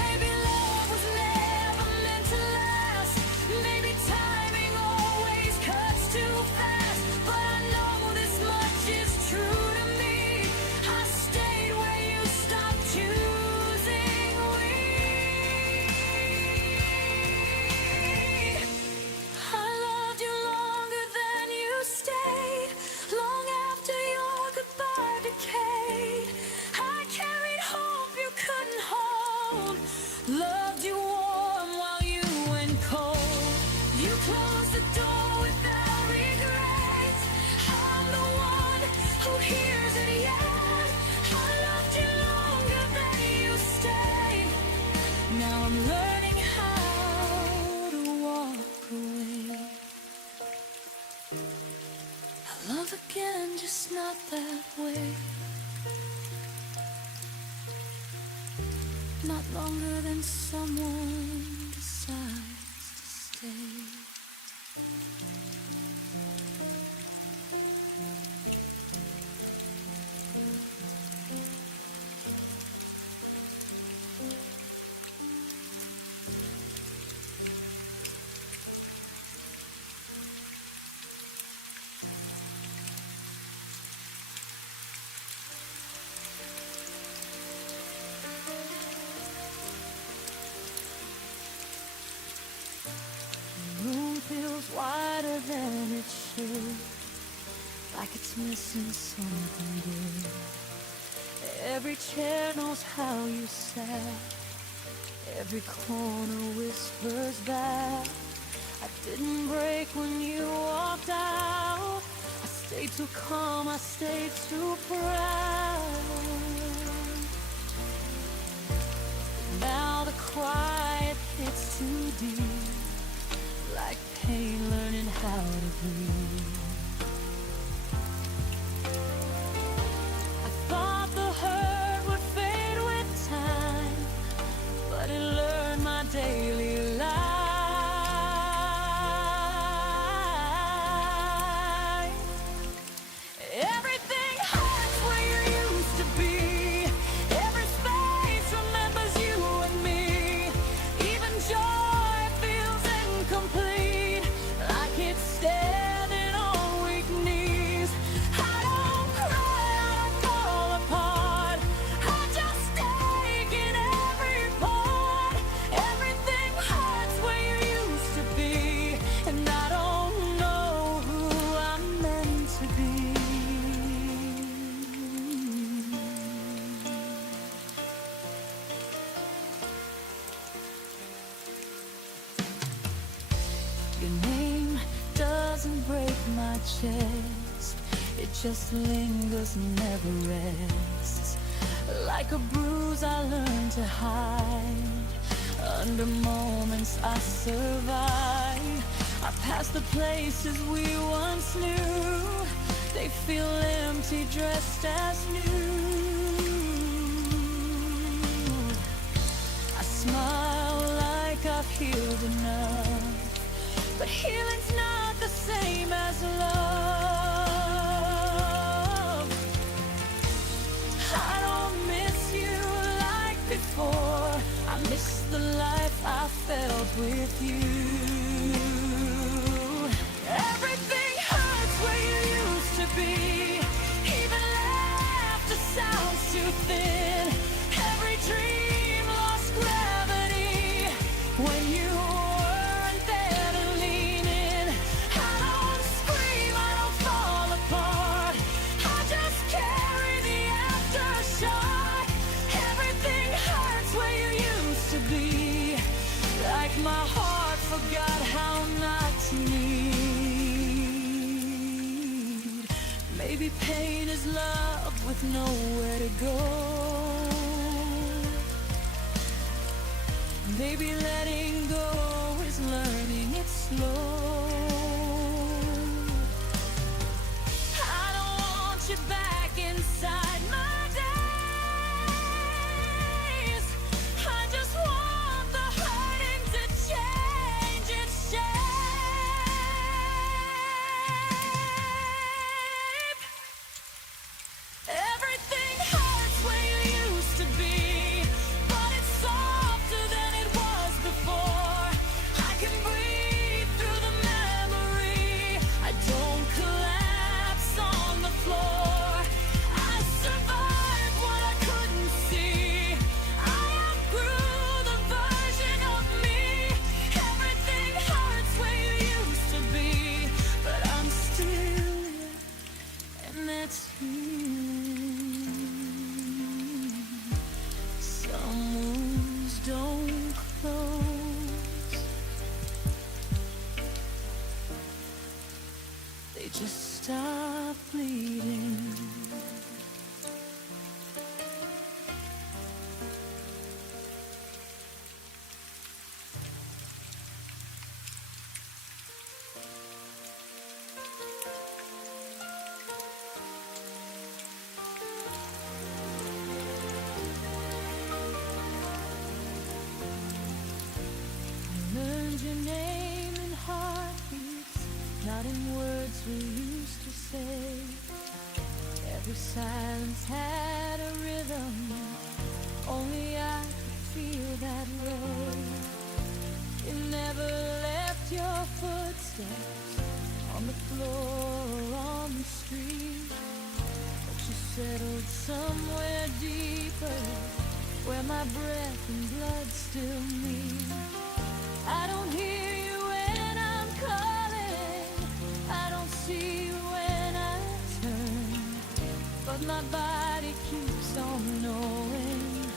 Maybe love was never meant to last. Maybe timing always cuts too fast. But I know this much is true to me. I stayed where you stopped choosing we. I loved you longer than you stayed, long after your goodbye decayed. I carried hope you couldn't hold, loved you warm while you went cold. You closed the door without regret. I'm the one who hears it yet. I loved you longer than you stayed. Now I'm learning how to walk away. I love again, just not that way. Not longer than someone decides to stay. The room feels wider than it should, like it's missing something good. Every chair knows how you sat, every corner whispers back. I didn't break when you walked out. I stayed too calm, I stayed too proud. Now the quiet hits too deep, like pain learning how to breathe. I thought the hurt would fade with time, but it learned my daily life. Everything hurts where you used to be. Every space remembers you and me. Even joy feels incomplete, like it's standing on weak knees. I don't cry, I don't fall apart. I just take in every part. Everything hurts where you used to be, and I don't know who I'm meant to be. Your name doesn't break my chest, it just lingers and never rests. Like a bruise I learned to hide, under moments I survive. I past the places we once knew. They feel empty, dressed as new. I smile like I've healed enough, but healing's not the same as love. I don't miss you like before. I miss the life I felt with you. Everything hurts where you used to be. Even laughter sounds too thin. Every dream lost gravity when you weren't there to lean in. I don't scream, I don't fall apart. I just carry the aftershock. Everything hurts where you used to be. Like my heart forgot how not to need. Maybe pain is love with nowhere to go. Maybe letting go is learning it slow. I don't want you back inside my days. I just want the hurting to change its shape. Everything hurts where you used to be, but it's softer than it was before. I can breathe through the memory. I don't collapse on the floor. I survived what I couldn't see. I outgrew the version of me. Everything hurts where you used to be, but I'm still here, and that's healing. Some wounds don't close, they just stop bleeding. Learned your name in heartbeats, not in words we used to say. Every silence had a rhythm, only I could feel that way. You never left your footsteps on the floor or on the street, but you settled somewhere deeper, where my breath and blood still meet. I don't hear you when I'm calling, I don't see you when I turn, but my body keeps on knowing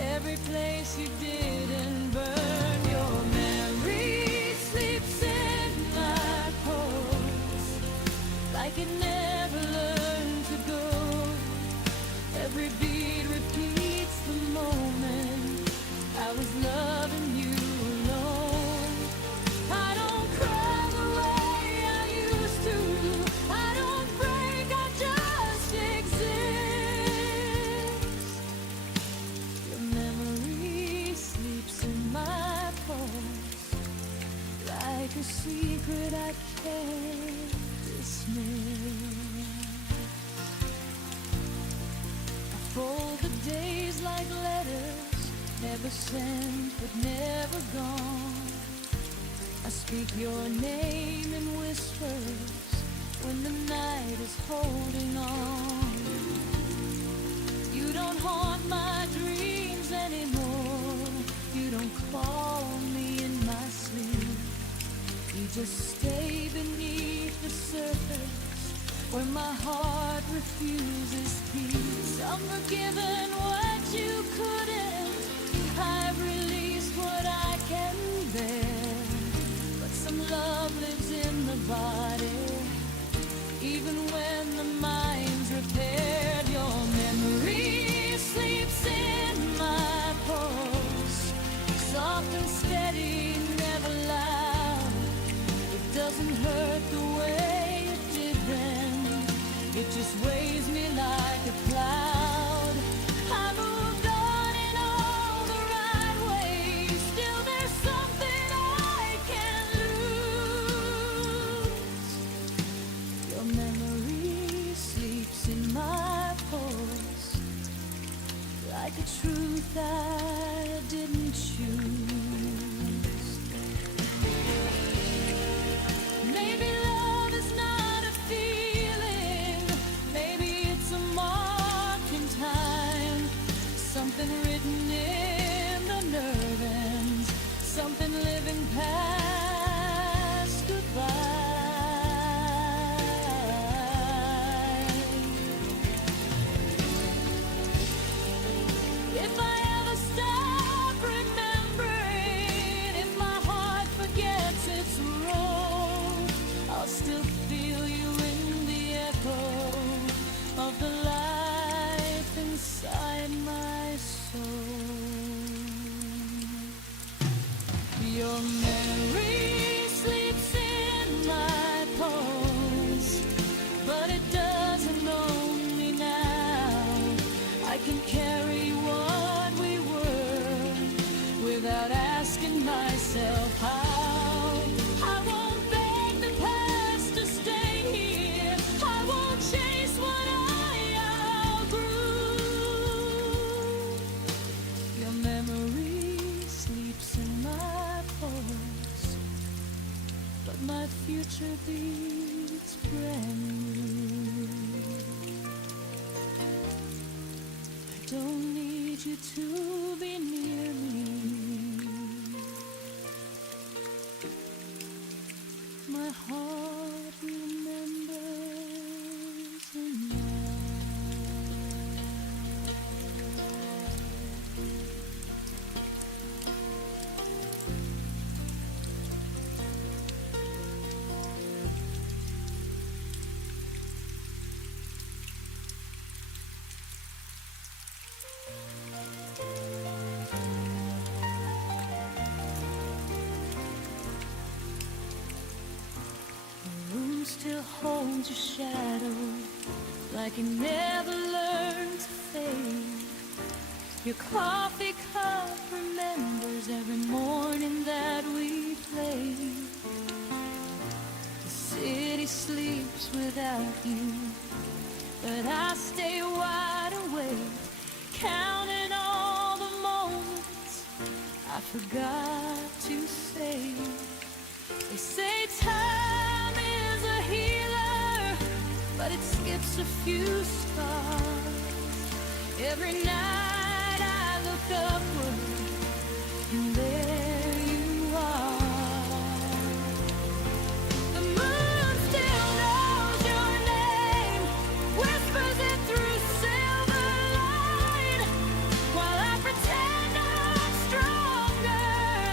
every place you didn't burn. Your memory sleeps in my pulse, like it never learned to go. Every beat repeats the moment I was loving you alone. I don't cry the way I used to, I don't break, I just exist. Your memory sleeps in my pulse, like a secret I can't dismiss. I fold the days like letters, never sent but never gone. I speak your name in whispers when the night is holding on. You don't haunt my dreams anymore, you don't call me in my sleep. You just stay beneath the surface where my heart refuses peace. I'm forgiven what you couldn't, I've released what I can bear, but some love lives in the body, even when the mind's repaired. Your memory sleeps in my pulse, soft and steady, never loud. It still feel you in the echo of the life inside my soul. Your memory sleeps in my bones, but it doesn't own me now. I can carry what we were without asking myself how. I won't beg the past to stay here. I won't chase what I outgrew. Your memory sleeps in my pulse, but my future beats brand new. I don't need you to be near me. My heart remembers enough. The room still holds your shadow, like it never learned to fade. Your coffee cup remembers every morning that we played. The city sleeps without you, but I stay wide awake, counting all the moments I forgot to say. They say time is a healer, but it skips a few stars. Every night I look upward, and there you are. The moon still knows your name, whispers it through silver light, while I pretend I'm stronger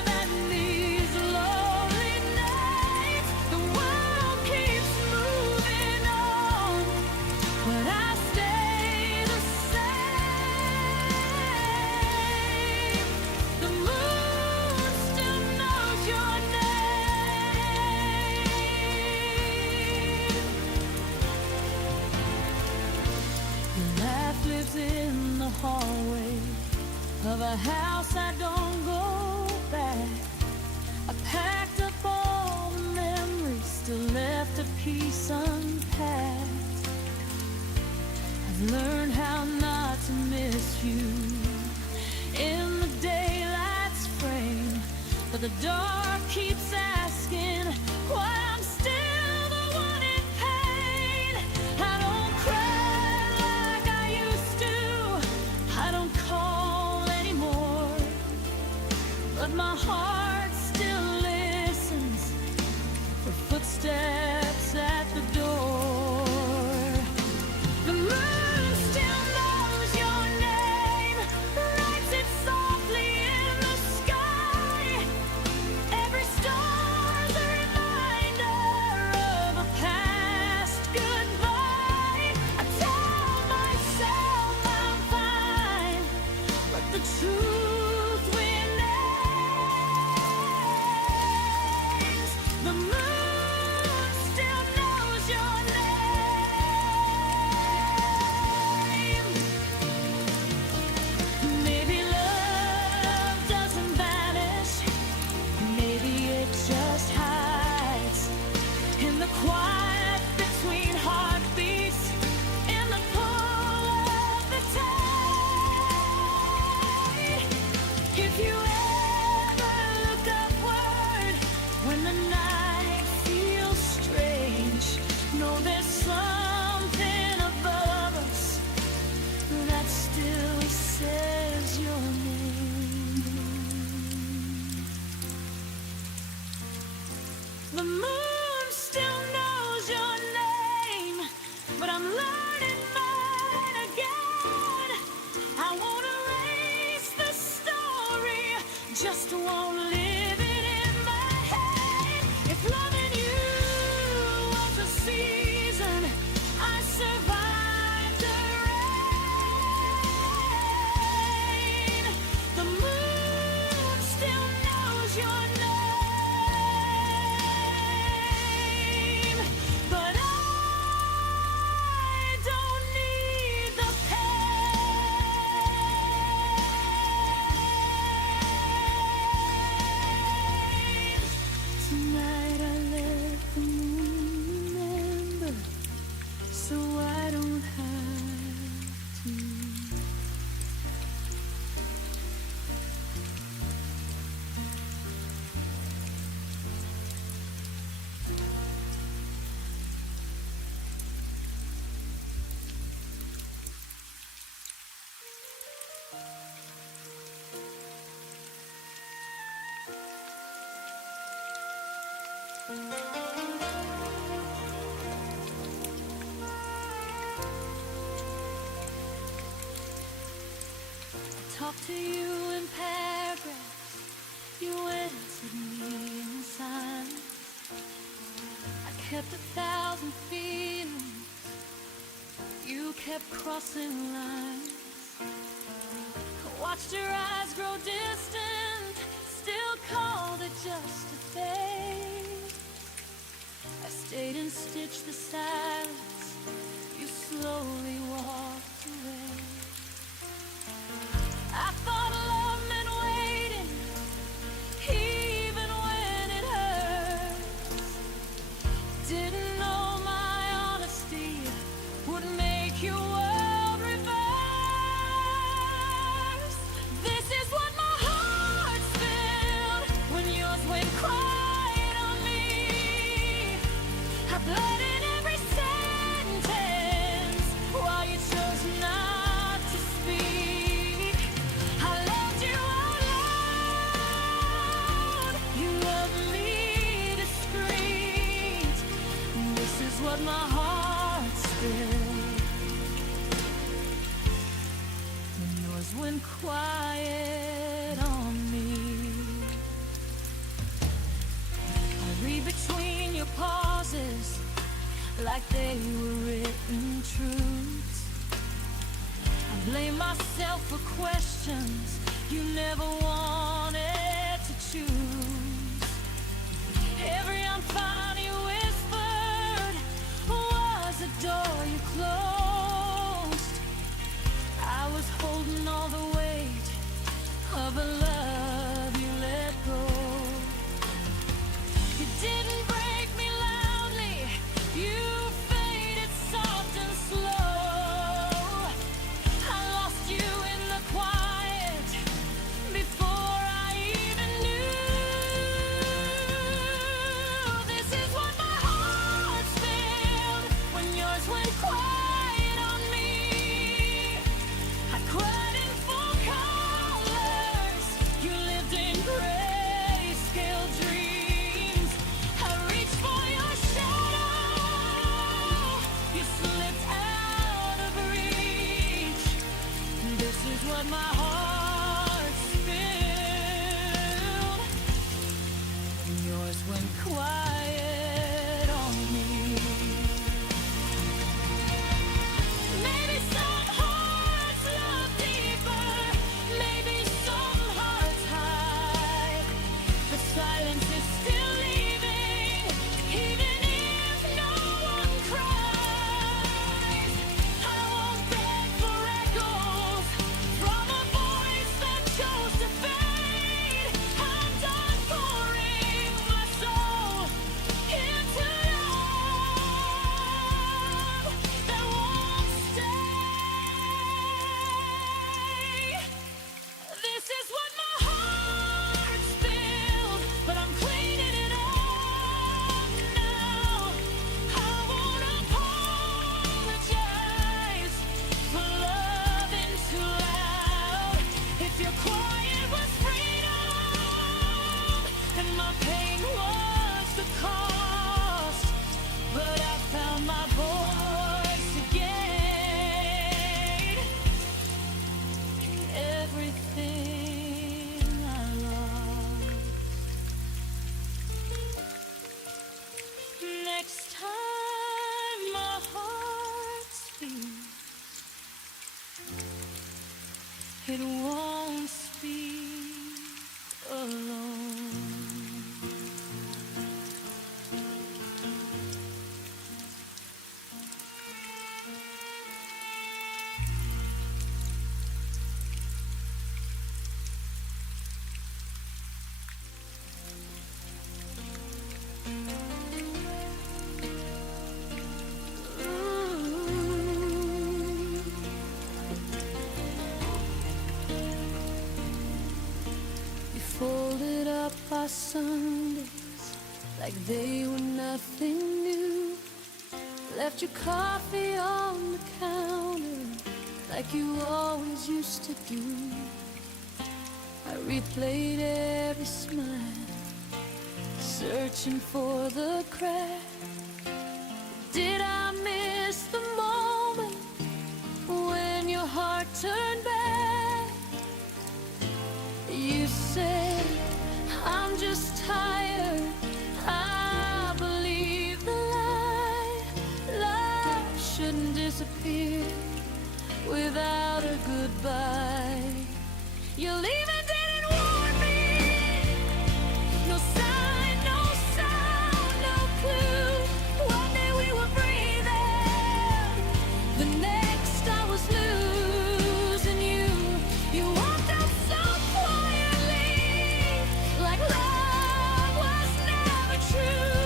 than these lonely nights. The world keeps moving on, but I stay the same. The moon still knows your name. Your laugh lives in the hallway of a house I don't go back. I packed up all the memories, still left a piece unpacked. I've learned how not to miss you in the daylight's frame, but the dark keeps asking why I'm still the one in pain. I don't cry like I used to, I don't call anymore, but my heart still listens for footsteps at the door. The moon still knows your name, writes it softly in the sky. Every star's a reminder talk to you in paragraphs, you answered me in silence. I kept 1,000 feelings, you kept crossing lines. I watched your eyes grow distant, still called it just a phase. I stayed and stitched the silence, you slowly walked away. I thought love meant waiting, even when it hurts. Didn't know my honesty would make your world reverse. This is what my heart's filled when yours went quiet on me. I bled in every sentence while you chose not to speak. I loved you out loud, you loved me discreet. This is what my heart's filled when yours went quiet on me. I read between your pauses like they were written truths. I blame myself for questions you never wanted to choose. Every I'm fine you whispered was a door you closed. I was holding all the weight of a love you let go. You didn't break me loudly, you faded soft and slow. I lost you in the quiet before I even knew. This is what my heart's filled when yours went quiet on me. I cried in full colors, you lived in grayscale dreams. I reached for your shadow, you slipped out of reach. This is what my heart's filled when yours went quiet on me. Maybe some hearts love deeper, maybe some hearts hide. But silence is still leaving, even if no one cries. I won't beg for echoes from a voice that chose to fade. I'm done pouring my soul into love that won't stay. This is what my heart's filled, but I'm cleaning it up now. I won't apologize for loving too loud. If your quiet was freedom and my pain was the cost, but I found my voice again in everything I lost. Next time my heart speaks, it won't speak alone. You folded up our Sundays like they were nothing new. Left your coffee on the counter like you always used to do. I replayed every smile, searching for the crack. Did I miss the moment when your heart turned back? disappear without a goodbye. You're leaving, didn't warn me. No sign, no sound, no clue. One day we were breathing, the next I was losing you. You walked out so quietly, like love was never true.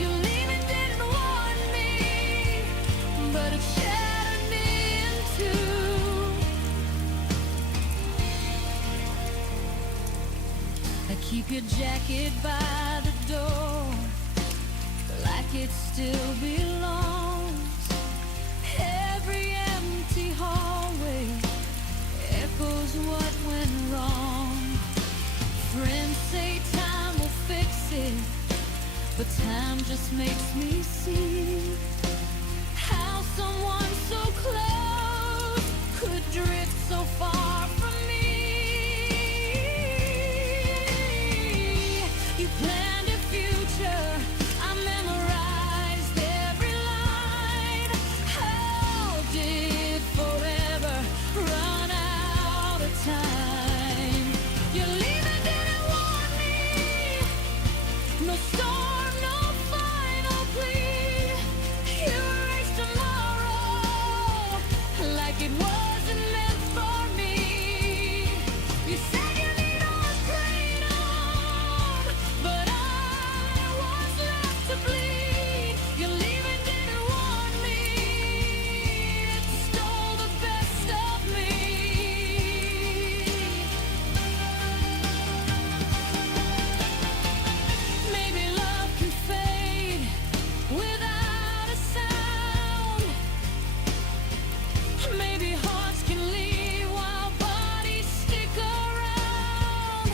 You're leaving, didn't warn me, but it shattered me in two. I keep your jacket by the door, like it still belongs. Every empty hallway echoes what went wrong. Friends say time will fix it, but time just makes me see how someone so close could drift so far from me. You planned a future, I memorized every line. How did forever run out of time? You're leaving, didn't warn me. No storm, no final plea. You erased tomorrow like it wasn't meant for me. You said you need us praying on, but I was left to bleed. You're leaving, didn't warn me. It stole the best of me. Maybe love can fade without a sound. Maybe hearts can leave while bodies stick around.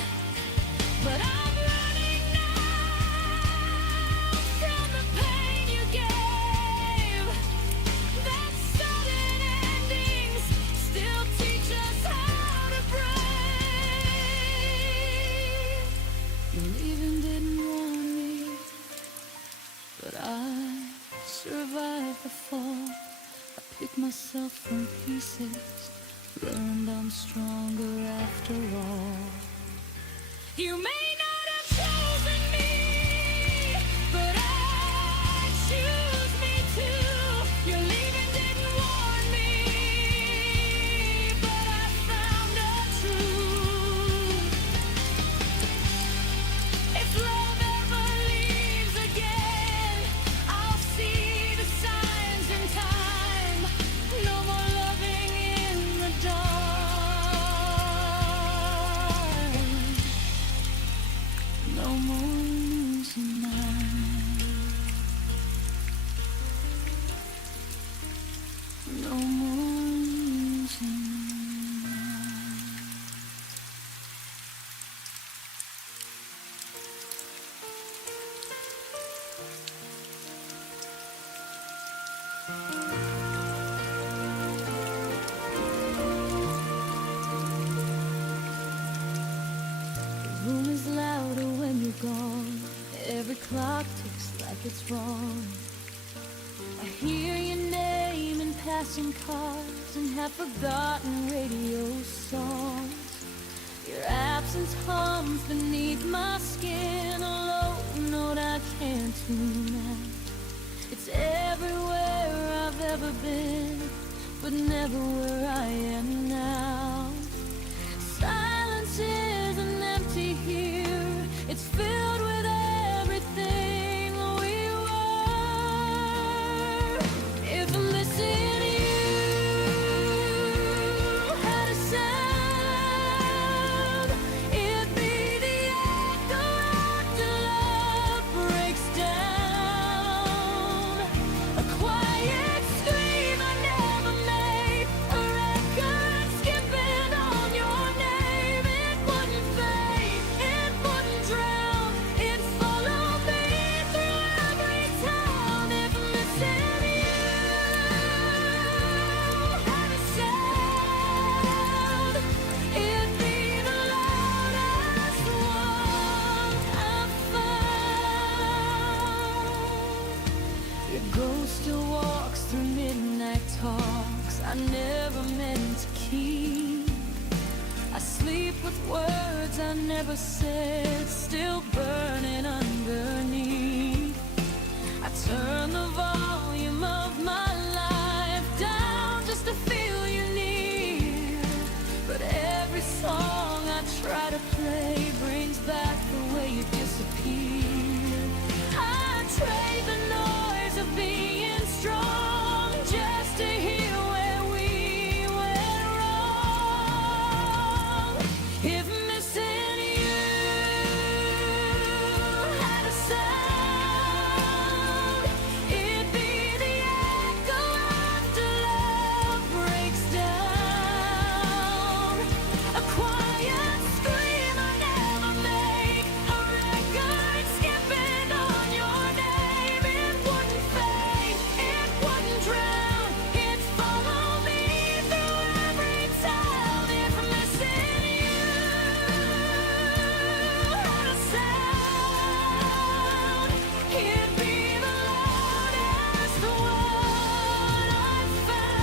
But I'm running now from the pain you gave. That sudden endings still teach us how to break. Your leaving didn't warn me, but I survived the fall. I picked myself from pieces, learned I'm stronger after all. You may not have chosen me, but I choose me too. Your leaving didn't warn me, but I found a truth. If love ever leaves again, I'll see the signs in time. No more loving in the dark. No more losing mine. No more losing mine. The room is louder when you're gone. Every clock ticks like it's wrong. I hear your name in passing cars and have forgotten radio songs. Your absence hums beneath my skin, a low note I can't tune out. It's everywhere I've ever been, but never where I am now. Silence isn't empty here, it's filled with everything we were. If missing you had a sound, it'd be the echo after love breaks down. A quiet scream I never made, a record skipping still walks through midnight talks I never meant to keep. I sleep with words I never said, still burning underneath. I turn the volume of my life down just to feel you near. But every song I try to play brings back the way you disappear. I trade the noise of being strong just to hear where we went wrong. If missing you had a sound, it'd be the echo after love breaks down. A quiet scream I never make, a record skipping on your name. It wouldn't fade, it wouldn't drown, it'd follow me through every town. If missing you had a sound, it'd be the loudest one I've found.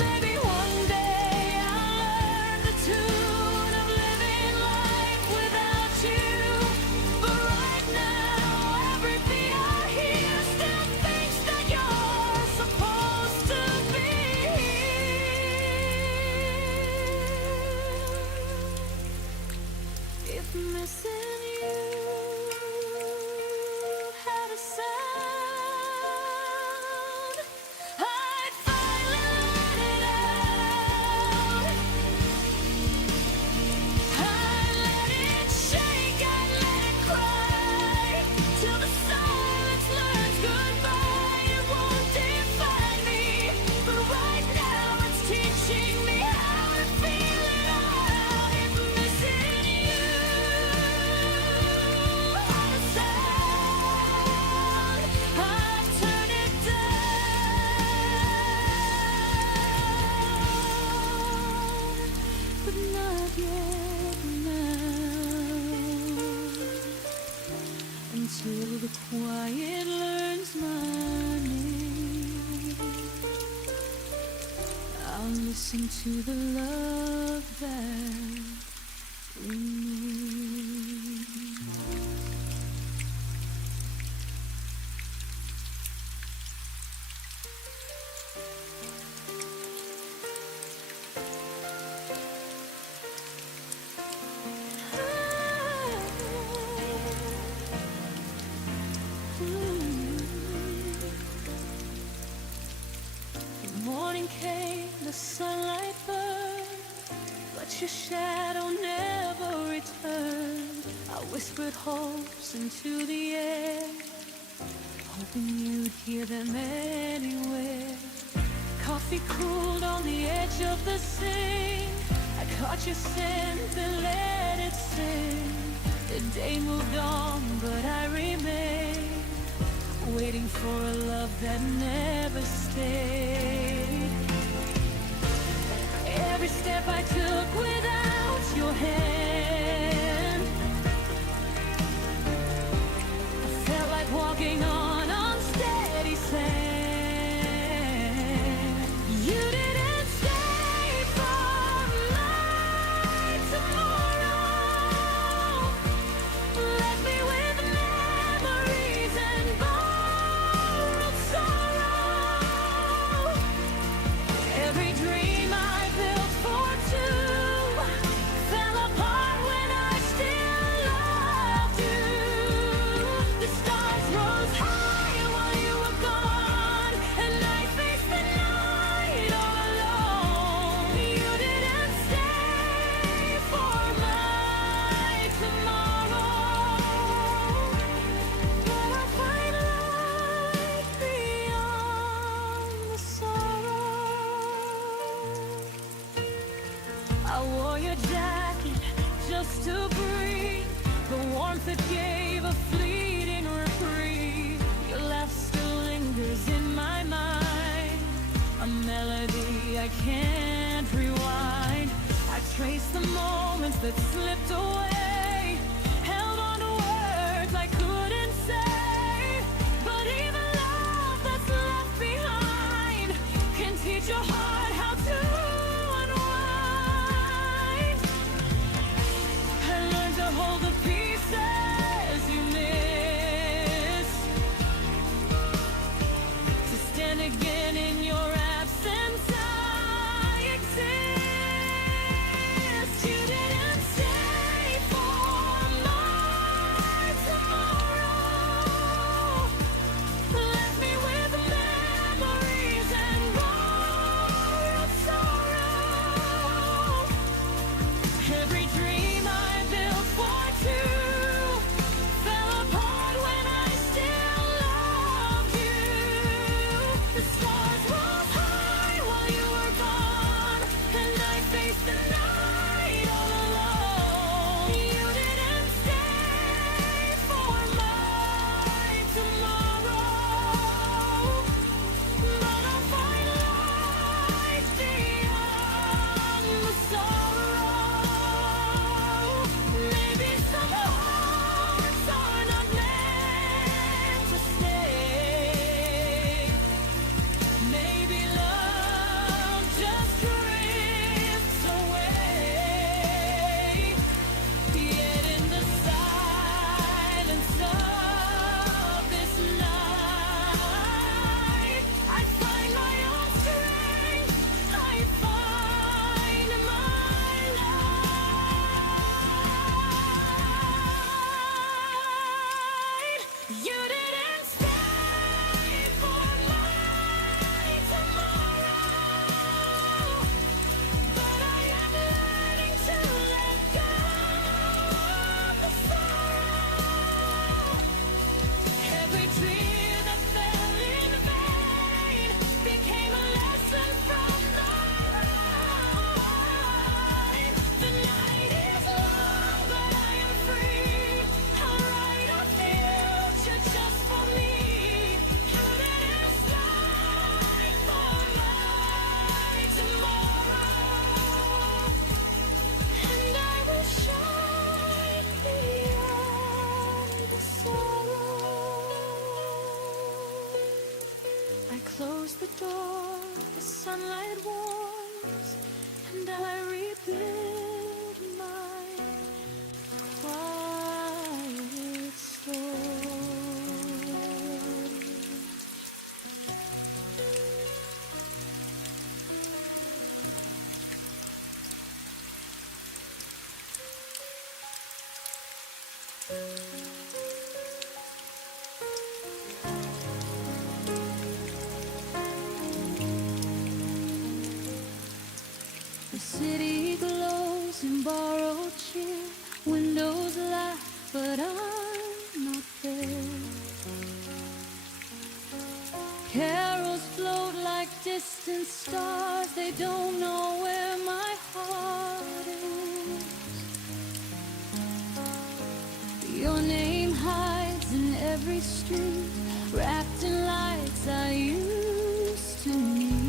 Maybe one day I'll learn the tune of living life without you. But right now, every beat I hear still thinks that you're supposed to be here. If missing you had a sound, I'd finally let it out. I'd let it shake, I'd let it cry, till the silence learns goodbye. It won't define me, but right now it's teaching me how to feel it out. If missing you had a sound, I'd turn it down, but not yet now, until the quiet learns my name. I'll listen to the love that remains. The morning came, the sunlight burned, but your shadow never returned. I whispered hopes into the air, hoping you'd hear them anywhere. Coffee cooled on the edge of the sink. I caught your scent and let it sing. The day moved on, but I remained, waiting for a love that never stayed. Every step I took without your hand, I felt like walking on unsteady sand. You didn't stay for my tomorrow, left me with memories and borrowed sorrow. Every dream I built for two fell apart when I still loved you. The stars rose high while you were gone, and I faced the night all alone. You didn't stay for my tomorrow, but I find light beyond the sorrow. I wore your jacket just to breathe, the warmth it gave a fleeting reprieve. Your laugh still lingers in my mind, a melody I can't rewind. I trace the moments that slipped away, held on to words I couldn't say. close the door, the sunlight warms, and I rebuild my quiet storm. The city glows in borrowed cheer, windows laugh, but I'm not there. Carols float like distant stars, they don't know where my heart is. Your name hides in every street, wrapped in lights I used to need.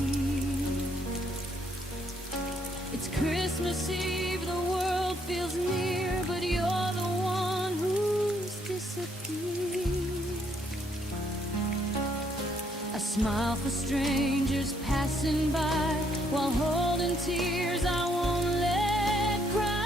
It's Christmas Eve, the world feels near, but you're the one who's disappeared. I smile for strangers passing by, while holding tears I won't let cry.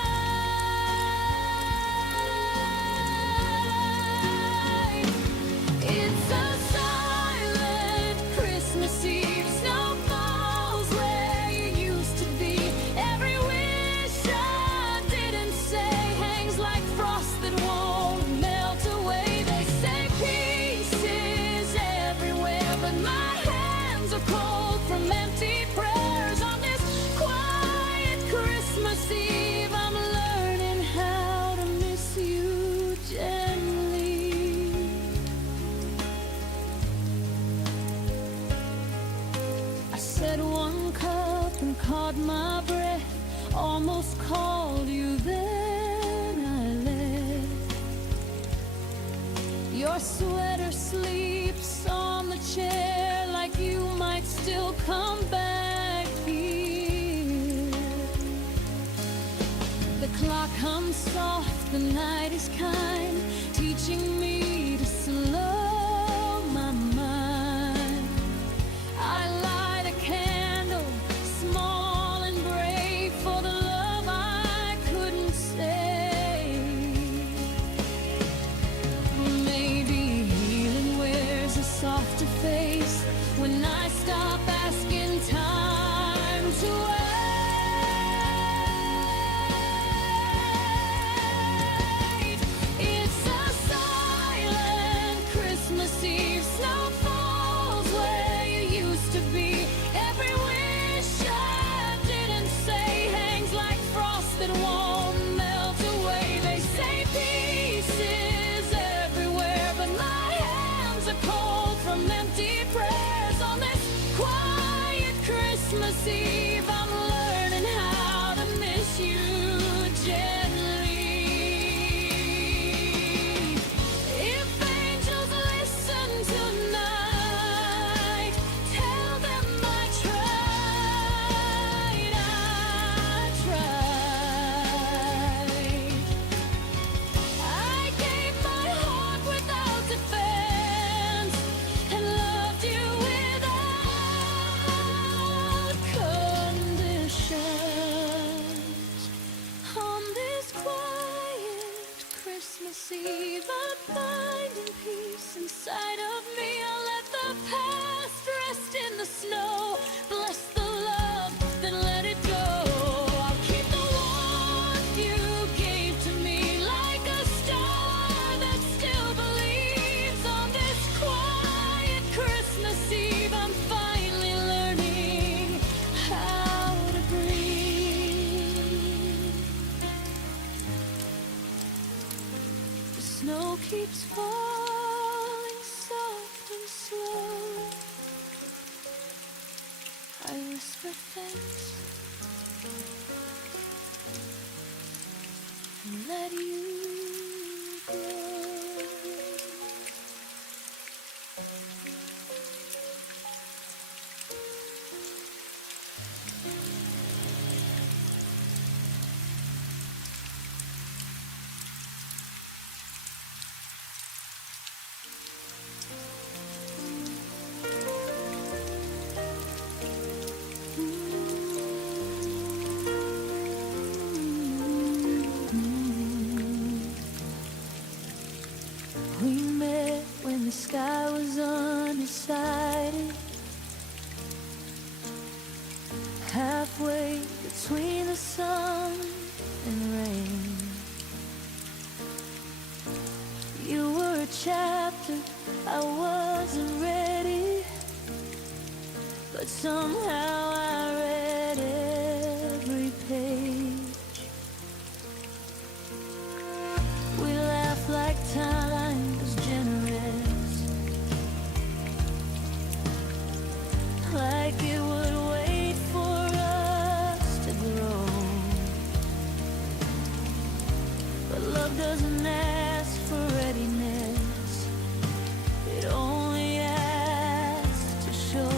It's a silent Christmas Eve, snow falls where you used to be. Every wish I didn't say hangs like frost that won't melt away. They say peace is everywhere, but my hands are cold from empty prayers. On this quiet Christmas Eve, I'm learning how to miss you gently. I said one cup and caught my breath, almost called you, then I left. Your sweater sleeps on the chair, like you might still come back here. The clock hums soft, the night is kind, teaching me to slow my mind. I light a candle, small and brave, for the love I couldn't say. Maybe healing wears a softer face when I stop asking time to wait. It's a silent Christmas Eve, snow falls where you used to be. Every wish I didn't say hangs like frost that won't melt away. They say peace is everywhere, but my hands are cold from empty prayers. On this quiet Christmas Eve, I'm learning how to miss you gently. If angels listen tonight, tell them I tried. I gave my heart without defense and loved you without condition. undecided, halfway between the sun and rain. You were a chapter I wasn't ready, but somehow I read every page. We laughed like time was generous, like it would wait for us to grow. But love doesn't ask for readiness, it only asks to show.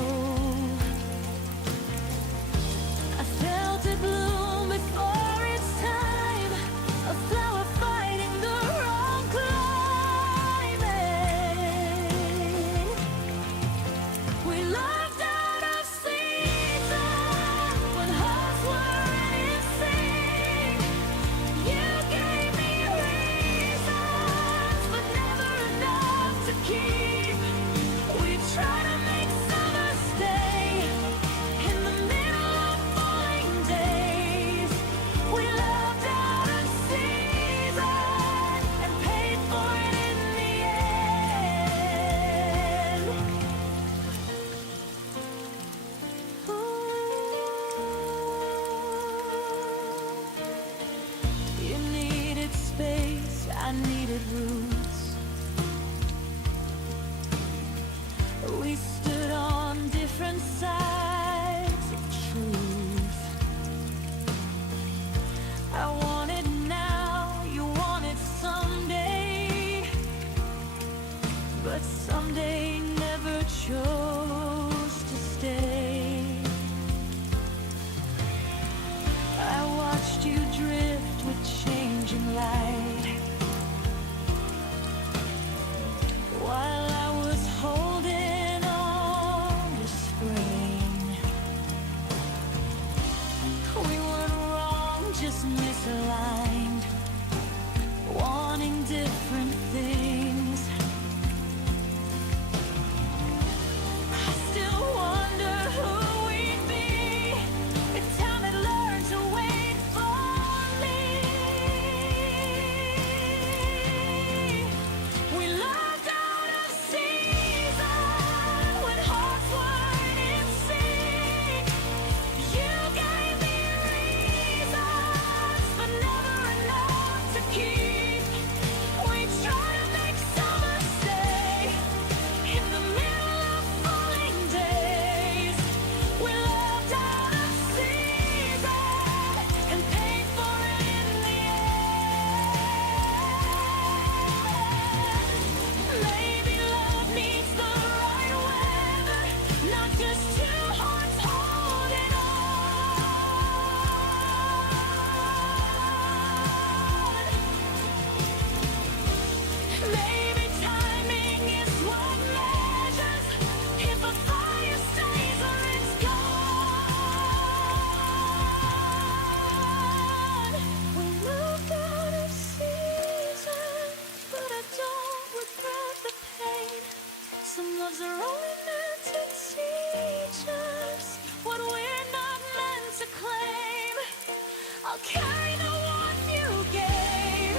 I felt it bloom before its time, a flower fighting the wrong climate. We loved out of season when hearts were in sync. You gave me reasons, but never enough to keep. We tried to make summer stay in the middle of falling days. We loved out of season and paid for it in the end. Ooh. You needed space, I needed roots. We stood on different sides of truth. I wanted now, you wanted someday, but someday never chose to stay. I watched you drift with changing light, while I was holding on to spring. We weren't wrong, just misaligned, wanting different things. I still wonder who we'd be if time had learned to wait for me. We loved out of season when hearts weren't in sync. You gave me reasons, but never enough to keep. We tried to make summer stay in the middle of falling days. We loved out of season and paid for it in the end. Maybe love needs the right weather, not just two hearts holding on. Maybe timing is what measures if a fire stays or it's gone. We moved out of season, but I don't regret the pain. Some loves are only meant to teach us what we're not meant to claim. I'll carry the one you gave,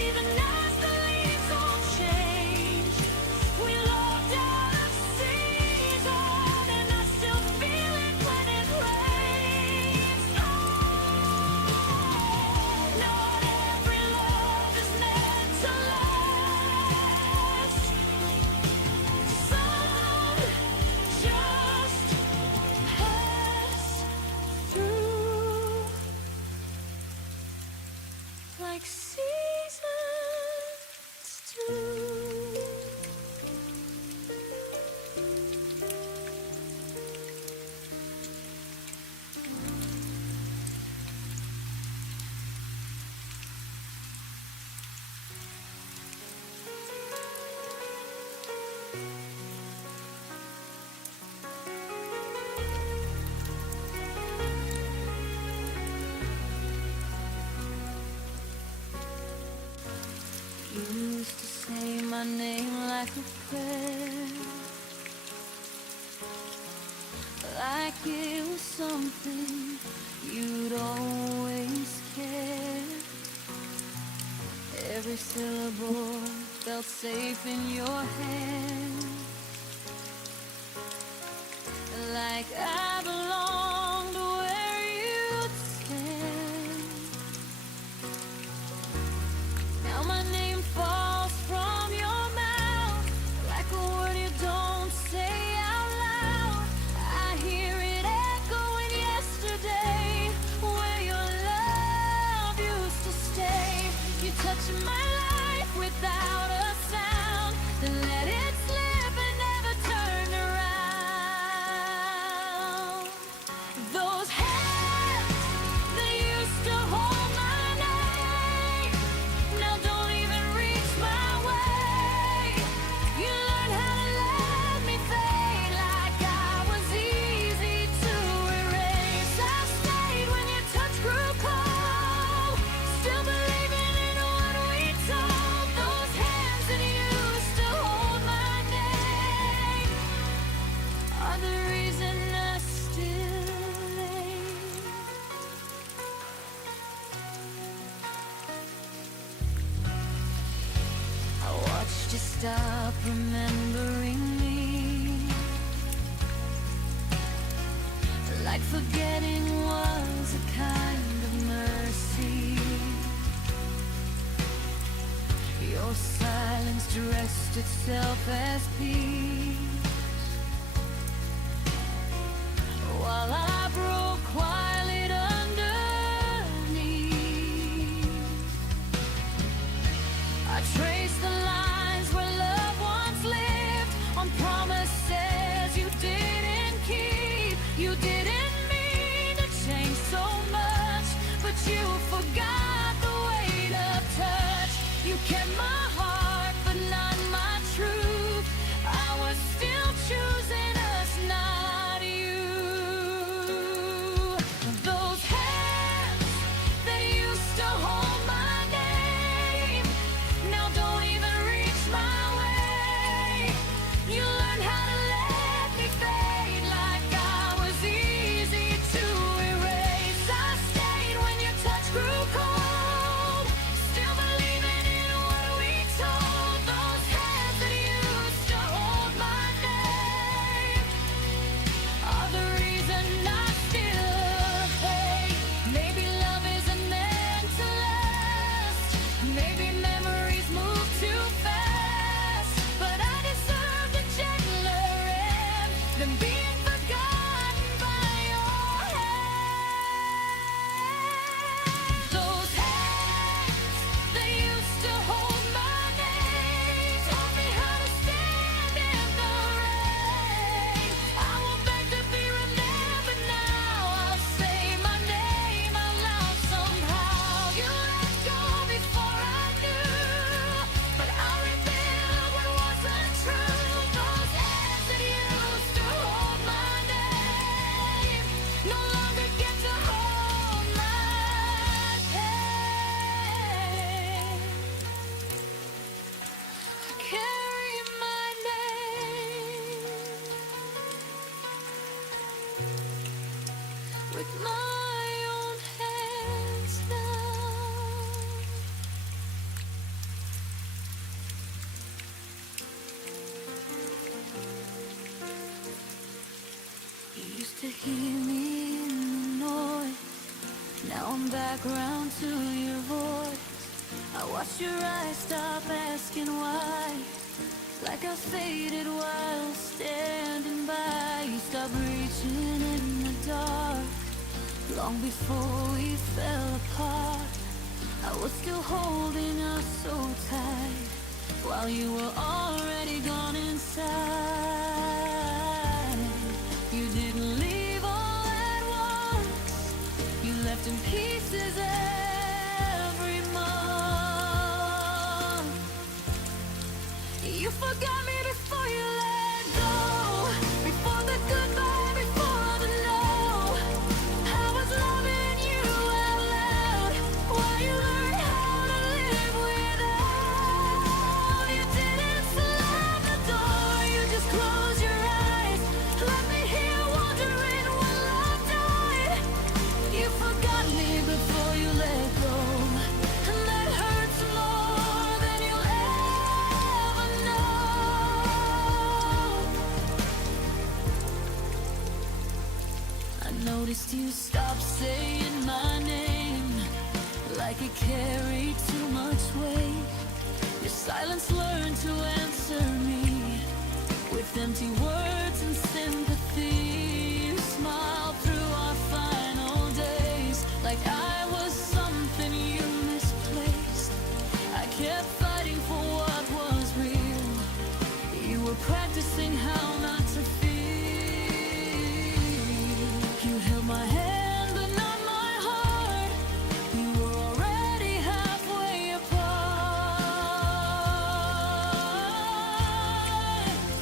even as the leaves all change. We loved out of season, and I still feel it when it rains. Oh, not every love is meant to last. Some just it was something you'd always care. Every syllable felt safe in your hands, like I belonged where you'd stand. Now my name falls from your mouth like a word you don't say out loud. I hear it echoing yesterday, where your love used to stay. You touch my life without a sound, then let it slip and never turn around. Those hands that used to hold my name now don't even reach my way. You learned how to let me fade like I was easy to erase. I stayed when your touch grew cold, still believing in what we told. Those hands that used to hold my name are the reason I still lay. I watched you stop remembering me, like forgetting was a kind of mercy. Your silence dressed itself as peace, while I broke quiet underneath. I traced the lines where love once lived, on promises you didn't keep. You didn't mean to change so much, but you forgot the weight of touch. You kept my heart, but not my truth. I was still choosing us, not you. Those hands that used to hold my name now don't even reach my way. You learned how to let me fade like I was easy to erase. I stayed when your touch grew cold, still believing in what we told. Those hands that used to hold my name are the reason I still hate. Maybe love isn't meant to last, maybe memories move too fast, but I deserve a gentler end than being forgotten by your hand. Those hands that used to hold my name taught me how to stand in the rain. I won't beg to be remembered now, I'll say my name out loud somehow. You let go before I knew, but I rebuild what wasn't true. Those hands that used to hold my name no longer get to hold my pain. Carry my name with my own hands now. You used to hear me in the noise, now I'm back round to your voice. I watched your eyes stop asking why, like I faded while standing by. You stopped reaching in the dark, long before we fell apart. I was still holding us so tight, while you were already gone inside. You didn't leave all at once, you left in pieces every month. You forgot me before you let go, before the goodbye, before the no. I was loving you out loud, while you learned how to live without. You didn't slam the door, you noticed you stop saying my name like it carried too much weight. Your silence learned to answer me with empty words and sympathy. You smiled through our final days like I was something you misplaced. I kept fighting for what was real. You were practicing how not to feel. You held my hand but not my heart. We were already halfway apart.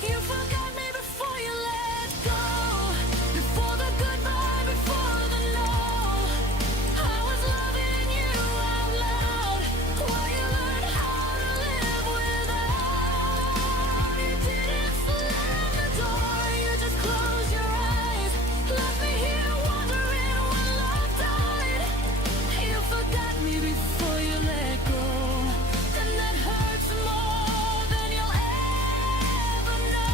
You forgot me before you let go, before the goodbye, before the no. I was loving you out loud while you learned how to live without. You didn't slam the door, you just closed your eyes, left me here wondering when love died. You forgot me before you let go, and that hurts more than you'll ever know.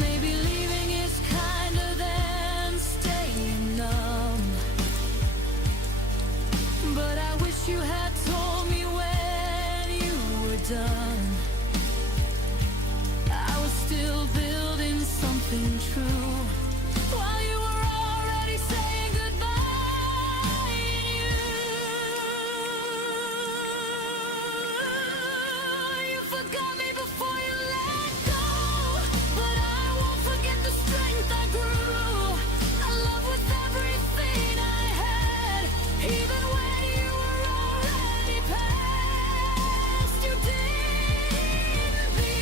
Maybe leaving is kinder than staying numb, but I wish you had told me when you were done. I was still building something true while you were already saying goodbye. You forgot me before you let go, but I won't forget the strength I grew. I love with everything I had, even when you were already past. You didn't be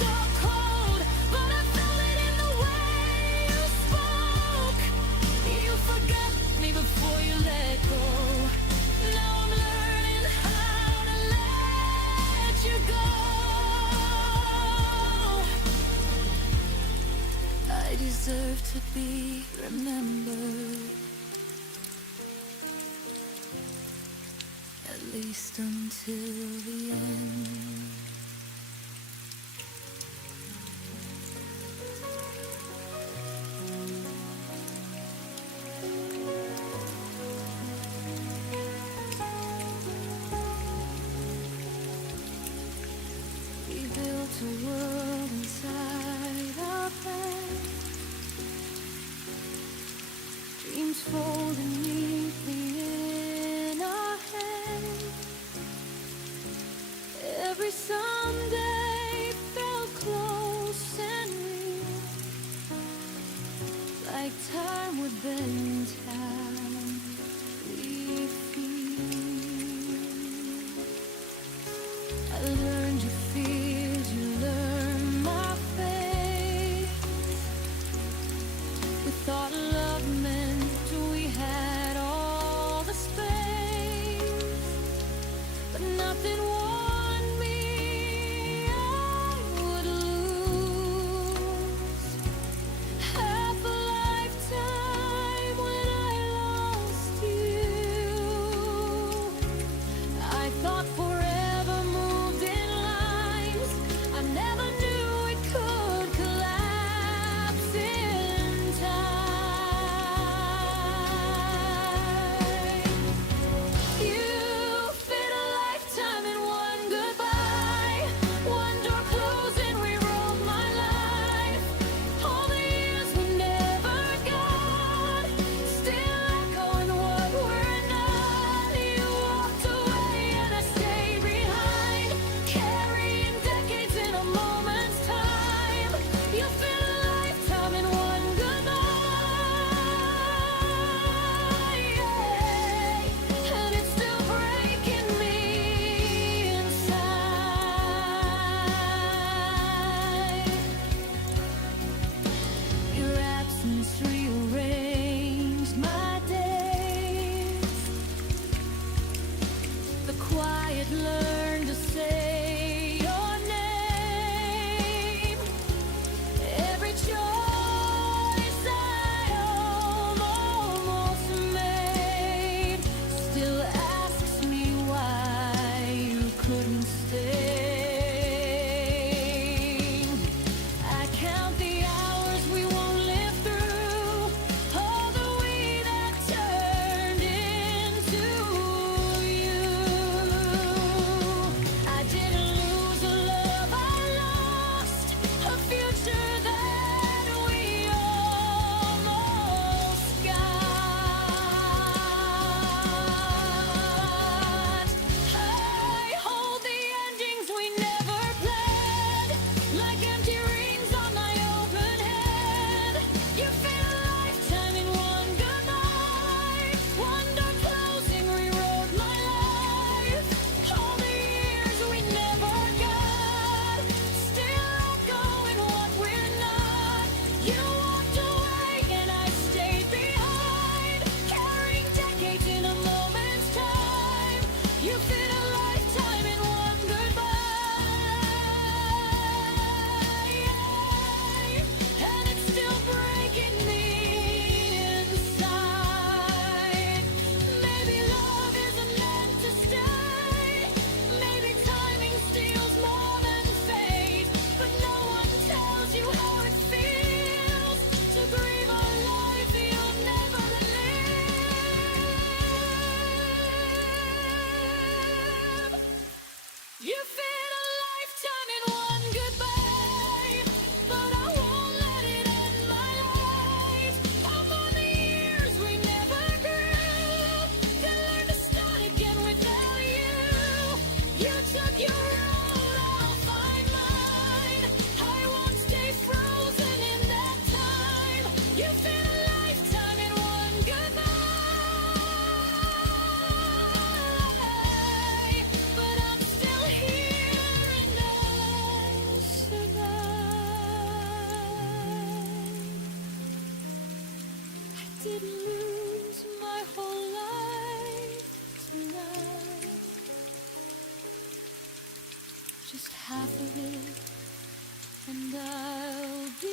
so cold, but I felt it in the way you spoke. You forgot me before you let go. Now I'm learning how to let you go. I deserve to be remembered, at least until the end. We built a world inside our heads, dreams folding neatly in our hands. Every Sunday felt close and real, like time would bend time we feel. I learned your fears, you learned my faith. We thought love meant we had all the space, but nothing warned me I would lose half a lifetime when I lost you. I thought forever moved in lines. I never knew it could collapse in time. You fit a lifetime in never planned, like empty rings on my open head. You fit a lifetime in one good night. One door closing rewrote my life. All the years we never got, still let go in what we're not. You walked away and I stayed behind, carrying decades in a moment's time. You fit a lifetime in one goodbye, and it's still breaking me inside. Maybe love isn't meant to stay. Maybe timing steals more than fate. But no one tells you how it feels to grieve a life you'll never live. You fit a lifetime in one goodbye, but I won't let it end my life. I'm on the years we never grew. Can learn to start again without you. You took your road, I'll find mine. I won't stay frozen in that time. You fit a lifetime in one goodbye, but I'm still here and I survive. I didn't lose my whole life tonight, just half of it, and I'll be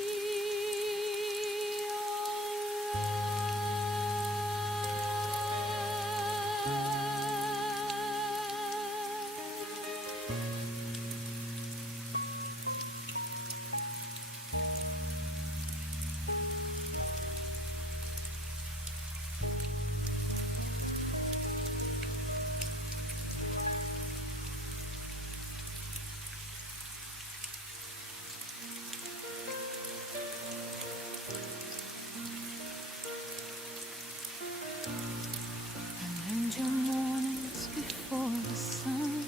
learned your mornings before the sun,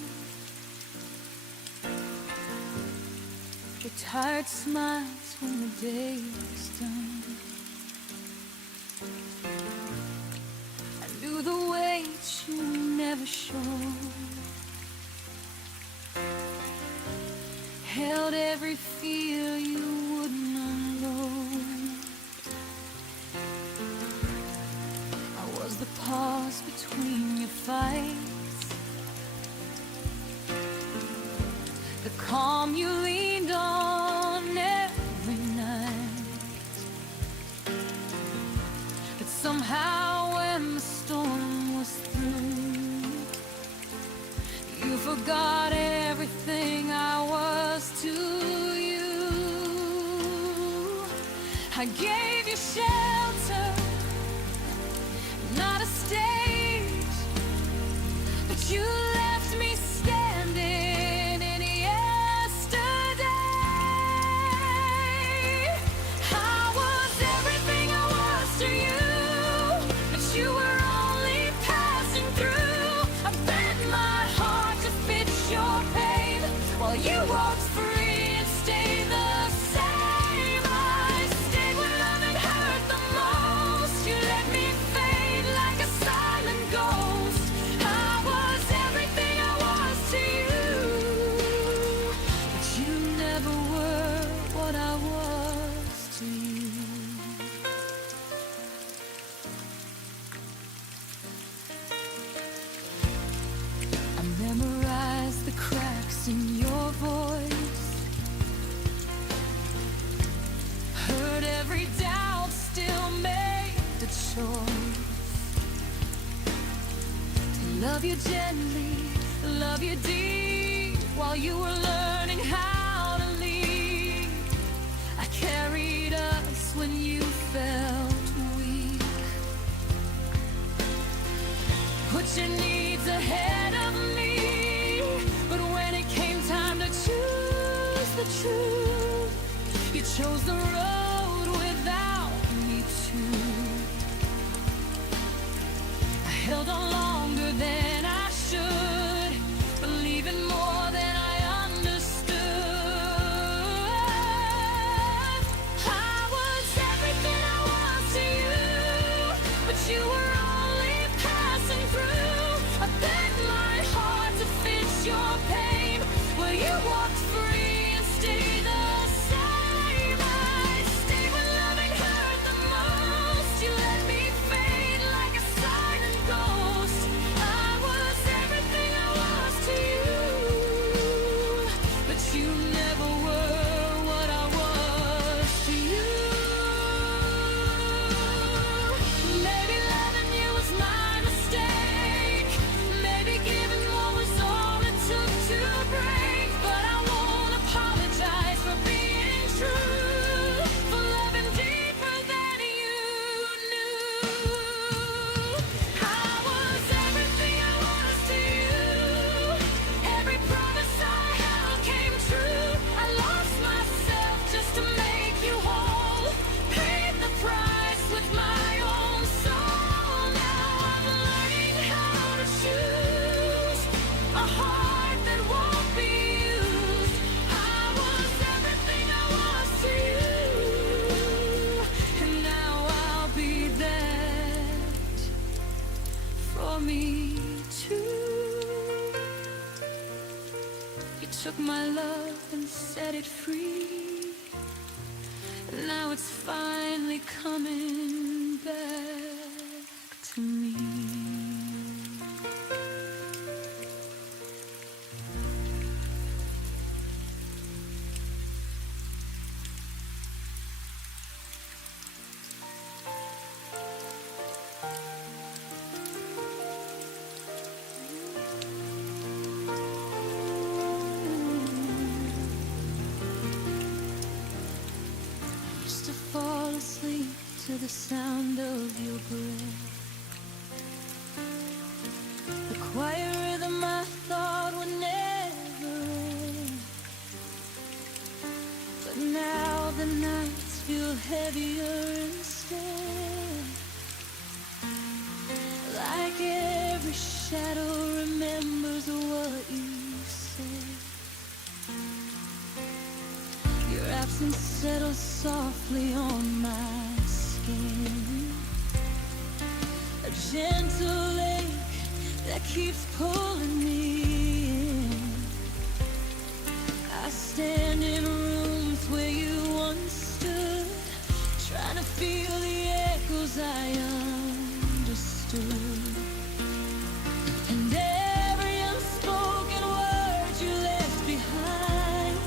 your tired smiles when the day was done. I knew the weight you never showed, held every fear you wouldn't unload. I was the pause between your fights, the calm you leaned on every night. But somehow when the storm was through, you forgot everything I was to you. I gave you shelter, not a stage, but you left me standing in yesterday. I was everything I was to you, but you were only passing through. I bent my heart to fit your pain, while you walked free and stayed the same. I stayed when love had hurt the most. You let me fade like a silent ghost. I was everything I was to you, but you never were what I was to you. I memorized the cracks in your voice, heard every doubt, still made the choice to love you gently, love you deep, while you were learning how to lead. I carried us when you felt weak, put your needs ahead of me. But when it came time to choose the truth, you chose the road without me too. I held on longer than I should, believing more than I understood. took my love and set it free. Now it's finally coming back to me. To fall asleep to the sound of your breath, the quiet rhythm I thought would never end. But now the nights feel heavier instead, like every shadow remembers what you said. Your absence settles softly on my skin, a gentle ache that keeps pulling me in. I stand in rooms where you once stood, trying to feel the echoes I understood. And every unspoken word you left behind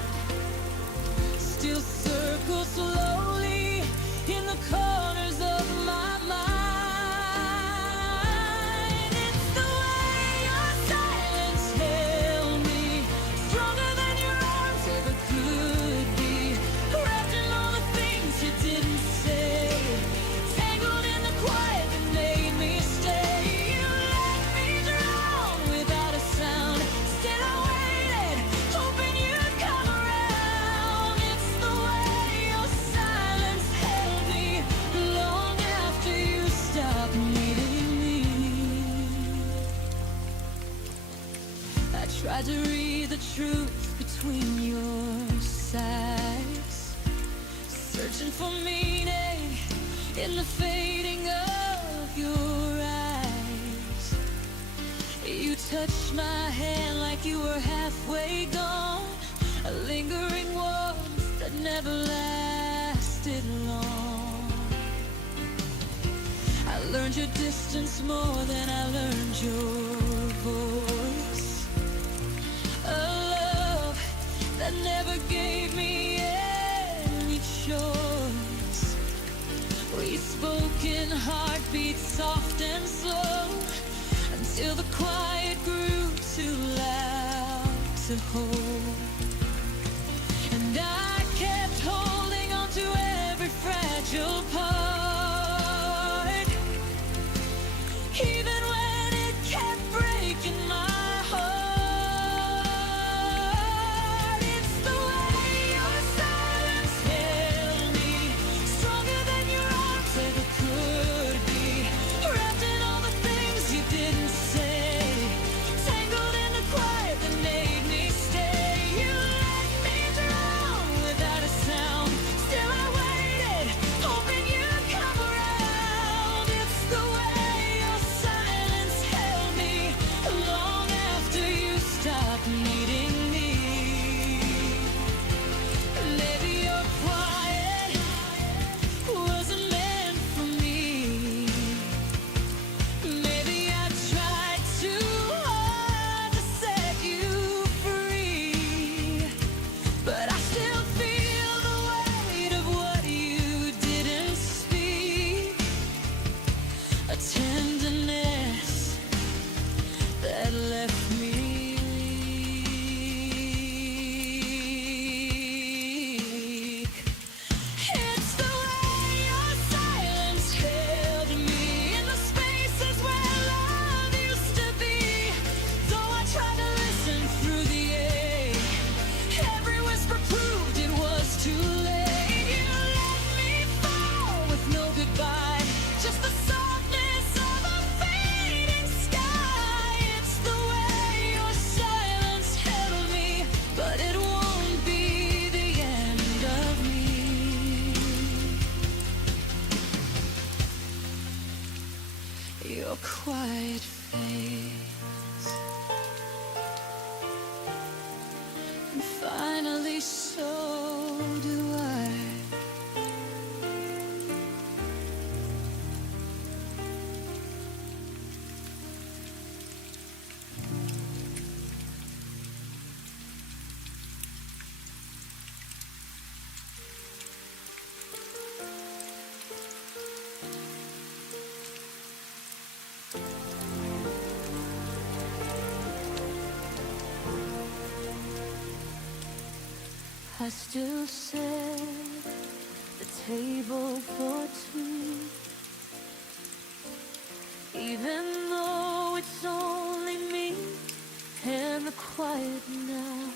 still circles slowly in the corners of my mind. It's the way your silence held me, stronger than your arms ever could be, wrapped in all the things you didn't say, tangled in the quiet that made me stay. You let me drown without a sound, still I waited, hoping you'd come around. It's the way your silence held me long after you stopped needing me. I tried to read the truth between your sides, searching for meaning in the fading of your eyes. You touched my hand like you were halfway gone, a lingering warmth that never lasted long. I learned your distance more than I learned your voice, a love that never gave me any choice. We spoke in heartbeats soft and slow, until the quiet grew too loud to hold. And I kept holding on to every fragile part, even when it kept breaking my heart. It's the way your silence held me, stronger than your arms ever could be, wrapped in all the things you didn't say, tangled in the quiet that made me stay. You And finally, so do I. I still set the table for two, even though it's only me and the quiet now.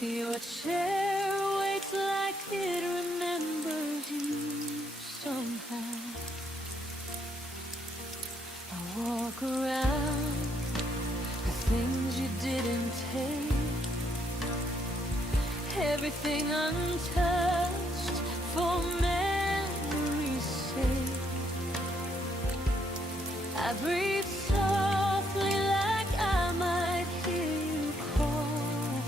Your chair waits like it remembers you somehow. I walk around the things you didn't take, everything untouched for memory's sake. I breathe softly like I might hear you call,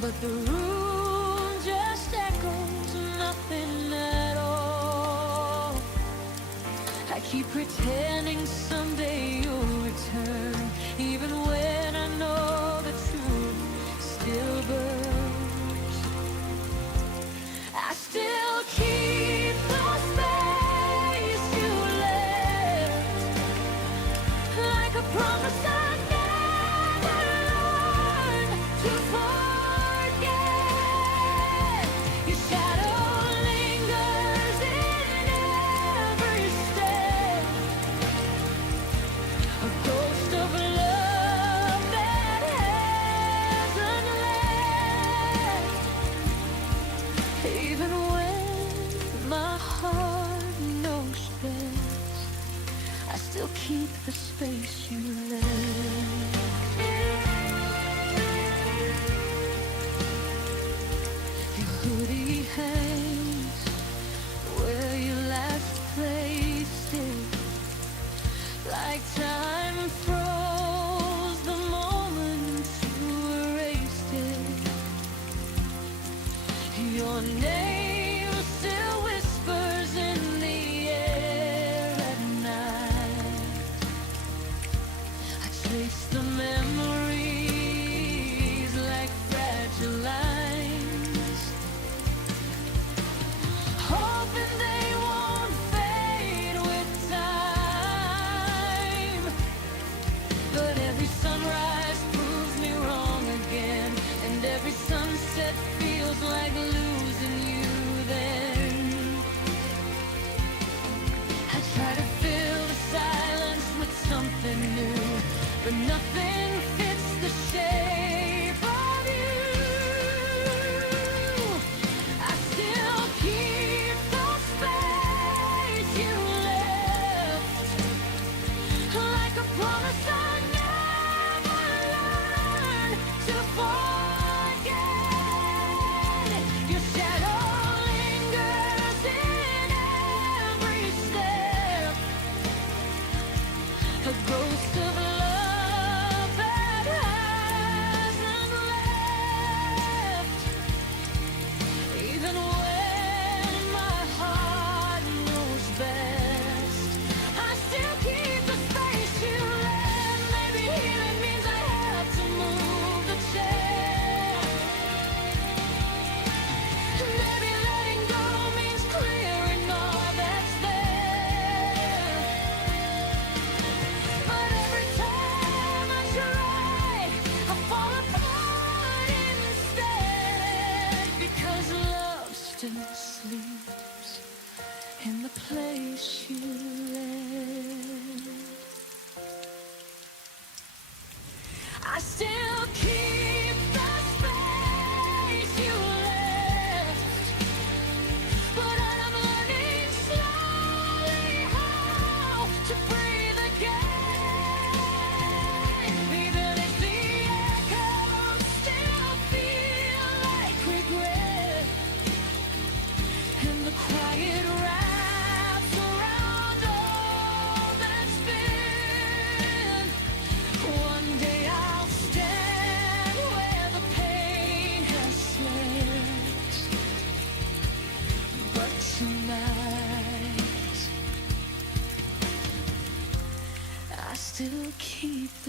but the room just echoes nothing at all. I keep pretending someday you'll return, even when I know the truth still burns. I still keep the space you left, like a promise I never learned to forget. Your shadow lingers in every step, a ghost of love that hasn't left. Even when my heart knows best, I still keep the space you left. Your hoodie hangs where you last placed it, like time froze the moment you erased it. Your name still whispers in the air at night. I trace the memories like fragile lines, hoping they won't fade with time. But every sunrise proves me wrong again, and every sunset feels like losing you then. I try to fill the silence with something new, but nothing fits the shape of you. I still keep the space you left, like a promise I never learned to forget. Your shadow lingers in every step, a ghost of love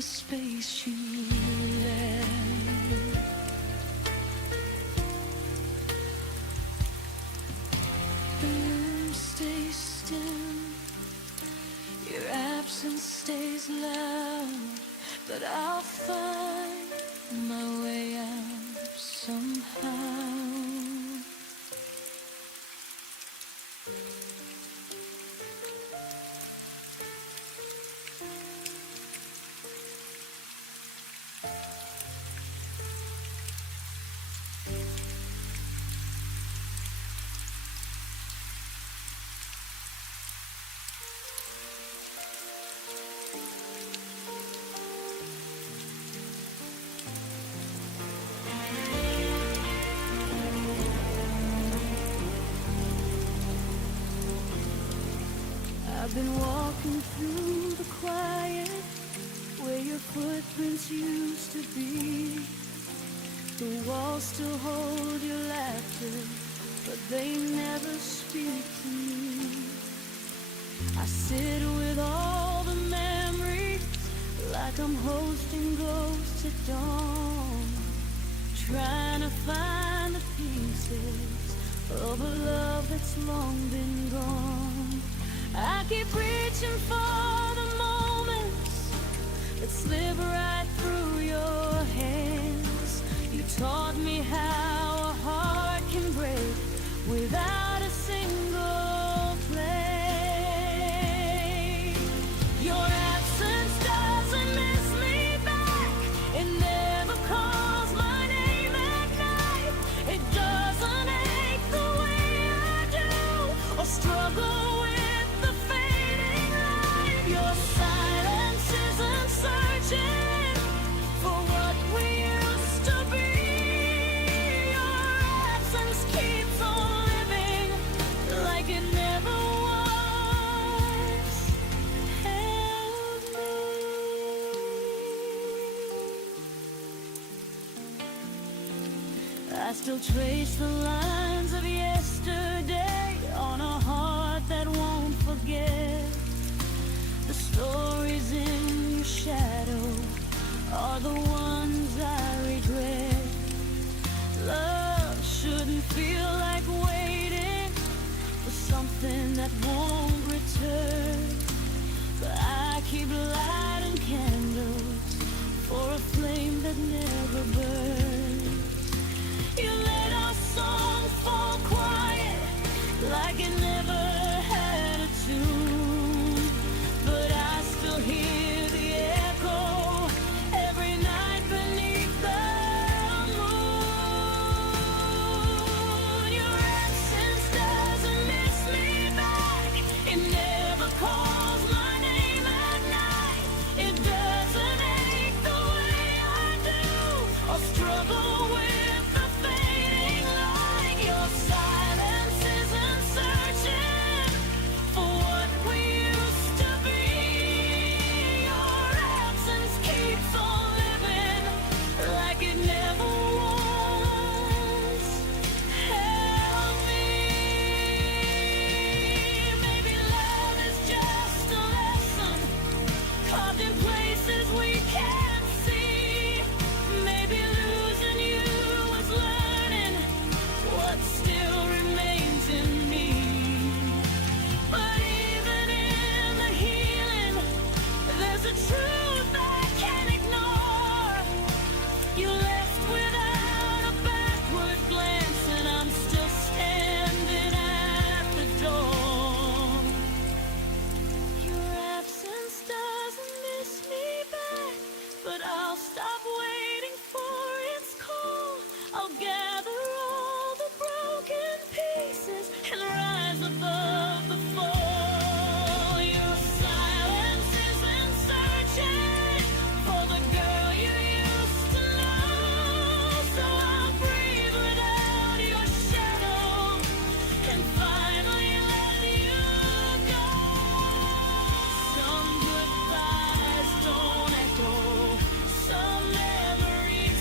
space you left. The room stays still, your absence stays loud, but I'll find my way out somehow. I've been walking through the quiet, where your footprints used to be. The walls still hold your laughter, but they never speak to me. I sit with all the memories, like I'm hosting ghosts at dawn, trying to find the pieces of a love that's long been gone. I keep reaching for the moments that slip right through your hands. You taught me how a heart can break without a single play. Your absence doesn't miss me back. It never calls my name at night. It doesn't ache the way I do, or struggle with your silence isn't searching for what we used to be. Your absence keeps on living like it never was. Help me. I still trace the lines of yesterday on a heart that won't forget. The stories in your shadow are the ones I regret. Love shouldn't feel like waiting for something that won't return, but I keep lighting candles for a flame that never burns. You let our song fall quiet like it never had a tune, but I still hear the echo every night beneath the moon. Your absence doesn't miss me back. It never calls my name at night. It doesn't ache the way I do, or struggle with the fading light. Your silence isn't searching for what we used to be. Your absence keeps on living like it never was. Help me. Maybe love is just a lesson carved in places we can't see. Maybe losing you was learning what still remains in me. But even in the healing, there's a truth I can't ignore. You left without a backward glance, and I'm still standing at the door. Your absence doesn't miss me back, but I'll stop waiting for its call. I'll gather all the broken pieces and rise above the fall. Your silence isn't searching for the girl you used to know, so I'll breathe without your shadow and finally let you go. Some goodbyes don't echo, some memories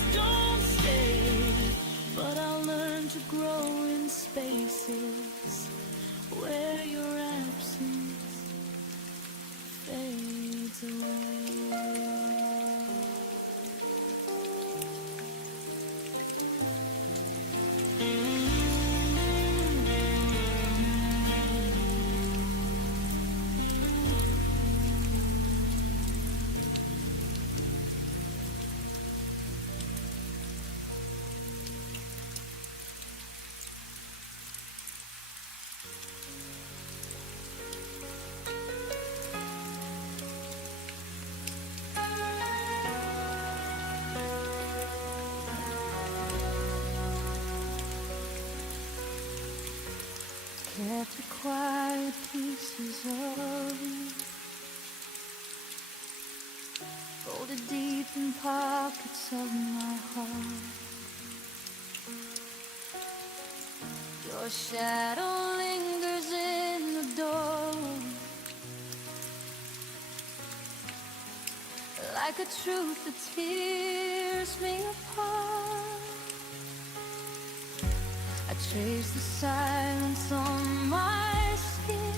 kept the quiet pieces of you, folded deep in pockets of my heart. Your shadow lingers in the door, like a truth that tears me apart. I trace the silence on my skin,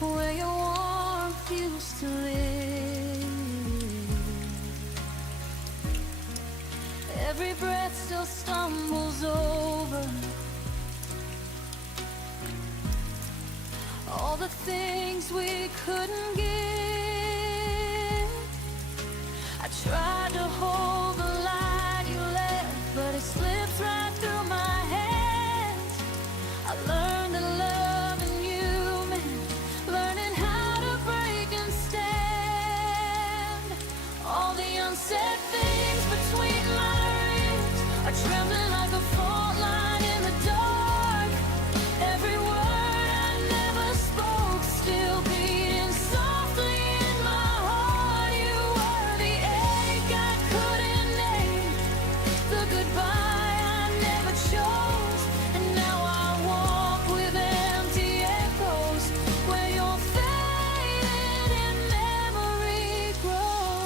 where your warmth used to live. Every breath still stumbles over all the things we couldn't give. I tried to hold the light you left, but it slips right through my hands. I learned that loving you meant learning how to break and stand. All the unsaid things between my ribs are trembling like a fault line in the dark. Every word I never spoke still beating softly in my heart. You were the ache I couldn't name, the goodbye I never chose, and now I walk with empty echoes where your faded in memory grows.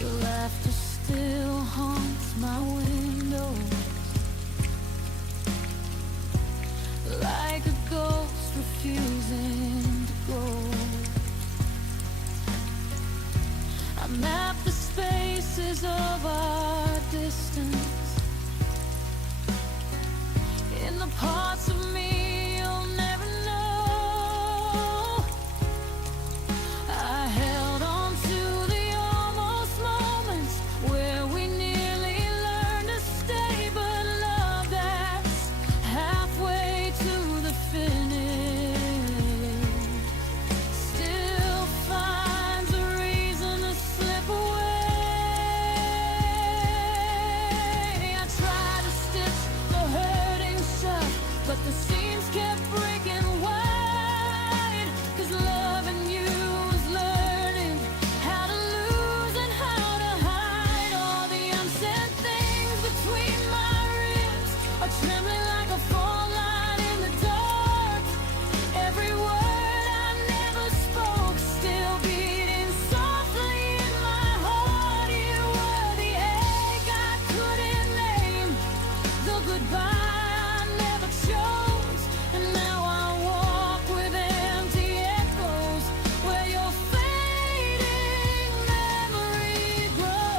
Your laughter still haunts my windows, like a ghost refusing to go. I map the spaces of our distance in the parts of me you'll never know. I held on to the almost moments where we nearly learned to stay, but love that's halfway to the finish still finds a reason to slip away. I tried to stitch the hurting shut, but the seams kept breaking wide. 'Cause loving you was learning how to lose and how to hide. All the unsaid things between my ribs are trembling like a fault line in the dark. Every word I never spoke still beating softly in my heart. You were the ache I couldn't name, the goodbye I never chose, and now I walk with empty echoes where your fading memory grows.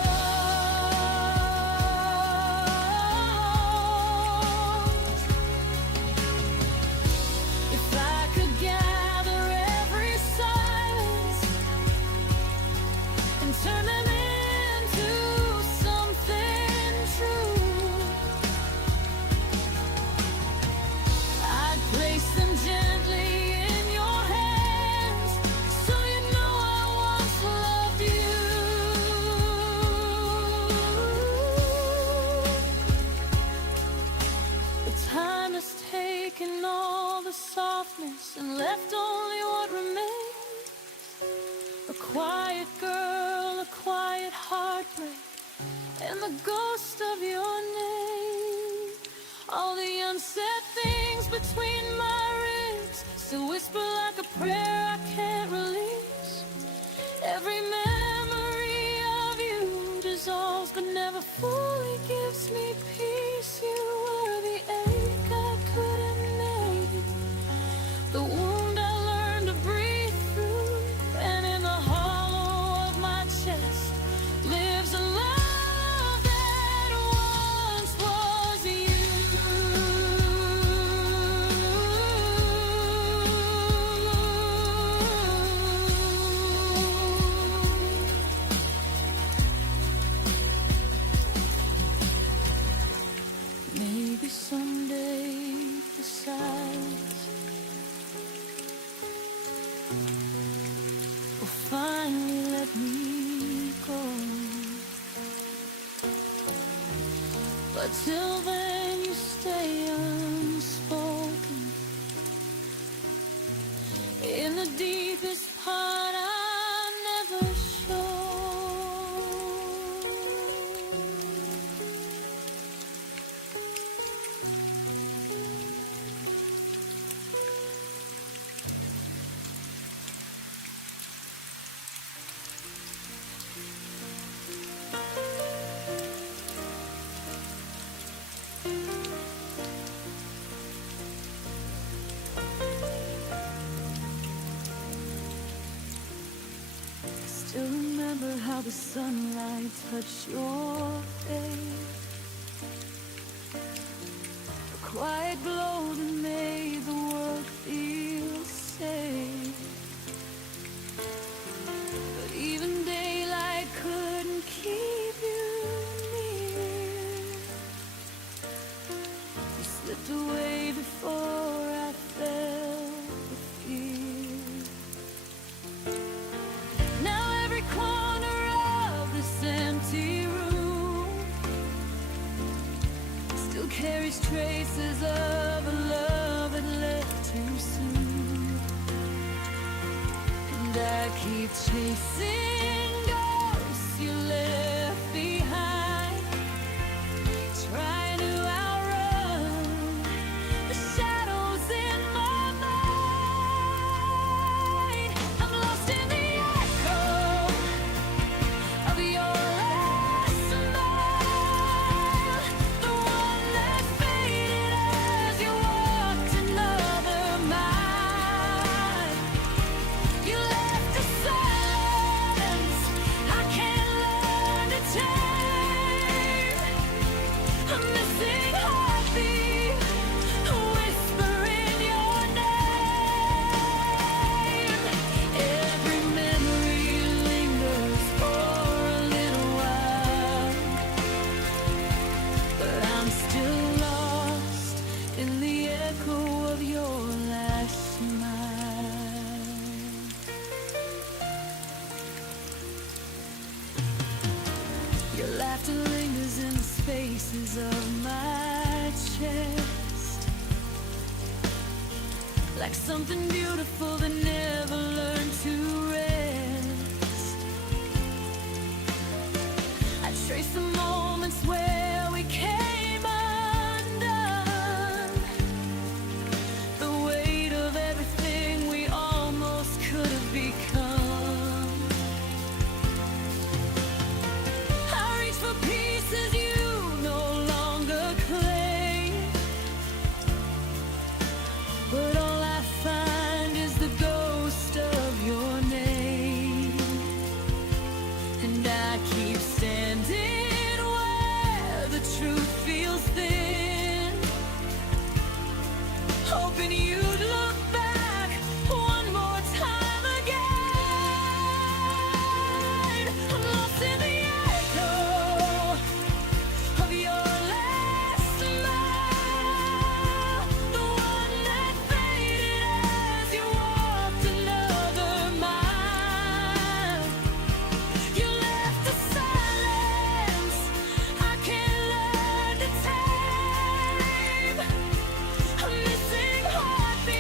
If I could gather every silence and turn them into something true, I'd place them gently in your hands, so you know I once loved you. But time has taken all the softness and left only what remains. A quiet girl, a quiet heartbreak, and the ghost of your name. All the unsaid things between my ribs still whisper like a prayer I can't release. Every memory of you dissolves but never fully gives me peace. You were the ache I couldn't name, the wound I learned to breathe through, and in the hollow of my chest lives a love that once was you. But till then you stay unspoken. In the deepest part I never show. Still remember how the sunlight touched your face, the quiet glow that made the world feel safe. But even daylight couldn't keep you near. You slipped away before I felt the fear. Now every corner of this empty room still carries traces of a love that left too soon. And I keep chasing ghosts you left behind, trying to outrun the shadows in my mind. I'm lost in the echo of your last smile, the one that faded as you walked another mile. You left a silence I can't learn to tame, a missing heartbeat, a whisper in your name. Every memory lingers for a little while, but I'm still lost in the echo of your last smile. Your laughter lingers in the spaces of my chest, like something beautiful that never learned to rest. I trace the moments where we came undone, the weight of everything we almost could have become. I reach for pieces you no longer claim, but all I find is the ghost of your name. And I keep standing where the truth feels thin, hoping you'd look back one more time again. I'm lost in the echo of your last smile, the one that faded as you walked another mile. You left a silence I can't learn to tame, a missing heartbeat,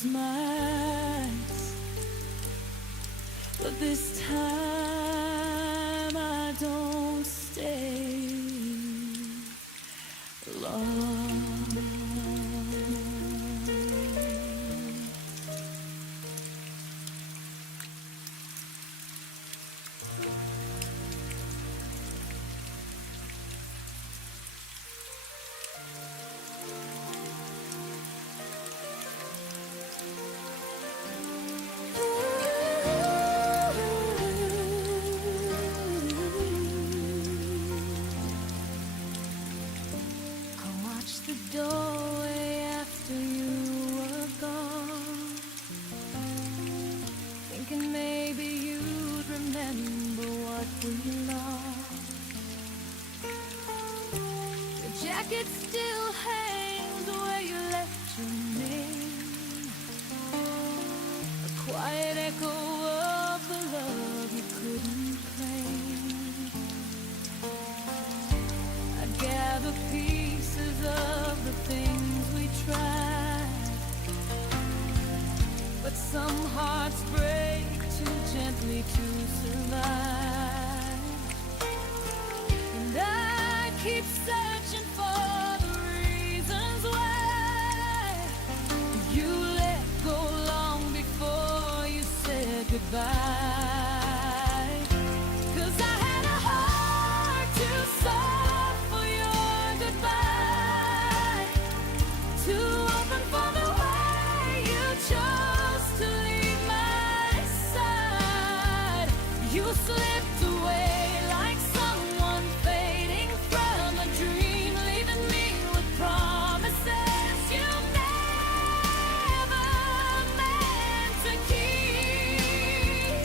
close my eyes, but this time I don't stay long. Doorway after you were gone, thinking maybe you'd remember what we lost. Your jacket still hangs where you left your name, a quiet echo of the love you couldn't claim. I gather pieces of the things we tried, but some hearts break too gently to survive. And I keep searching for the reasons why you let go long before you said goodbye. 'Cause I had a heart too soft for your goodbye, too open for the way you chose to leave my side. You slipped away like someone fading from a dream, leaving me with promises you never meant to keep.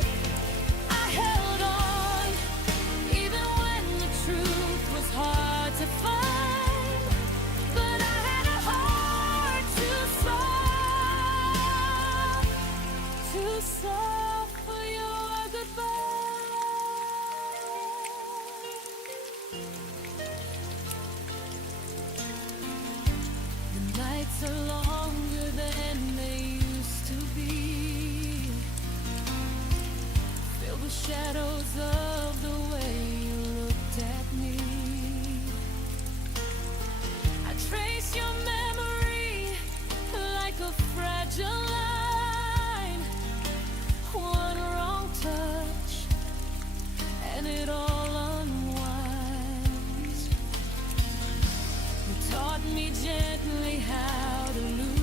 I held on even when the truth was hard to find, but I had a heart too soft for your goodbye. The nights are longer than they used to be, filled with shadows of the way you looked at me. I trace your memory like a fragile line. One wrong touch and it all unwinds. You taught me gently how to lose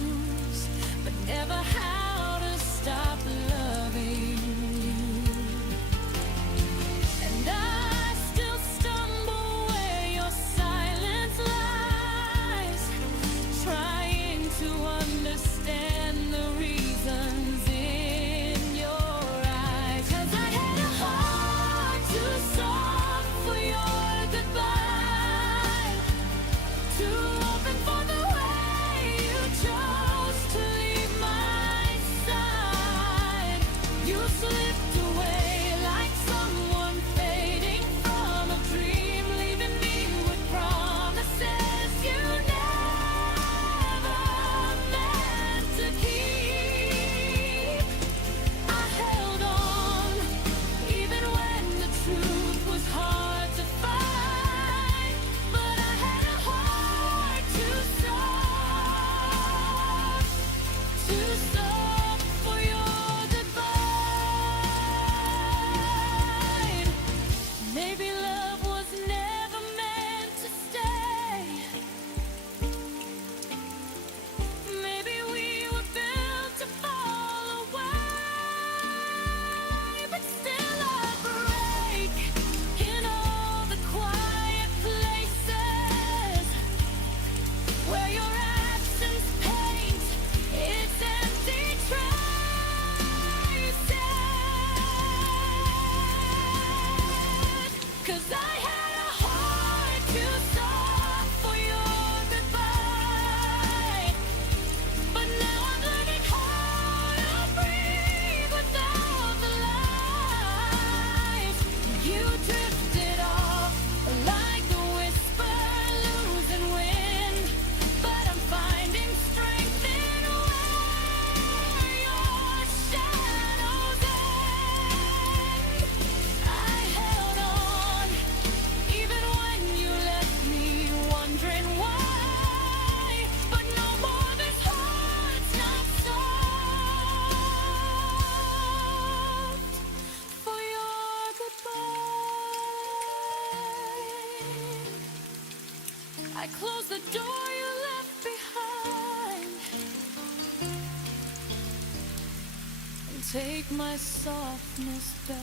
I close the door you left behind and take my softness back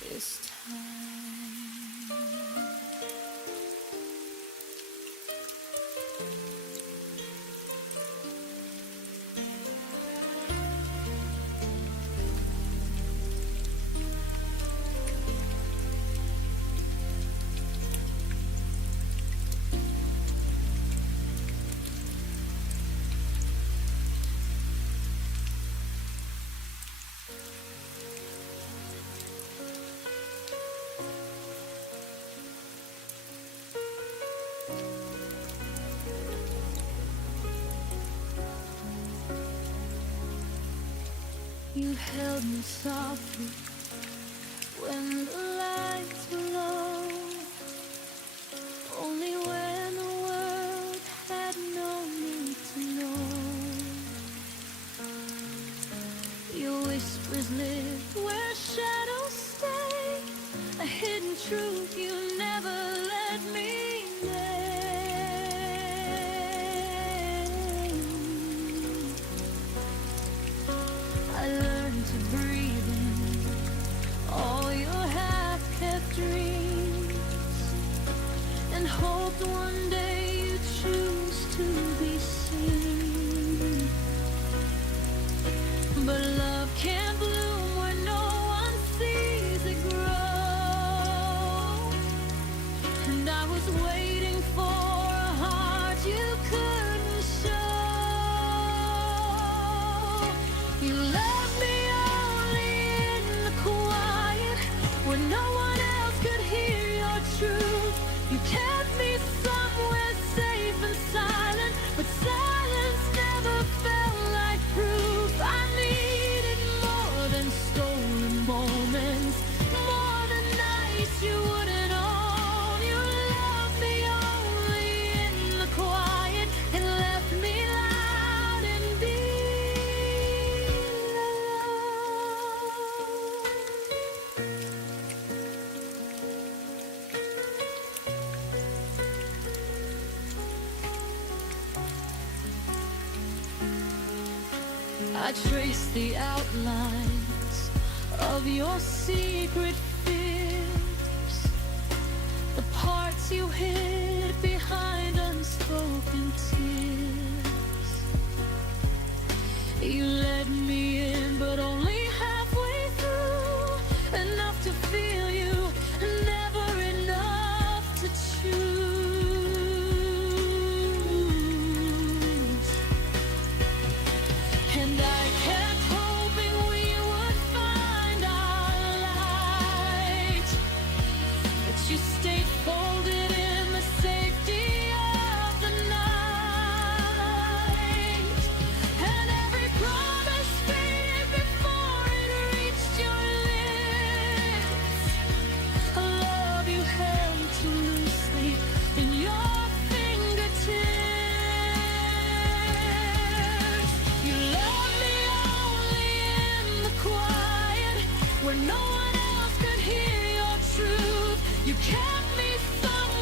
this time. You held me softly when the lights were low, only when the world had no need to know. Your whispers live where shadows stay, a hidden truth you never let me one day you choose to be seen, but love can't bloom where no one sees it grow. And I was waiting for a heart you couldn't show. You left me only in the quiet where no one else could hear your truth. You kept me somewhere safe and silent, but silence never felt like proof. I needed more than stolen moments, more than nights you wouldn't own. You loved me only in the quiet and left me loud and being I traced the outlines of your secret fears, the parts you hid behind unspoken tears. You let me in, but only halfway through, enough to feel you, never enough to choose. And I kept hoping we would find our light, but you stayed folded in the safety of the night. And every promise faded before it reached your lips, a love you held too loosely in your fingertips. You loved me only in the quiet where no one else could hear your truth. You kept me somewhere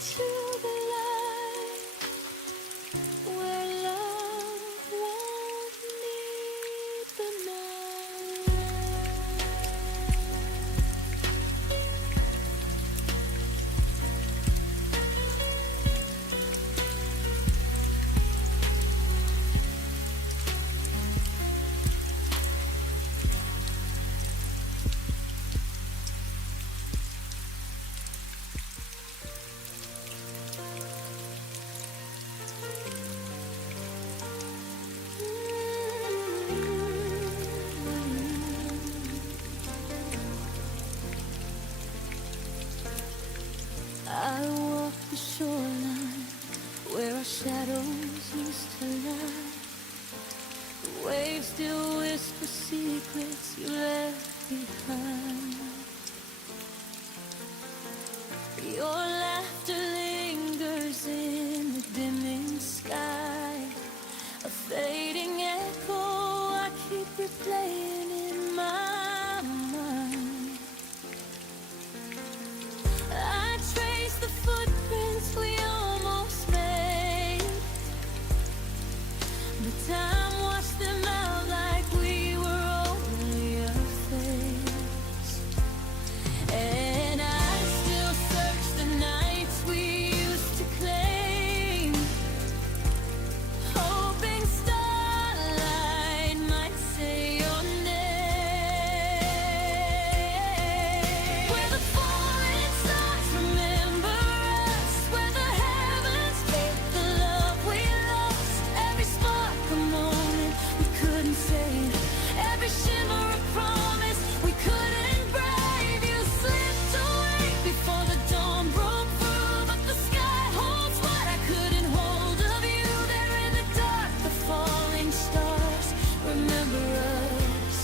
to the light where love won't need the night. I walk the shoreline where our shadows used to lie. The waves still whisper secrets you left behind. Your laughter lingers in the dimming sky, a fading echo I keep replaying in my mind. I trace the footprints we almost made, but time washed them out like we were only a phase. And I still search the nights we used to claim, hoping starlight might say your name. Where the falling stars remember us, where the heavens keep the love we lost. Every spark a moment we couldn't save, every shimmer a promise we couldn't brave. You slipped away before the dawn broke through, but the sky holds what I couldn't hold of you. There in the dark, the falling stars remember us,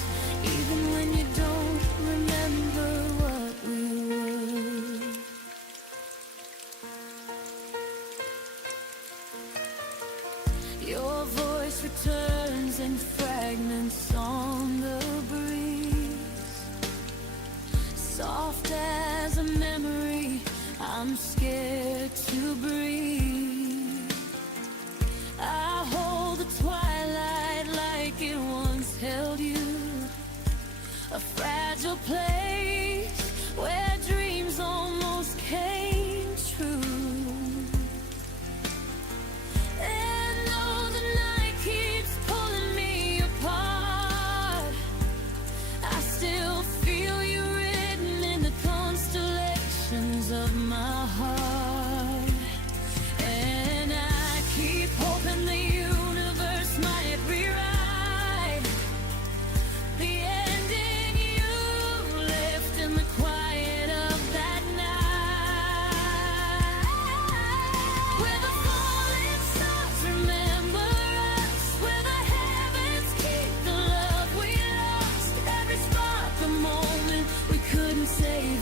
even when you don't remember what we were. Your voice returns in fragments on the breeze, soft as a memory. I'm scared to breathe. I hold the twilight like it once held you, a fragile place where dreams almost came true. And though the night keeps pulling me apart, I still feel you written in the constellations of my heart. And I keep hoping the universe might rewrite the ending you left in the quiet of that night. Where the falling stars remember us, where the heavens keep the love we lost. Every spark a moment we couldn't save,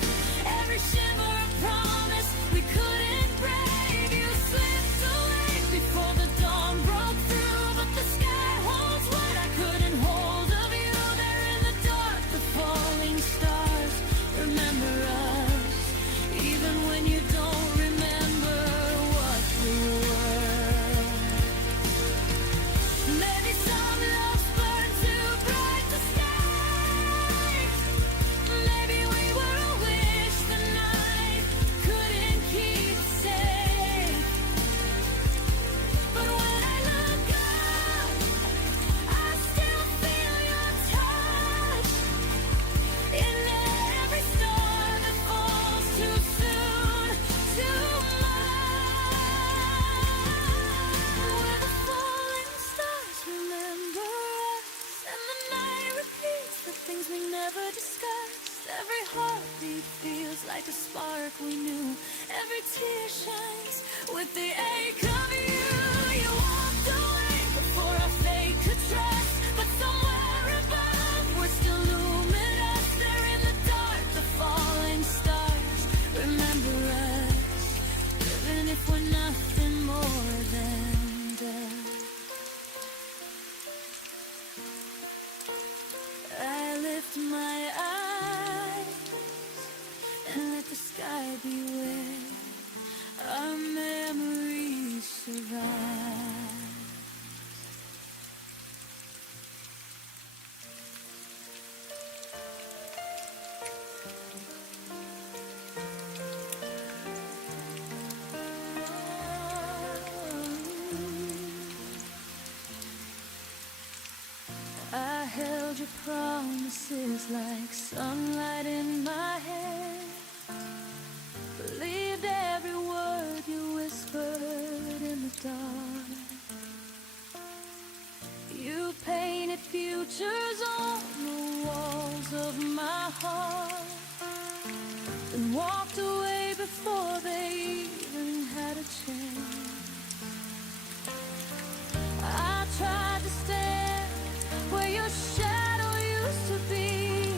every shimmer a promise we couldn't brave. You slipped away before the dawn broke through, but the sky holds what I couldn't hold of you. There in the dark, the falling stars remember us, even when you don't remember what we were. Maybe some loves burn too bright to stay. Maybe we were a wish the night couldn't keep safe. But when I look up, I still feel your touch in every star that falls too soon, too much. Where the falling stars remember us, and the night repeats the things we never discussed. Every heartbeat feels like a spark we knew, every tear shines with the ache of you. You walked away before our fate could trust, but somewhere above we're still luminous. There in the dark, the falling stars remember us, even if we're nothing more than dust. I lift my eyes and let the sky be where our memories survive. I held your promises like sunlight in my hand. Believed every word you whispered in the dark. You painted futures on the walls of my heart, and walked away before they even had a chance. I tried to stand where your shadow used to be,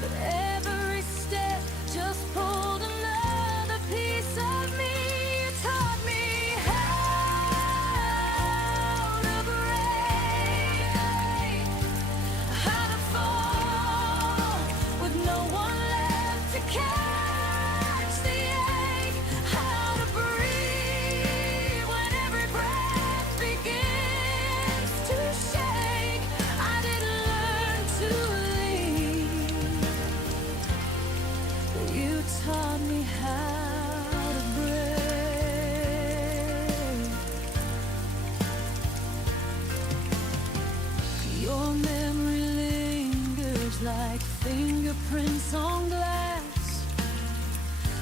but every step just pulled another piece of me. You taught me how to break, how to fall with no one left to catch the ache, how to breathe when every breath begins to shake. I didn't learn to leave, but you taught me how to break. Your memory lingers like fingerprints on glass,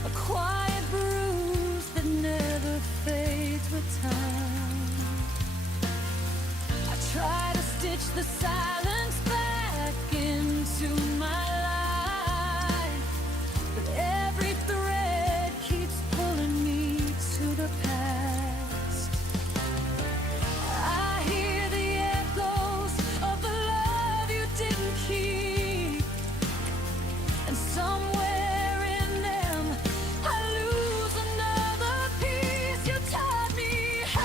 a quiet bruise that never fades with time. I try to stitch the silence back into my life, but every thread keeps pulling me to the past. I hear the echoes of the love you didn't keep, and somewhere in them I lose another piece. You taught me how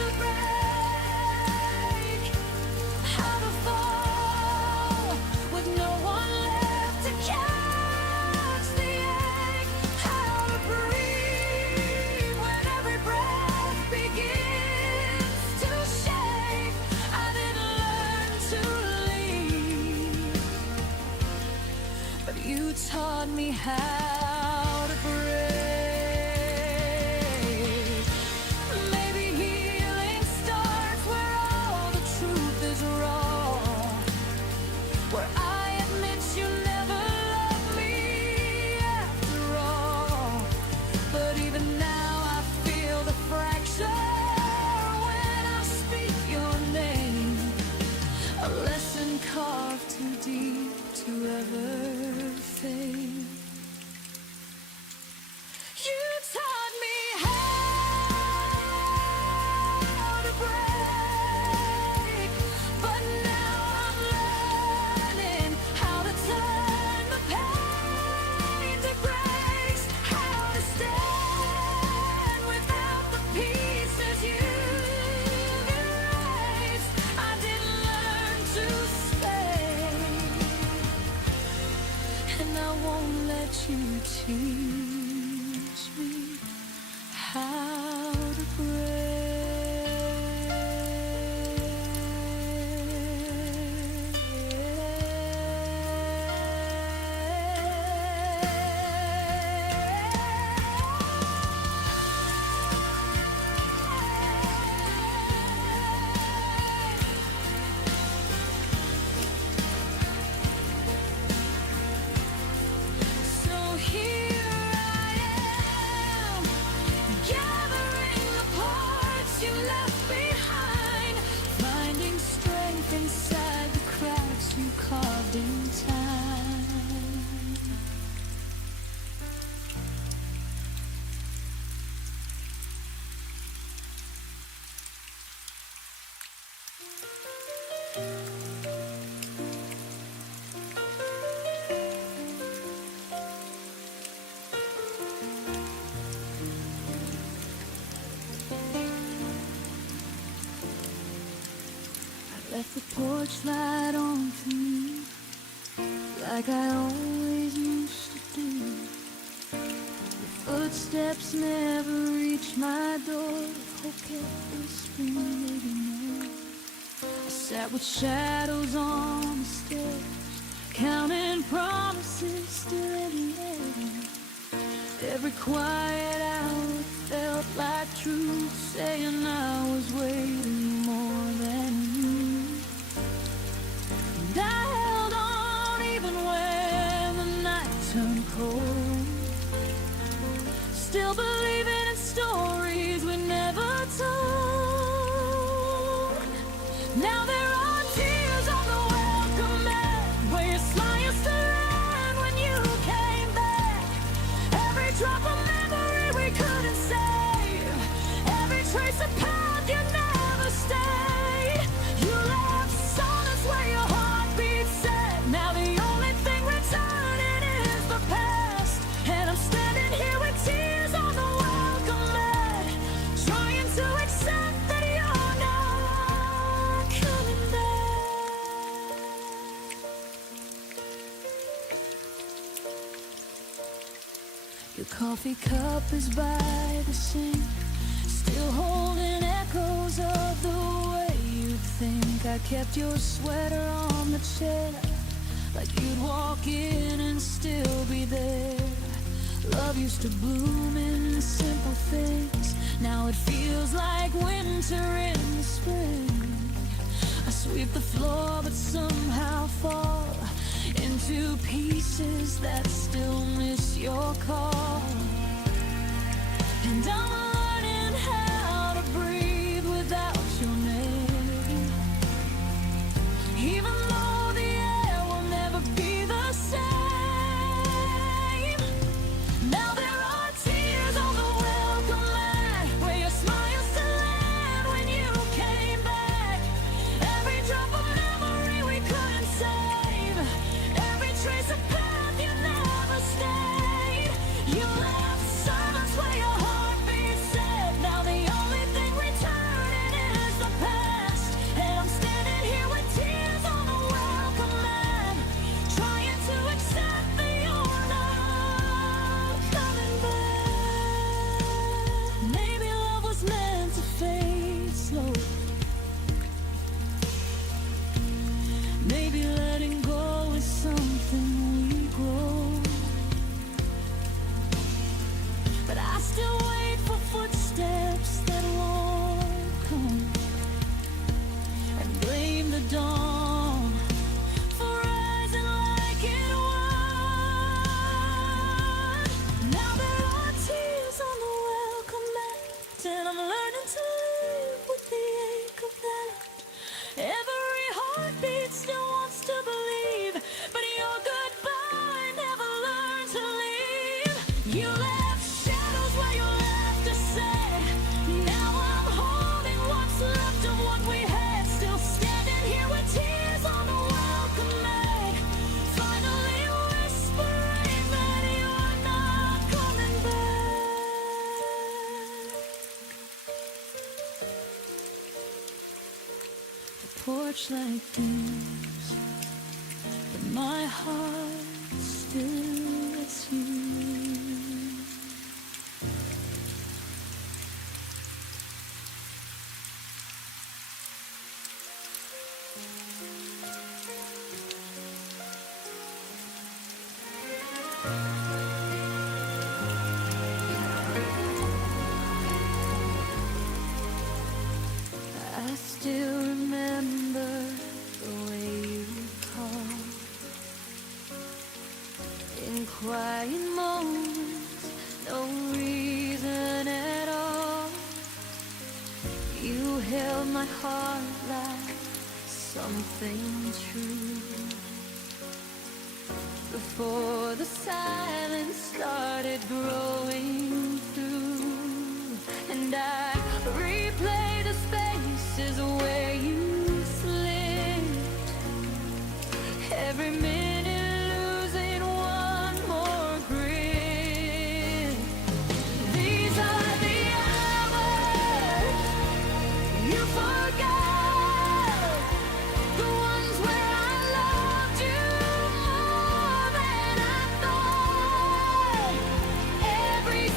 to break, how to fall with no one left to catch the ache, how to breathe when every breath begins to shake. I didn't learn to leave, but you taught me how to break. Maybe healing starts where all the truth is raw, where I admit you never loved me after all. But even now I feel the fracture when I speak your name, a lesson carved too deep to ever fade. You taught me how to break, but now I'm learning how to turn the pain to grace, how to stand without the pieces you've erased. I didn't learn to stay, and I won't let you teach me how to So here I am, gathering the parts you left behind, finding strength inside the cracks you carved in time. Left the porch light on for me, like I always used to do. Footsteps never reach my door. Hope kept whispering, maybe more. I sat with shadows on the stairs, counting promises still in the air. Every quiet hour felt like truth, saying I was waiting more than you. And I held on even when the night turned cold, still believing in stories we never told. Now there are tears on the welcome mat, where your smile used to land when you came back. Every drop of memory we couldn't save, every trace of path you never stayed. You left silence where your heartbeat set. Now the only thing returning is the past, and I'm standing here with tears on the welcome mat, trying to accept that you're not coming back. Your coffee cup is by the sink, still holding echoes of the way you think. I kept your sweater on the chair, like you'd walk in and still be there. Love used to bloom in simple things, now it feels like winter in the spring. I sweep the floor but somehow fall into pieces that still miss your call. And I'm learning how to breathe without your name, even though the air will never be the same. Now there are tears on the welcome mat, where your smile used to land when you came back. Every drop of memory we couldn't save, every trace of path you never stayed. You left silence where your heartbeat said. Now the only thing returning is the past, and I'm standing here with tears on the welcome mat, trying to accept that you're not coming back. Maybe love was meant to fade slow, maybe letting go is something we grow. But I still wait for footsteps that won't come, and blame the dawn for rising like it was. Now there are tears on the welcome mat, and I'm learning to live with the ache of that. Every heartbeat still wants to believe, but your goodbye never learned to leave. You left shadows where you left to say. Now I'm holding what's left of what we had, still standing here with tears on the welcome mat, finally whispering that you're not coming back. The porch light dims, but my heart still is you. I still remember the way you called in quiet moments, no reason at all. You held my heart like something true, before the silence started growing through. And I replay the spaces where you slipped, every minute losing one more grip. These are the hours you forgot, the ones where I loved you more than I thought. Every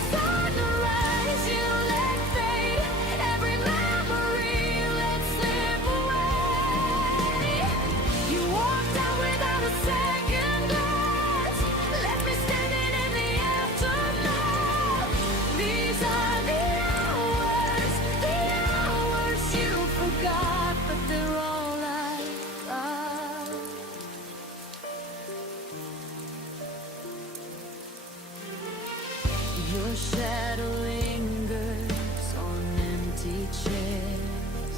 Your shadow lingers on empty chairs.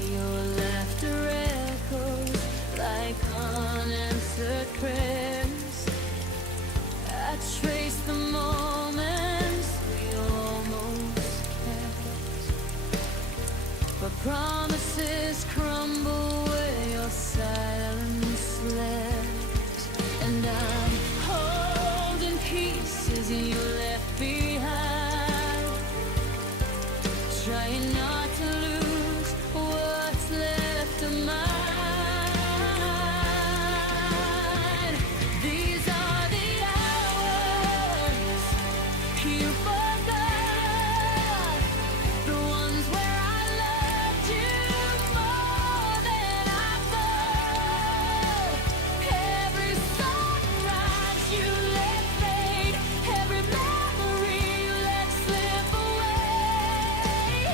Your laughter echoes like unanswered prayers. I trace the moments we almost kept, but promises crumble where your silence slept. And I'm holding pieces you left behind, trying not to lose what's left of mine. These are the hours you forgot, the ones where I loved you more than I thought. Every sunrise you let fade, every memory you let slip away.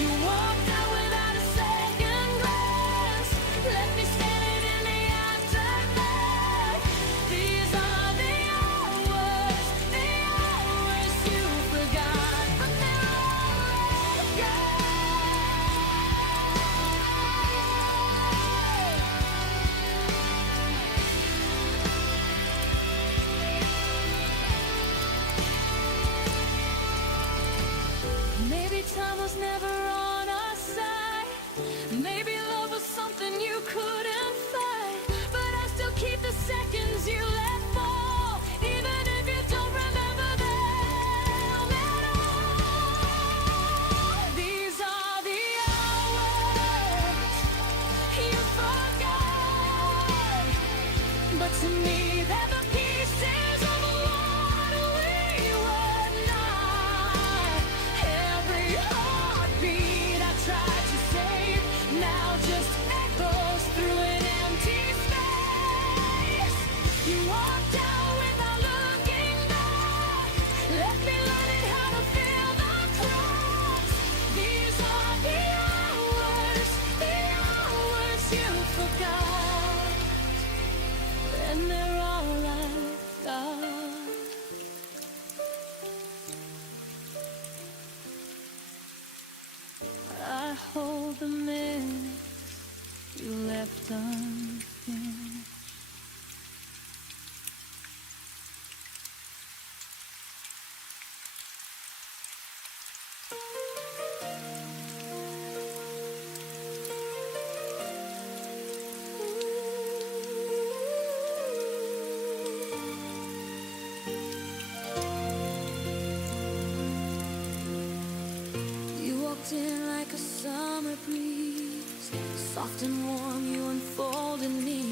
You walked out without a second glance, left me standing in the aftermath. These are the hours you forgot, but they're already gone. Maybe time was never on our side. Maybe love was something you couldn't find. But I still keep the seconds you let fall, even if you don't remember them at all. These are the hours you forgot, but to me they're the pieces of what we were not. Every heartbeat I tried to save now just echoes through an empty space. You walked out without looking back, left me learning how to fill the cracks. These are the hours you forgot, and they're all I've got. I hold the minutes you left unfinished. You walked in like a summer breeze, soft and warm you unfolded me.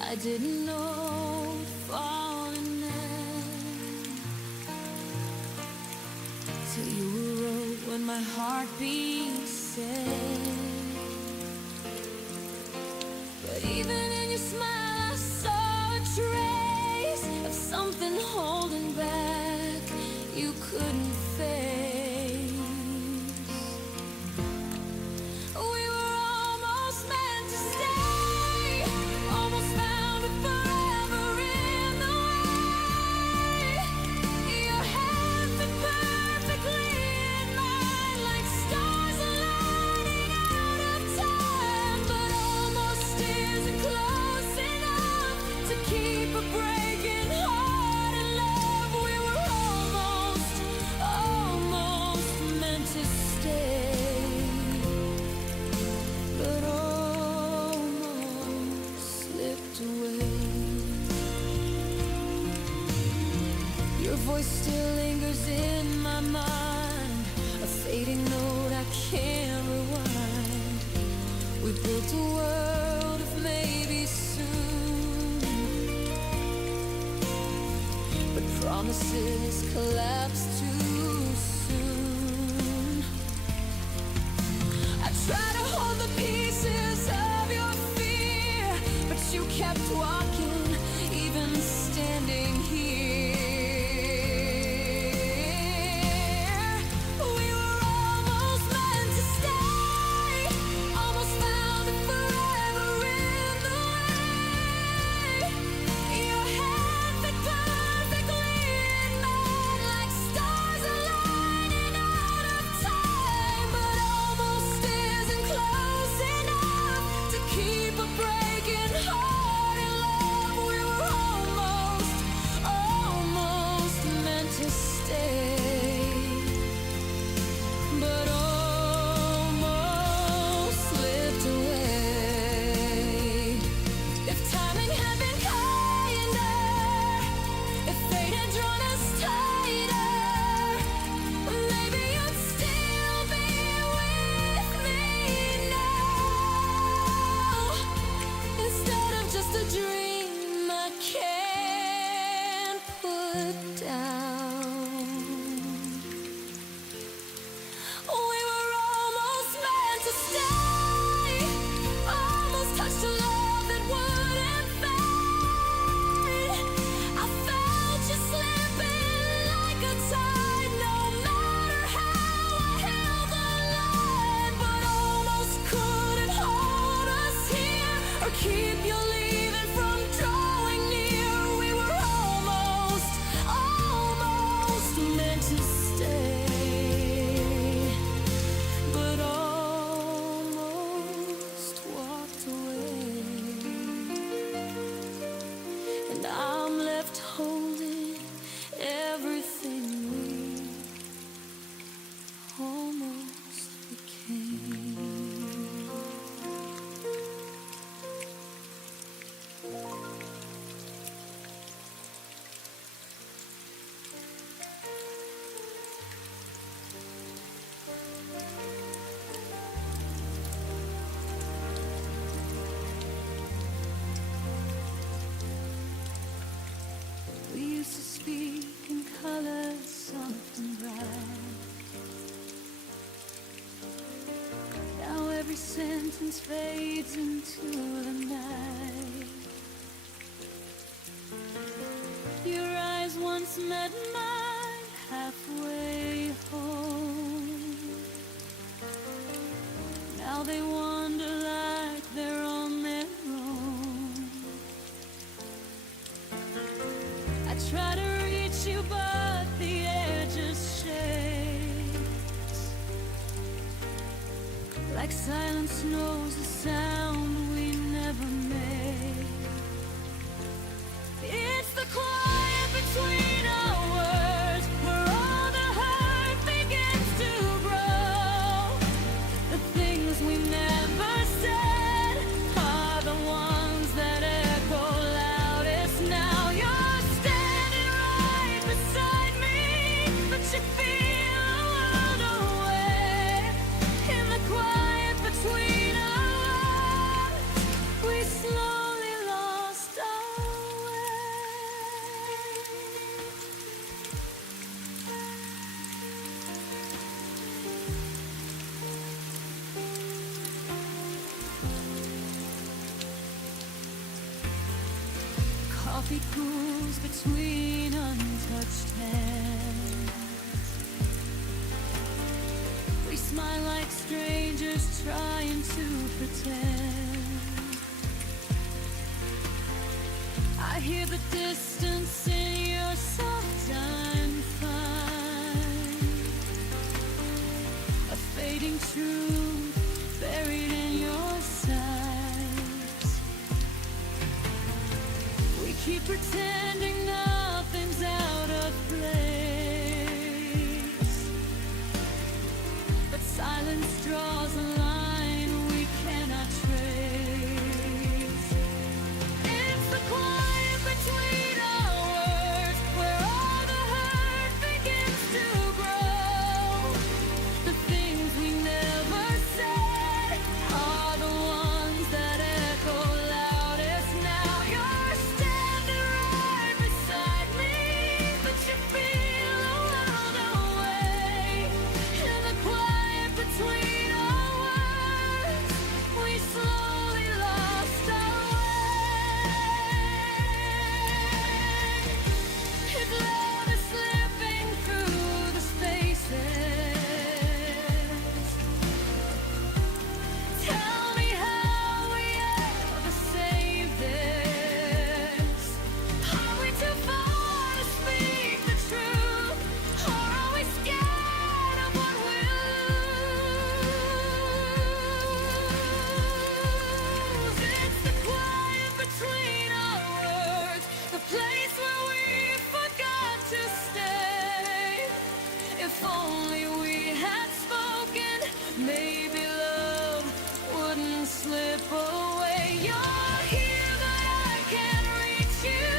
I didn't know falling there till you wrote when my heartbeat said. But even in your smile I saw a trace of something holding back you couldn't face. We were almost meant to stay, almost found it forever in the way. Your hands fit perfectly in mine, like stars aligning out of time, but almost isn't close enough to keep a breaking heart in love. We were almost meant to stay, but almost slipped away. Your voice still lingers in my mind, a fading note I can't rewind. We built a world of maybe soon, but promises collapse too soon. I try to hold the pieces of your fear, but you kept walking, even standing here. We were almost meant to stay, almost found it forever in the way. Your hand fit perfectly distance fades into the night. Your eyes once met mine halfway home. Now they wander like they're on their own. I try to reach you, but the air just shakes. Like silence knows the sound we never made. It's the quiet between our words, where all the hurt begins to grow. The things we never said are the ones that echo loudest now. You're standing right beside me, but you feel a world away. In the quiet between our words, we slowly lost our way. Coffee cools between untouched hands. We smile like strangers trying to pretend. I hear the distance in your soft I'm fine. A fading truth buried in your sighs. We keep pretending nothing's out of place, but silence draws a line we cannot trace. It's the quiet between our words, where all the hurt begins to grow. The things we never said are the ones that echo loudest now. You're standing right beside me, but you feel a world away. In the quiet between our words, we slowly lost our way. If love is slipping through the spaces, tell me how we ever save this. Are we too far to speak the truth, or are we scared of what we'll lose? It's the quiet between our words, the place where we forgot to stay. If only we had spoken, maybe love wouldn't slip away. You're here, but I can't reach you,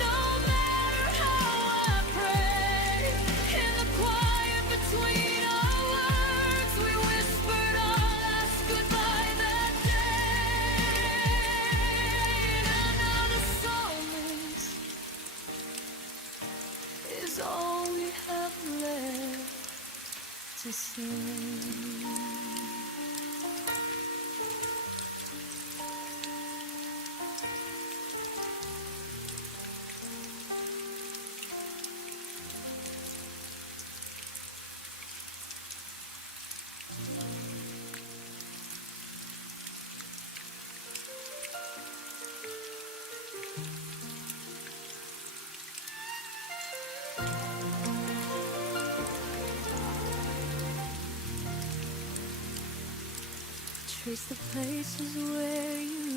no matter how I pray. In the quiet between our words, we whispered our last goodbye that day. And now the silence is all we have left to say. Trace the places where you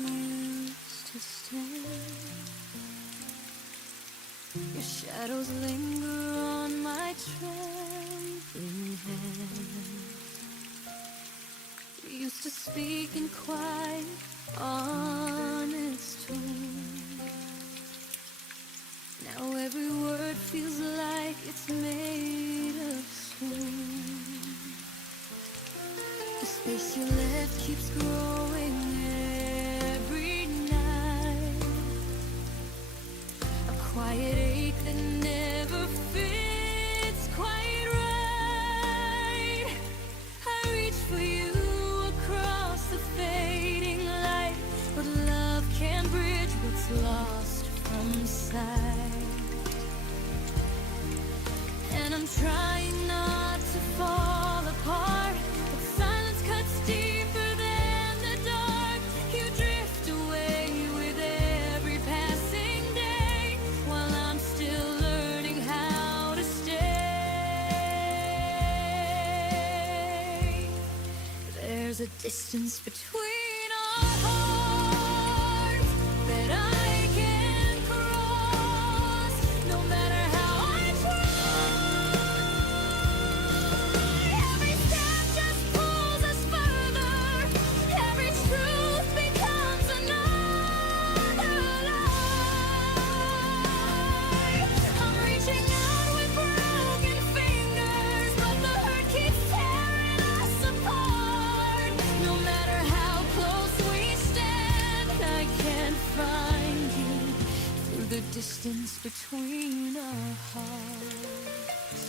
used to stay. Your shadows linger on my trembling hand. We used to speak in quiet, honest tone. Now every word feels like it's made of stone. The space you left keeps growing every night. A quiet ache that never fits quite right. I reach for you across the face. gets lost from sight. And I'm trying not to fall apart, but silence cuts deeper than the dark. You drift away with every passing day, while I'm still learning how to stay. There's a distance between our hearts that I can't cross, no matter how I try. Every step just pulls us further, every truth becomes another lie. I'm reaching out with broken fingers, but the hurt keeps tearing us apart. No matter how close we stand, I can't find you through the distance between our hearts.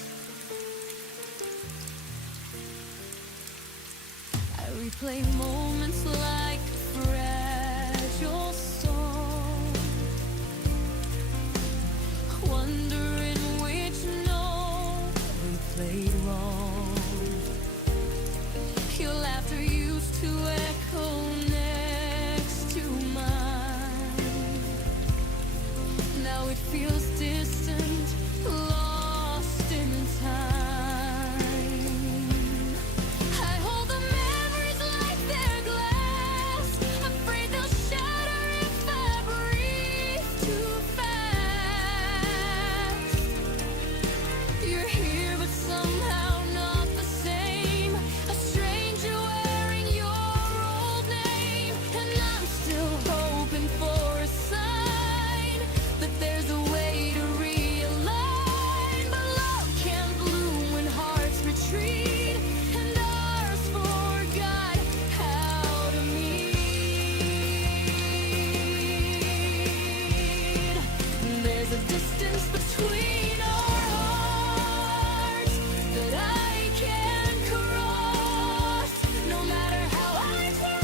I replay moments like a fragile song, wondering which note we played wrong. Your laughter used to echo next to mine. Now it feels distant, lost in time. I hold the memories like they're glass, afraid they'll shatter if I breathe too fast. You're here but somehow not the same, a stranger wearing your old name. And I'm still hoping for a sign that there's a way to realign. But love can't bloom when hearts retreat, and ours forgot how to meet. There's a distance between our hearts that I can't cross, no matter how I try.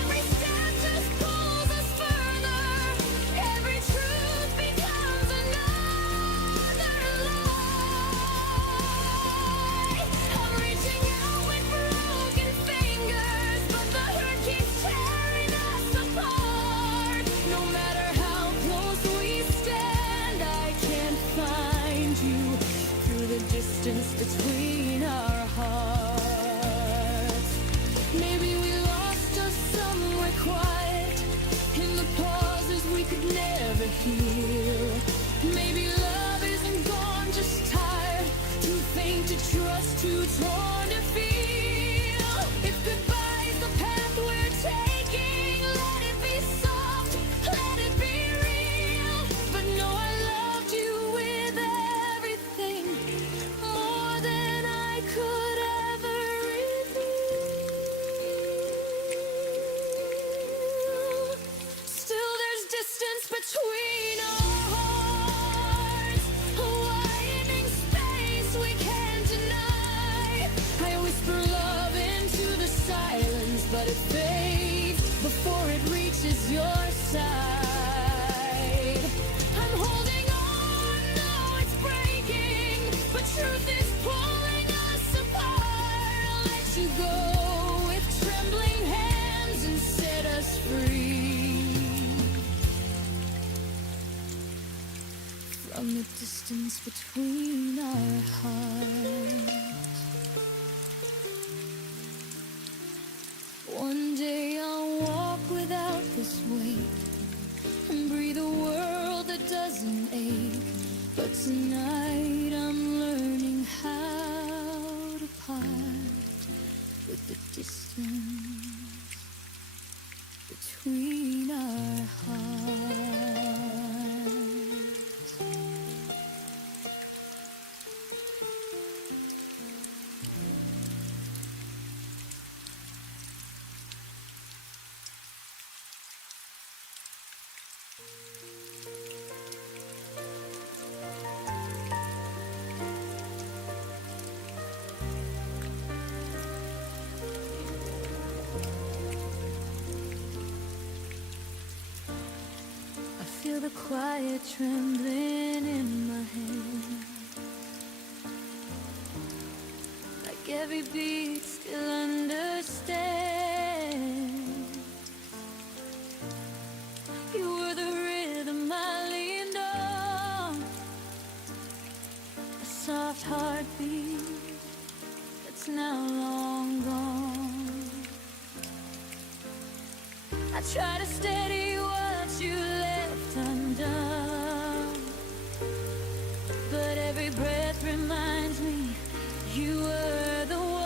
Every step just pulls us further, every truth becomes another lie. I'm reaching out with broken fingers, but the hurt keeps tearing us apart. No matter how close we stand, I can't find you through the distance between our hearts. Maybe we lost us somewhere quiet, in the pauses we could never hear. Maybe love isn't gone, just tired, too faint to trust, too torn to feel. If goodbye's the path we're taking, let it be soft, let it be real. But no, I loved you with everything, more than I could ever reveal. Still there's distance between our hearts, a widening space we can't deny. I whisper love into the silence, but it fades before it reaches your side. I'm holding on, though it's breaking, but truth is pulling us apart. I'll let you go with trembling hands and set us free from the distance between our hearts. One day I'll walk without this weight and breathe a world that doesn't ache. But tonight I'm learning how to part with the distance between our hearts. feel the quiet trembling in my hand, like every beat still understands. You were the rhythm I leaned on, a soft heartbeat that's now long gone. I try to steady what you left undone, but every breath reminds me you were the one.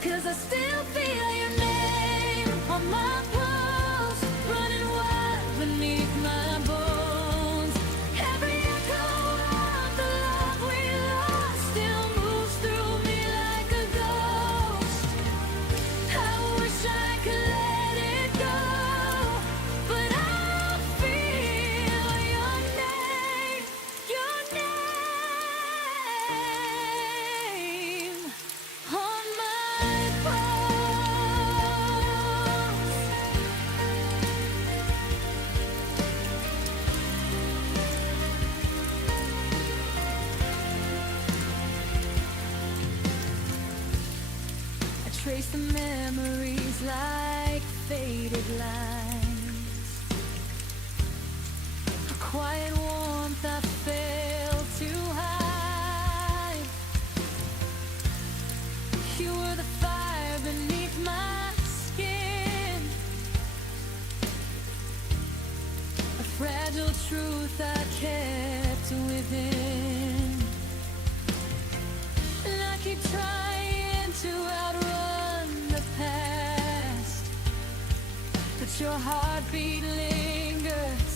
'Cause I still feel your name on my pulse, running wild beneath my bones. Every echo of the love we lost still moves through me like a ghost. I wish I could let it go, but I feel your name on my pulse. I trace the memories like faded lines, a quiet warmth I failed to hide. You were the fire beneath my skin, a fragile truth I kept within. And I keep trying to outrun the past, but your heartbeat lingers,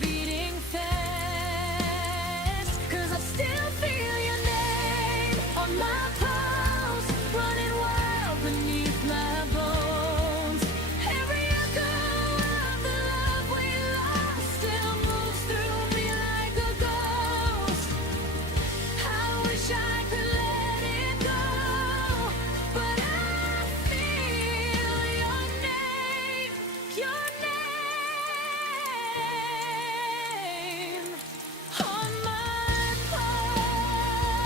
beating fast. 'Cause I still feel your name on my pulse, running wild beneath my bones. Every echo of the love we lost still moves through me like a ghost. I wish I could let it go, but I feel your name on my pulse.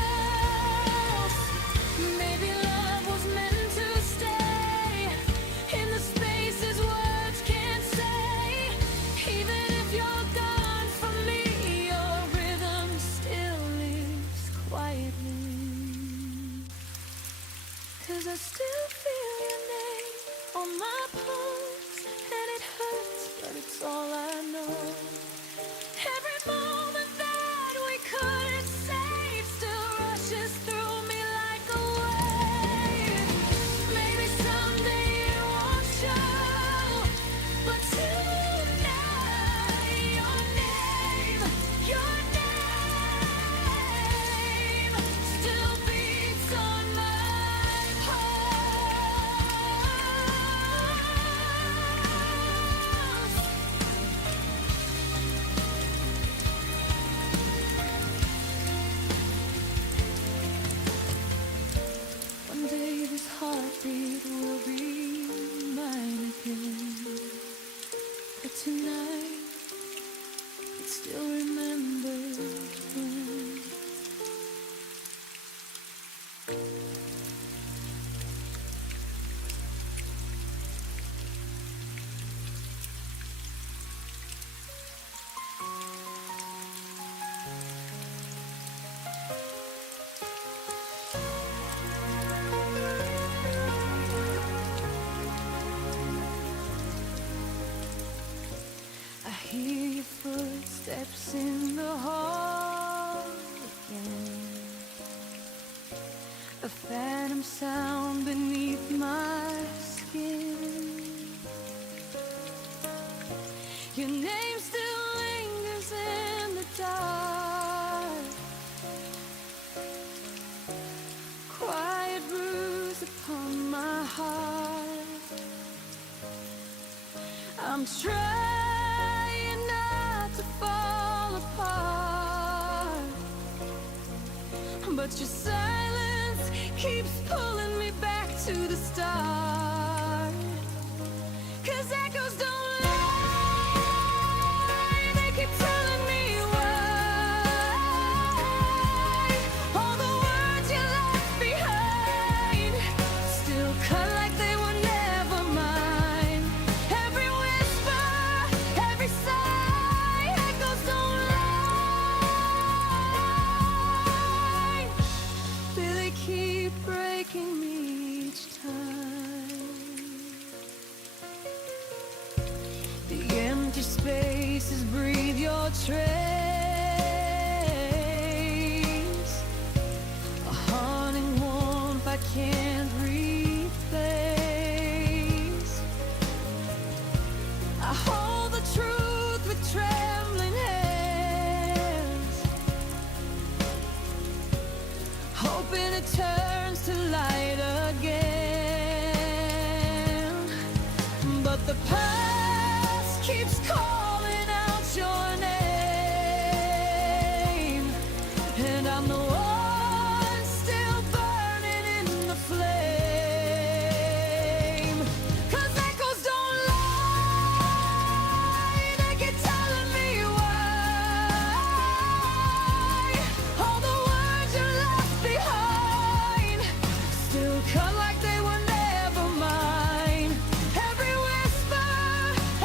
Maybe love was meant to stay in the spaces words can't say. Even if you're gone from me, your rhythm still lives quietly. 'Cause I still feel your name on my pulse, and it hurts, but it's all I know. Every moment that we couldn't save still rushes through me like a wave. Maybe someday it won't show, but tonight your name still beats on my pulse. One day this heartbeat will be mine again, but tonight it still remembers when. I hear your footsteps in the hall again, a phantom sound beneath my skin. Your name still lingers in the dark, quiet bruise upon my heart. I'm trying not to fall apart, but your silence keeps pulling me back to the start. 'Cause echoes don't lie. faces breathe your trace. A haunting warmth I can't replace. I hold the truth with trembling hands, hoping it turns to light again. But the past keeps calling out your name, and I'm the one still burning in the flame. 'Cause echoes don't lie, they keep telling me why. All the words you left behind still cut like they were never mine. Every whisper,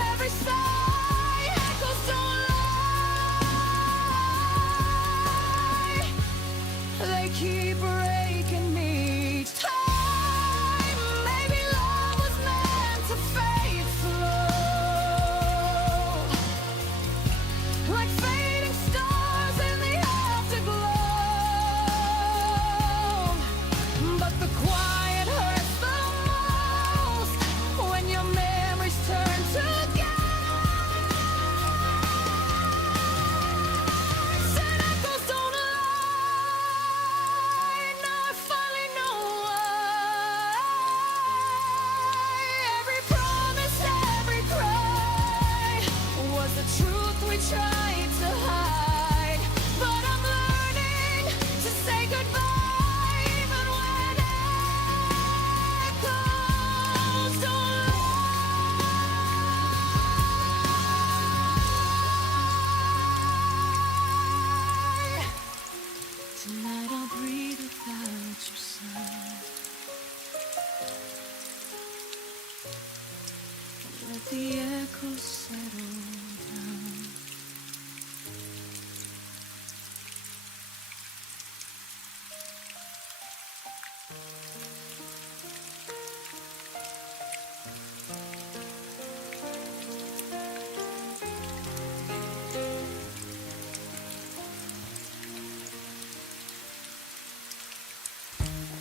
every sigh, echoes don't lie. They keep breaking me each time. Maybe love was meant to fade slow, like fading stars in the afterglow. But the quiet hurts the most when your memories turn to gas. And echoes don't lie. Now I finally know why. Every promise, every cry was the truth we tried to hide. But I'm learning to say goodbye even when echoes don't lie. Tonight I'll breathe without your side. Let the echoes settle down.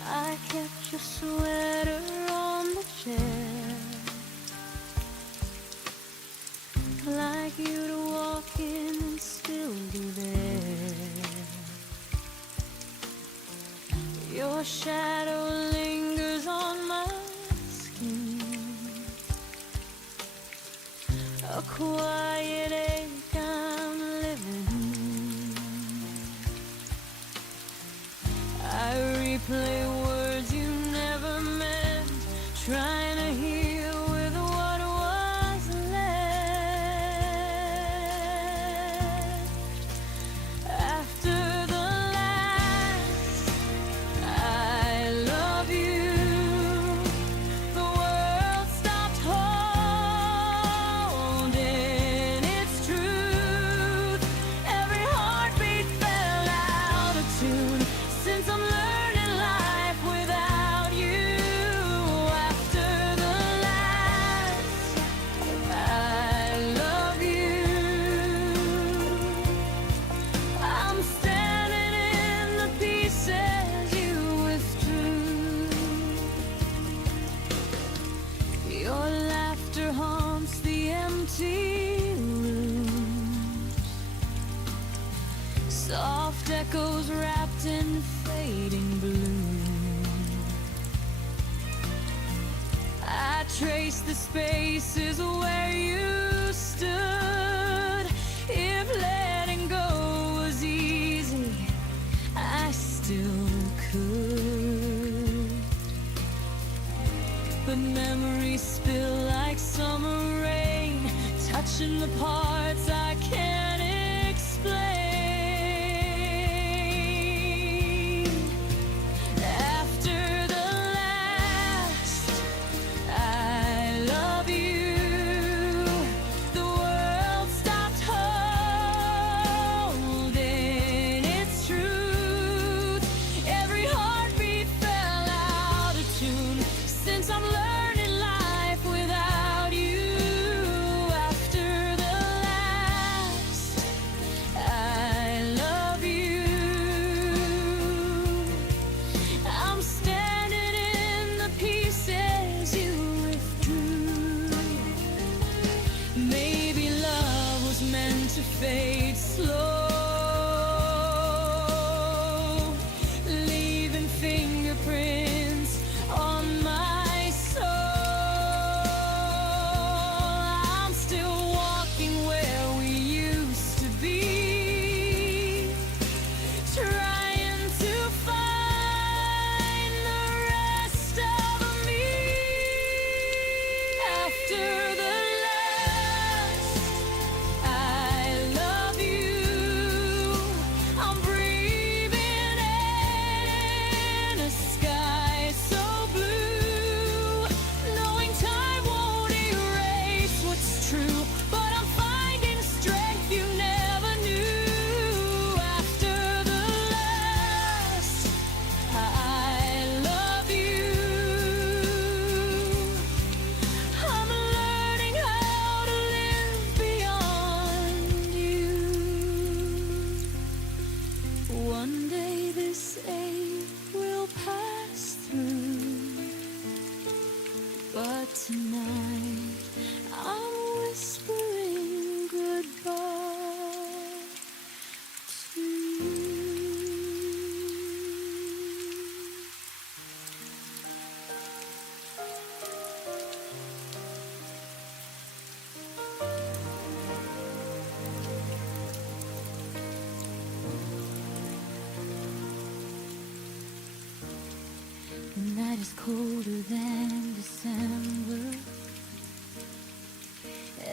I kept your sweater on the chair, like you'd walk in and still be there. Your shadow lingers on my skin, a quiet ache I'm living. I replay words you never meant, trying to heal with what was left. After the last I love you, the world stopped holding its truth. Every heartbeat fell out of tune. Since I'm learning life without you. After the last I love you, I'm standing in the pieces you withdrew. Your laughter haunts the empty rooms, soft echoes wrapped in fading bloom. I trace the spaces where you stood. If letting go was easy, I still could. But memories spill like summer rain, touching the parts I can't explain. After the last I love you, the world stopped holding its truth. Every heartbeat fell out of tune. Since I'm learning life without you. After the last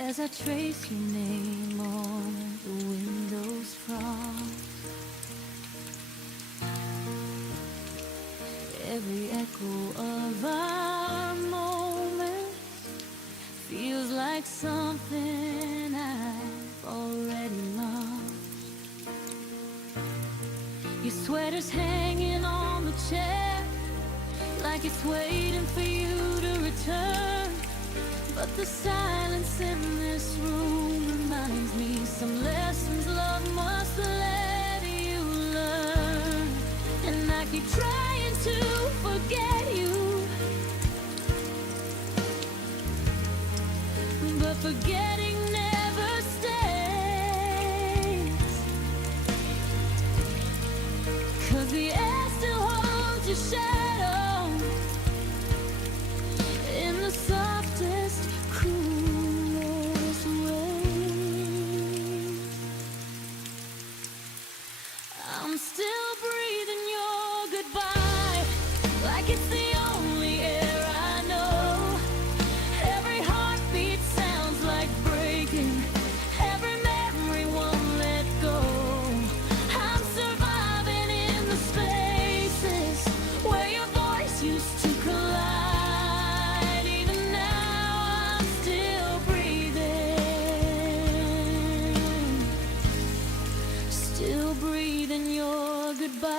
as I trace your name on the window's frost. Every echo of our moments feels like something I've already lost. Your sweater's hanging on the chair like it's waiting for you to return. But the silence in this room reminds me some lessons love must let you learn. And I keep trying to forget you, but forgetting never stays. 'Cause the air still holds your shadow in the softest, coolest ways. I'm still breathing your goodbye like it's the only air I know. Every heartbeat sounds like breaking, every memory won't let go. I'm surviving in the spaces where your voice used to collide. Even now I'm still breathing your goodbye.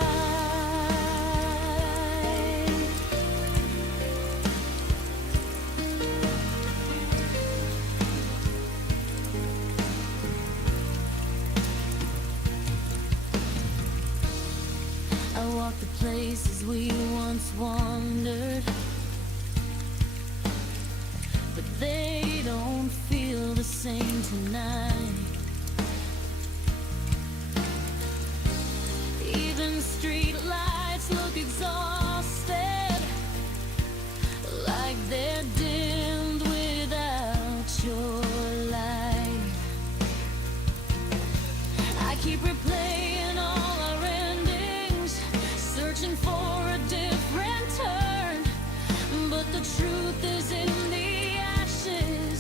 I walk the places we once wandered, but they don't feel the same tonight. Even street lights look exhausted, like they're dimmed without your light. I keep replaying all our endings, searching for a different turn. But the truth is in the ashes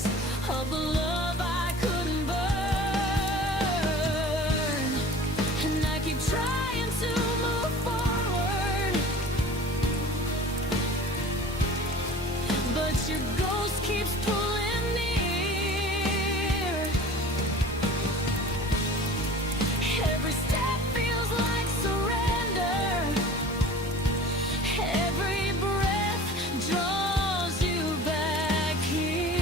of the love I couldn't burn. And I keep trying to move forward, but your ghost keeps pulling near. Every step feels like surrender, every breath draws you back here.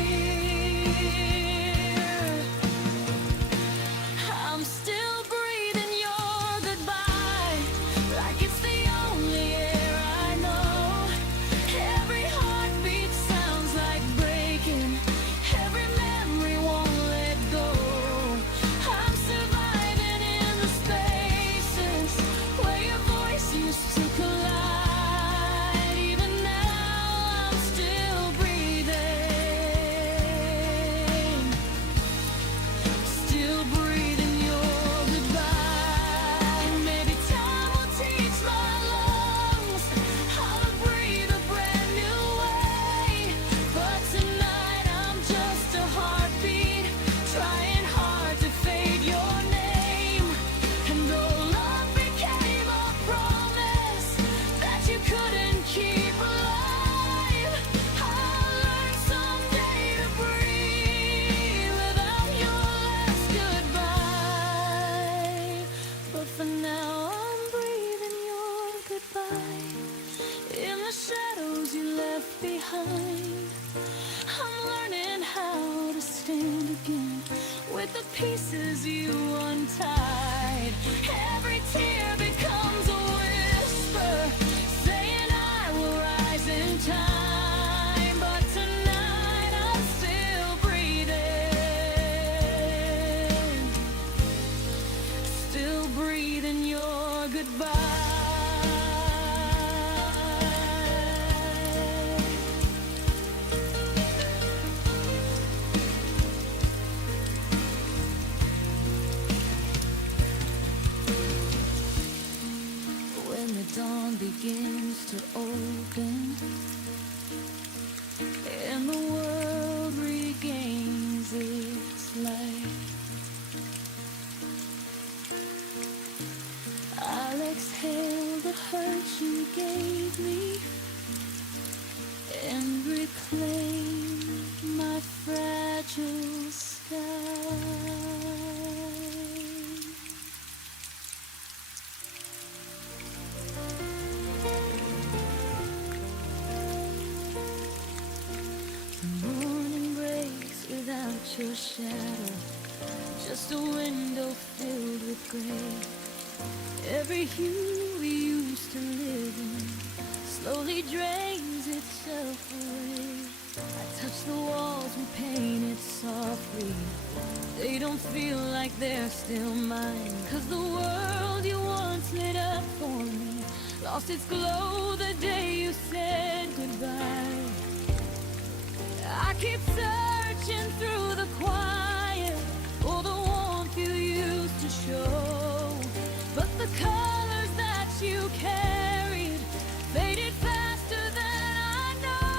I'm still breathing your goodbye like it's the only air I know. Every heartbeat sounds like breaking, every memory won't let go. I'm surviving in the spaces where your voice used to collide. Even now I'm still breathing your goodbye. Maybe time will teach my lungs how to breathe a brand new way. But tonight I'm just a heartbeat, trying hard to fade your name. And though love became a promise that you couldn't keep alive, I'll learn someday to breathe without your last goodbye. But for now I'm breathing your goodbye in the shadows you left behind. I'm learning how to stand again with the pieces you untied. Every tear becomes a whisper saying I will rise in time. But tonight I'm still breathing your goodbye. fragile sky. The morning breaks without your shadow, just a window filled with gray. Every hue we used to live in slowly drains itself away. I touch the walls we painted softly. They don't feel like they're still mine, 'cause the world you once lit up for me lost its glow the day you said goodbye. I keep searching through the quiet for the warmth you used to show, but the colors that you carried faded faster than I know.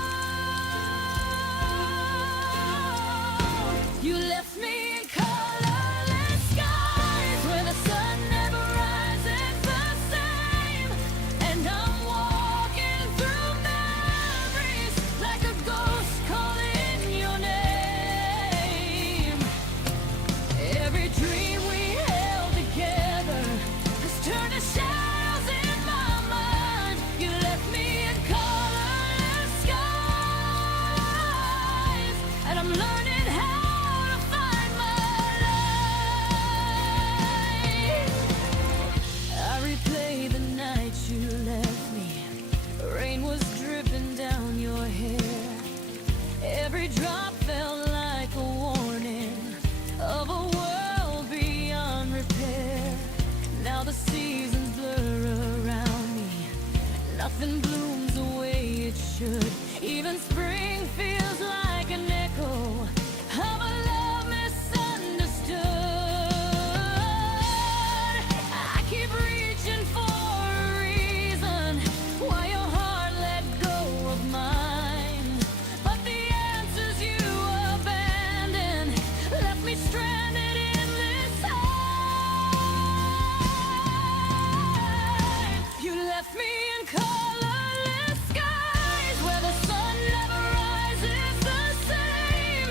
You left me in colorless skies where the sun never rises the same, and I'm walking through memories like a ghost calling your name. Every dream we held together has turned to shadows in my mind. You left me in colorless skies, and I'm learning how to find my light. I replay the night you left me. Rain was dripping down your hair. Every drop felt like a warning of a world beyond repair. Now the seasons blur around me. Nothing blooms the way it should. Even spring feels like an echo of a love misunderstood. I keep reaching for a reason why your heart let go of mine, but the answers you abandoned left me stranded in this time. You left me in colorless skies where the sun never rises the same,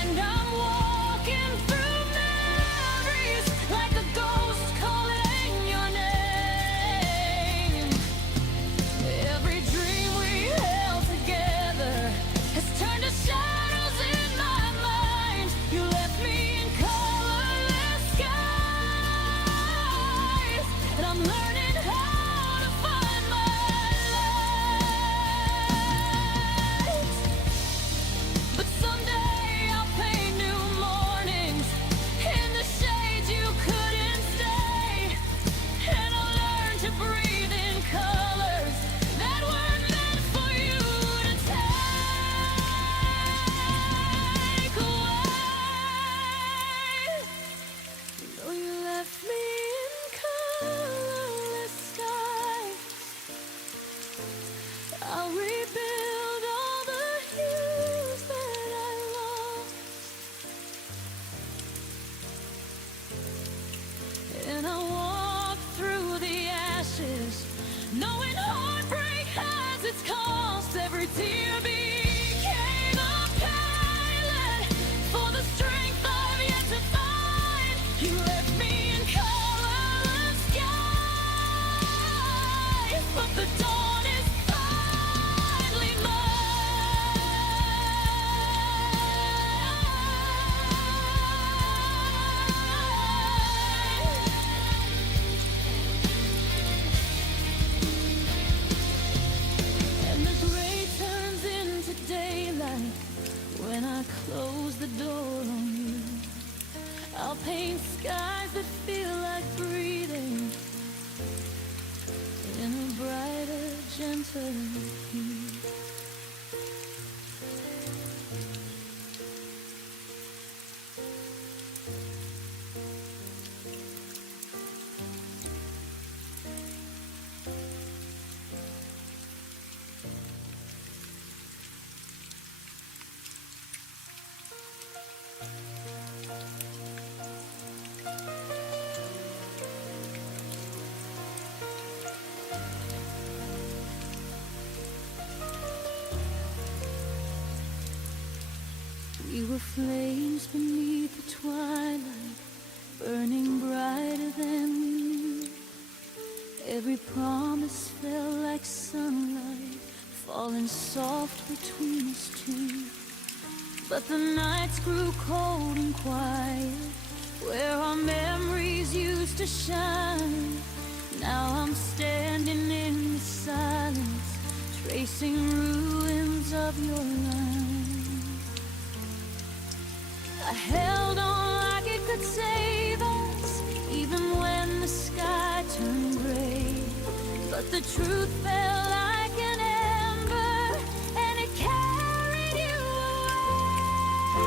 and I'm walking through memories like a ghost calling your name. Every dream we held together has turned to shadows in my mind. You left me in colorless skies, and I'm learning how to find my light. But someday I'll paint new mornings in the shade you couldn't stay, and I'll learn to breathe in colors that weren't meant for you to take away. Though you left me in colorless skies, I'll rebuild all the hues that I lost, and I'll walk through the ashes, knowing heartbreak has its cost. Every tear became a pilot for the strength I've yet to find. You left me in colorless skies, but the dawn is finally mine. And the gray turns into daylight when I close the door on you. I'll paint skies that feel like breathing in a brighter, gentler hue. flames beneath the twilight, burning brighter than we. Every promise fell like sunlight, falling soft between us two. But the nights grew cold and quiet, where our memories used to shine. Now I'm standing in the silence, tracing ruins of your line. I held on like it could save us, even when the sky turned gray. But the truth felt like an ember, and it carried you away.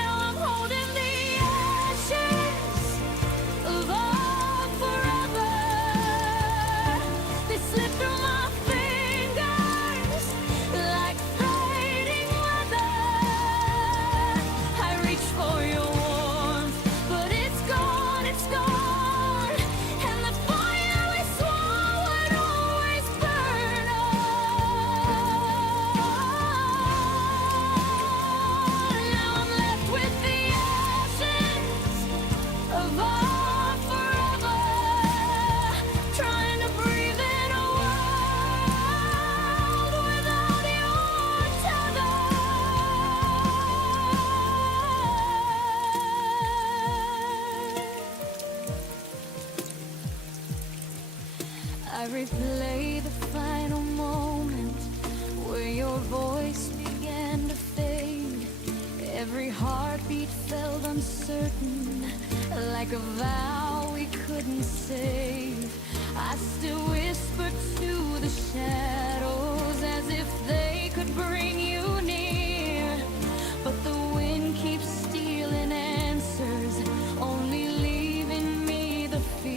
Now I'm holding the ashes of our forever. They slip through my fingers like fading weather. I reach for your warmth, but it's gone, it's gone. And the fire we swore would always burn on. Now I'm left with the ashes of our forever, trying to breathe in a world without your tether. I replay the final moment where your voice began to fade. Every heartbeat felt uncertain, like a vow we couldn't save. I still whisper to the shadows as if they could bring you near. But the wind keeps stealing answers, only leaving me the fear.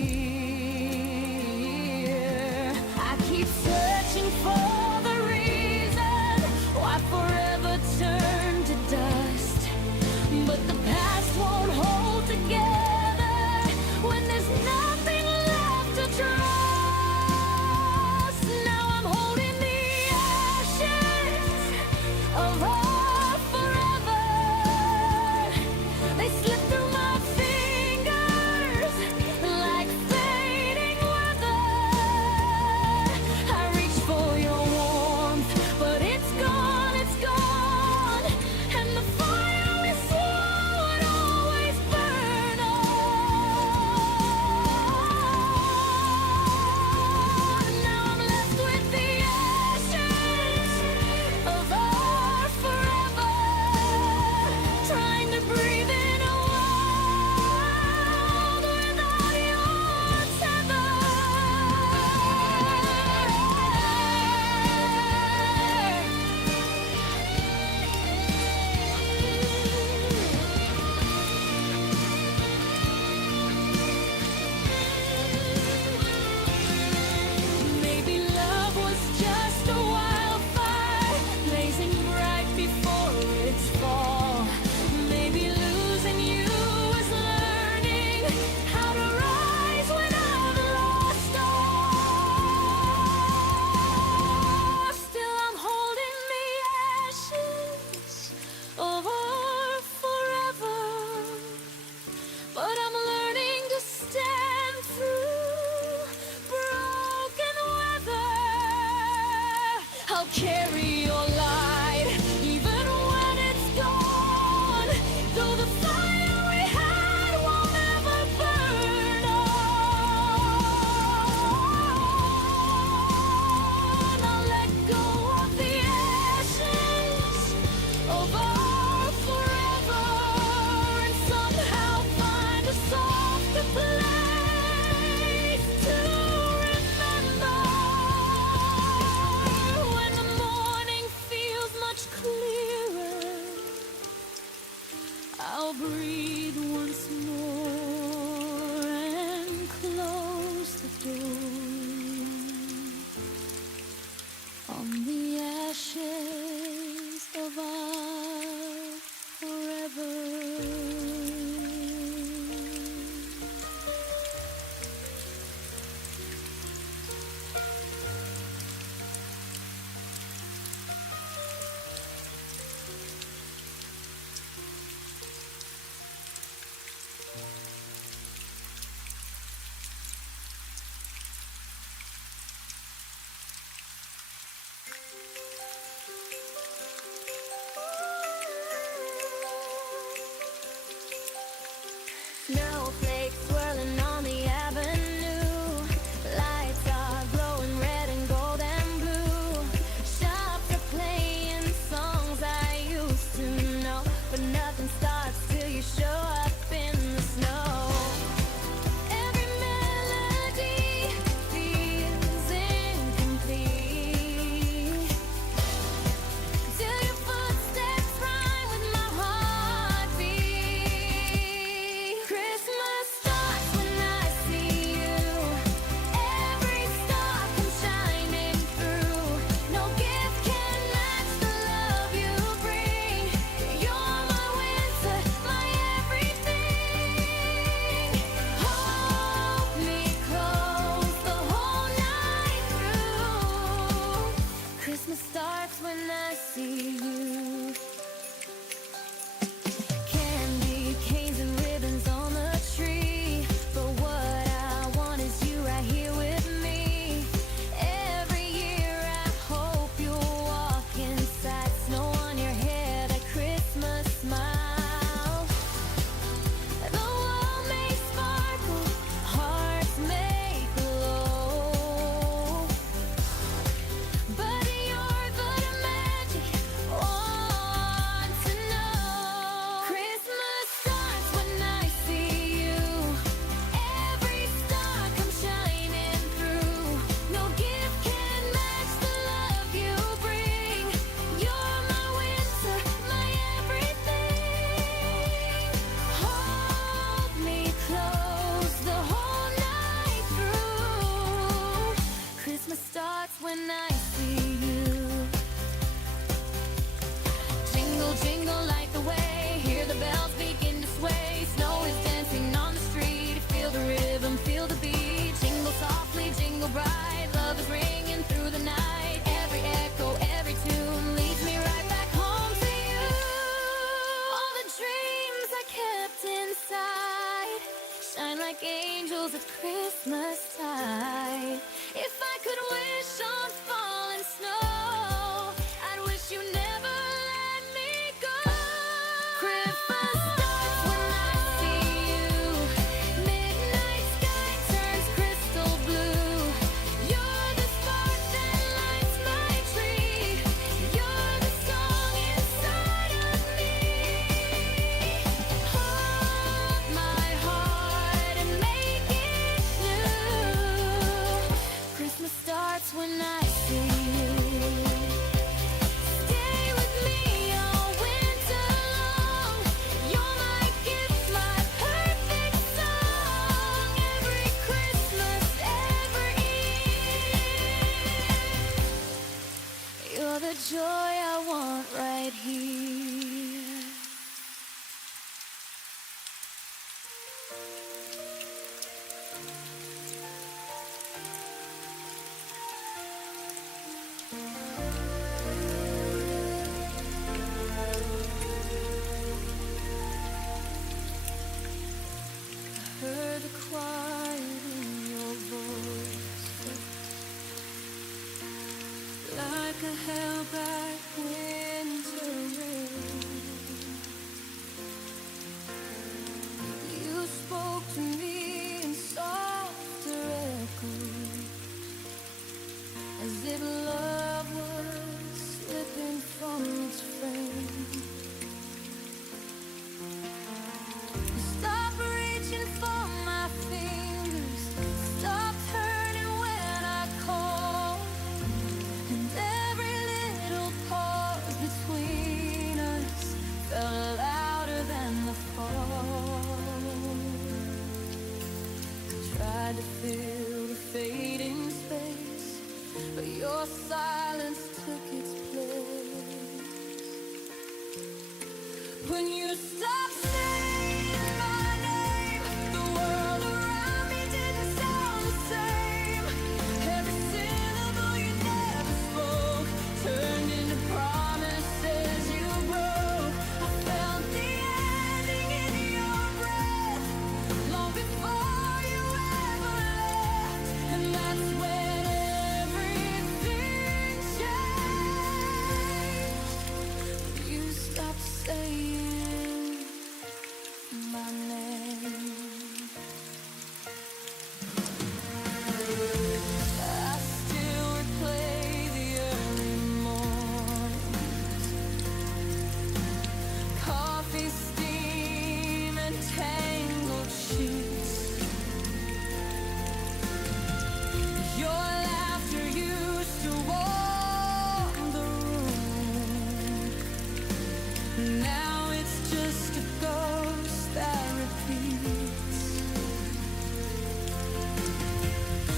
I keep searching for the reason why forever turned to dust. But the past won't hold together when there's nothing left to trust. Now I'm holding the ashes of our forever. They slip through my fingers like fading weather. I reach for your warmth, but it's gone, it's gone. And the fire we swore would always burn on. Now I'm left with the ashes of our forever, trying to breathe in a world without your tether. Maybe love was just a wildfire, blazing bright before its fall. Maybe losing you was learning how to rise when I've lost all. Still I'm holding the ashes of our forever, but I'm learning to stand through broken weather. I'll carry your light even when it's gone, though the fire we had will never burn on. I'll let go of the ashes of our forever and somehow find a softer place to remember. When the morning feels much clearer, I'll breathe once more and close the door on the ashes of our forever. like angels at Christmas time. If I could wish on falling snow, I'd wish you never let me go. Christmas starts when I see you. Midnight sky turns crystal blue. You're the spark that lights my tree. You're the song inside of me. Hold my heart and make it new. Christmas starts when I see you. Stay with me all winter long. You're my gift, my perfect song. Every Christmas, every year. You're the joy I want right here. Heard the quiet in your voice, like a held-back winter rain. You spoke to me in softer echoes, as if love was slipping from its frame. Stop reaching for my fingers. Stop turning when I call. And every little pause between us felt louder than the fall. I tried to fill the fading space, but your silence took its place. When you stopped saying my name, the world around me didn't sound the same. Every syllable you never spoke turned into promises you broke. I felt the ending in your breath long before you ever left, and that's when everything changed. You stopped saying my name. I still replay the early mornings, coffee steam and tangled sheets. Your laughter used to warm the room. Now it's just a ghost that repeats.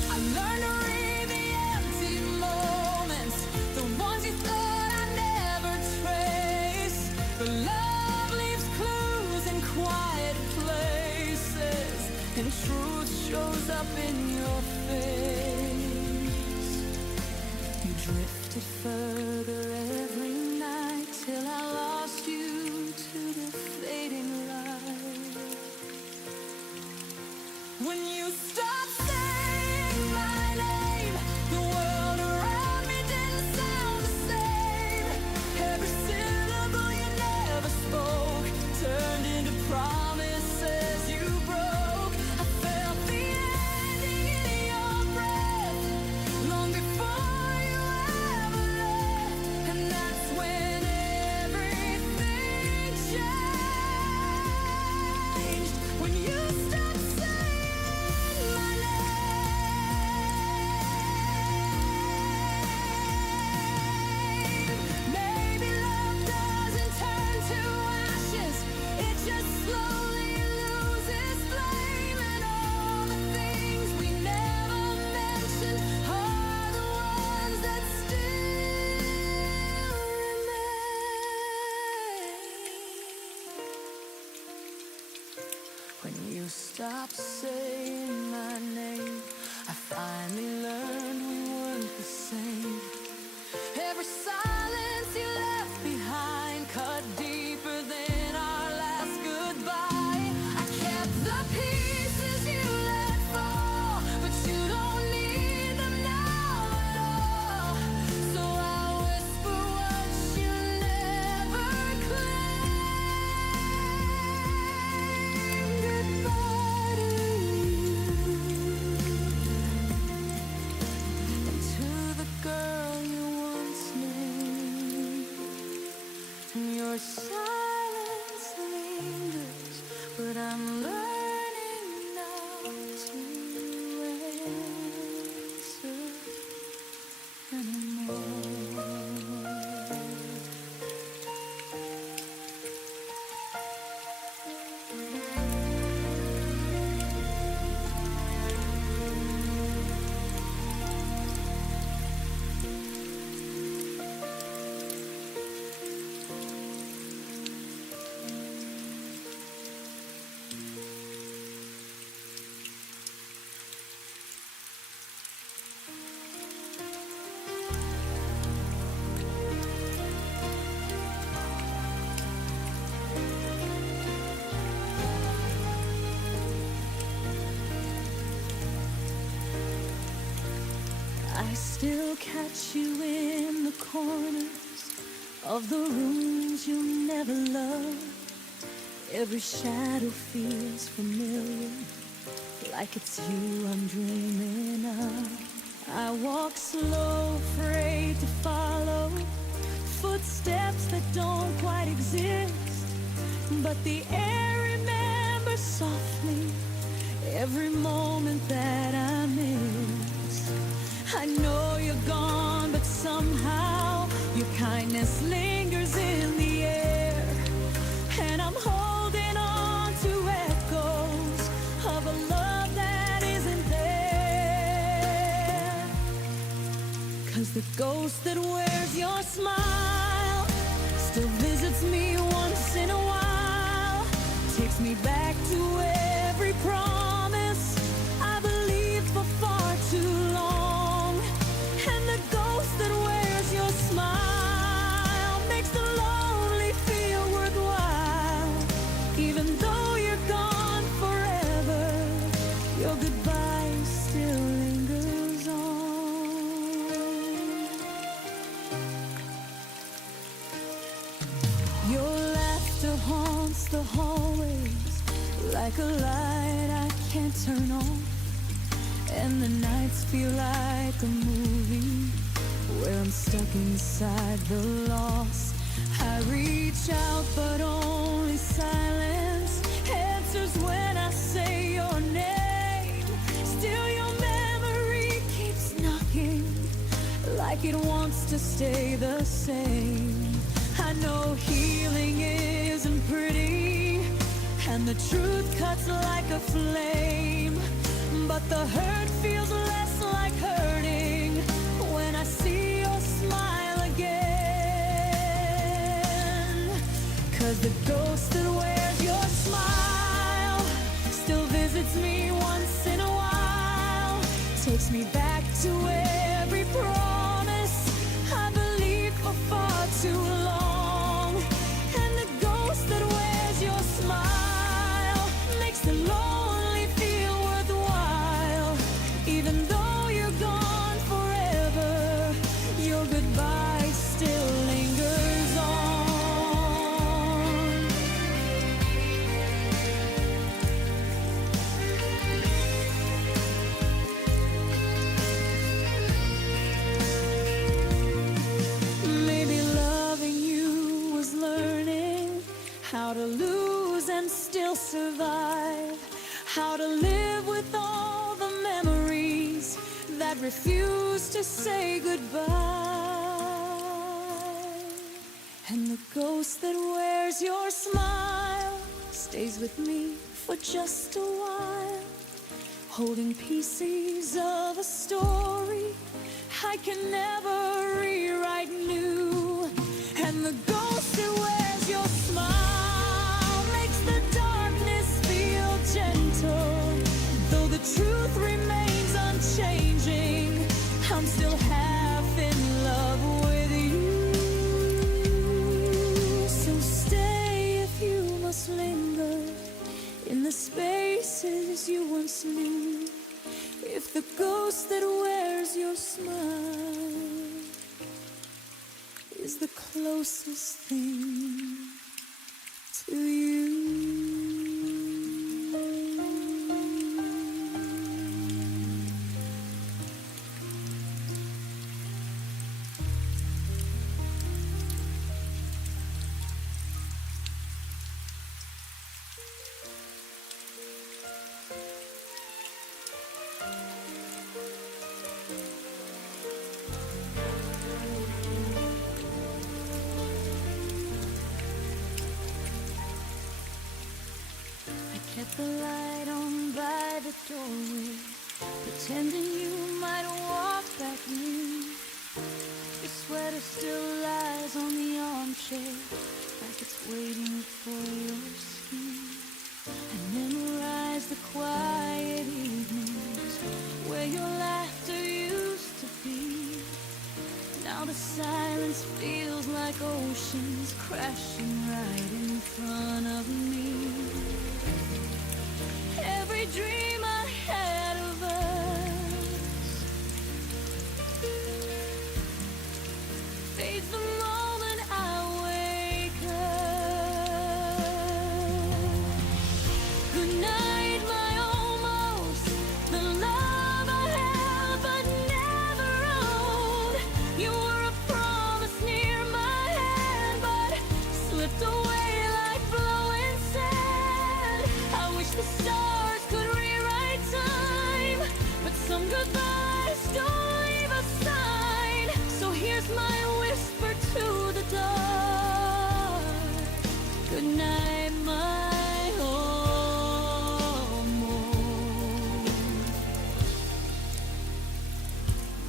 I learned to read the empty moments, the ones you thought I'd never trace. But love leaves clues in quiet places, and truth shows up in your face. You drifted further every night till I lost you to the fading light. When you stopped saying my name, the world around me didn't sound the same. Every syllable you never spoke turned into promises you broke. I felt the ending in your breath long before you ever left, and that's when everything changed. When you stopped saying my name. Maybe love doesn't turn to ashes, it just slowly loses flame. And all the things we never mentioned are the ones that still remain. When you stopped saying my name, I finally learned we weren't the same. Every silence you left behind cut deeper than our last goodbye. I kept the pieces you fingers, but I'm learning now to answer anymore. I still catch you in the corners of the rooms you never loved. Every shadow feels familiar, like it's you I'm dreaming of. I walk slow, afraid to follow footsteps that don't quite exist, but the air remembers softly every moment that I miss. I know you're gone, but somehow your kindness lingers in the air, and I'm holding on to echoes of a love that isn't there. 'Cause the ghost that wears your smile still visits me once in a while, takes me back to every promise I believed for far too long. And the ghost that wears your smile makes the lonely feel worthwhile. Even though you're gone forever, your goodbye still lingers on. Your laughter haunts the hallways like a light I can't turn on. And the nights feel like a movie where I'm stuck inside the loss. I reach out but only silence answers when I say your name. Still your memory keeps knocking like it wants to stay the same. I know healing isn't pretty, and the truth cuts like a flame, but the hurt feels less like hurting when I see your smile again. 'Cause the ghost that wears your smile still visits me once in a while, takes me back to every promise I believed for far too long. And the ghost that wears your smile makes the lonely feel worthwhile. Even though you're gone forever, your goodbye still lingers on. Maybe loving you was learning how to lose and still survive, how to live with all the memories that refuse to say goodbye. And the ghost that wears your smile stays with me for just a while, holding pieces of a story I can never rewrite new. And the ghost that wears your smile makes the darkness feel gentle. Though the truth remains unchanging, I'm still half in love with you. So stay if you must linger in the spaces you once knew. If the ghost that wears your smile is the closest thing to you. kept the light on by the doorway, pretending you might walk back in. Your sweater still lies on the armchair, like it's waiting for your skin. I memorize the quiet evenings where your laughter used to be. Now the silence feels like oceans crashing right in front of me. Every dream I had of us fades the moment I wake up. Good night, my almost, the love I held but never owned. You were a promise near my hand, but slipped away like blowing sand. I wish the stars could rewrite time, but some goodbyes don't leave a sign. So here's my whisper to the dark. Good night, my almost,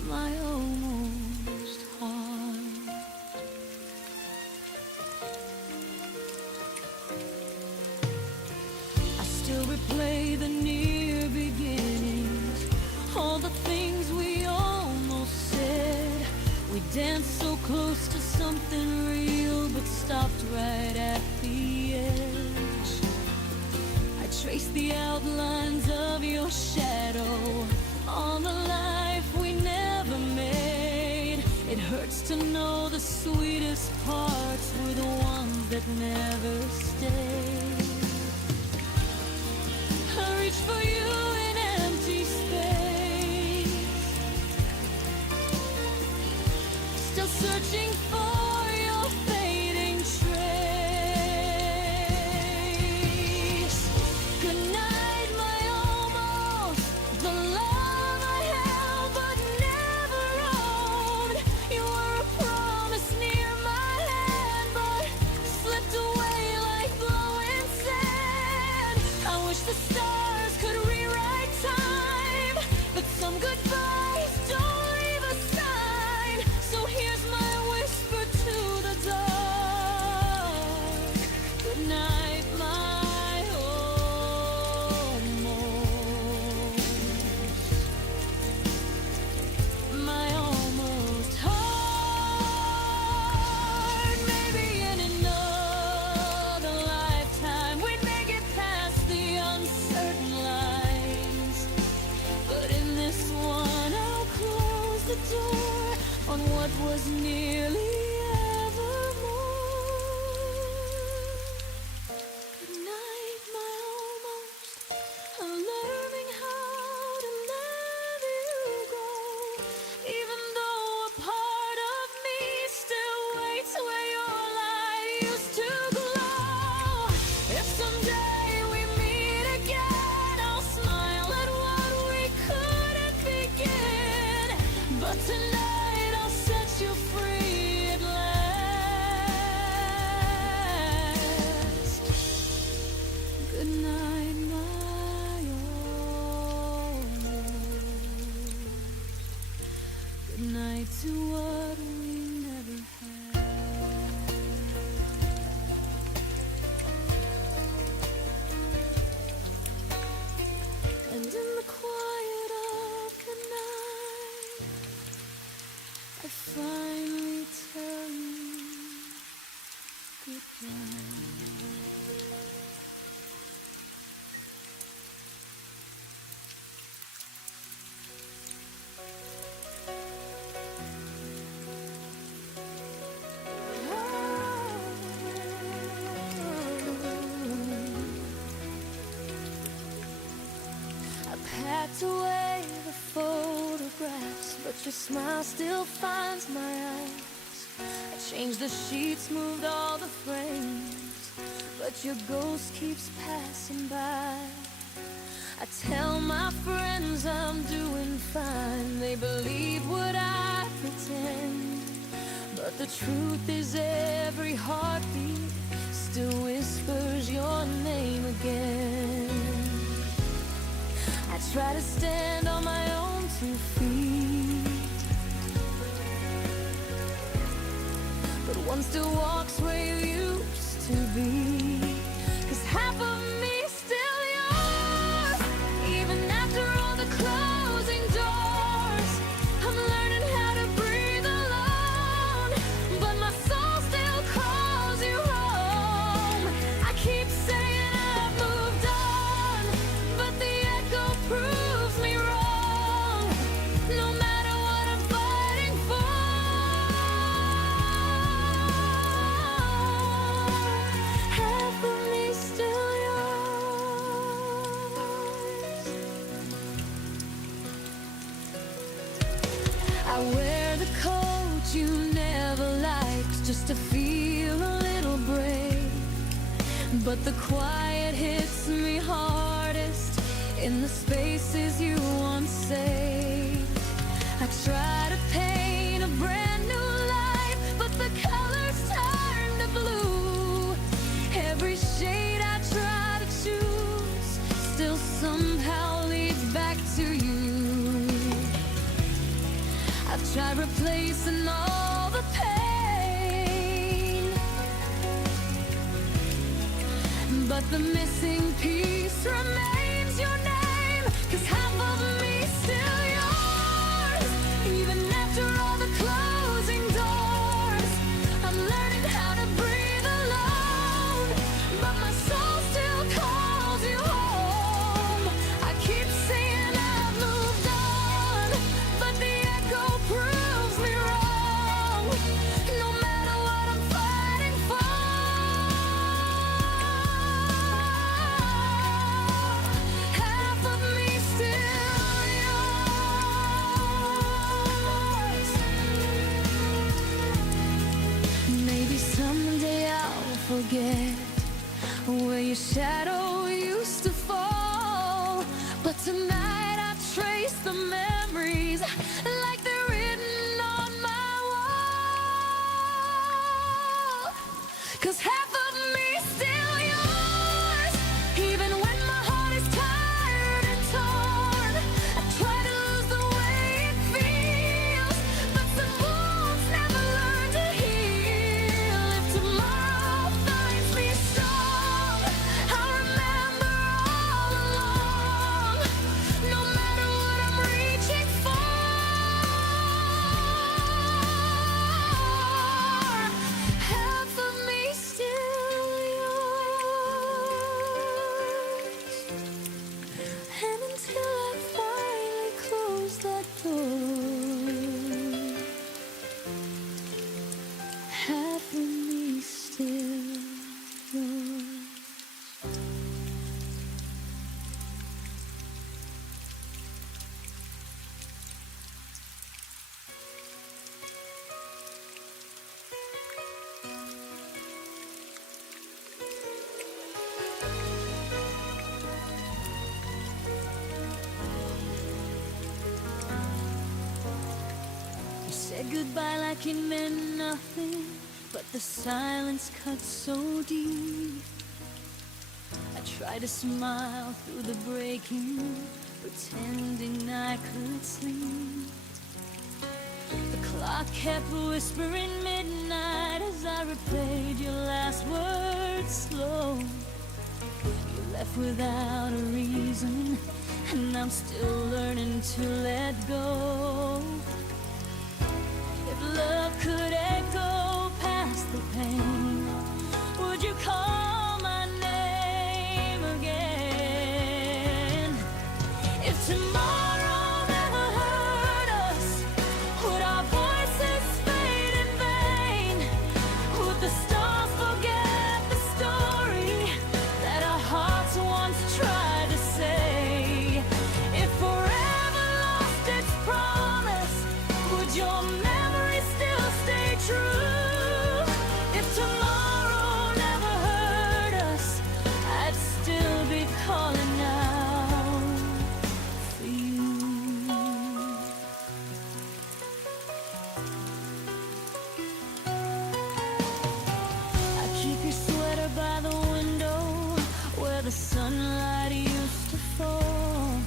my almost heart. I still replay the near beginnings, all the things we almost said. We danced so close to something real, but stopped right at the edge. I traced the outlines of your shadow on the life we never made. It hurts to know the sweetest parts were the ones that never stayed. I reach for you in empty space, still searching for your fading trace. Good night, my almost, the love I held but never owned. You were a promise near my hand, but slipped away like blowing sand. I wish the stars could rewrite time, but some goodbyes don't leave a sign. So here's my whisper to the dark. Good night, my almost heart. Maybe in another lifetime we'd make it past the uncertain lines, but in this one I'll close the door on what was nearly evermore. Good night, my almost, I'm learning how to let you go, even though a part of me still waits where your light used to glow. If someday we meet again, I'll smile at what we couldn't begin, but tonight I'll set you free at last. Good night, my almost. Good night to what we never had. And in the quiet of good night, I finally tell you goodbye. I packed away the photographs, but your smile still finds my eyes. I changed the sheets, moved all the frames, but your ghost keeps passing by. I tell my friends I'm doing fine, they believe what I pretend, but the truth is every heartbeat still whispers your name again. try to stand on my own 2 feet, but one still walks where you used to be. 'Cause half of me still yours, even after all the closing doors. I'm learning how to breathe alone, but my soul still calls you home. I keep saying I've moved on, but the echo proves me wrong. No matter what I'm fighting for, half of me still yours. I wear the coat you never liked just to feel a little brave, but the quiet hits me hardest in the spaces you once saved. I try to paint a brand new life, but the colors turn to blue. Every shade I try to choose still somehow leads back to you. I've tried replacing all the pain, but the missing piece remains your name. 'Cause half of me still yours, even after all the closing doors. I'm learning how to breathe alone, but my soul still calls you home. I keep saying I've moved on, but the echo proves me wrong. No matter what I'm fighting for, half of me still yours. Maybe someday I'll forget where your shadow used to fall, but tonight I trace the memories like they're written on my wall. 'Cause half of me still yours, even when my heart is tired and torn. I try to lose the way it feels, but some wounds never learn to heal. If tomorrow finds me strong, I'll remember all along. No matter what I'm reaching for, half of me still yours. And until I finally close that door, half of me still yours. You said goodbye like it meant nothing, but the silence cut so deep. I tried to smile through the breaking, pretending I could sleep. The clock kept whispering midnight as I replayed your last words slow. You left without a reason, and I'm still learning to let go. If love could echo past the pain, would you call my name again? If tomorrow never hurt us, would our voices fade in vain? Would the stars forget the story that our hearts once tried to say? If forever lost its promise, would your memory still stay true? If tomorrow never hurt us, I'd still be calling out for you. I keep your sweater by the window where the sunlight used to fall.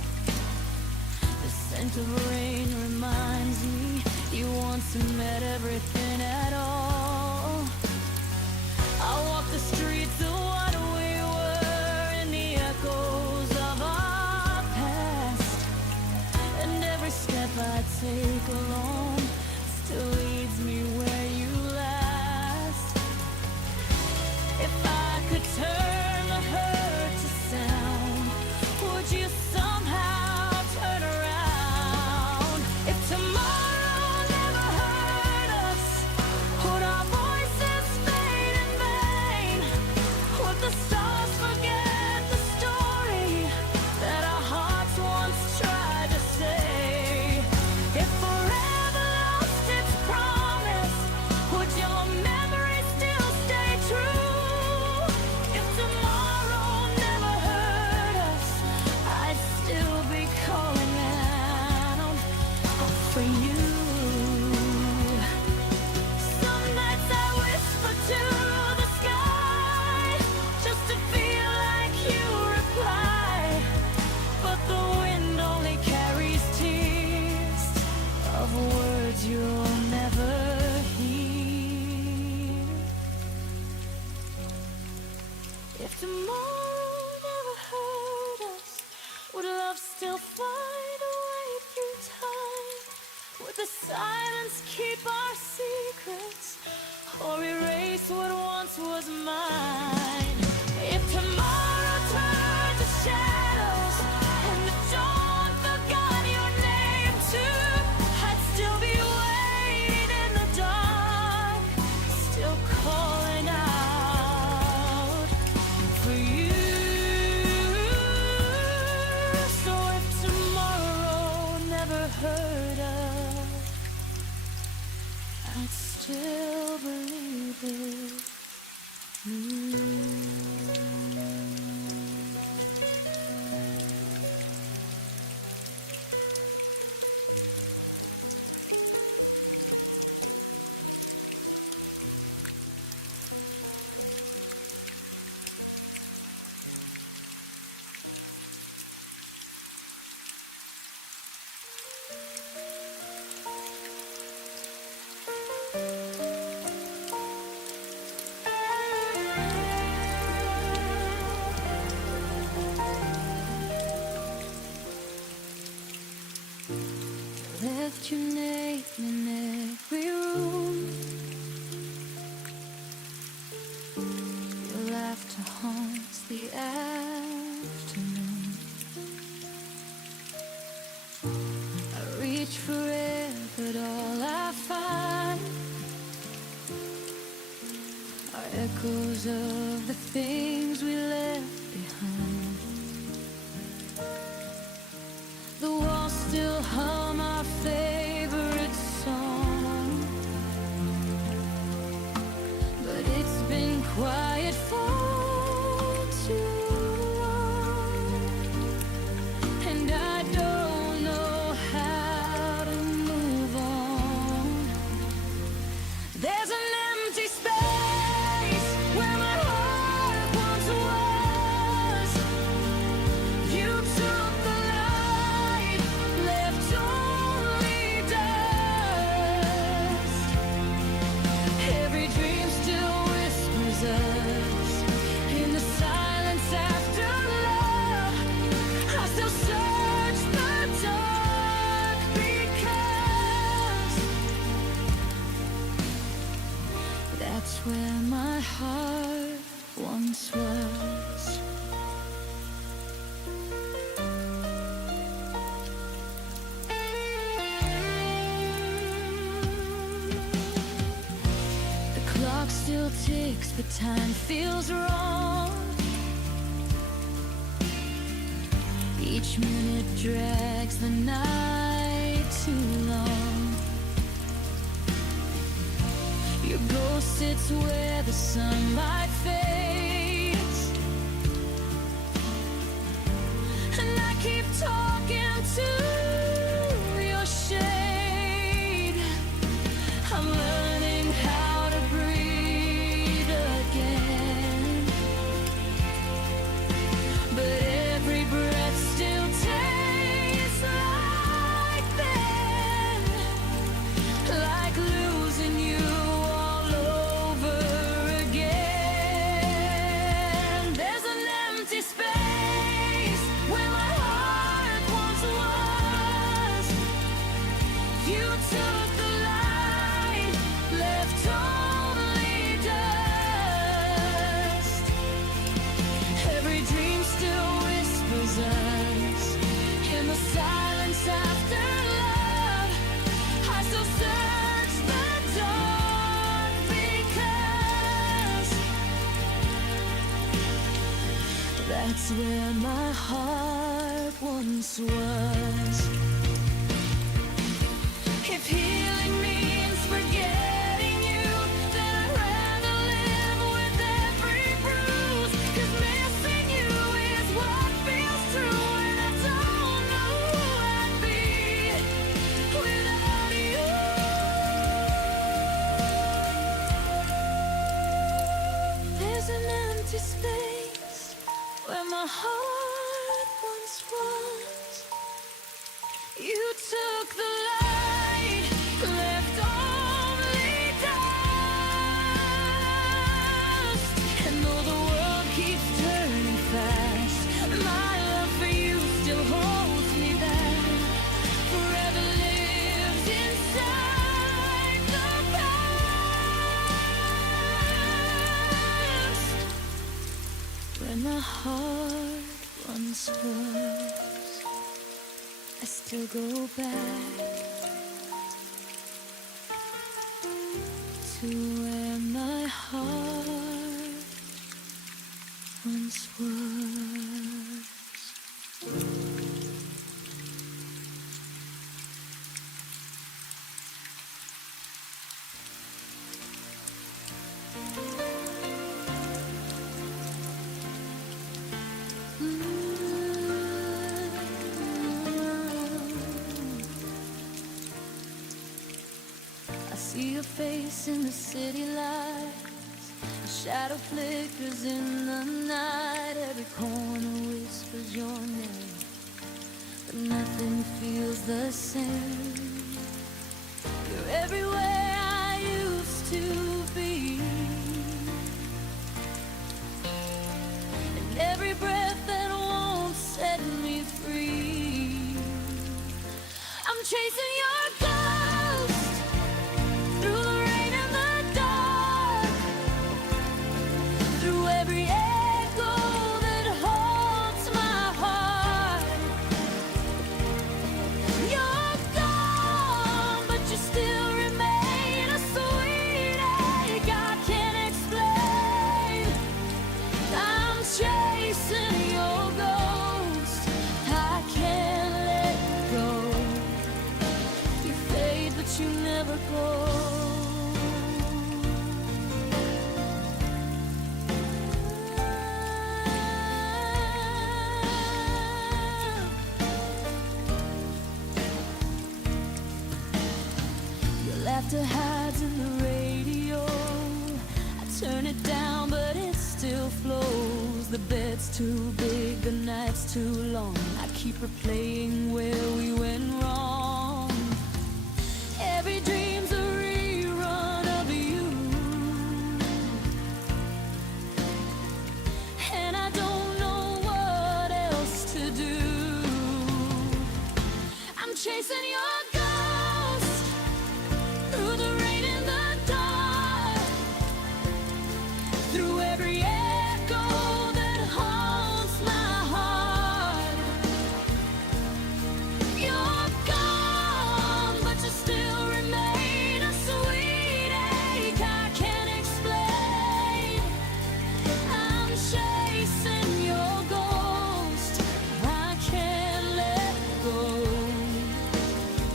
love still find a way through time? Would the silence keep our secrets or erase what once was mine? If tomorrow turned to shadows and the dawn forgot your name too, I'd still be waiting in the dark, still calling out for you. So if tomorrow never heard of, I'd still believe it's you. Left your name in every room. Your laughter haunts the afternoon. I reach for it, but all I find are echoes of the things we left behind. The walls still hum our favorite song, but it's been quiet for too long, and I don't know how to move on. There's an empty space where my heart once was. You took the light, left only dust. Every dream still whispers us in the silence after love. I still search the dark because that's where my heart once was. The clock still ticks, but time feels wrong. Each minute drags the night too long. Your ghost sits where the sunlight fades, and I keep talking to your shade. I'm learning how to breathe again, but every breath still tastes like then, like losing you all over again. There's an empty space where my heart once was. You took the light, left only dust. Every dream still whispers us in the silence after love. I still search the dark because that's where my heart once was. If healing means forgetting you, then I'd rather live with every bruise. 'Cause missing you is what feels true, and I don't know who I'd be without you. There's an empty space where my heart once was. You took the light, left only dust. And though the world keeps turning fast, my love for you still holds once was. I still go back to where my heart once was. I see your face in the city lights. A shadow flickers in the night. Every corner whispers your name, but nothing feels the same. You're everywhere I used to be, and every breath that won't set me free. I'm chasing your ghost through the rain and the dark, through every echo that haunts my heart. You're gone, but you still remain a sweet ache I can't explain. I'm chasing your ghost, I can't let go. You fade, but you never go. Your laughter hides in the radio. I turn it down, but it still flows. The bed's too big, the night's too long. I keep replaying where we went wrong. Every dream's a rerun of you, and I don't know what else to do. I'm chasing your ghost through the rain and the dark, through every echo that haunts my heart. You're gone, but you still remain a sweet ache I can't explain. I'm chasing your ghost, I can't let go.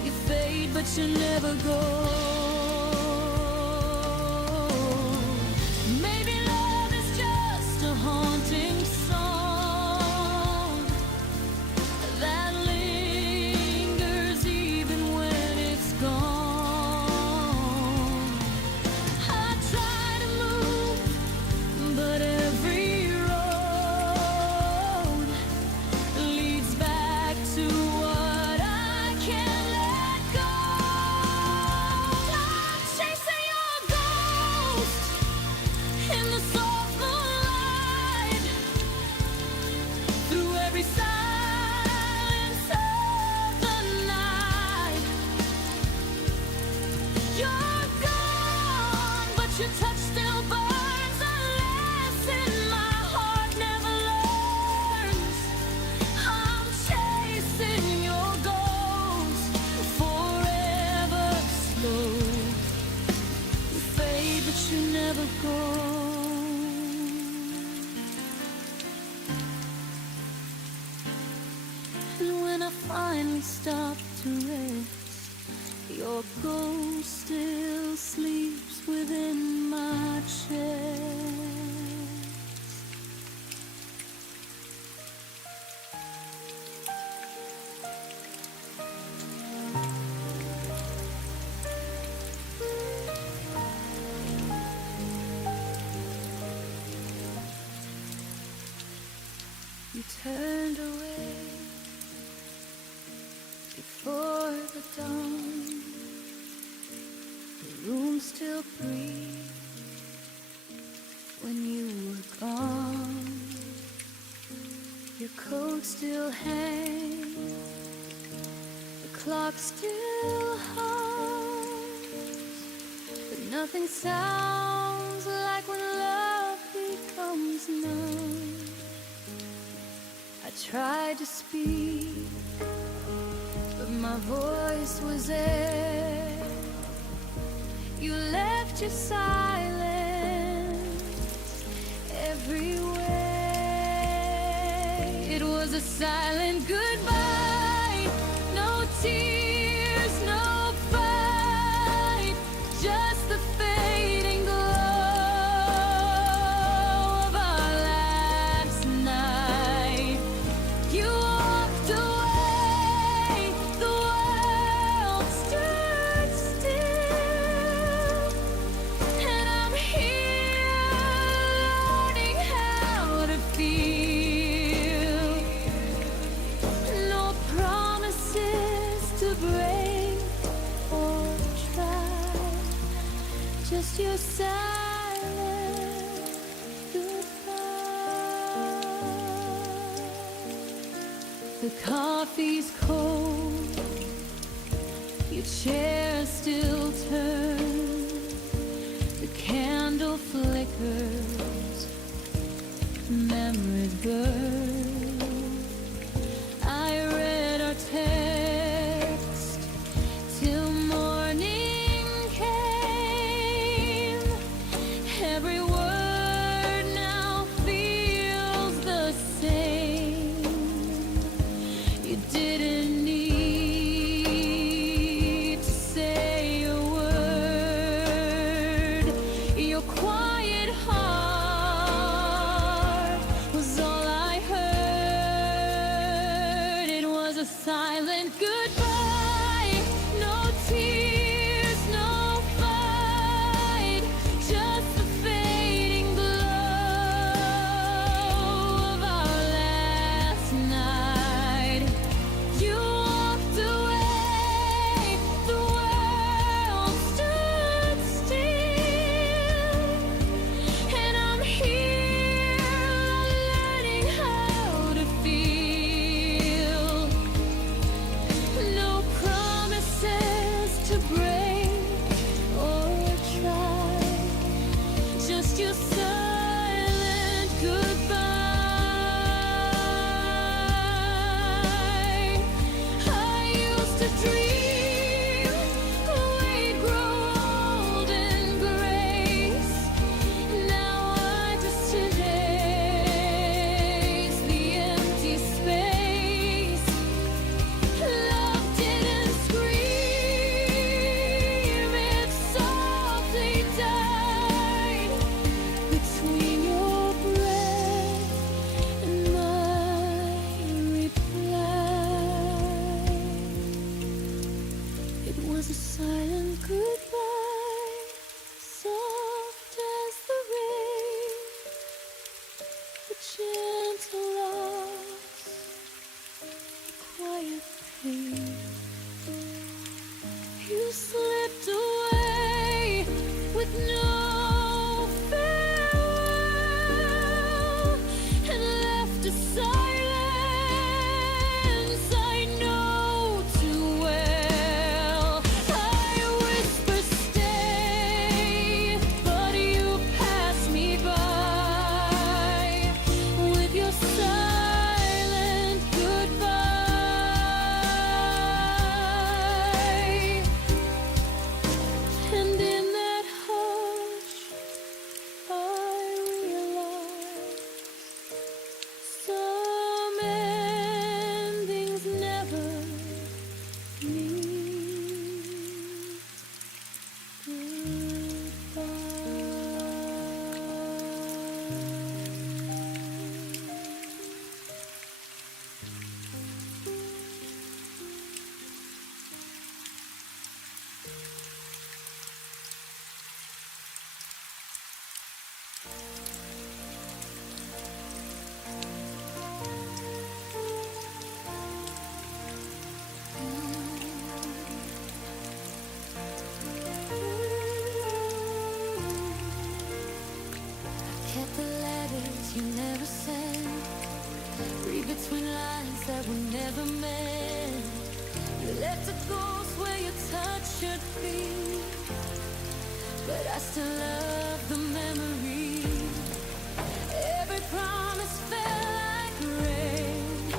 You fade, but you never go. Maybe love is just a haunting song that lingers even when it's gone. I try to move, but every road leads back to what I can't let go. I'm chasing your ghost in the soft moonlight, through every silence of the night. You're gone, but your touch still burns a lesson my heart never learns. I'm chasing your ghost forever slow. You fade, but you never go. And when I finally stop to rest, your ghost still sleeps within my chest. You turned away before the dawn. The room still breathed when you were gone. Your coat still hangs, the clock still hums, but nothing sounds like when love becomes numb. I tried to speak, but my voice was air. You left your silence everywhere. It was a silent goodbye, no tears, no fight, just the fading glow of our last night. You walked away, the world stood still, and I'm here learning how to feel. No promises to break or try, just your silent goodbye. The coffee's cold, your chair still turns, the candle flickers, memories burn. I read our text till morning came. Every word now feels the same. You didn't need to say a word. Your quiet heart was all I heard. It was a silent goodbye, no tears, no fight, just the fading glow of our last night. You walked away, the world stood still, and I'm here learning how to feel. No promises to break or try, just your silent goodbye. I used to dream we'd grow old in grace. Now I just erase the empty space. Love didn't scream, it softly died between your breath and my reply. It was a silent goodbye, soft as the rain, the gentle loss, quiet pain. You slipped away with no farewell and left a silence I know too well. I whisper stay, but you pass me by with your silent goodbye. And in that hush, I realize some endings never mean kept the letters you never sent, read between lines that were never meant. You left a ghost where your touch should be, but I still love the memory. Every promise fell like rain,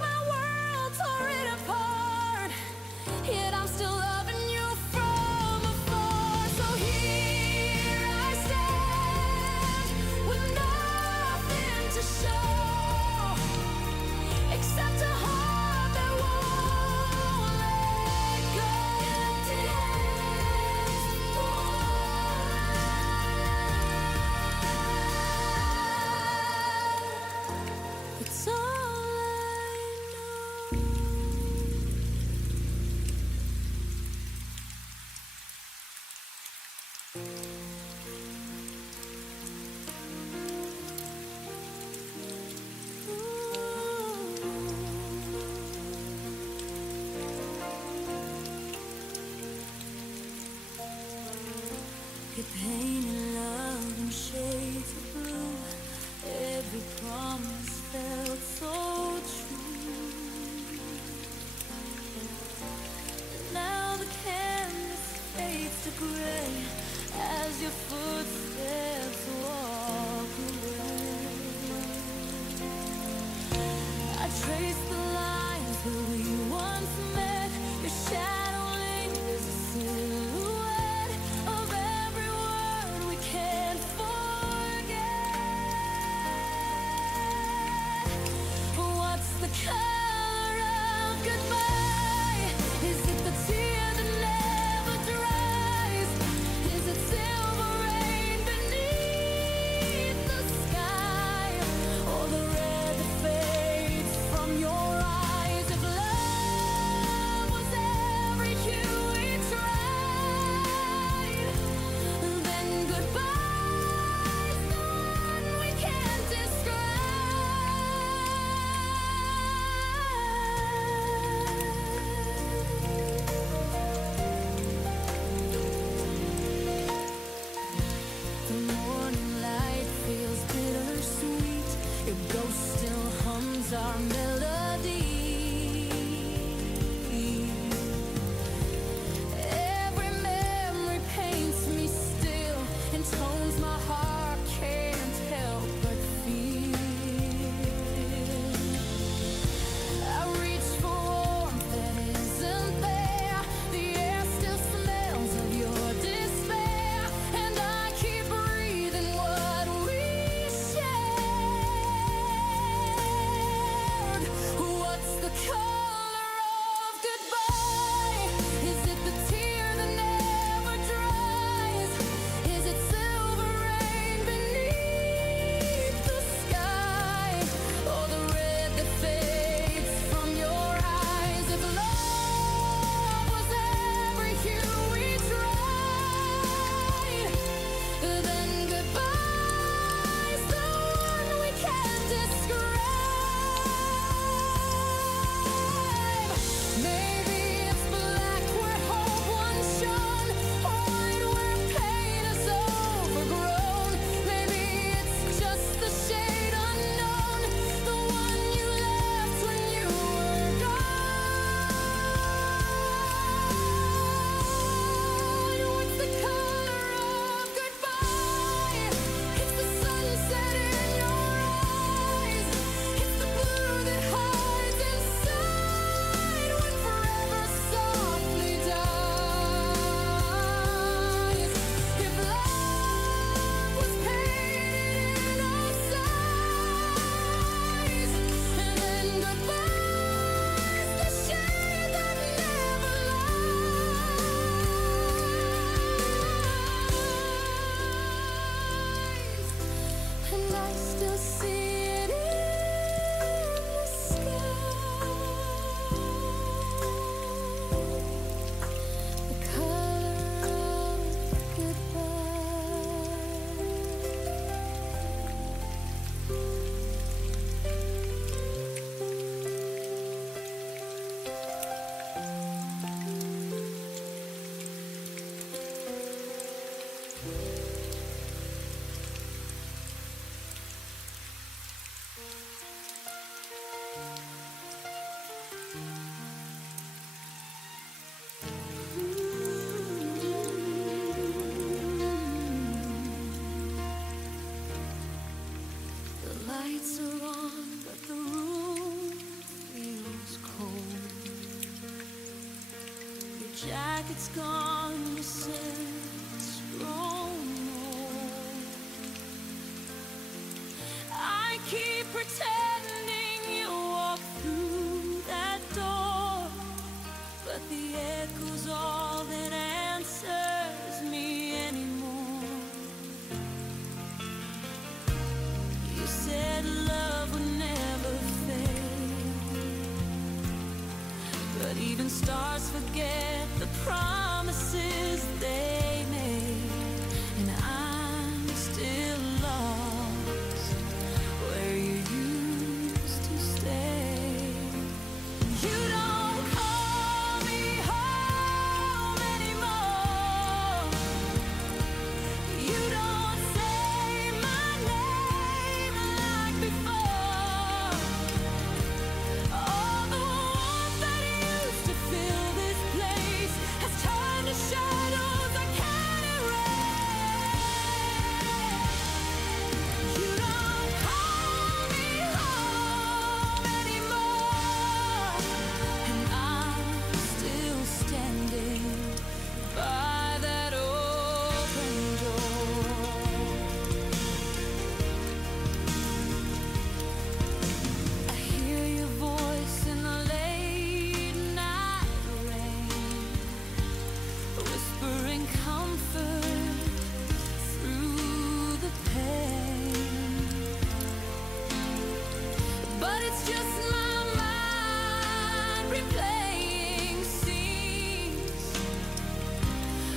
my world, tore it apart. Yet I'm still loving you from afar. So here I stand with nothing to show except a heart that won't let go. It's all I know. You painted love in shades of blue. Every promise felt so true. Now the canvas fades to gray as your footsteps walk away. I trace the lines where we once met. Your shadow lingers a silhouette of every word we can't forget. What's the color of goodbye? Is it the tear that never dries? Is it silver rain beneath the sky? Or the red that fades from your eyes? If love was every hue we tried, then goodbye's the one we can't describe. jacket's gone, your scent's grown old. I keep pretending you walk through that door, but the echo's all that answers me anymore. You said love would never fail, but even stars forget the promises they made, and I'm still lost where you used to stay. You don't call me home anymore. You don't say my name like before. All the warmth that used to fill this place has turned to shadows I can't erase. You don't call me home anymore, and I'm still standing by that open door. I hear your voice in the late night rain, whispering comfort through the pain. But it's just my mind replaying scenes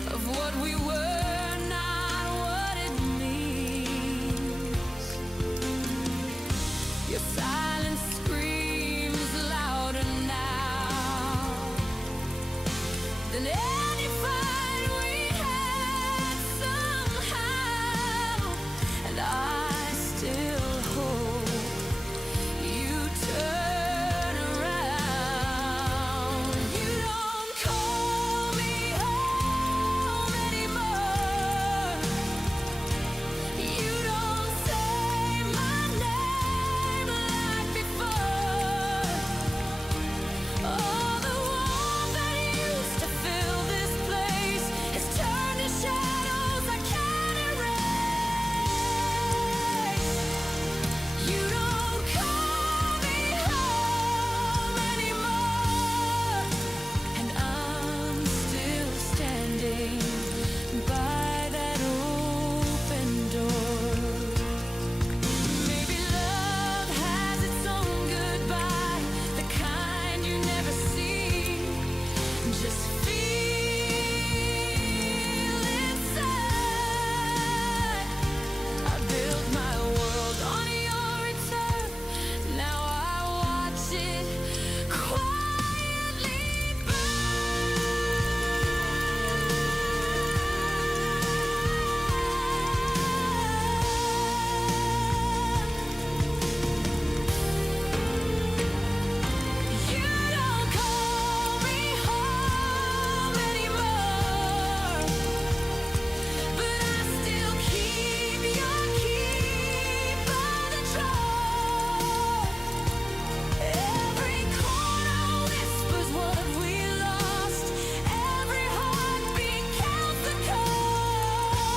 of what we were, not what it means. Your silence screams louder now than any fight we had somehow, and I still hope you turn around. You don't call me home anymore. You don't say my name like before. All the warmth that used to fill this place has turned to shadows I can't erase. You don't call me home anymore, and I'm still standing by that open door. Maybe love has its own goodbye, the kind you never see. Just feel inside. I built my world on your return. Now I watch it quietly You don't call me home anymore, but I still keep your key by the drawer. Every corner whispers what we lost. Every heartbeat counts the cost.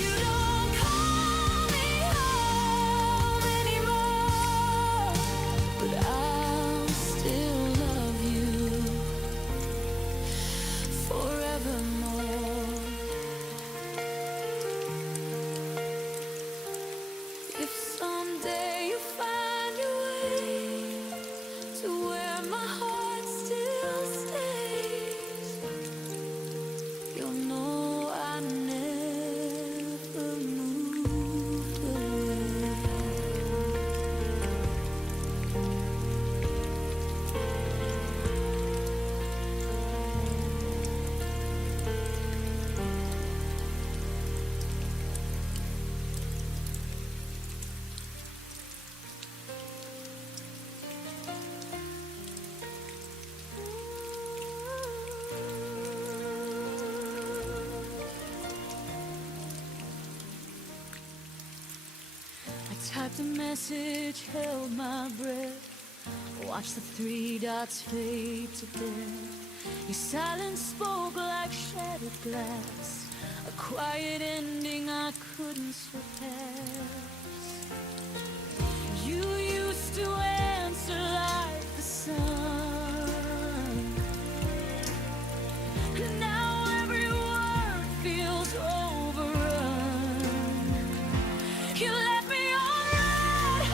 You don't call me home anymore, but I'll still love you forevermore. If someday you find your way to where my heart still stays, you'll know I never moved away. I typed a message, held my breath, Watch the 3 dots fade to death. Your silence spoke like shattered glass, a quiet ending I couldn't surpass. You used to answer like the sun. Now every word feels overrun. You left me on red,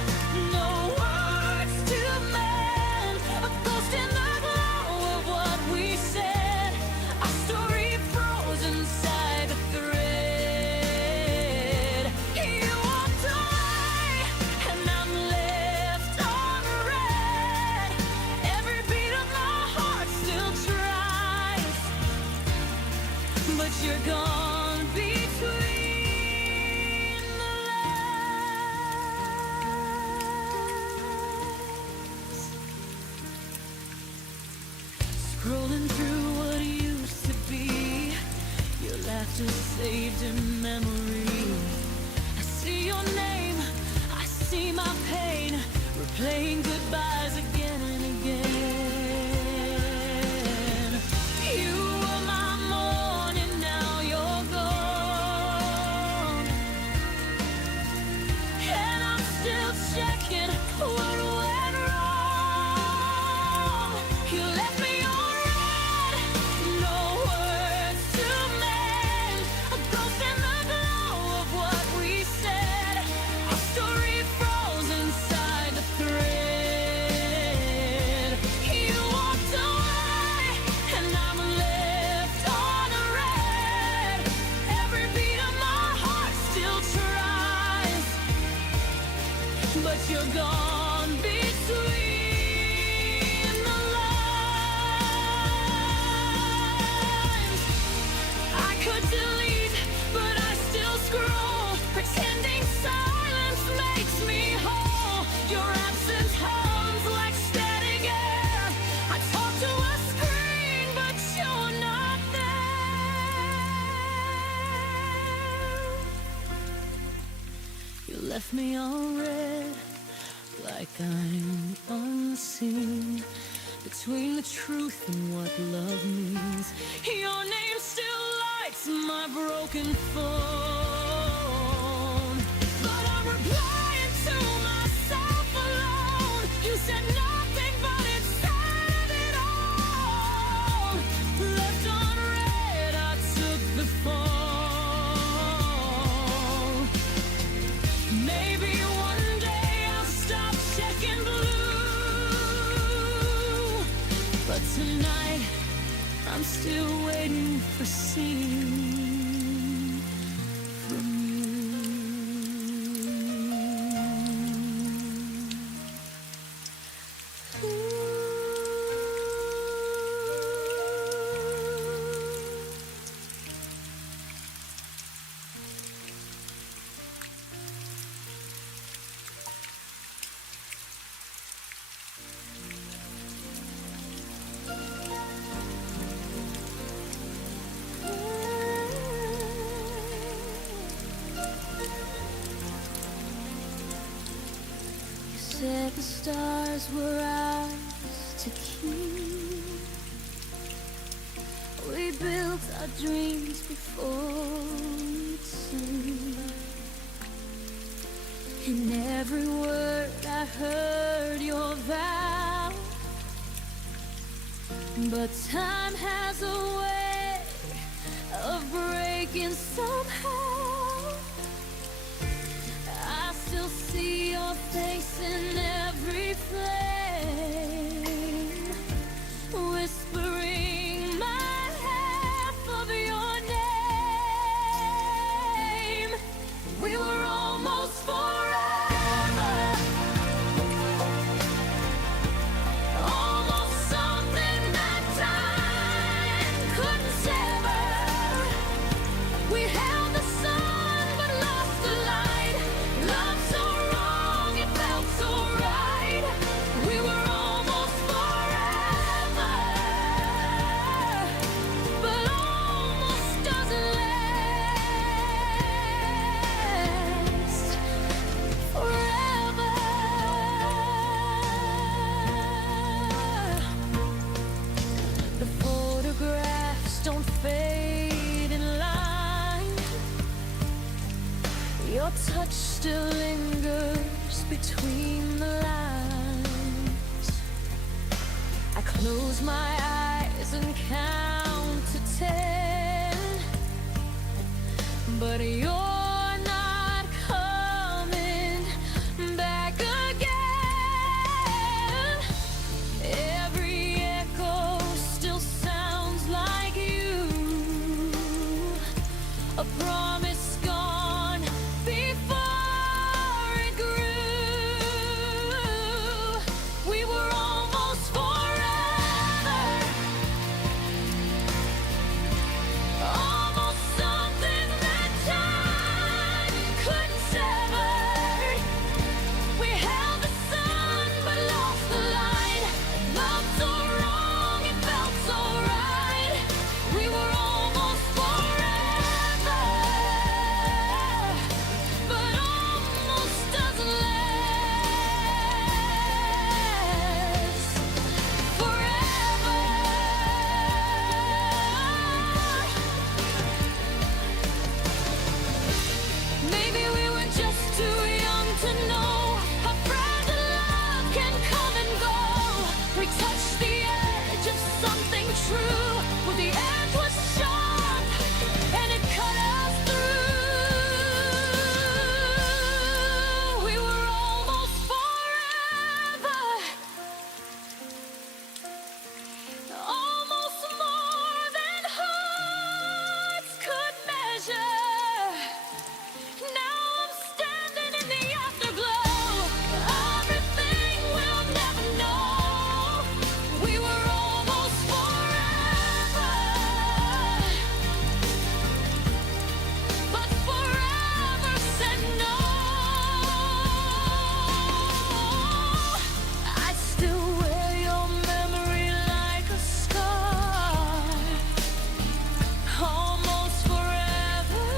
no words to mend, a ghost in the glow of what we said. Our story froze inside the thread. You walked away, and I'm left on red. Every beat of my heart still tries, but you're gone between the lines. Scrolling through what used to be, your laughter saved in memory. I see your name, I see my pain, replaying goodbyes again and again. You were my morning, now you're gone, and I'm still checking what went wrong. You left me on red, no words to mend, a ghost in the glow of what we said. Our story froze inside the thread. You walked away, and I'm left on red. Every beat of my heart still tries, but you're gone between the lines. I could delete, but I still scroll, pretending silence makes me whole. Your absence hums like static air. I talk to a screen, but you're not there. You left me all red, like I'm unseen, between the truth and what love means. Your name still lights my broken phone, but I'm replying to myself alone. You said nothing, but inside of it all, left on red, I took the fall. Maybe one day I'll stop checking blue, but tonight I'm still waiting for seeing from you. Said the stars were ours to keep. We built our dreams before we'd sleep. In every word I heard your vow, but time has a way of breaking somehow. I still see your face in every flame, whispering my half of your name. We were almost forever, almost something that time couldn't sever. We held the still lingers between the lines. I close my eyes and count to 10, but you're not coming back again. Every echo still sounds like you, a promise gone before it grew. We were almost forever, almost something that time couldn't sever. We held the sun but lost the light. Loved so wrong, it felt so right. We were almost forever, but almost doesn't last forever. Maybe we were just too young to know how fragile love can come and go. We touched the edge of something true, well, the edge was sharp and it cut us through. We were almost forever, almost more than hearts could measure. Now I'm standing in the afterglow, everything we'll never know. We were almost forever, but forever said no. I still wear your memory like a scar. Almost forever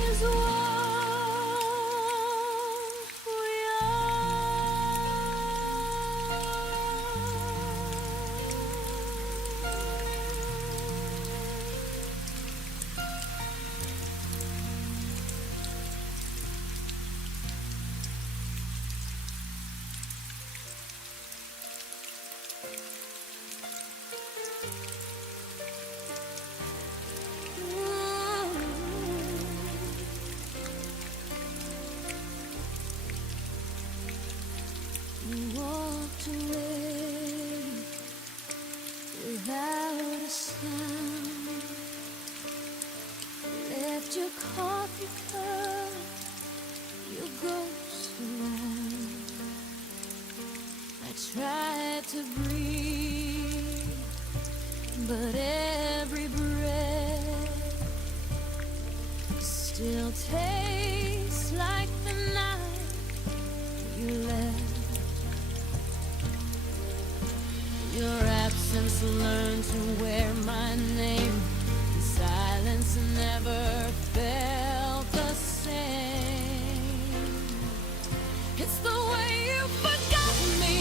is what we You walked away without a sound, left your coffee cup, your ghost around. I tried to breathe, but every breath still tastes like the night you left. Your absence learned to wear my name. The silence never felt the same. It's the way you forgot me,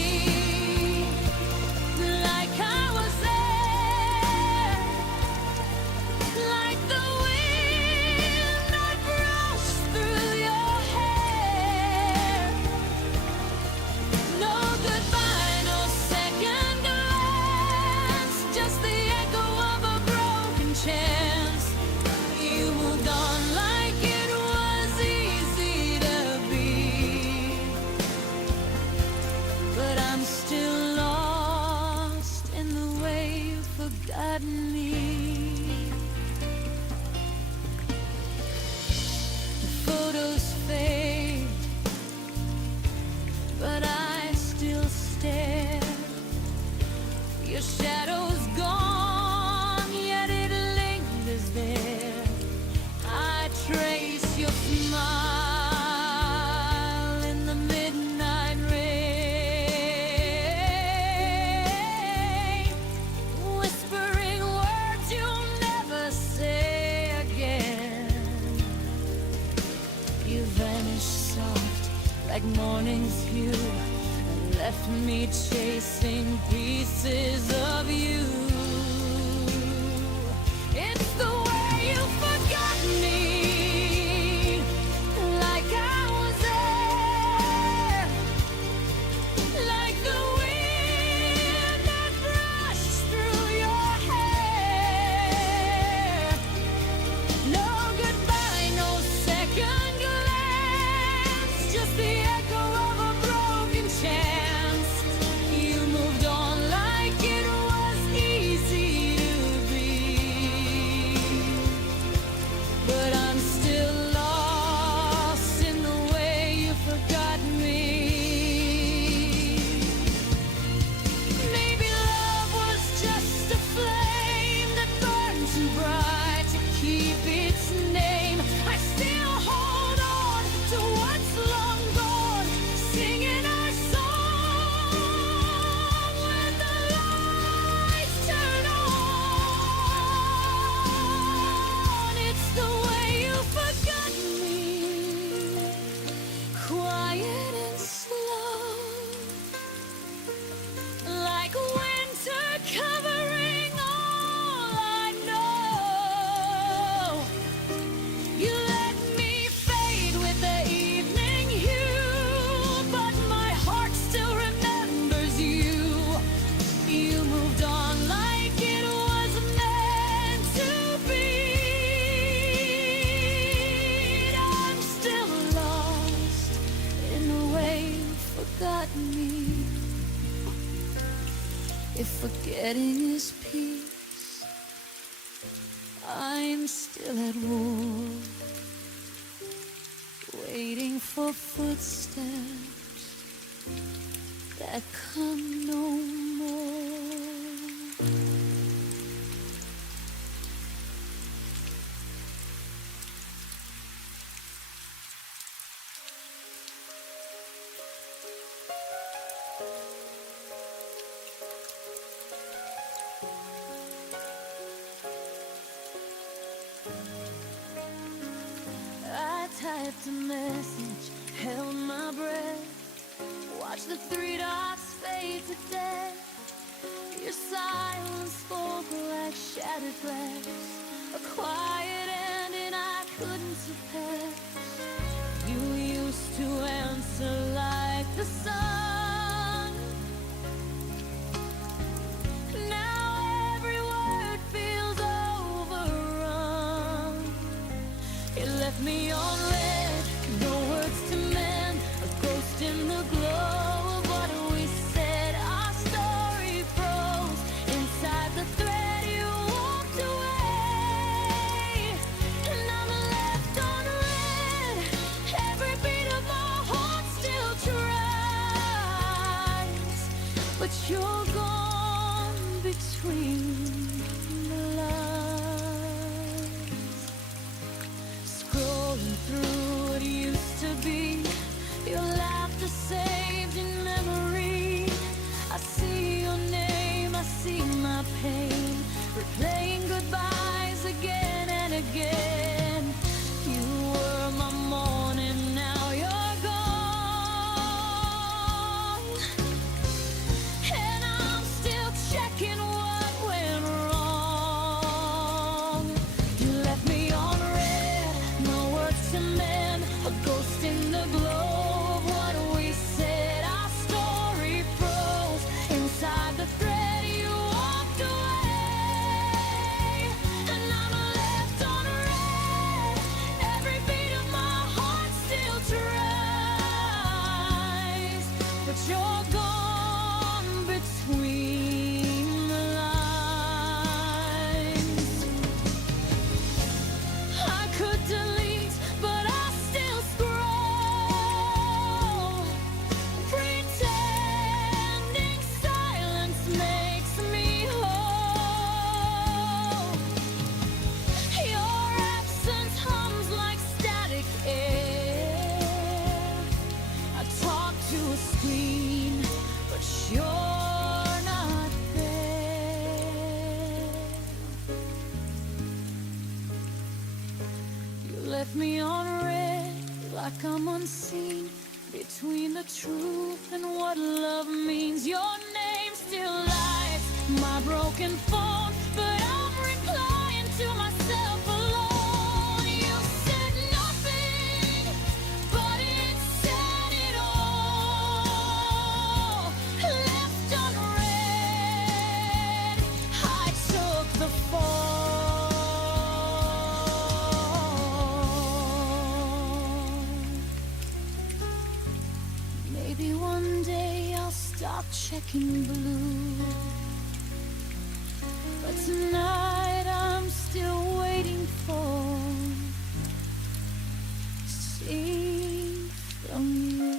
like I was there, like the wind that brushed through your hair. No goodbye, no second glance, just the echo of a broken chance. You moved on like it was easy to be, but I'm still lost in the way you've forgotten me. The photos fade, but I still stare. Your shadow's gone, yet it lingers there. I trace your smile in the midnight rain, whispering words you'll never say again. You vanished soft like morning's hue, and left me chasing pieces of you. It's the way you forgot me, at me. If forgetting is peace, I'm still at war, waiting for footsteps that come no more. I typed a message, held my breath, watched the 3 dots fade to death. Your silence spoke like shattered glass, a quiet ending I couldn't surpass. You used to answer like the sun. Now every word feels overrun. It left me on red, no words to mend, a ghost in the glow of what we said. Our story froze inside the thread. You walked away, and I'm left on red. Every beat of my heart still tries, but you're gone between the lines. Scrolling through what used to be, your laughter saved in memory. I see your name, I see my pain, replaying goodbyes again and again. You were my morning, now you're gone, and I'm still checking what went wrong. You left me on red, no words to mend, a ghost in the glow of what we said. Our story froze inside the thread. You walked away, and I'm left on red. Every beat of my heart still tries, but you're gone between the lines. I could delete, but I still scroll, pretending silence makes me whole. Your absence hums like static air. I talk to a screen, but you're not there. You left me on red, like I'm unseen, between the truth and what love means. Your name still lights my broken phone, but I'm replying to myself alone. You said nothing, but it said it all. Left unread, I took the fall. Maybe one day I'll stop checking blue, but tonight I'm still waiting for to see from you.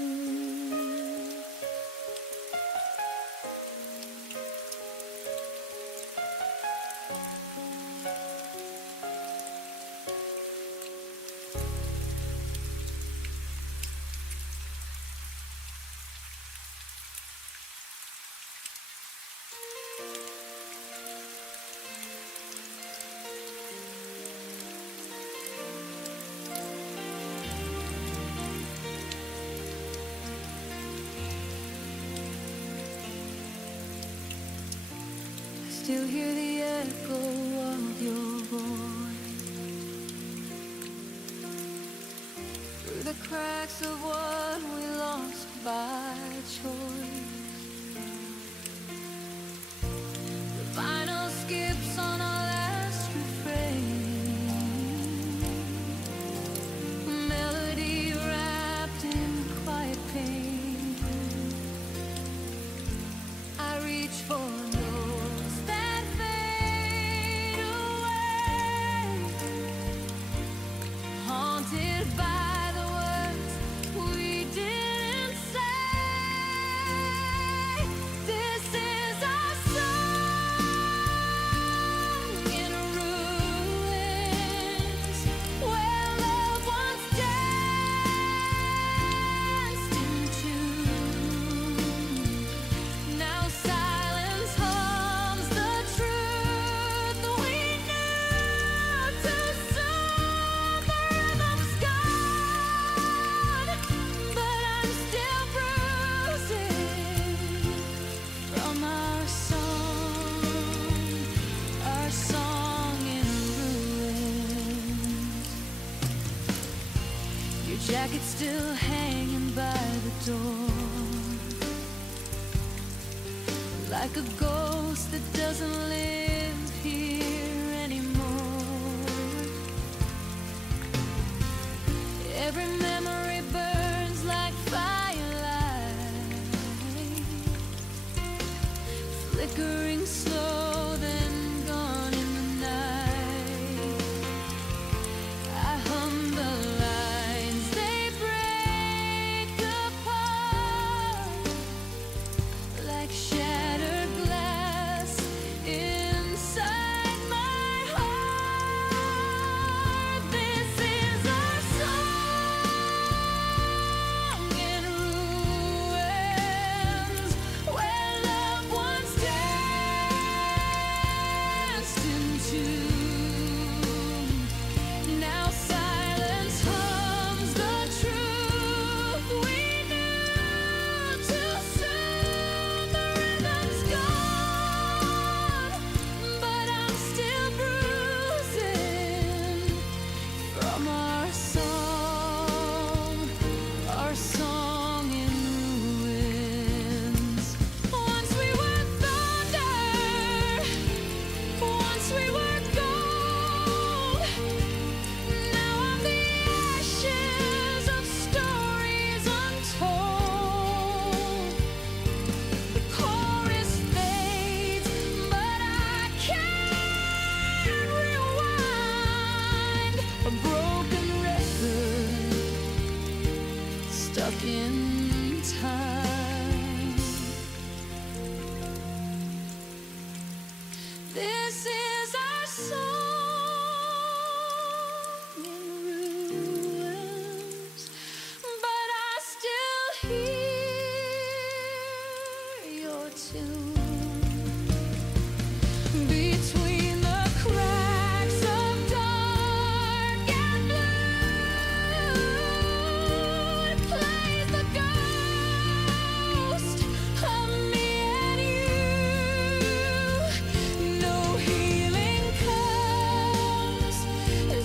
Still hear the echo of your voice through the cracks of what we lost by choice. The vinyl skips on our last refrain, a melody wrapped in quiet pain. still hanging by the door, like a ghost that doesn't live here anymore. Every memory burns like firelight, flickering slow, then gone in the night. I hum the lines, they break apart like shattered glass inside my heart. This is our song in ruins, where loved ones danced into. Now silence hums the truth we knew too soon. The rhythm's gone, but I'm still bruising from our song in ruins. Once we were thunder, once we were gold. Now I'm the ashes of stories untold. The chorus fades, but I can't rewind. A broken record stuck in time. This is our song in ruins, but I still hear your tune. Between the cracks of dark and blue, it plays the ghost of me and you. No healing comes,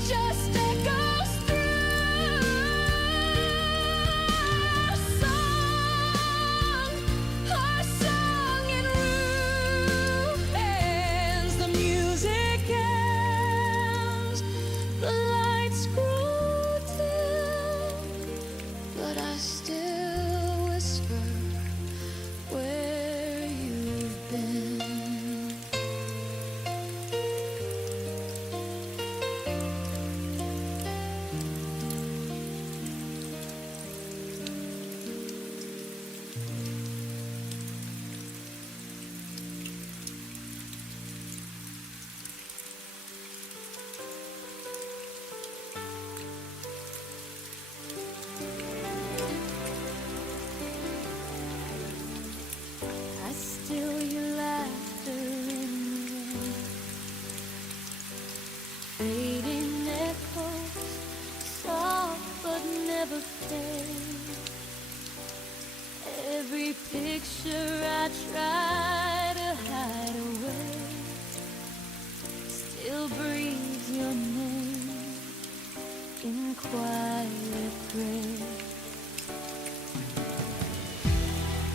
just echoes through. Our song in ruins. The music ends, the lights grow dim, but I still whisper where you've been. I still your laughter in the rain, fading echoes, soft but never fade. Every picture I try to hide away still breathes your name in quiet grace.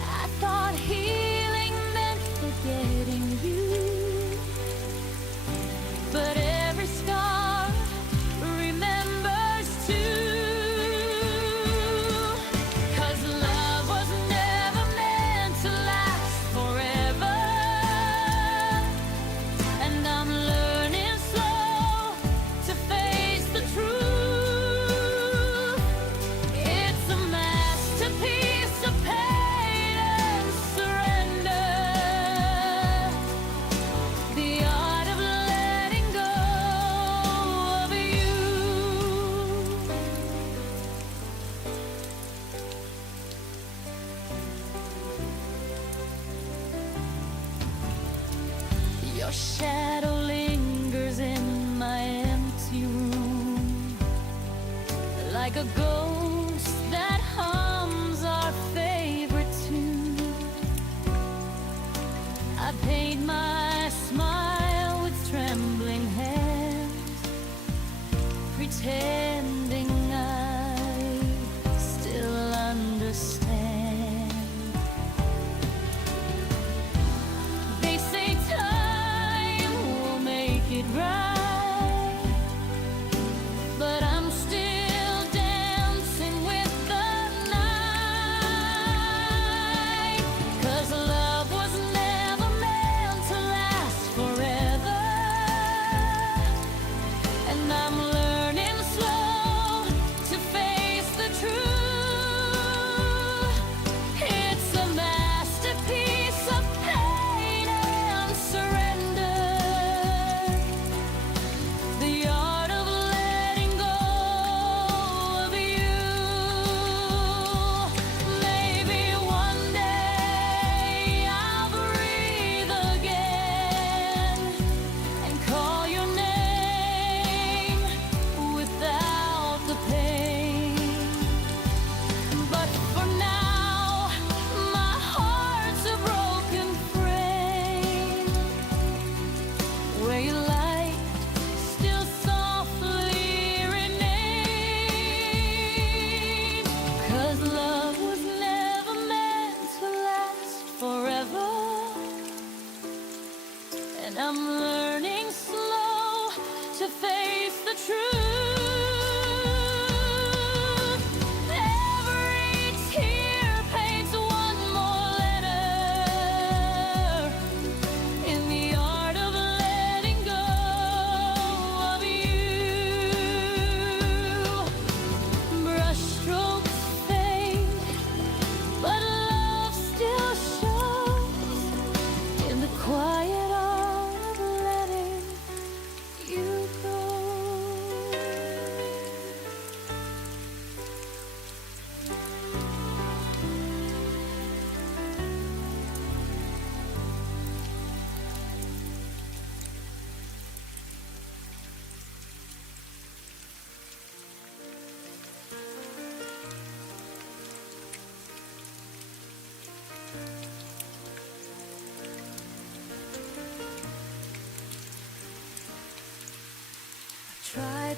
I thought healing meant forgetting you, but every scar remembers too. 'Cause love was never meant to last forever, and I'm learning slow to face the truth. It's a masterpiece of pain and surrender, the art of letting go of you. Your shadow lingers in my empty room, like a ghost that hums our favorite tune. I paint my smile with trembling hands, pretending I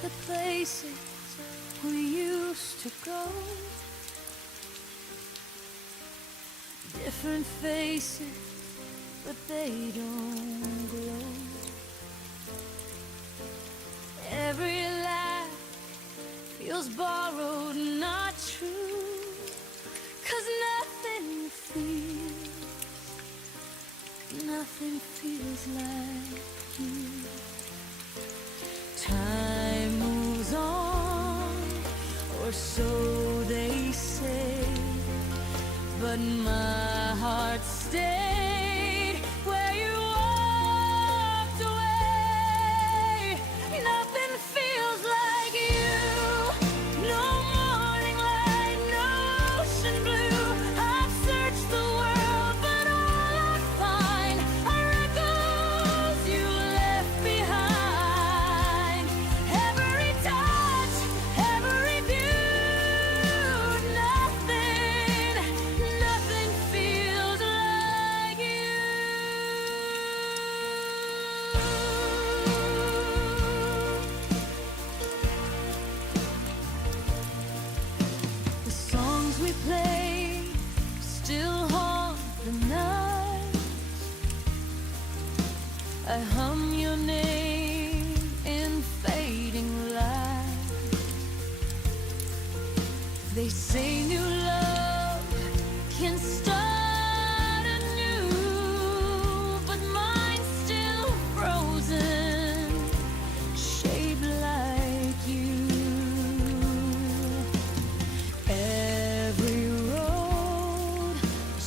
like the places we used to go. Different faces, but they don't glow. Every laugh feels borrowed, not true. 'Cause nothing feels like you. Time moves on, or so they say, but my heart stayed where you walked away. Nothing feels like you. No morning light, no ocean blue. I've searched the world, but all I find are echoes you left behind. Every touch, every view, nothing feels like you. The songs we play still haunt the night. I hum your name in fading light. They say new love can start anew, but mine's still frozen, shaped like you. Every road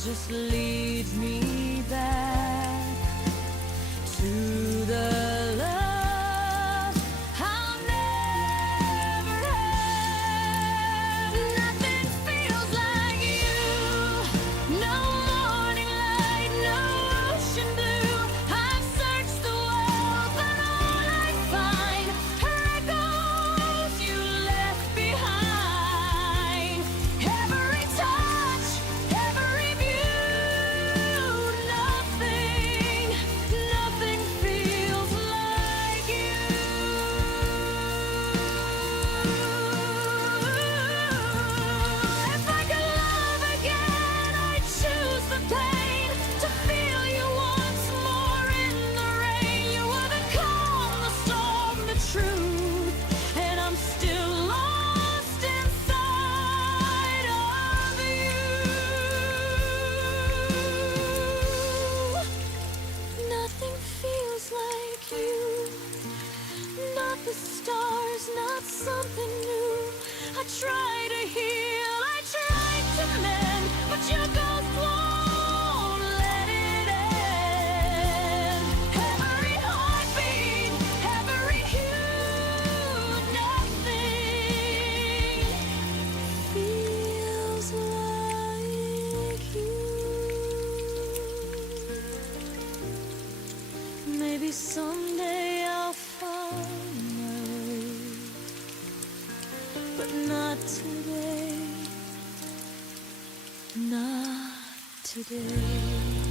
just leads me back to the love I'll never have. Nothing feels like you. No morning light, no ocean blue. I've searched the world, but all I find are echoes you left behind. Every touch, every view, nothing feels like you. If I could love again, I'd choose the pain, to feel you once more in the rain. You were the calm, the storm, the truth, and I'm still lost inside of you. Nothing feels like you. Not the stars, not something new. I try to heal, I try to mend, but your ghost won't let it end. Every heartbeat, every hue, nothing feels like you. Maybe someday I'll find my way, but not today, not today.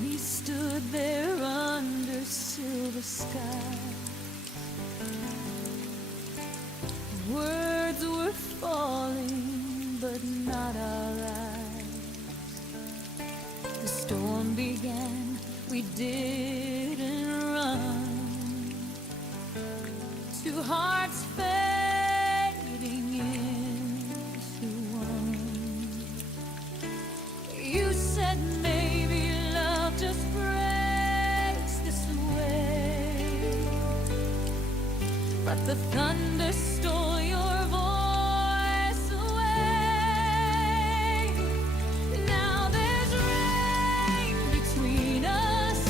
We stood there under silver skies. Words were falling, but not our eyes. The storm began, we didn't run. Two hearts fading into one. You said maybe love just breaks this way, but the thunder stole your voice away. Now there's rain between us,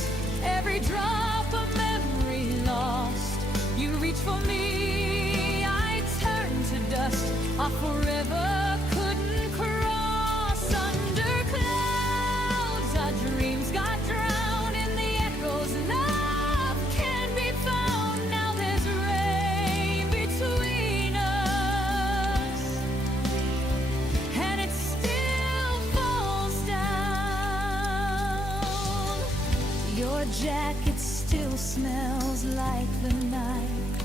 every drop a memory lost. You reach for me, I turn to dust. Our forever couldn't cross. Under clouds our dreams got drowned in the echoes. Love can be jacket still smells like the night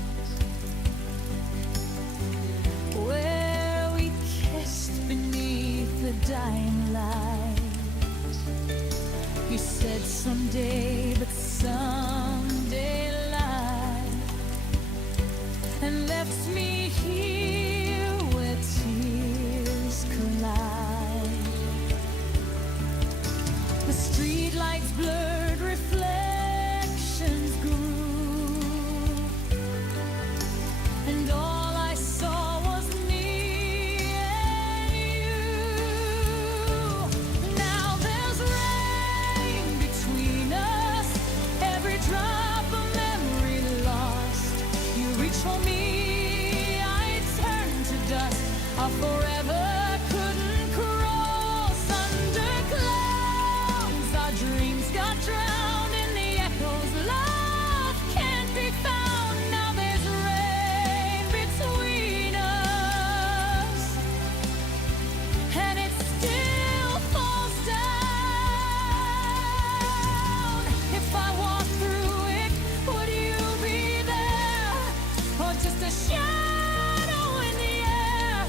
where we kissed beneath the dying light. You said someday, but someday lied, and left me here where tears collide. The streetlights blurred, reflections grew, and all I saw was me and you. Now there's rain between us, every drop a memory lost. You reach for me, I turn to dust. Our forever couldn't cross under clouds. Our dreams got drowned in the echoes. Love can't be found. Now there's rain between us, and it still falls down. If I walk through it, would you be there, or just a shadow in the air?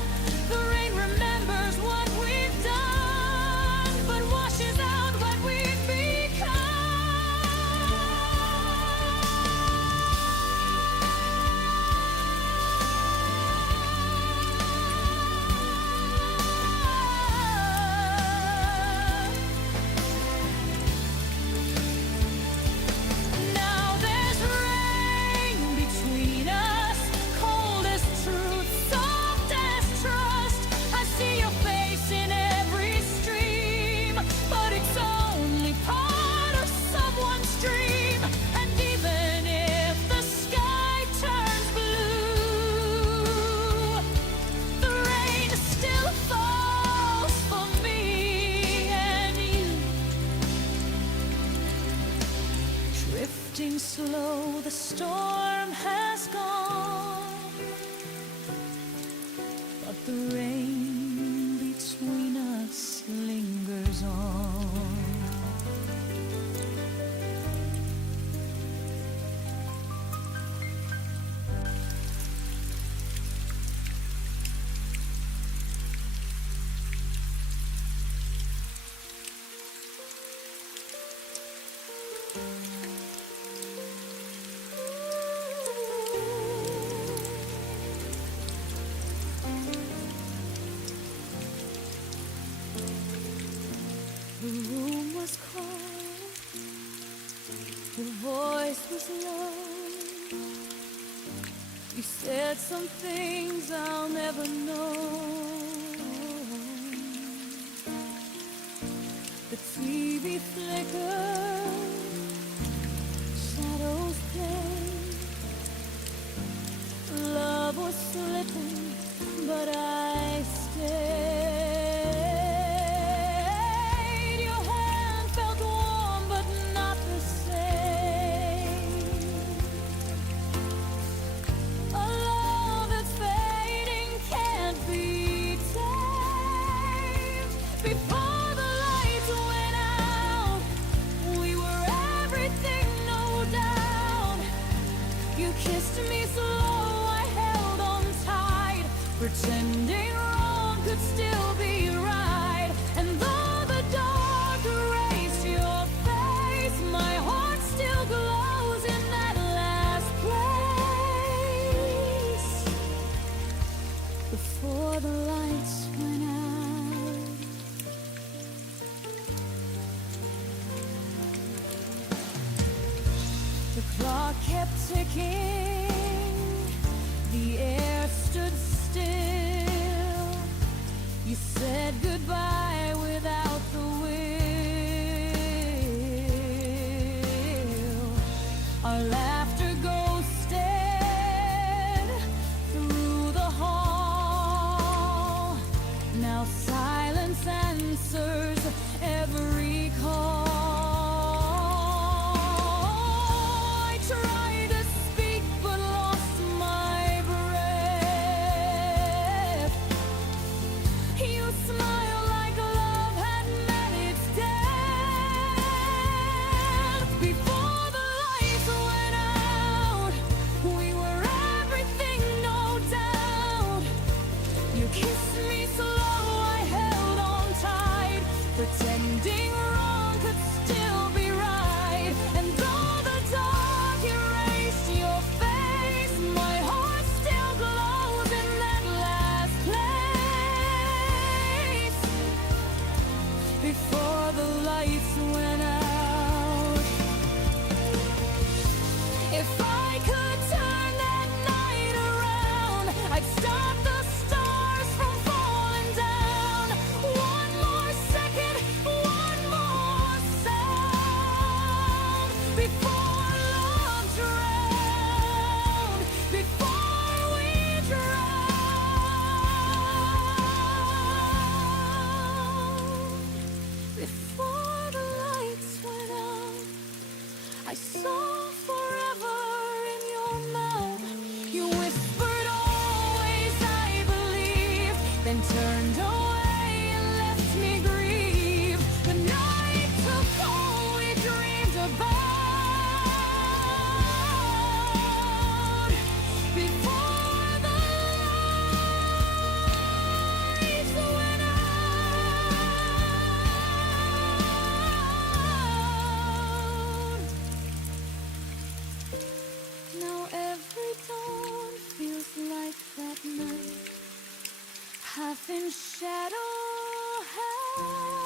The rain remembers what we've done, but washes out what we've become. Now there's rain between us, cold as truth, soft as trust. I see your face in every stream, but it's only part of someone's dream. And even if the sky turns blue, the rain still falls for me and you. Drifting slow, the storm has gone, but the rain between us lingers on. The room was quiet, your voice was low. You said some things I'll never know. The TV flickered, shadows played. Love was slipping, but I stayed. Your hand felt warm, but not the same. A love that's fading can't be tamed. Before the lights went out, we were everything, no doubt. You kissed me slow, I held on tight, pretending wrong could still be right. And though the dark erased your face, my heart still glows in that last place. Before the lights went out, the clock kept ticking, the air stood still. You said goodbye without the will. Our laughter ghosted through the hall. Now silence answers every call. I tried to speak but lost my breath. You smiled like love had met its death. Before before the lights went out. If I could turn that night around, I'd stop the stars from falling down. One more second, one more sound before love drowned, before we drowned. Before the lights went out, I saw forever in your mouth. You whispered always, I believe, then turned away and left me grieve. The night took all we dreamed about. Before the lights went out. Now every dawn feels like that night, half in shadow, half